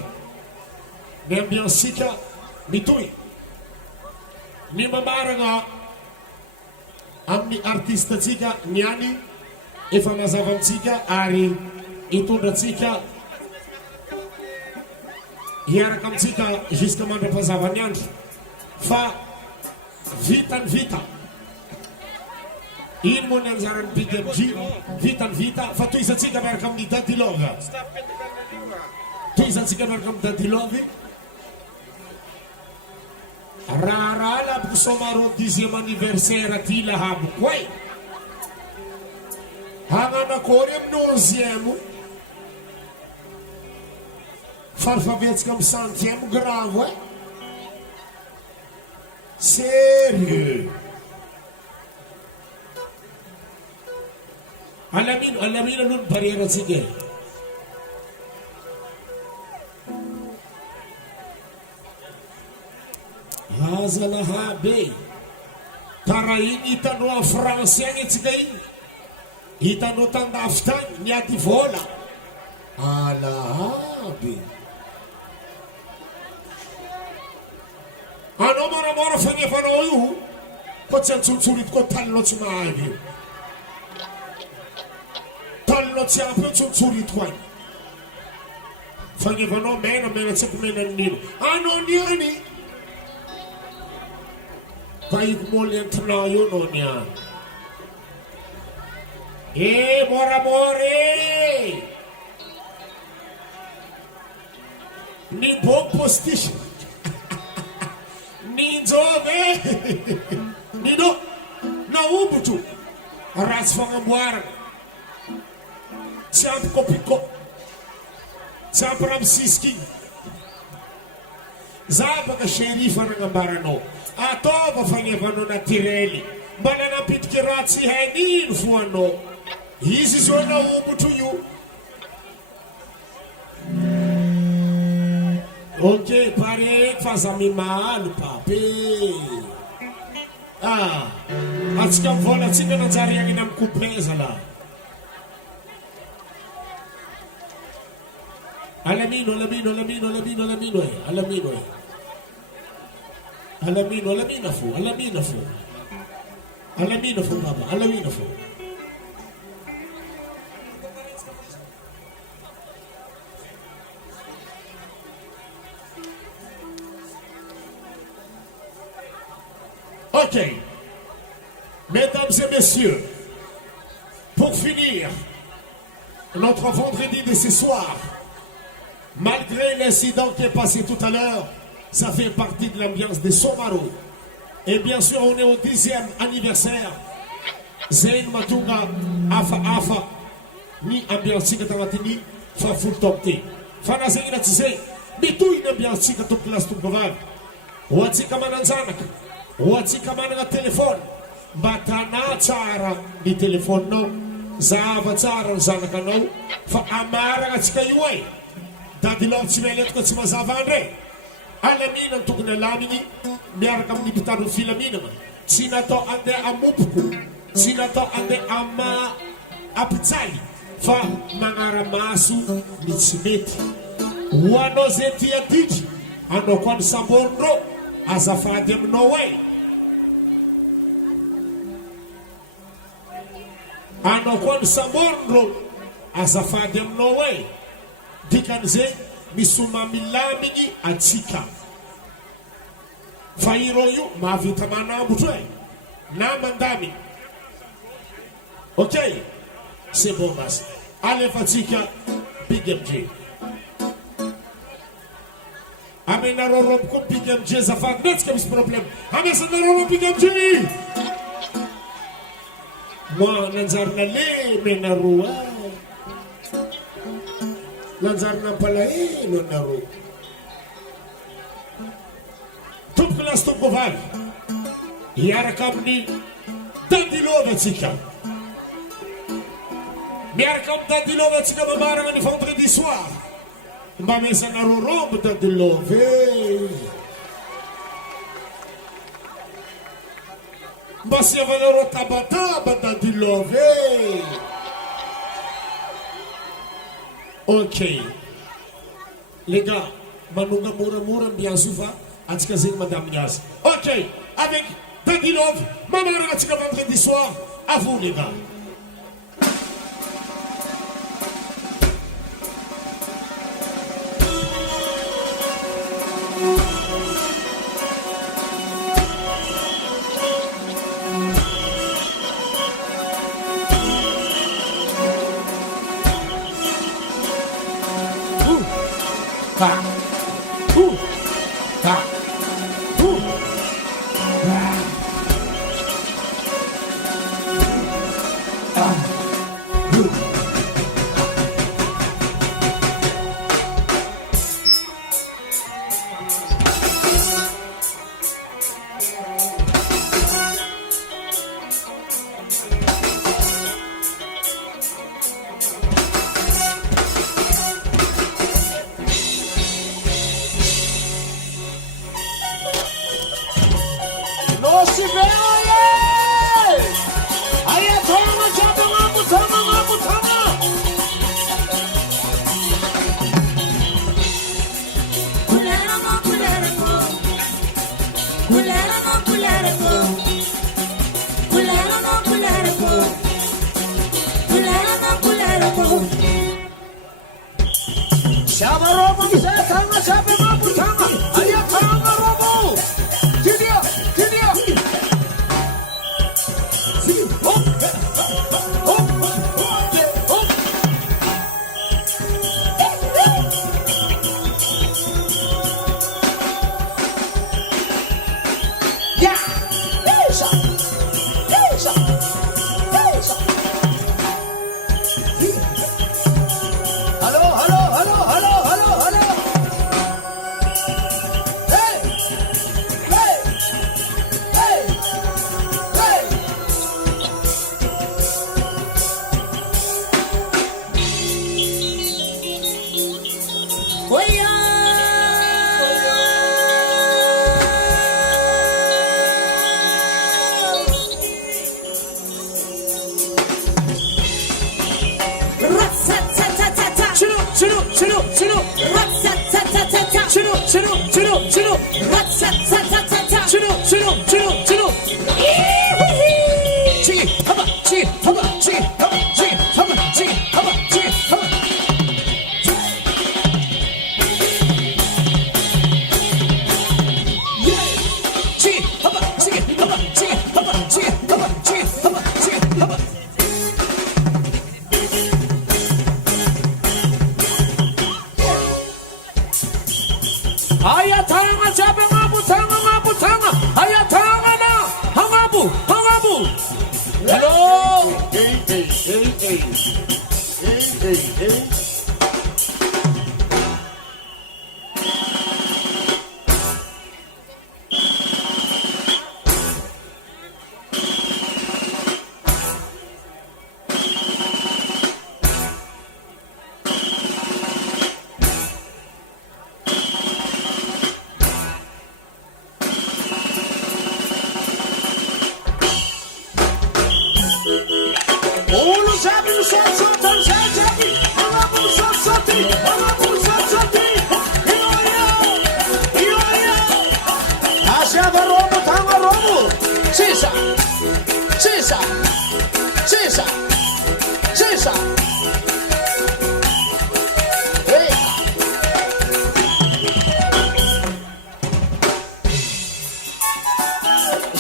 Ny ambiance-tsika mitohy. Ny mamaragna amin'ny artiste-tsika niany efa mazava amintsika ary hitondratsika hiaraka amintsika jusqu'à mandram-pazavany andro fa vitany vita. Ino moa ny anjarany BDMG vitany vita fa tohizatsika miaraka amin'ny Dadilove. Tohizatsika miaraka amin'ny Dadilove. Raha laboko somaro 10e anniversaire aty lahaboko e. Hagnanakory amin'ny 11e. Farifavetsika amin'ny 100e grave e. Sérieux. Alamino aloha ny barrière-tsika e. Aza lahabe. Karaha igny hitanao en français agny atsika igny. Hitanao tandafy tagny niady vola. Alahabe. Anao moramora fanefanao io ko tsy antsotsorito koa talinao tsy mahavy io. Talinao tsy ampy io tsotsorito koa agny. Fanefanao mena tsy aiko mena nino. Anao niany ka iko moly entinao io no niany. Moramora e. Ni bon postiche. Ninjove Nino naumbutu ras fangamboarana tsy ampy kopiko tsy ampy ramsiski za baka sherifa nagnambaranao ataova fagnevanao naturely mba nanapitiky raha tsy hainino fo anao izy zao naumbutro io. Ok, pare faza mi mahalo pape. atsika mivola atsika nanjary agnina amin'ny couple zalahy. Alamino e. Alamino fo baba, alamino fo. Ok, mesdames et messieurs, pour finir notre vendredi de ce soir, malgré l'incident qui est passé tout à l'heure, ça fait partie de l'ambiance de Somaro. Et bien sûr, on est au 10e anniversaire. Zain Matunga Afa ni ambiance katangatini fa full top te. Fana zain na tse bitu ina ambiance katop class tu govan. Wati kama nanzanaka. Wati kama na telefone. Batana tsara ni telefone no. Zava tsara zanaka no. Fa amara katika yuai. Dadilo tsimelet ko tsimazavandre. Alamina tokony alaminy miaraka amin'ny mpitandro filaminana tsy natao andeha amopoko tsy natao andeha ampitsaly fa magnara-maso ny tsy mety ho anao zay tia didry anao koa ny sambonindrô azafady aminao e anao koa ny sambonindrô azafady aminao e dikan'izay misoma milaminy atsika fa iro io mahavita manambotro e na mandaminy. Ok, c'est bon basi alefatsika Big MJ amenareo robo koa Big MJ zafady netsika misy problème amesanareo robo Big MJ moa nanjarina le menareo nanjarina mpalahelo anareo tompoko lasy tompoko valy hiaraka amin'ny dadilova atsika miaraka amin'ny dadilova atsika mamarana ny vendredi soir mba mesanareo rombo dadilova e mba siavanareo tabataba dadilova e ok les gars manonga moramora ambiance va atsika zegny madame azy. Ok, avec Dadilov mamarana atsika vendredi soir. À vous les gars.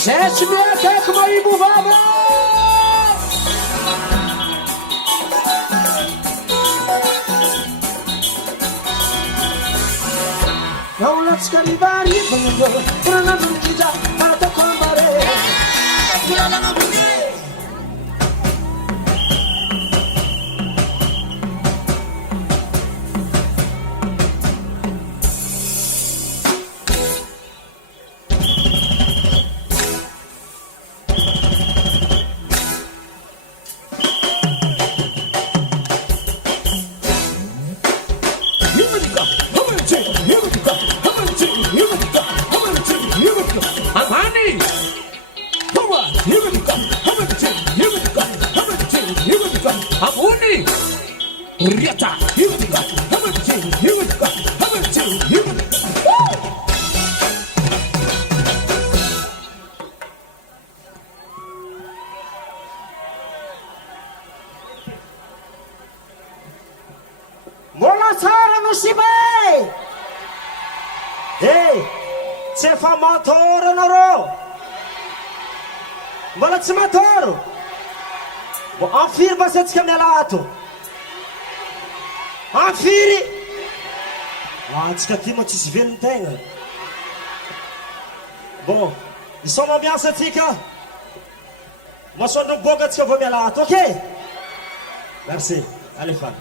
Gente, me ataca uma imbuvada! Não let's get it body, pura na nunca para to combare. Pura na nunca. Buonasera Nushime! Hey, c'è fa motore noro! Mbola tsy matoro! Anfiry basantsika mialato! Anfiry! Antsika ty moa tsisy velony tegna. Bon, isoma ambiance atsika. Masoandro miboaka atsika vao mialato, ok? Merci, allez fan.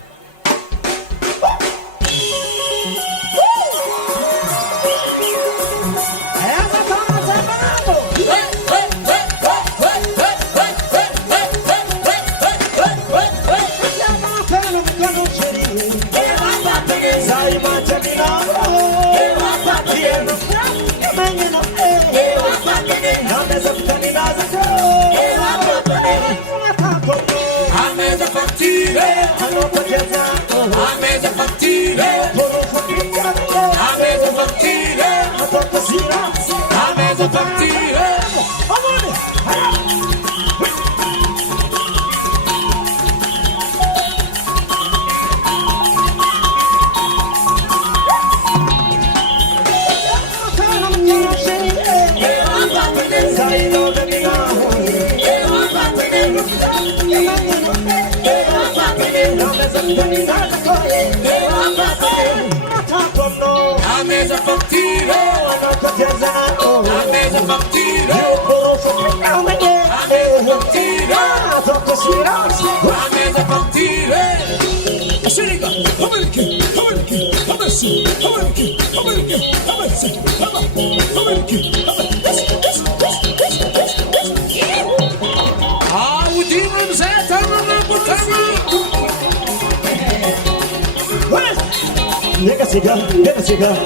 Nigga cigar, nigga cigar,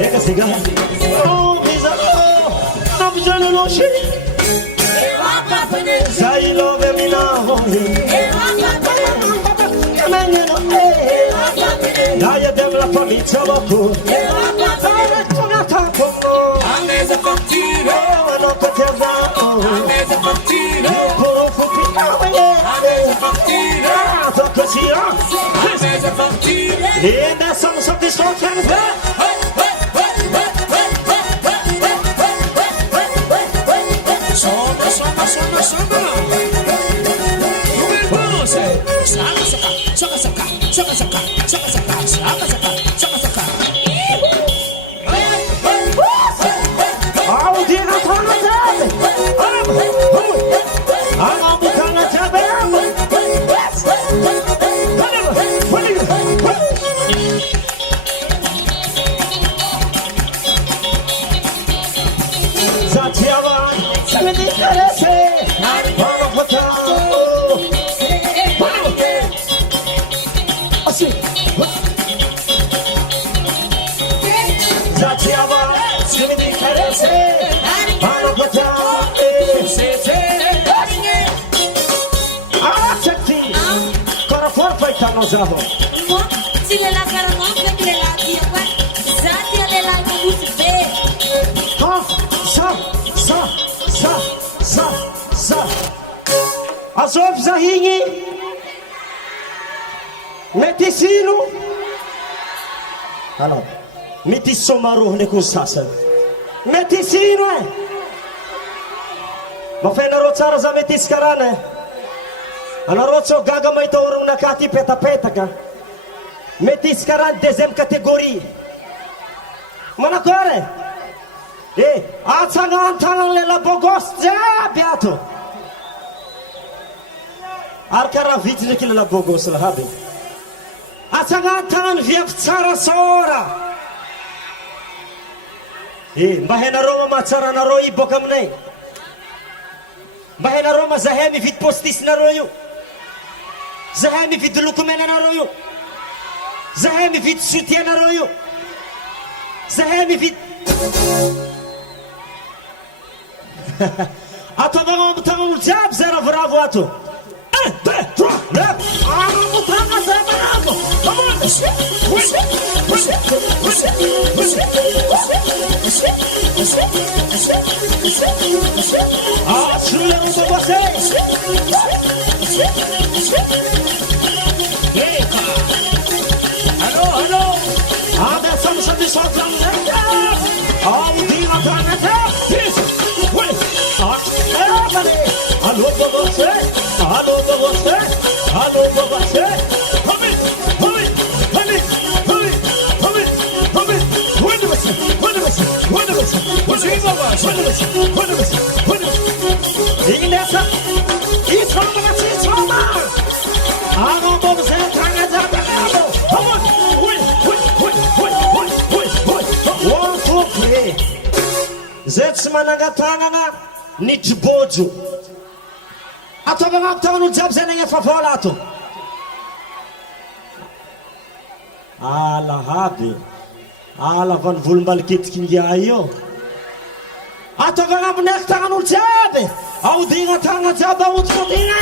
nigga cigar. Oh, visa, no vijana no shit. Say love me now, Dai abbiamo la famiglia Waku E la patata Una capo A mesa partire Non potevo A mesa partire Puro fupino A mesa partire So così A mesa partire E adesso non so che sto chiamando Moi, si le la caramon, fait que la vie, quoi. Ça, c'est les la bouche fait. Azov Zahini Mety sino Alors mety somarohony koa sasany mety sino mafainareo tsara za mety isy karana anareo tsy ho gaga mahita oromonaka ty petapetaka mety isy karana deuxième catégorie manakory atsagna le labogos jiaby ato ary karaha vitsy ndraiky le labogos lahaby atsagna viavy tsara sora mba hainareo mahatsara anareo i boka aminay mba hainareo ma zahay mividy postisinareo io zahay mividy lokomenanareo io zahay mividy soutienareo io zahay mividy ataovagna ambotagn'olo jiaby zay ravoravo ato 1, 2, 3, 4 ambotagn'a zay maravo Sulle non può essere Allo adesso mi sono dissolto Oddio planeta Allo você E nessa zay tsy manangatanana ny jibojo ataovagna ampotagnan'olo jiaby zay nagnefa vola ato alahaby alavany volombaliketiky ngia io ataovagna aminaiky tagnan'olo jiaby aodigna tagna jiaby aodikodigna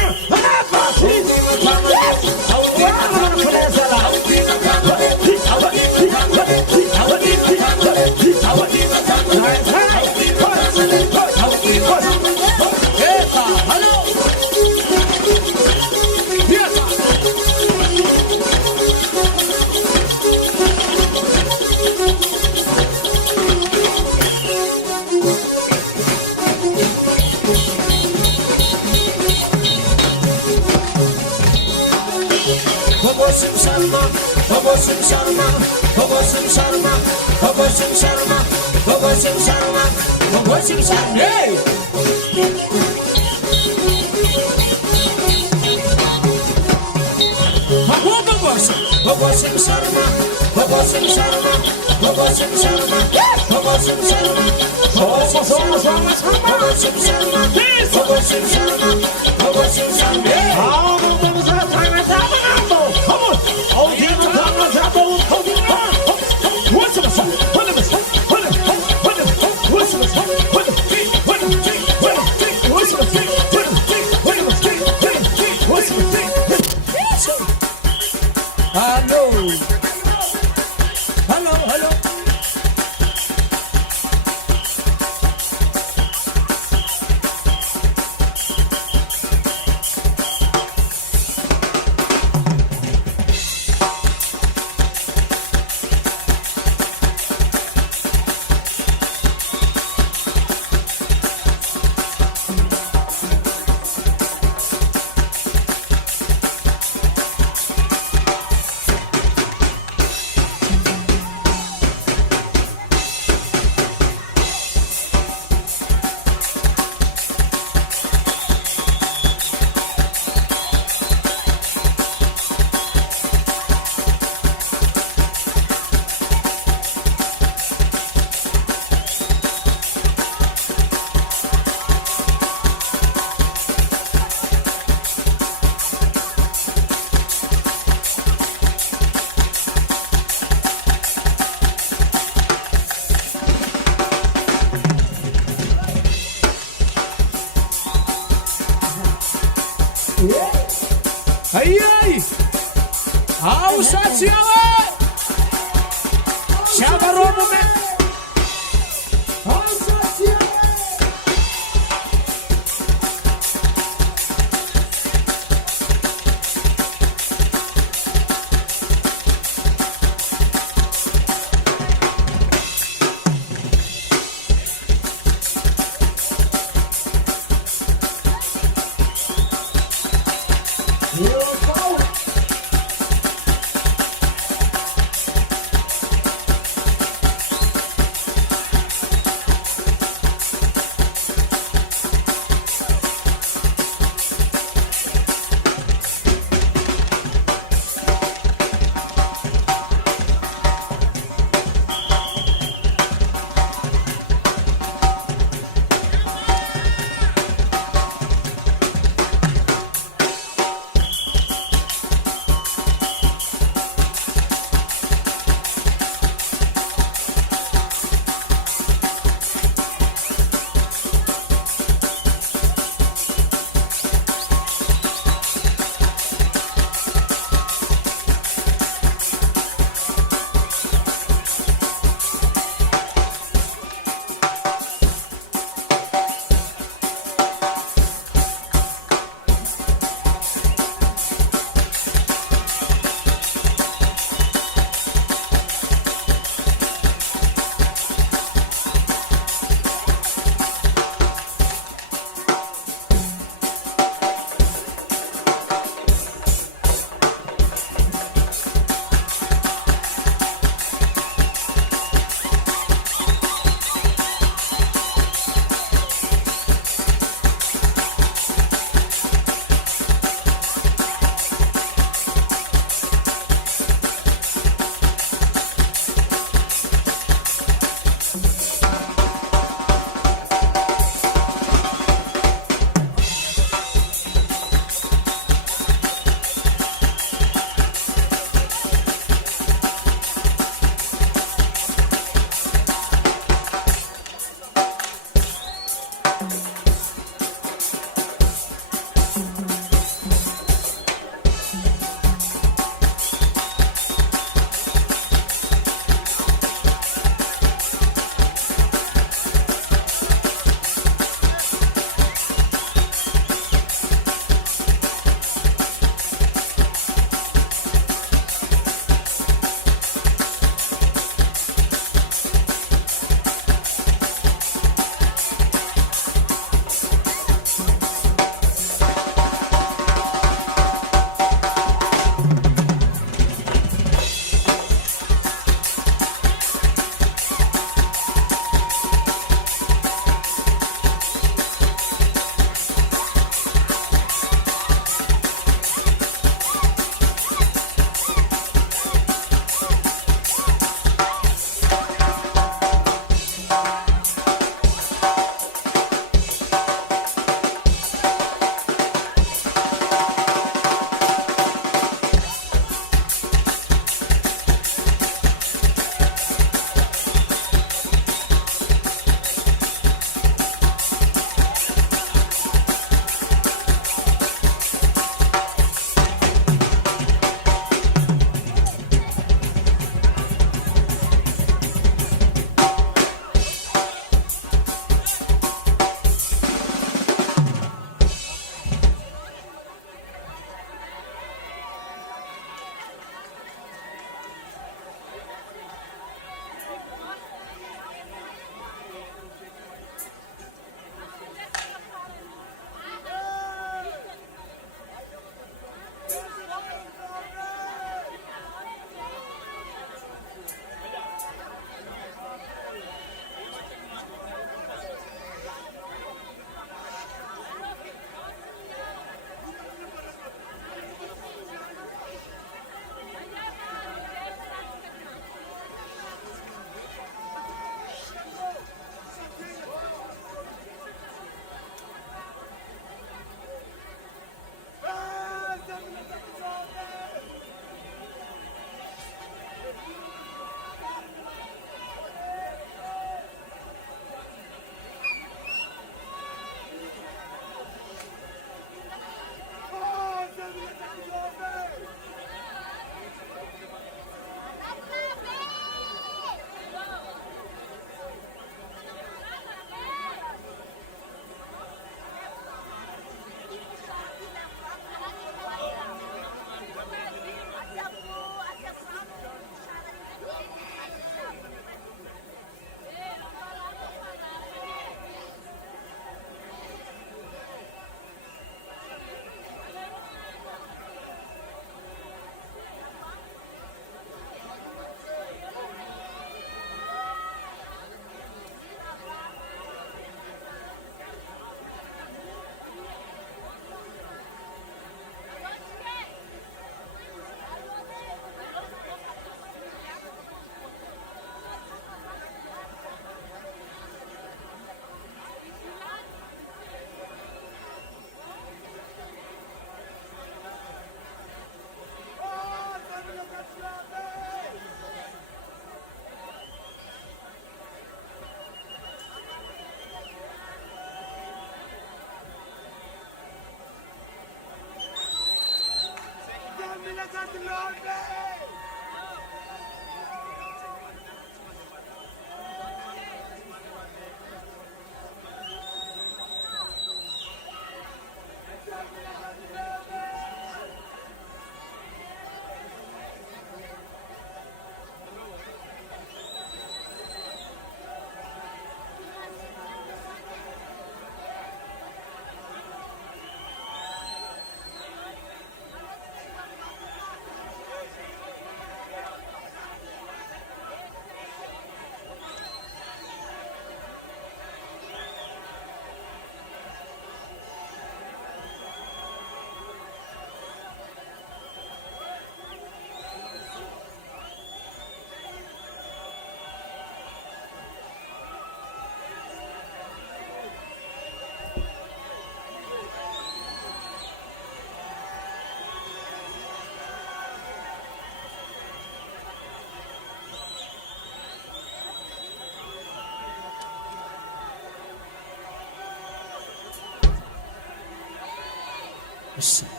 Ai ai. Ao Satiawe. Shabaromo me. Ao Satiawe.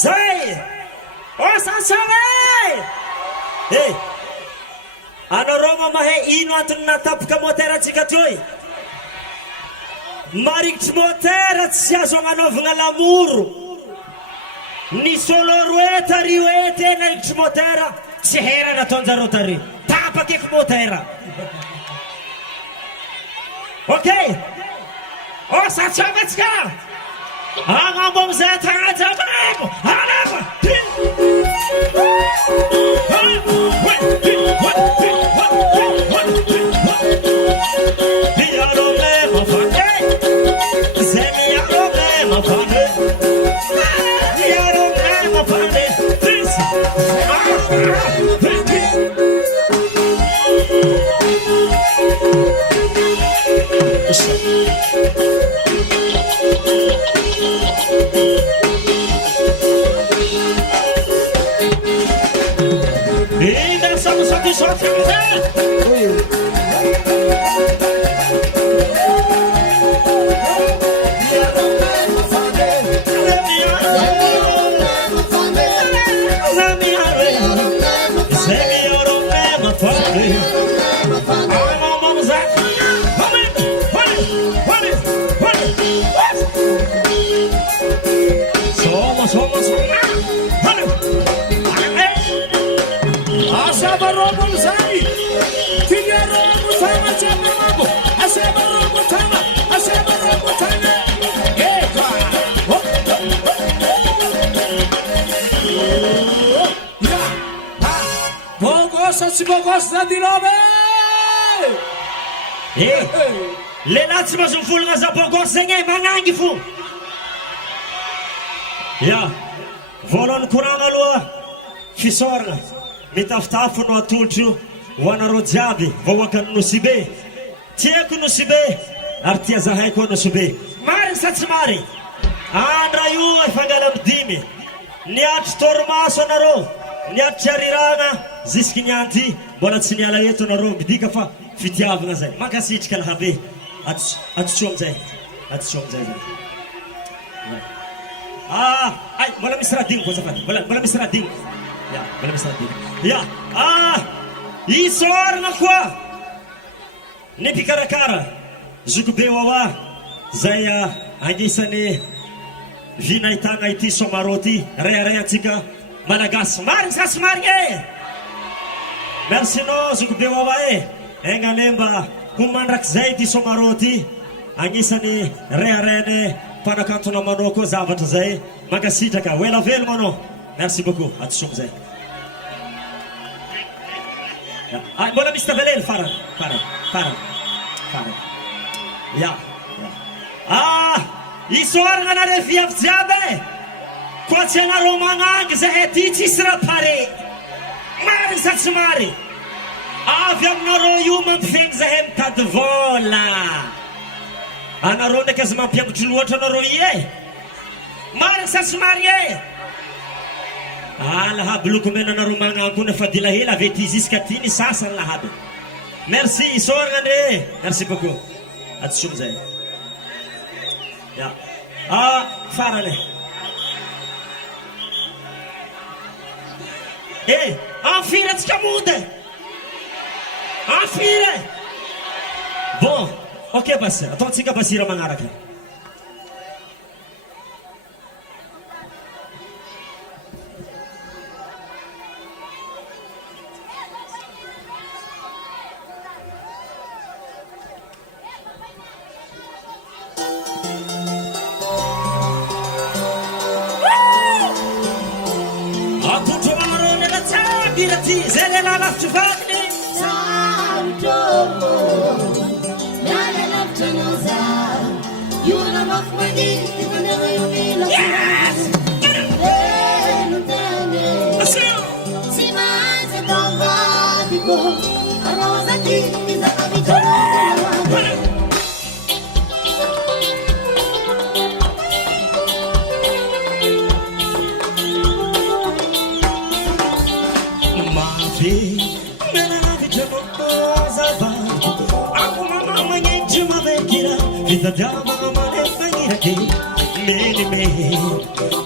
Zay! Osasaway! Hey! Anareo mamahay ino antony natapaka motera atsika toy? Marikitry motera tsy azo agnanaovagna lamoro. Nisy olo roe tary hoe tena ikitry motera tsy hera nataonjareo tary. Tapaky eky motera. Okay? Osasaway tsika! Agnambo amizay tagnaty amanamo! Anamo! Ainda somos só que só Si bogosta di nove! Le latsy mazo mivolagna za bogosy zegny e magnangy fo. Ya, voalohany koragna aloha fisoragna mitafitafy no atolotro hoanareo jiaby vahoakan'ny nosibe tiako nosibe ary tia zahay koa nosibe mariny sa tsy mary andra io ifangala am'dimy niatry torimaso anareo niatry arirana jusky nianty mbola tsy niala eto anareo midika fa fitiavagna zay mankasitrika lahabe atotso amizay zay ay mbola misy raha digno fozafady mbola misy raha digno mbola misy raha digno isoragna koa ny mpikarakara zokobe wawa zay agnisany vinahitagna ity somaro ty ray antsika malagasy marigny sasy marigny merci no zokobe wawa egnalemba homandrak'zay ty somaro ty agnisany rayny mpanakantona manao koa zavatra zay mankasitraka wela velogno anao merci beaucoup atosomo zay mbola misy tavelely farany isoragna anare viavy jiaby koa tsy anareo magnangy zahay ty tsisy raha pare mary sa tsy mary avy aminareo io mampifegny zahay mitady vola anareo ndraiky azy mampiambotry loatra anareo mary sa tsy mary lahaby lokomena anareo magnangy koa nefa dila hela ave ty jusqu'à ty ny sasany lahaby merci isoragna andre merci beaucoup atosomo zay farany enfiry atsika mody enfiry bon ok basy ataontsika basira magnaraka Zele la lafty vagny Sarutomo Nala lafty noza Yuna mafmani Tivana yunila Yes Nutane Simaze Dova Digo Arawazaki Nizakabito Vida dama manefanya ke mene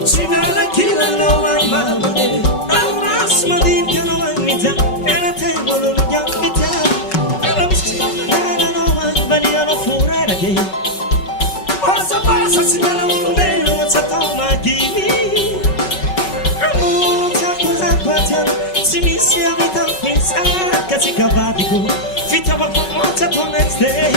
sinala kila no amane amas madin kana mita kana tengolo yang mita kana misina no bani ano furada ke pasa sinala mbelo tatama kimi amuta kuzapata simisia vita pensa katika badiko vita bakota to next day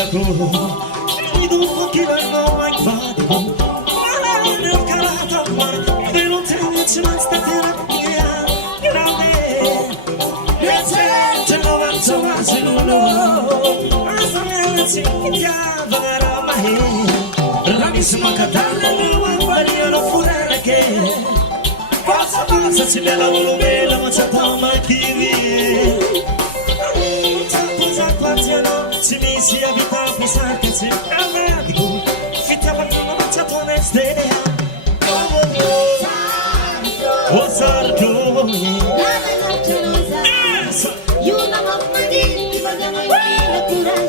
Tiago, mi dopo che la no mai vado. Mala nel calata mar, ve non te ne ci mai stasera mia. Grande, te no vanto ma se non lo. Asa me ci chiava la mai. Ramissima catalla no guariano furare che. Passa ci me la volumela ma c'è tama kiwi. Si mi si abita a pensare che c'è un dico fitta quando non c'è tua next day oh sarto you know of my deep but then I feel the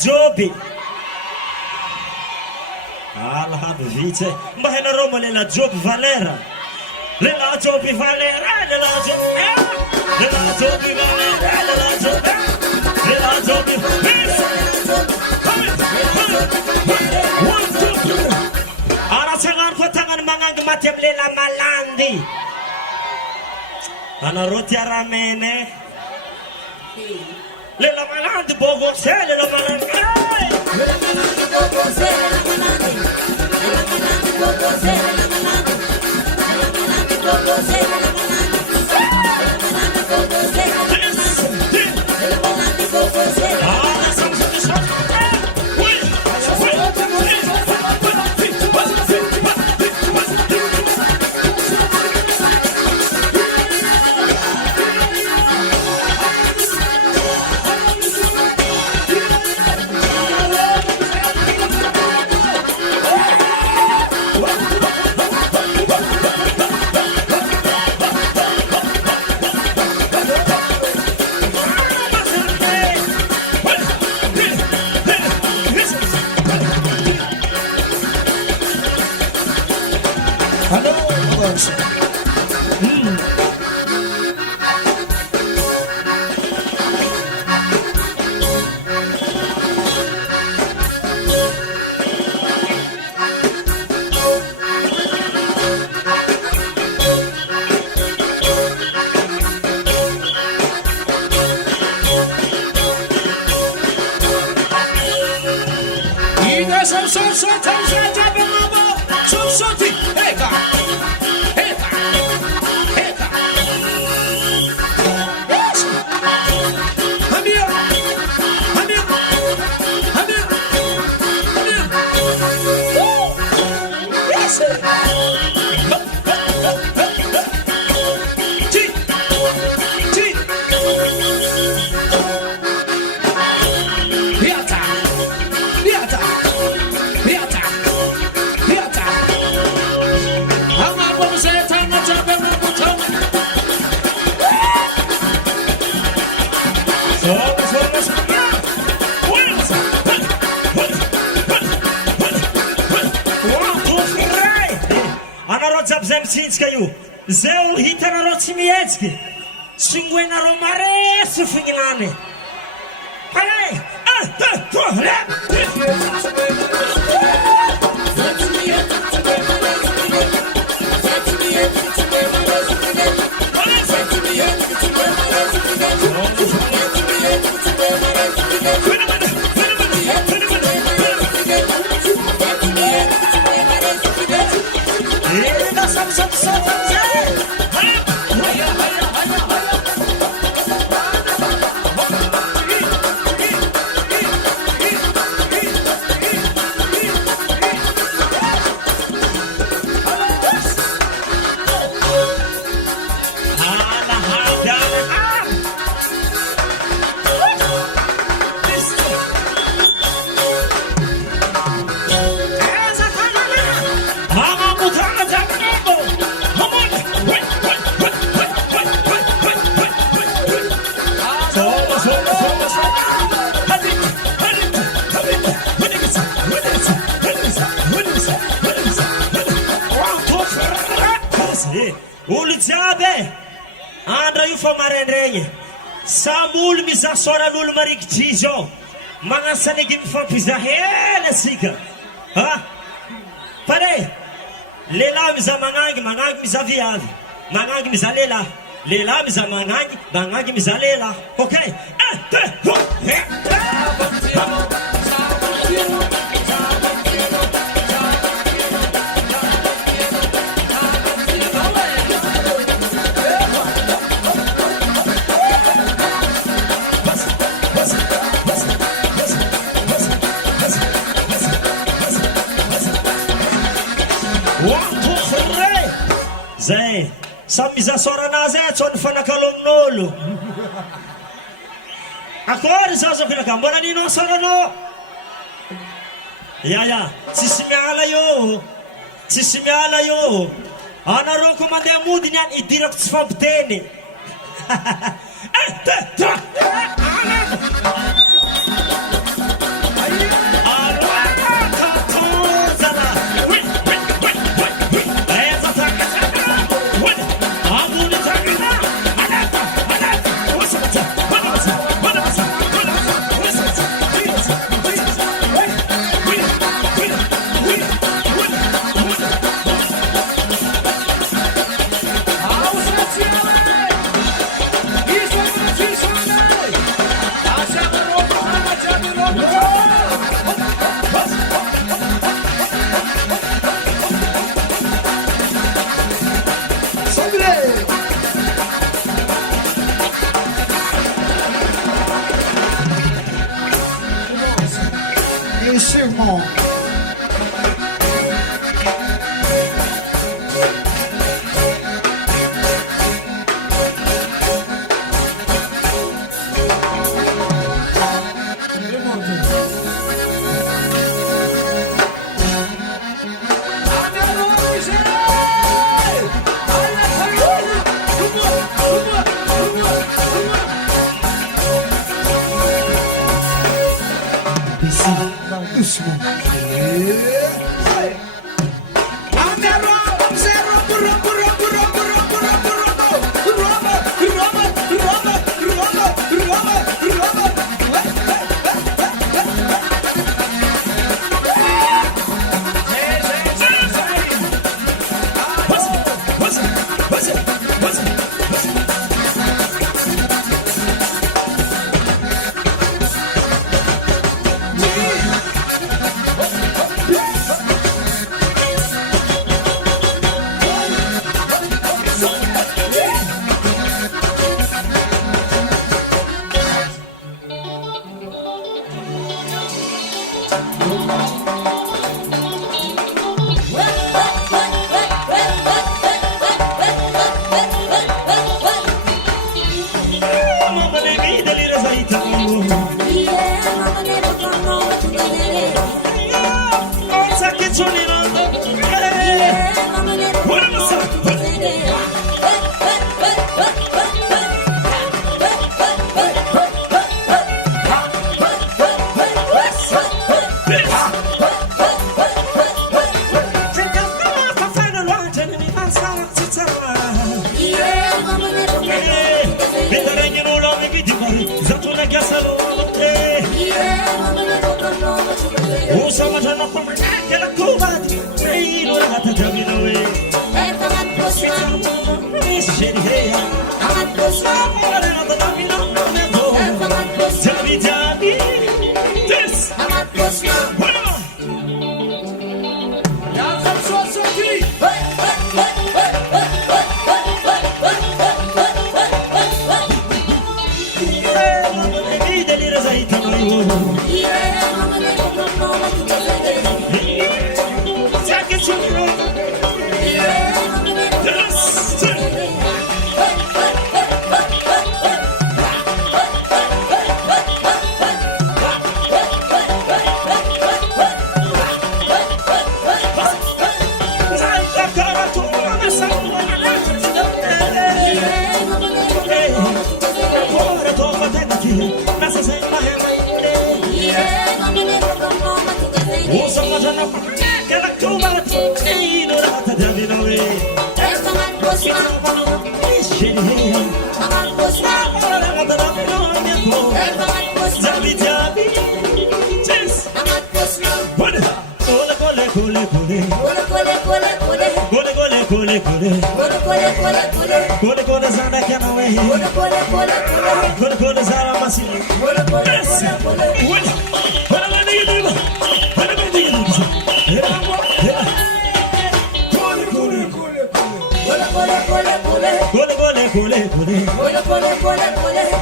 Joby alhad vite mbahena roma lela Joby Valera lela Joby Valera lela Joby Valera lela Joby ara tangan ko tangan mangang matem lela Malandi ana roti aramene lela Malandi bogo se lela Malandi Zeu hitana ro tsy mihetsika tsingoenareo mare sy fignilany. Palay! Olo jiaby andra io fa maraindregny samy olo mizaha soran'olo marikitry zao magnasanegy mifampizahena asika pare lehilahy mizaha magnangy mizaha viavy magnangy mizaha lehilahy mizaha magnangy mizaha lehilahy ok 1, 2, 3 zay samy mizaha soranazy atsony fanakalo amin'olo akory zao zao kinaka mbola ninao soranao ya tsisy miala io anareo ko mandeha mody niany idirako tsy fampiteny 1, 2, 3 sûrement. Doucement. Zato na gasalo, Usama jana pamana kela kubat Ino rata jamina we Tangan bosnya Sheriheya Tangan bosnya Rata jamina Mendo Tangan bosnya Jami jami This Tangan bosnya Jangan sosokri. Vida lira zaita mayo Take it to me Kule kule zana kana we Kule kule zara masi Wala wala yidiba Wala wala yidiba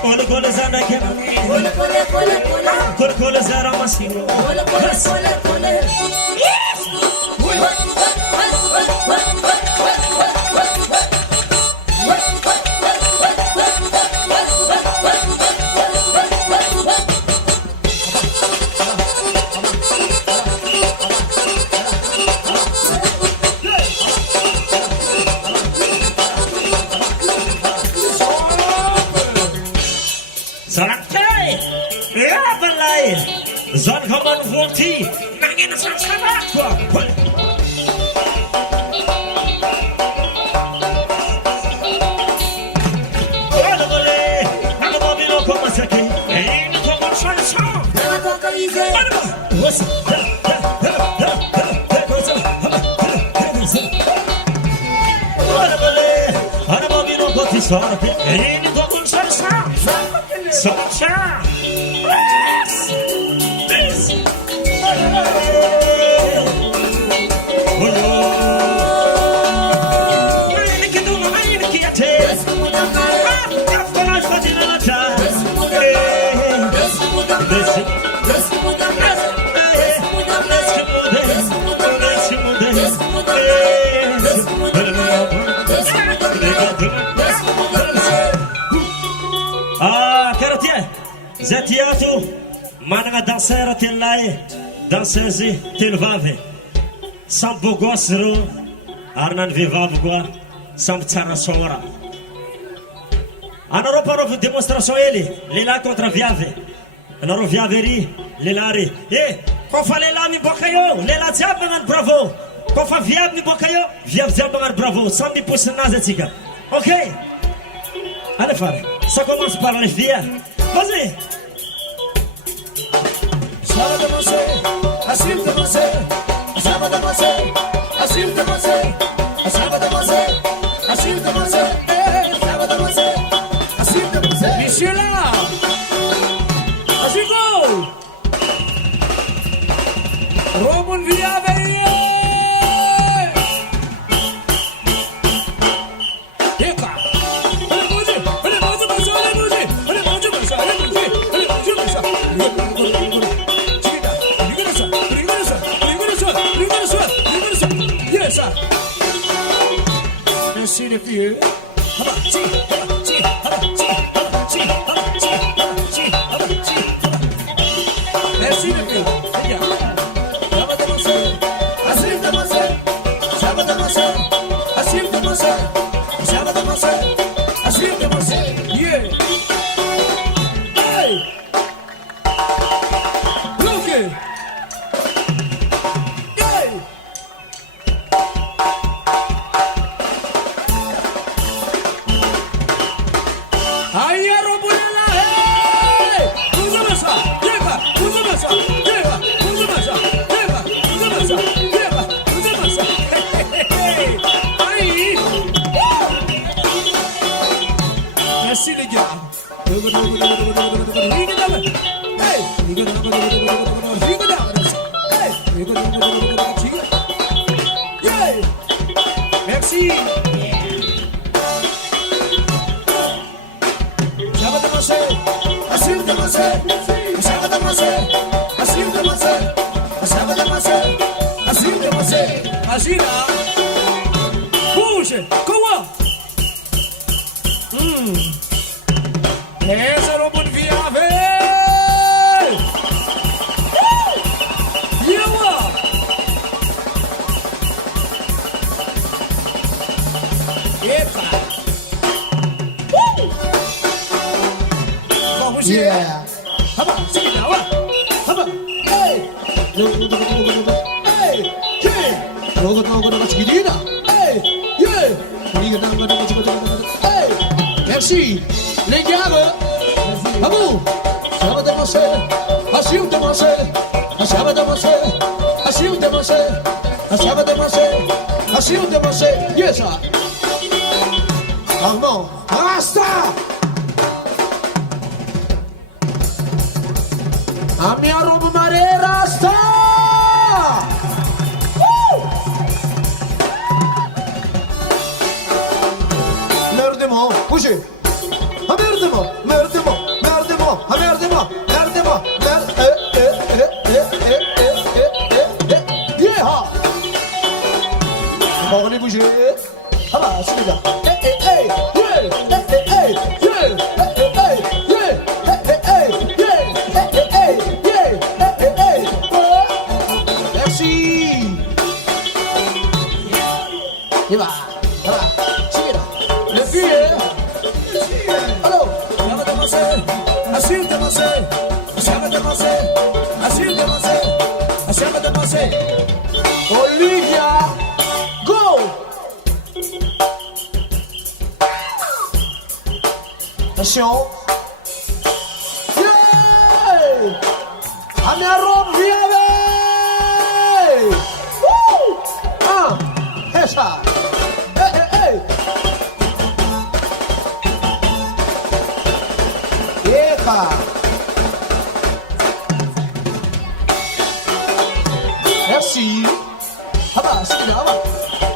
Kule kule zana kana we Kule kule zara masi Zon kaman volti nangin sama kwa Ole ole ana mobilo koma saki e ni koma shalsa Tangan kokalize What's Ole ole ana mobilo koti sorte e ni koma shalsa Shalsa Zatiato manana danseur telay danseuse telvave samby beau gosse ro ary nany vehivavy koa samby tsara sora anareo mpanao démonstration hely lehilahy contre viavy anareo viavy ery lehilahy ry kofa lehilahy miboaka eo lehilahy jiaby magnano bravo kofa viavy miboaka eo viavy jiaby magnano bravo samby miposinazy atsika ok allez fare ça commence par les filles vas-y Ça va danser, assis de danser, ça va danser, assis de danser, ça va danser, assis de danser, ça va danser, assis de danser. Monsieur là, assis go. Roman via veille. Eka. Merci les filles. Merci les filles. Ça va danser. Assis de danser. Ça va danser. Assis de danser. Ça va danser. Assis de danser. Yeah. Hey. Bloqué. Hey. Yeah. Merci. J'avais commencé. Assume de commencer. J'avais commencé. Assume de commencer. J'avais commencé. Assume de commencer. Agila. Bouge. Comment? Essa era o mundo viável. Yawa. Epa. Vamos Yeah. Haba, sing now. Haba. Hey. Hey. Yeah. 너가 지기리나. Hey. Yeah. 우리가 나가. Hey. Merci. Les gars, à vous. Ça va démarcher. Assis ou démarcher. Ça va démarcher. Assis ou démarcher. Ça va démarcher. Assis ou démarcher. Yes, ça. Armand. Rasta. Amia robe mare Rasta. L'heure des mots. Bougez. Merdement, merdement, merdement, merdement, merdement, yeah. On va bouger. Ah bah, celui-là. Merci. Et bah, celui-là. Le pied. Alors, Assume de commencer. J'avais commencé. Assume de commencer. J'avais commencé. Olivia, go! Attention. Yeah! Amia robe viave! Woo! Ah, essa. Hey, hey, hey. Epa. Merci. Haba, sini, haba.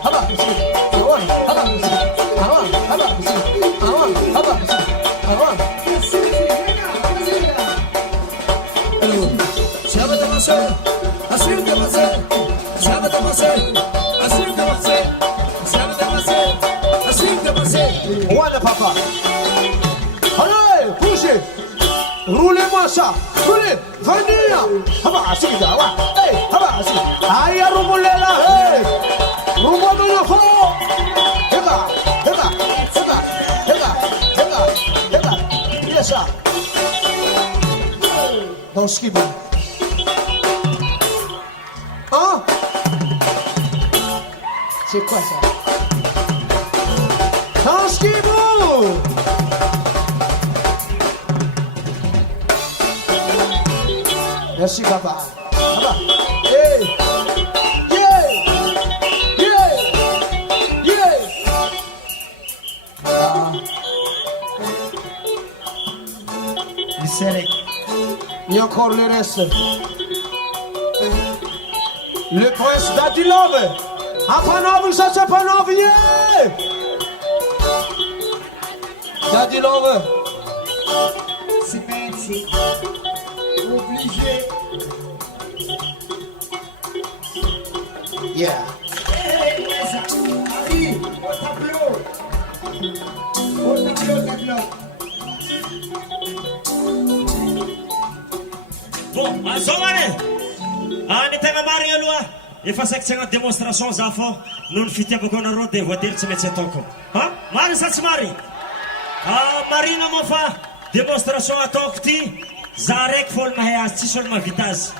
Haba, sini. Awan, haba, sini. Awan, haba, sini. Awan, haba, sini. Awan. J'avais commencé. Assume de commencer. J'avais commencé. Assume de commencer. J'avais commencé. Assume de commencer. Voilà, papa. Allez, bougez. Roulez-moi ça. Roulez. Venez. Haba, sini, haba. Hey, haba, sini. Aïe, roumoulela, hey. Roumou de yofo. Heba, heba, heba, heba, heba, heba. Yes, ça. Dans ce qui est bon. Hein? C'est quoi ça? Dans ce qui est bon. Merci papa. Papa. Hey. Yeah. Yeah. Yeah. Ah. Il y a encore le reste. Le prince Dadilov. Apanov, ça c'est Panov. Yeah. Dadilov. C'est parti. Obligé. Yeah. Hey, Harry, au tableau. Au tableau. Bon, azomare. Ani tegna marigna aloha. Efa saika tsy agnaty démonstration za fô noho ny fitiavako anareo dia voatery tsy maintsy ataoko. Ha? Marina sa tsy marina? Marina moa fa démonstration ataoko ty za raiky fô olo mahay azy, tsisy olo mahavita azy.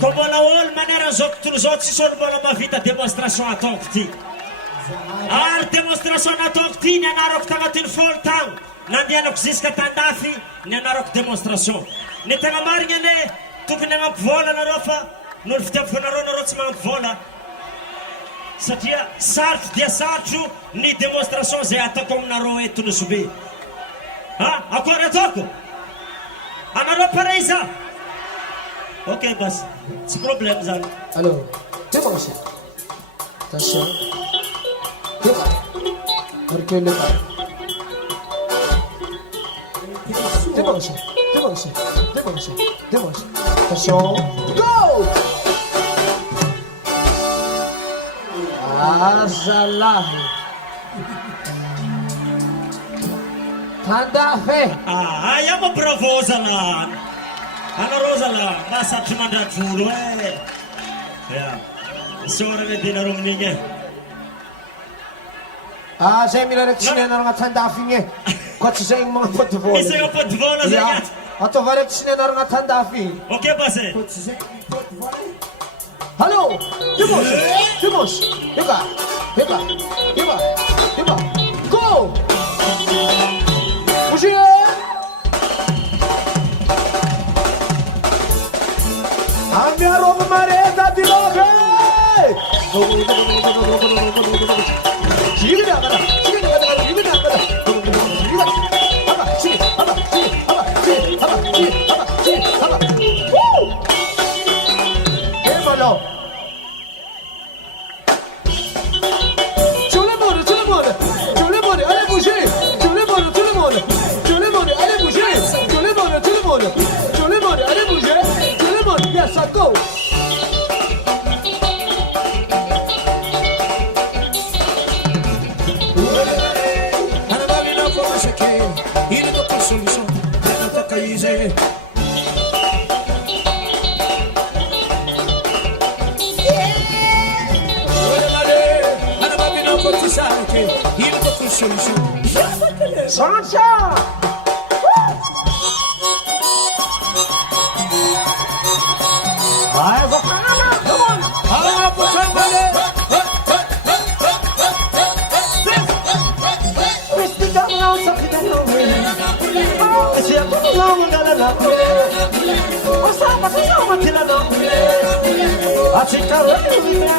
Ko mbola olo maneran'izao tontolo zao tsisy olo mbola mahavita démonstration ataoko ty. Ary démonstration nataoko ty nianarako tagnatin'ny folo tagno. Nandehanako jusqu'à tandafy nianarako démonstration. Ny tegna marigna ane tokony hagnampy vola anareo fa noho ny fitiavako anareo tsy magnampy vola. Satria sarotro dia sarotro ny démonstration zay ataoko aminareo eto Nosobe. Ha? Akory ataoko? Anareo pareil za? Ok, bas. Tsy problème zany. Alors, démarche. Attention. Départ. Recule le pas. Démarche. Démarche. Démarche. Démarche. Attention. Go! Azalahi. Tandafe. Aya mo bravo zalan. Anareo zalan, masatry mandradrolo Ya. Sorry din na rumninge. Saya mila reksina na nga tandafinge. Kot sa yung mga football. Isa yung football na Ya. Ato reksina na nga tandafi. Okay ba se? Halo, Dimos, Dimos, Yuka, Yuka, Yuka, Yuka, go! Musia! Amiaro mareta di loge! Sige na kada, sige na kada, sige na kada. Haba, sige, haba, sige, haba, sige, haba, sige, haba, sige, haba. Woo! Malo. Tout le monde, allez bouger. Tout le monde, allez bouger. Tout le monde, allez bouger. Tout le monde, yes, go. Sancha! Vai, vou parar, come on! Ah, puxa, vale! Esse não, só que não vem. Esse é tudo não, galera. O samba que não, aquilo não. A chica, eu me verei.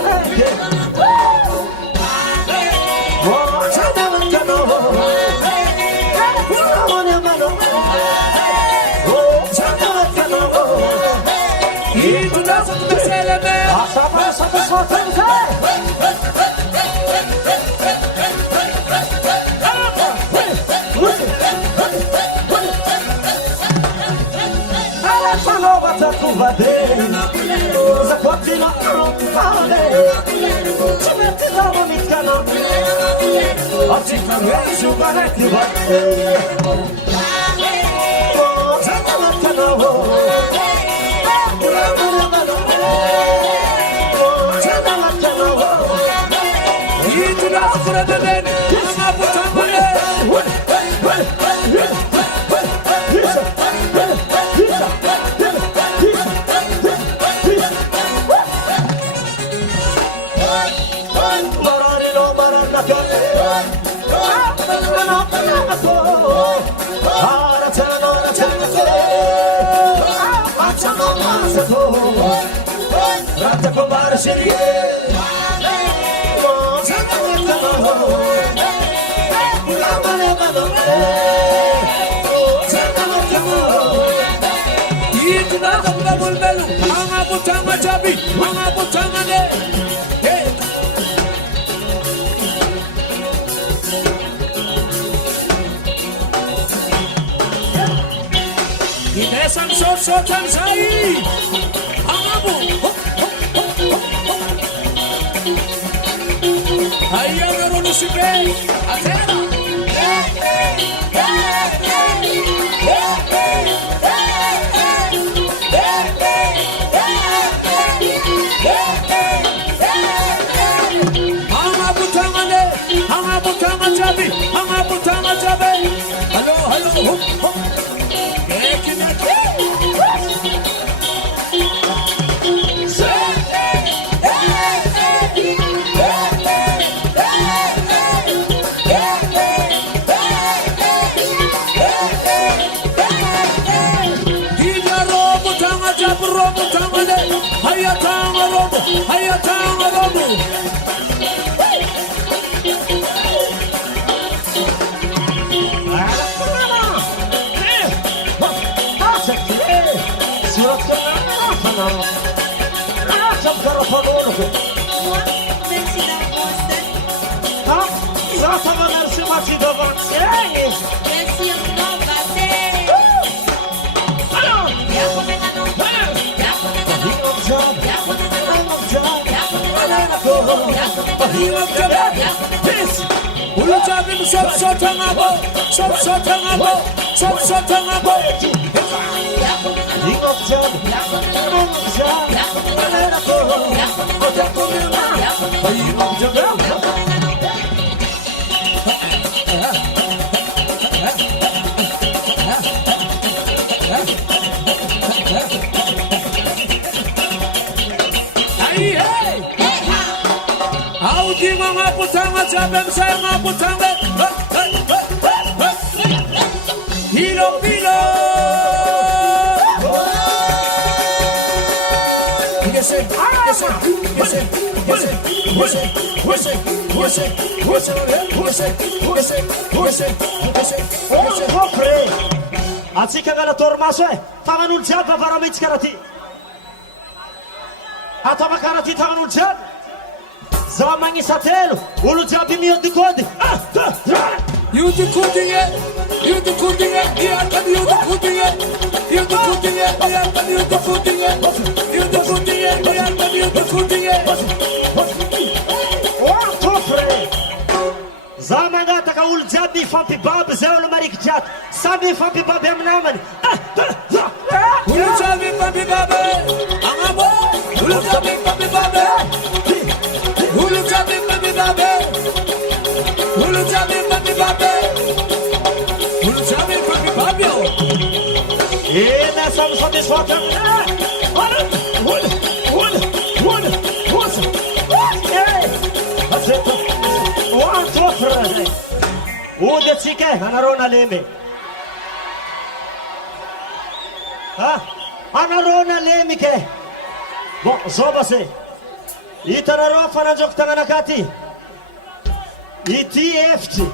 Audi ngaputanga jabem saya ngaputanga hilo hilo atsika ngala tormaso e tagnan'olo jiaby avaramitsy karaha ty atao karaha ty tagnan'olo jiaby za magnisa telo olo jiaby miodikody Yudikudinge, yudikudinge, yatan yudikudinge, yudikudinge, yatan yudikudinge, yudikudinge, yatan yudikudinge. za mangataka olo jiaby mifampibaby zay olo marikitry ato samy mifampibaby amy namany Olo jiaby mifampibaby agnambo, olo jiaby mifampibaby, olo jiaby mifampibaby, olo jiaby mifampibaby, olo jiaby mifampibaby. ena samy fampisoatra ody atsika e anareo nalemy anareo nalemy ke bon zao basy hitanareo fananjoko tagnanaka ty ity efitry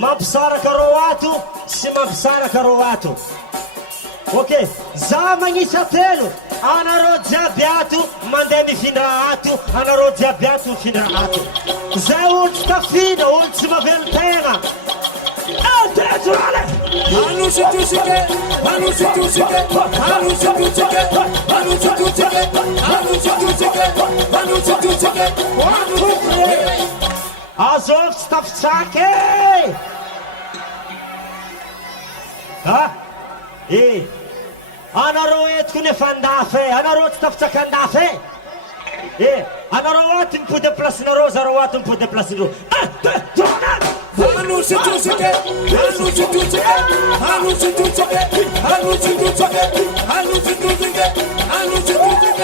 mampisaraka reo ato sy mampisaraka reo ato ok za magnisa telo anareo jiaby ato mandeha mifindra ato anareo jiaby ato mifindra ato zay olo tsy tafina olo tsy mavelo tegna Anusitusike, anusitusike, anusitusike, anusitusike, anusitusike, anusitusike, azov tsy tafitsaky anareo etiko nefa andafy anareo tsy tafitsaka andafy anareo ato mipody placenareo zareo ato mipody placenareo anusitusike, anusitusike, anusitusike, anusitusike, anusitusike, anusitusike,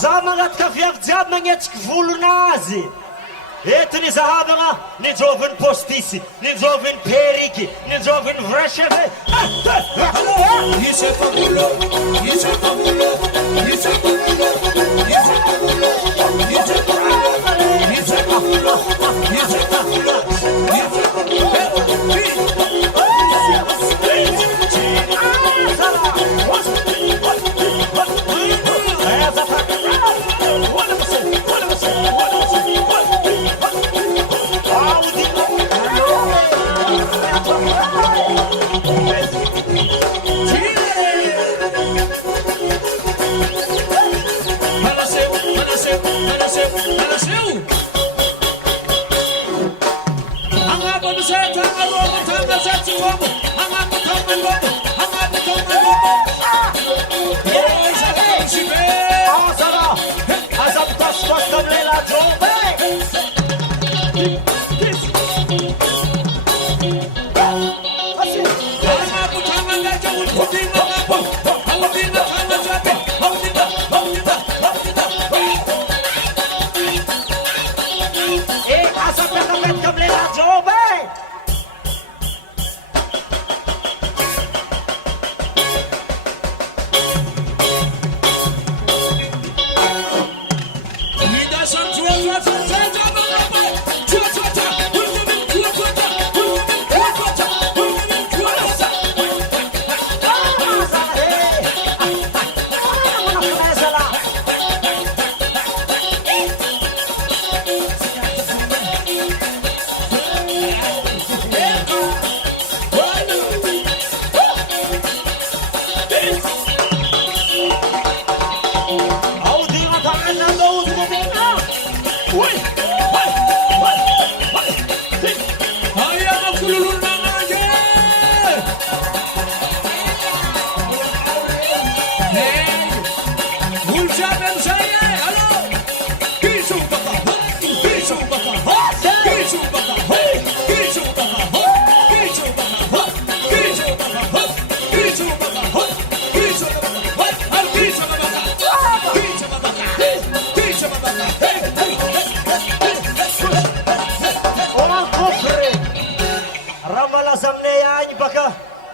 za magnatika viavy jiaby magnetsiky volonazy etiny zahavagna nijoviny postisy nijoviny periky nijoviny vrai cheveux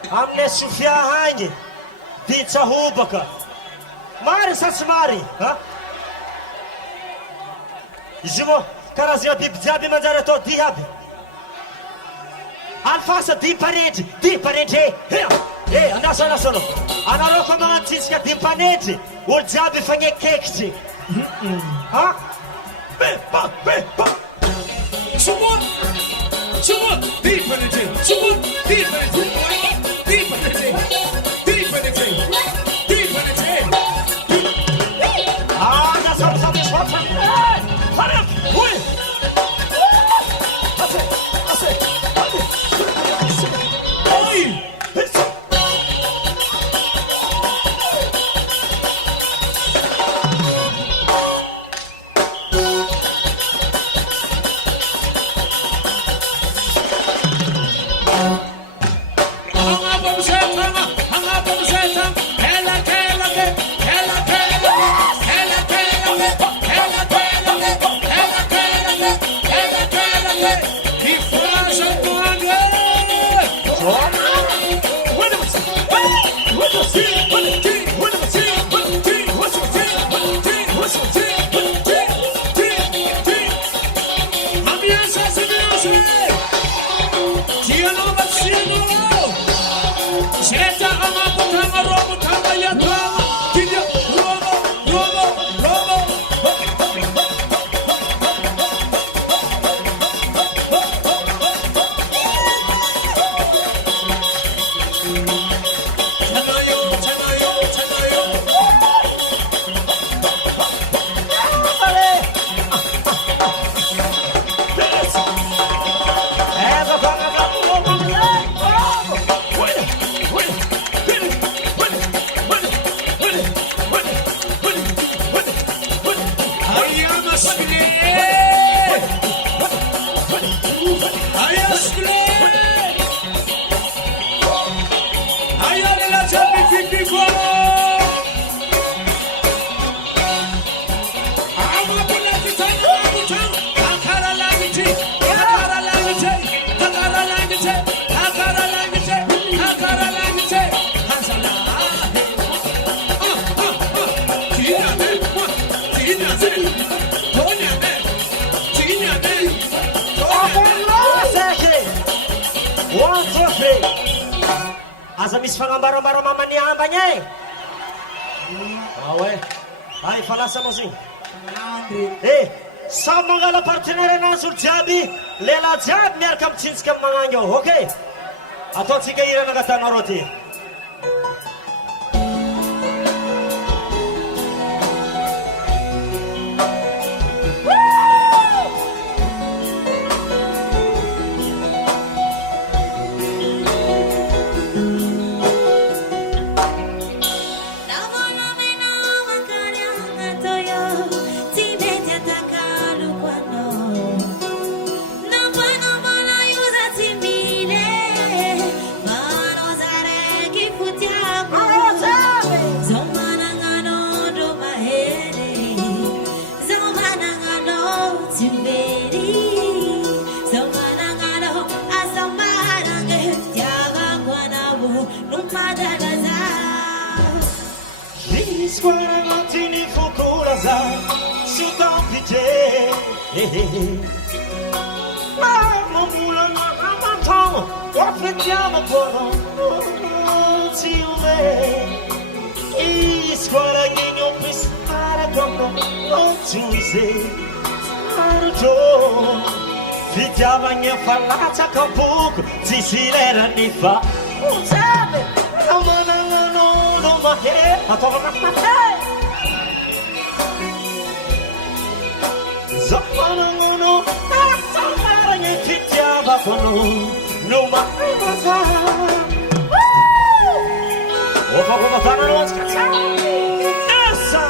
Amne Sofia hangy, Dica hobaka. Mary sa tsy mary, ha? Izy io moa, karazana biby jiaby manjary atao dia aby. Alfasa dimpanetry anasa anao. Anareo fa magnatitsika dimpanetry, olo jiaby fagnekekitry. Ha? Someone, dimpanetry. Aza misy fagnambarambara mamany ambany e. Ouais. Ay, falasa mo zing. Samy mangala partenaire anazy olo jiaby, lehilahy jiaby miaraka mitsinjika amin'ny magnangy ao, ok? Ataotsika hirana agatanareo ty. Navona menava cariana toyo, ti mette attaccato Squadra matini fukuraza Sudan pije Mamula mamatong Wafetiama kono Tiume Squadra ginyo pisara kono Tuise Arjo Fitiava nya falata kampuku Tisilera nifa Usabe Amana no no mahe Atova mahe Zamana no Asamara nya fitiava kono No mahe masa Opa como tá na nossa Essa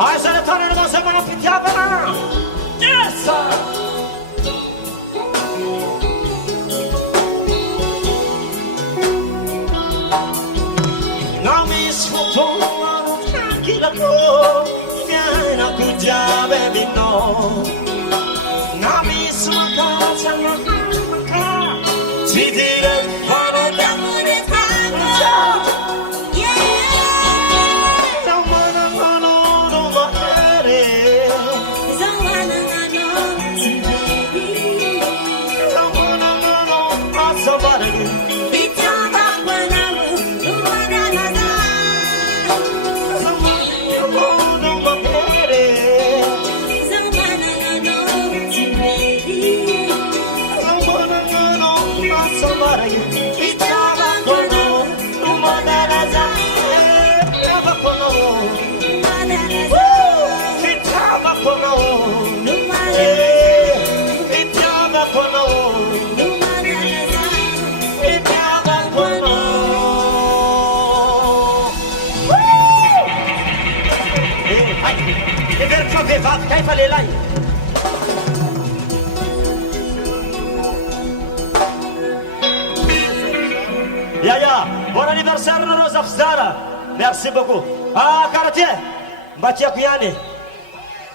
Ai sana tana na semana pitiaba na. Yes. Não me escutou tranquila ko. Viana kuja baby no. Não me escuta sana maka. Tidira para damure tango. Kaya palilay. Bon anniversaire na Rosa Fzara. Merci beaucoup. Ah, Karatier, mbatia kuyani.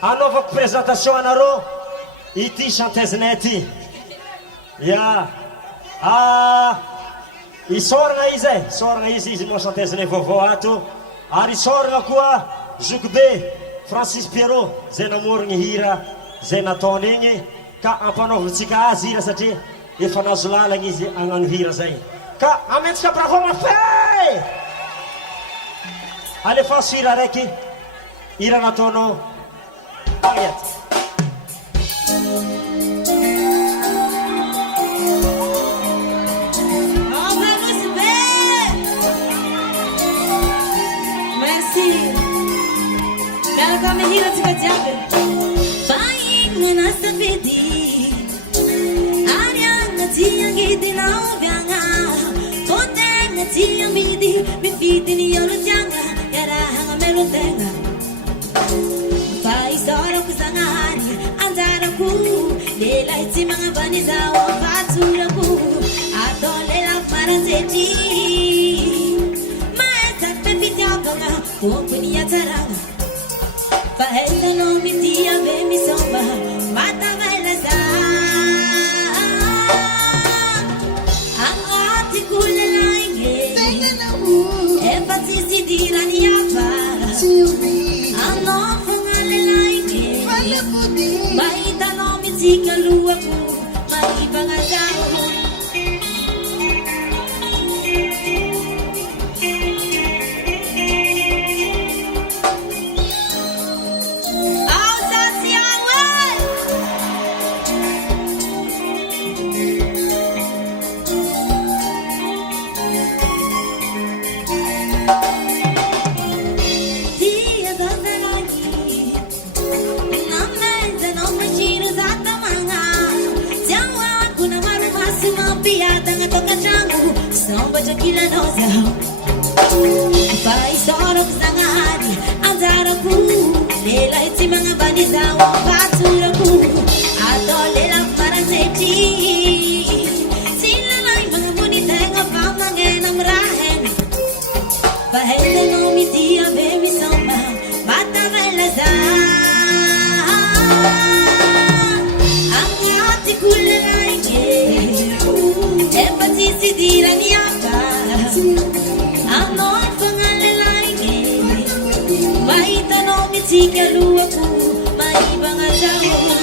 Anaovako présentation anareo ity chanteuse-nay ity. Isoragna izy izy moa chanteuse-nay vaovao ato. Ary isoragna koa Zouk be Francis Pierrot zay namorigny hira zay nataony igny ka ampanaovantsika azy hira satria efa nazo lalagna izy agnano hira zay ka ametsika bravo mafay alefaso hira raiky hira nataonao agnaty Kami hira tika jabe Baing na sa pedi Ariang na tiyang giti na ubyanga Poteng na tiyang midi Mifiti ni yolo tiyanga Yarahang amelo tenga Paisara ko sa ngani Andara ko Lela iti mga banisa o patura ko Ato lela para seti Maesak pepitya ka nga Kumpuni ya taranga Fahela no mi tia ve mi somba mata baila sa Angati kule lainge Empati si dira ni apa Ano fungale lainge Baita no mi tika lua ku Mari pangasao kilanoza Fai sorok sangari Anzaraku Lela iti mga banizaw Paturaku Adole lang para seti Sila lang mga bonita Nga pamangen ang rahen Pahele no mitia Bemi samba Bata velaza Ang ati kulay Empati si dilang yaka Anon pangalalay Mahita no mitika luwa ko Maibang asawa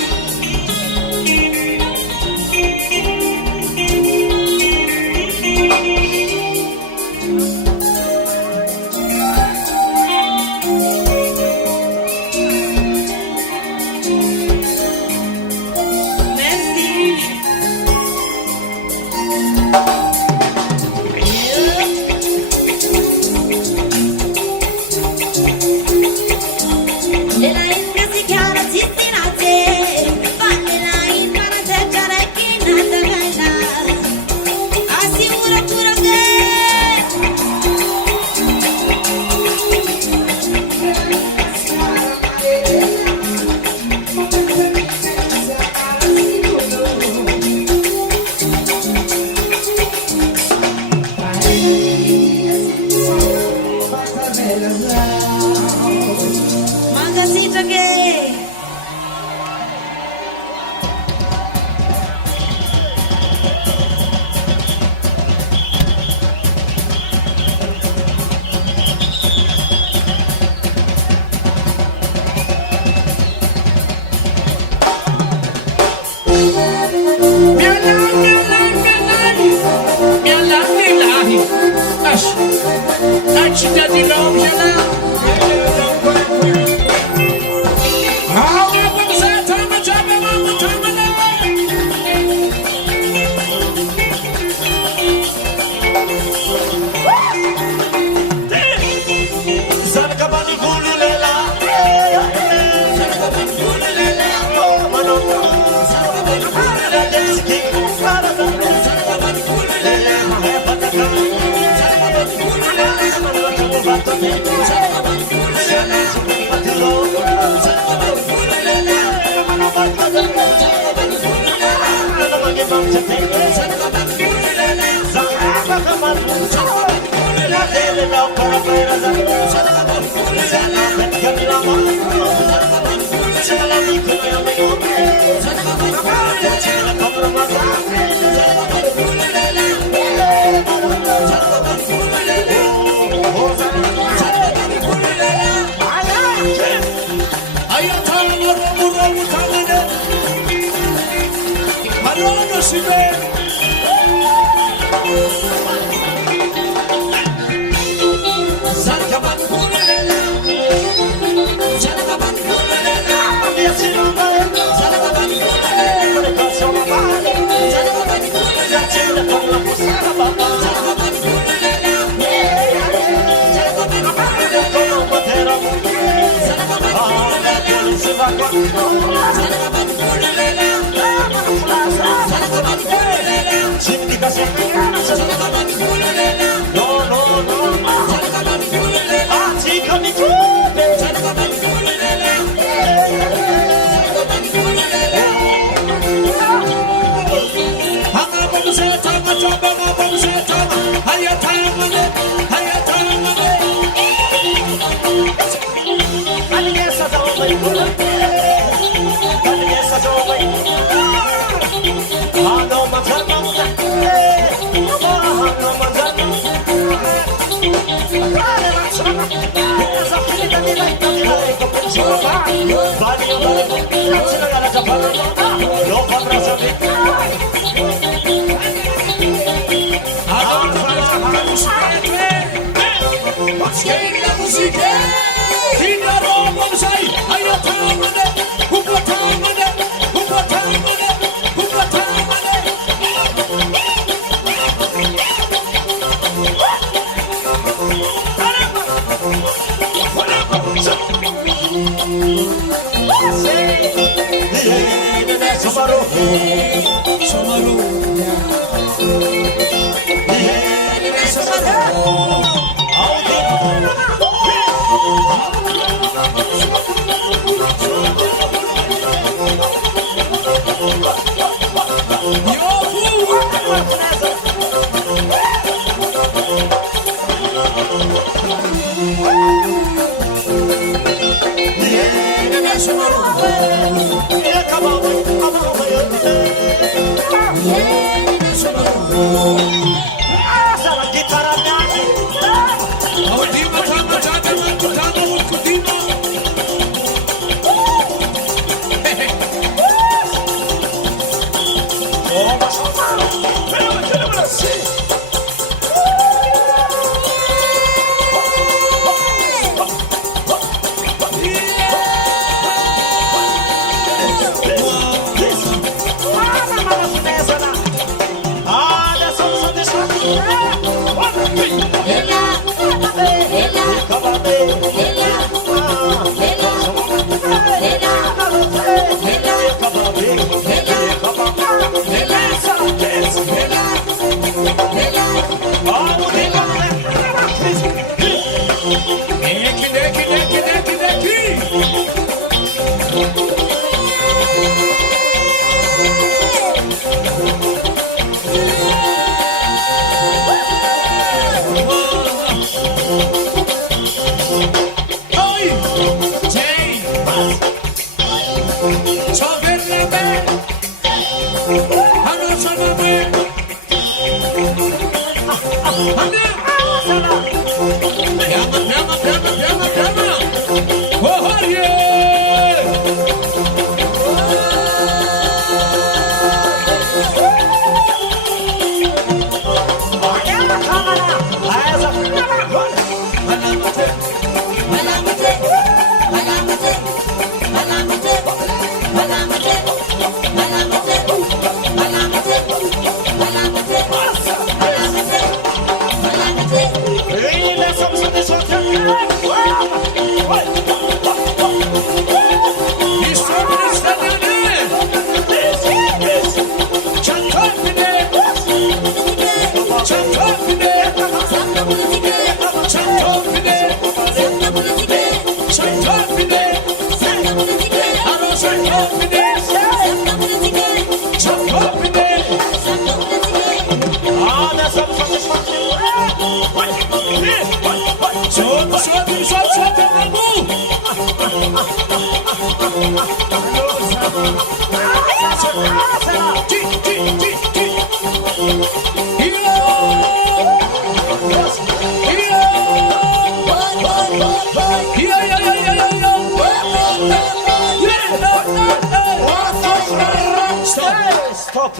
Stop!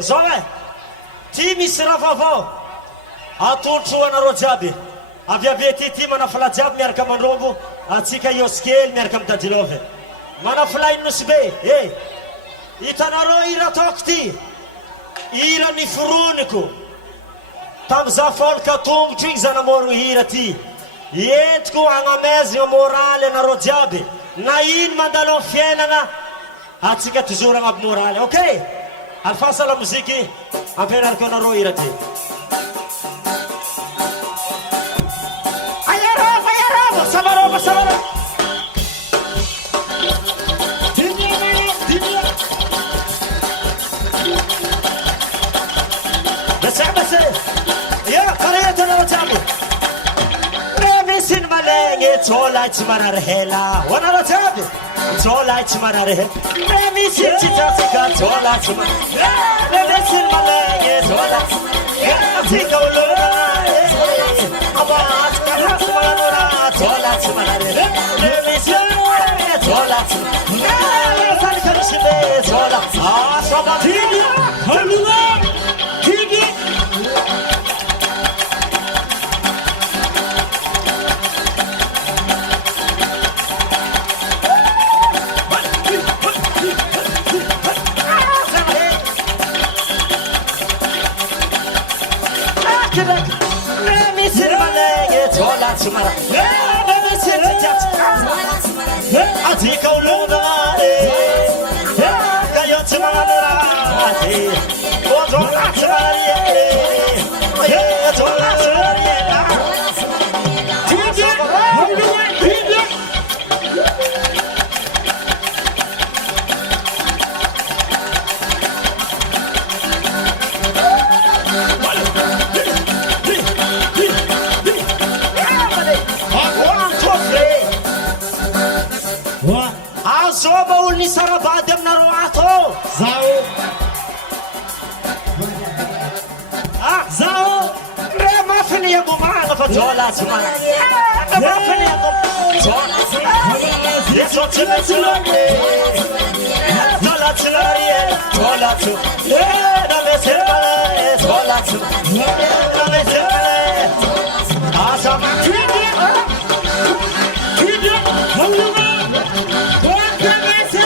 Zove! Ty misy raha vaovao atotro anareo jiaby avy avety ty manafila jiaby miaraka mandrovo atsika ioskely miaraka amin'ny dadilove manafilay nosy be hitanareo ira ataoko ty ira niforoniko tamza folka tombotro igny zanamoro hira ty entiko agnamezagna moraly anareo jiaby na ino mandalo amin'ny fiainana atsika toujours agnaby moraly ok alfasa la musique ampianariko anareo hira ty Sabarova, Sabarova. Bese, ya kareta na wajabu. Revisin malenge, tola chimararhela. Wana wajabu, tola chimararhe. Revisin chitatika, tola chimararhe. Revisin malenge, tola. Ya tika ulura, abat karas malura. Tola chimararhe. Revisin malenge, tola chimararhe. Sani karishime, tola. Sabatiya, halula. Sumara, Atika Uluna, Kayo Sumara, Otola Sumara, Otola Sumara. Roma olni sarabady aminareo ato. Zao. Zao. Re mafy ny ambomana fa jola tsy mana. Mafy ny jola. Yeso tsy maintsy loky. Jola tsy lary jola tsy. Na mesemala jola tsy. Na mesemala. Asa makidi. Kidi. Haluma. Boa mesa.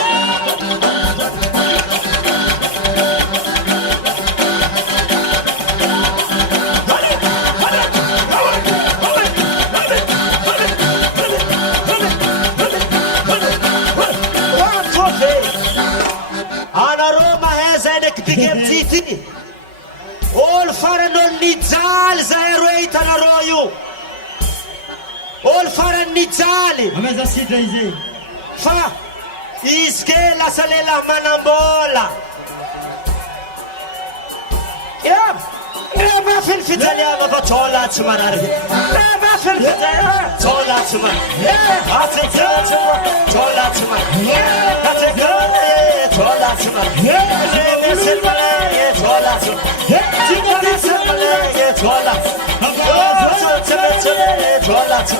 Titi ol faranol nijaly zahay ro hitanareo io ol faran nijaly Ameza sidra izy. fa izy ke lasa lehilahy manam-bola mafy ny fijaliana fa jola tsy marary mafy ny fijaliana jola tsy marary atsetsela jola tsy marary atsetsela jola tsy marary mesemala jola tsy marary mesemala jola jola tsy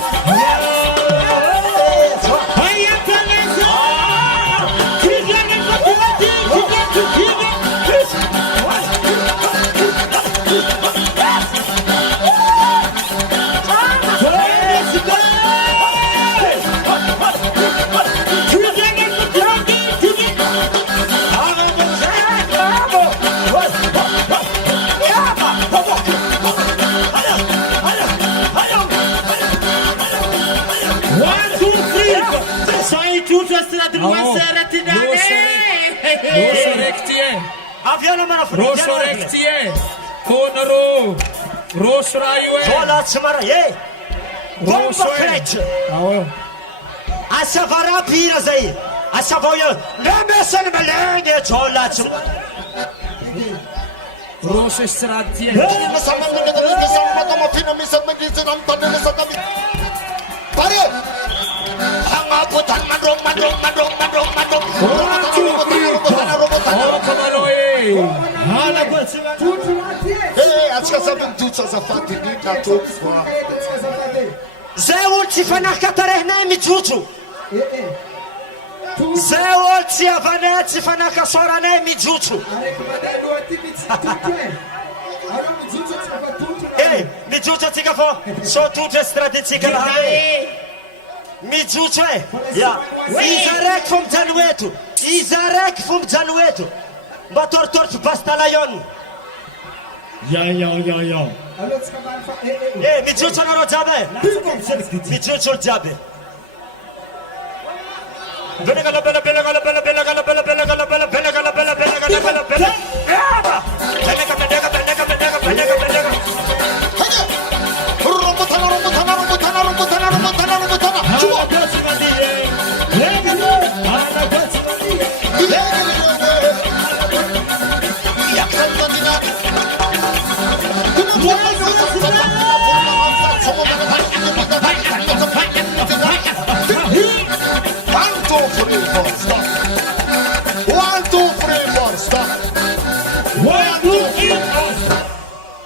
Rosso rectie, conero, rosso raio jola tsy marary bomba crèche asa varapira zay asa vao io lemesany maleny jola tsy rosso stratie. zay olo tsy fanaka tarehinay mijotso zay olo tsy avanay tsy fanaka soranay mijotso mijotso atsika fô sototra stratetsika laha mijotso ya izy araiky fô mijano eto izy araiky fô mijano eto mba toritorotry bastalayon mijotso anareo jiaby mijotso olo jiaby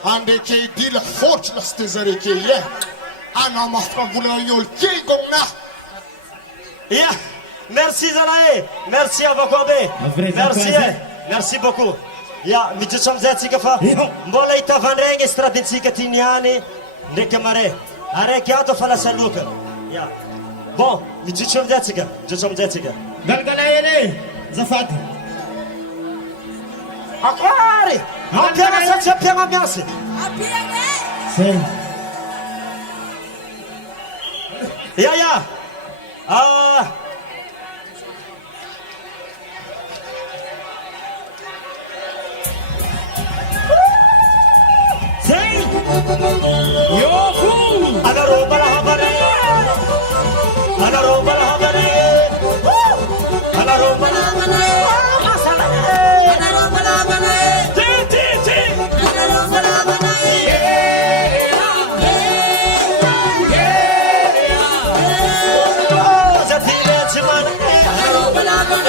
Ande ke dila fortuna stezare ke ana mahkamvula yol ke gongna ya merci zalae merci avakoabe merci merci beaucoup ya mijotso amizay atsika fa mbola hitavandregny estradetsika ty niany ndraiky amare araiky ato fa lasa loka ya bon mijotso amizay atsika mijotso amizay atsika Galgala ene zafady. akoary ampiana satria ampiana miasy ya Bala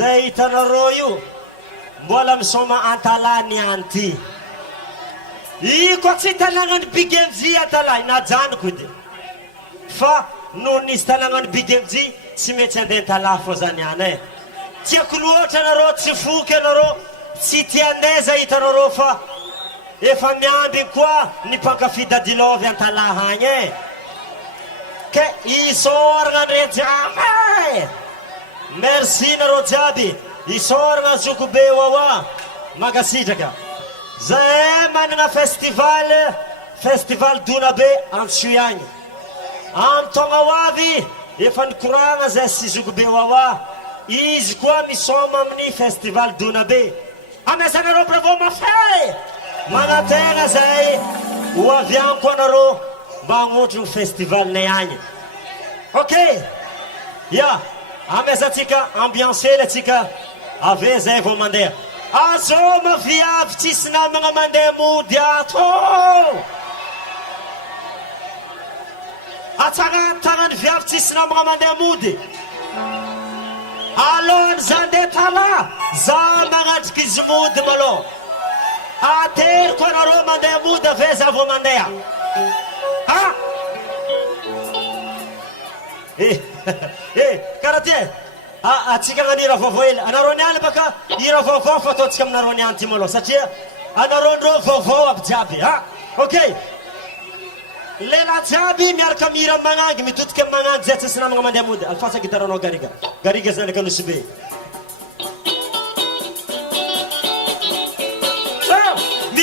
Zay hitanareo io mbola misoma antalany anty i koa tsy tanagnany Big MJ atalay najanoko edy fa noho nisy tanagnany Big MJ tsy mety andeha tala fô zany any tiako loatra anareo tsy foky anareo tsy tia andeha zay hitanareo fa efa miamby koa ny mpankafidadilovy antalaha agny e ke isoragna andre jiaby merci nareo jiaby isoragna zoko be wawa magasitraka zahay manana festival dona be Antsoy agny am taogna hoavy efa nikoragna zay sy zoko be wawa izy koa misoma amin'ny festival dona be amesanareo bravo mafay manategna zay hoavianko anareo mba hagnotro ny festivalnay agny ok ya amesatsika ambiancely atsika ave zay vao mandeha azo maviavy tsisy namagna mandeha mody ato atsagnatanany viavy tsisy namagna mandeha mody alôny za ndeha tala za magnatriky izy mody malô ateriko anareo mandeha mody ave za vao mandeha ha karaha ty atsika agnan'ira vaovao ely anareo nialy baka ira vaovao fa ataotsika aminareo niany ty malô satria anareo ndreo vaovao aby jiaby ha ok lela jiaby miaraka mira magnangy mitotika amy magnangy zay tsisy namagna mandeha mody alfasa gitaranao gariga zany kanosy be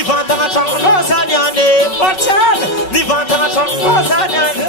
mivantana tragno zany any portial mivantana tragno zany any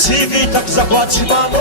Zivita kuzakwatimamo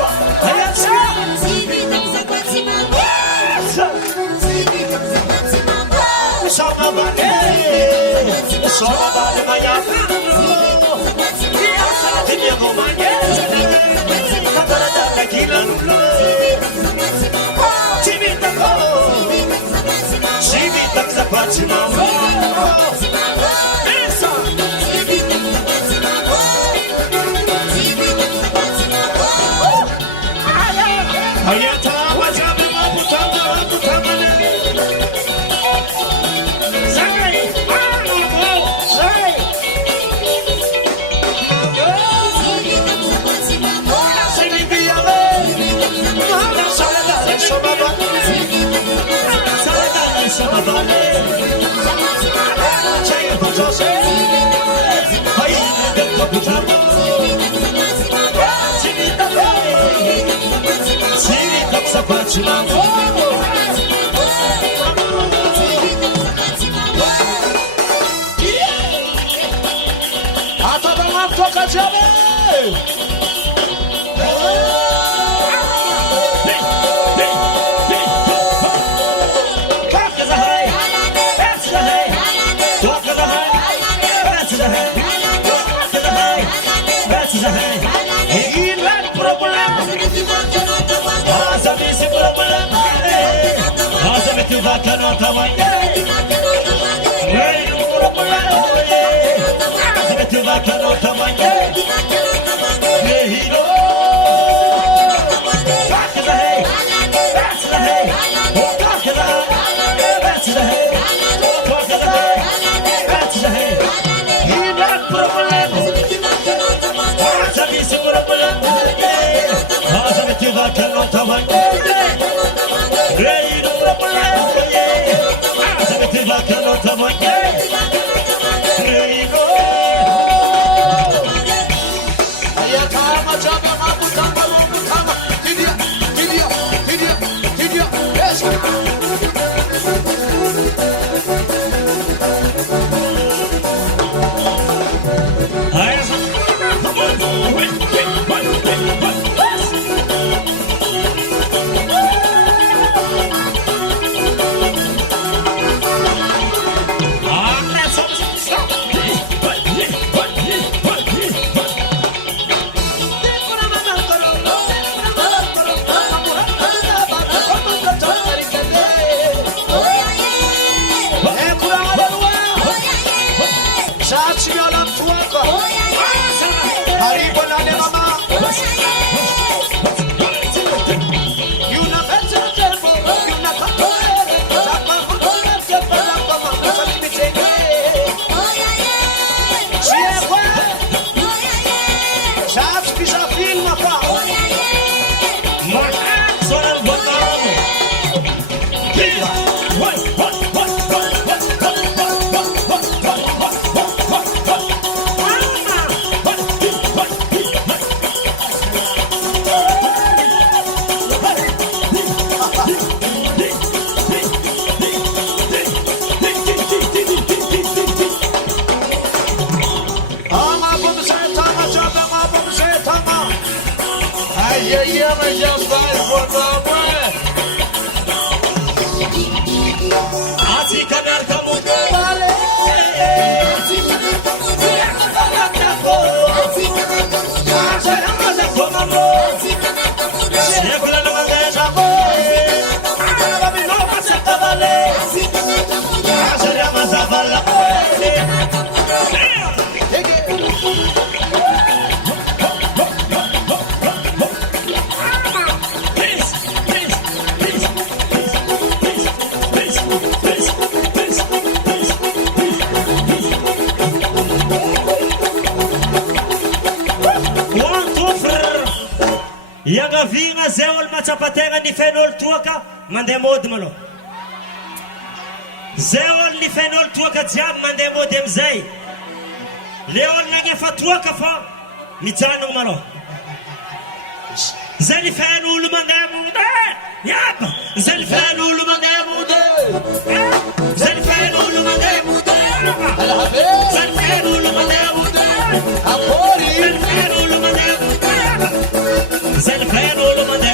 Iagavigna zay olo matsapategna ny fen'olo toaka mandeha mody malo. Zay olo ny fen'olo toaka jiaby mandeha mody amizay. Le olo nagnefa toaka fa mijanogno malo. Zay ny fen'olo mandeha mody. Yapa! Zay ny fen'olo mandeha mody. Zay ny fen'olo mandeha mody. Zay ny fen'olo mandeha mody. Zay ny fen'olo mandeha mody. Zay ny fen'olo mandeha mody.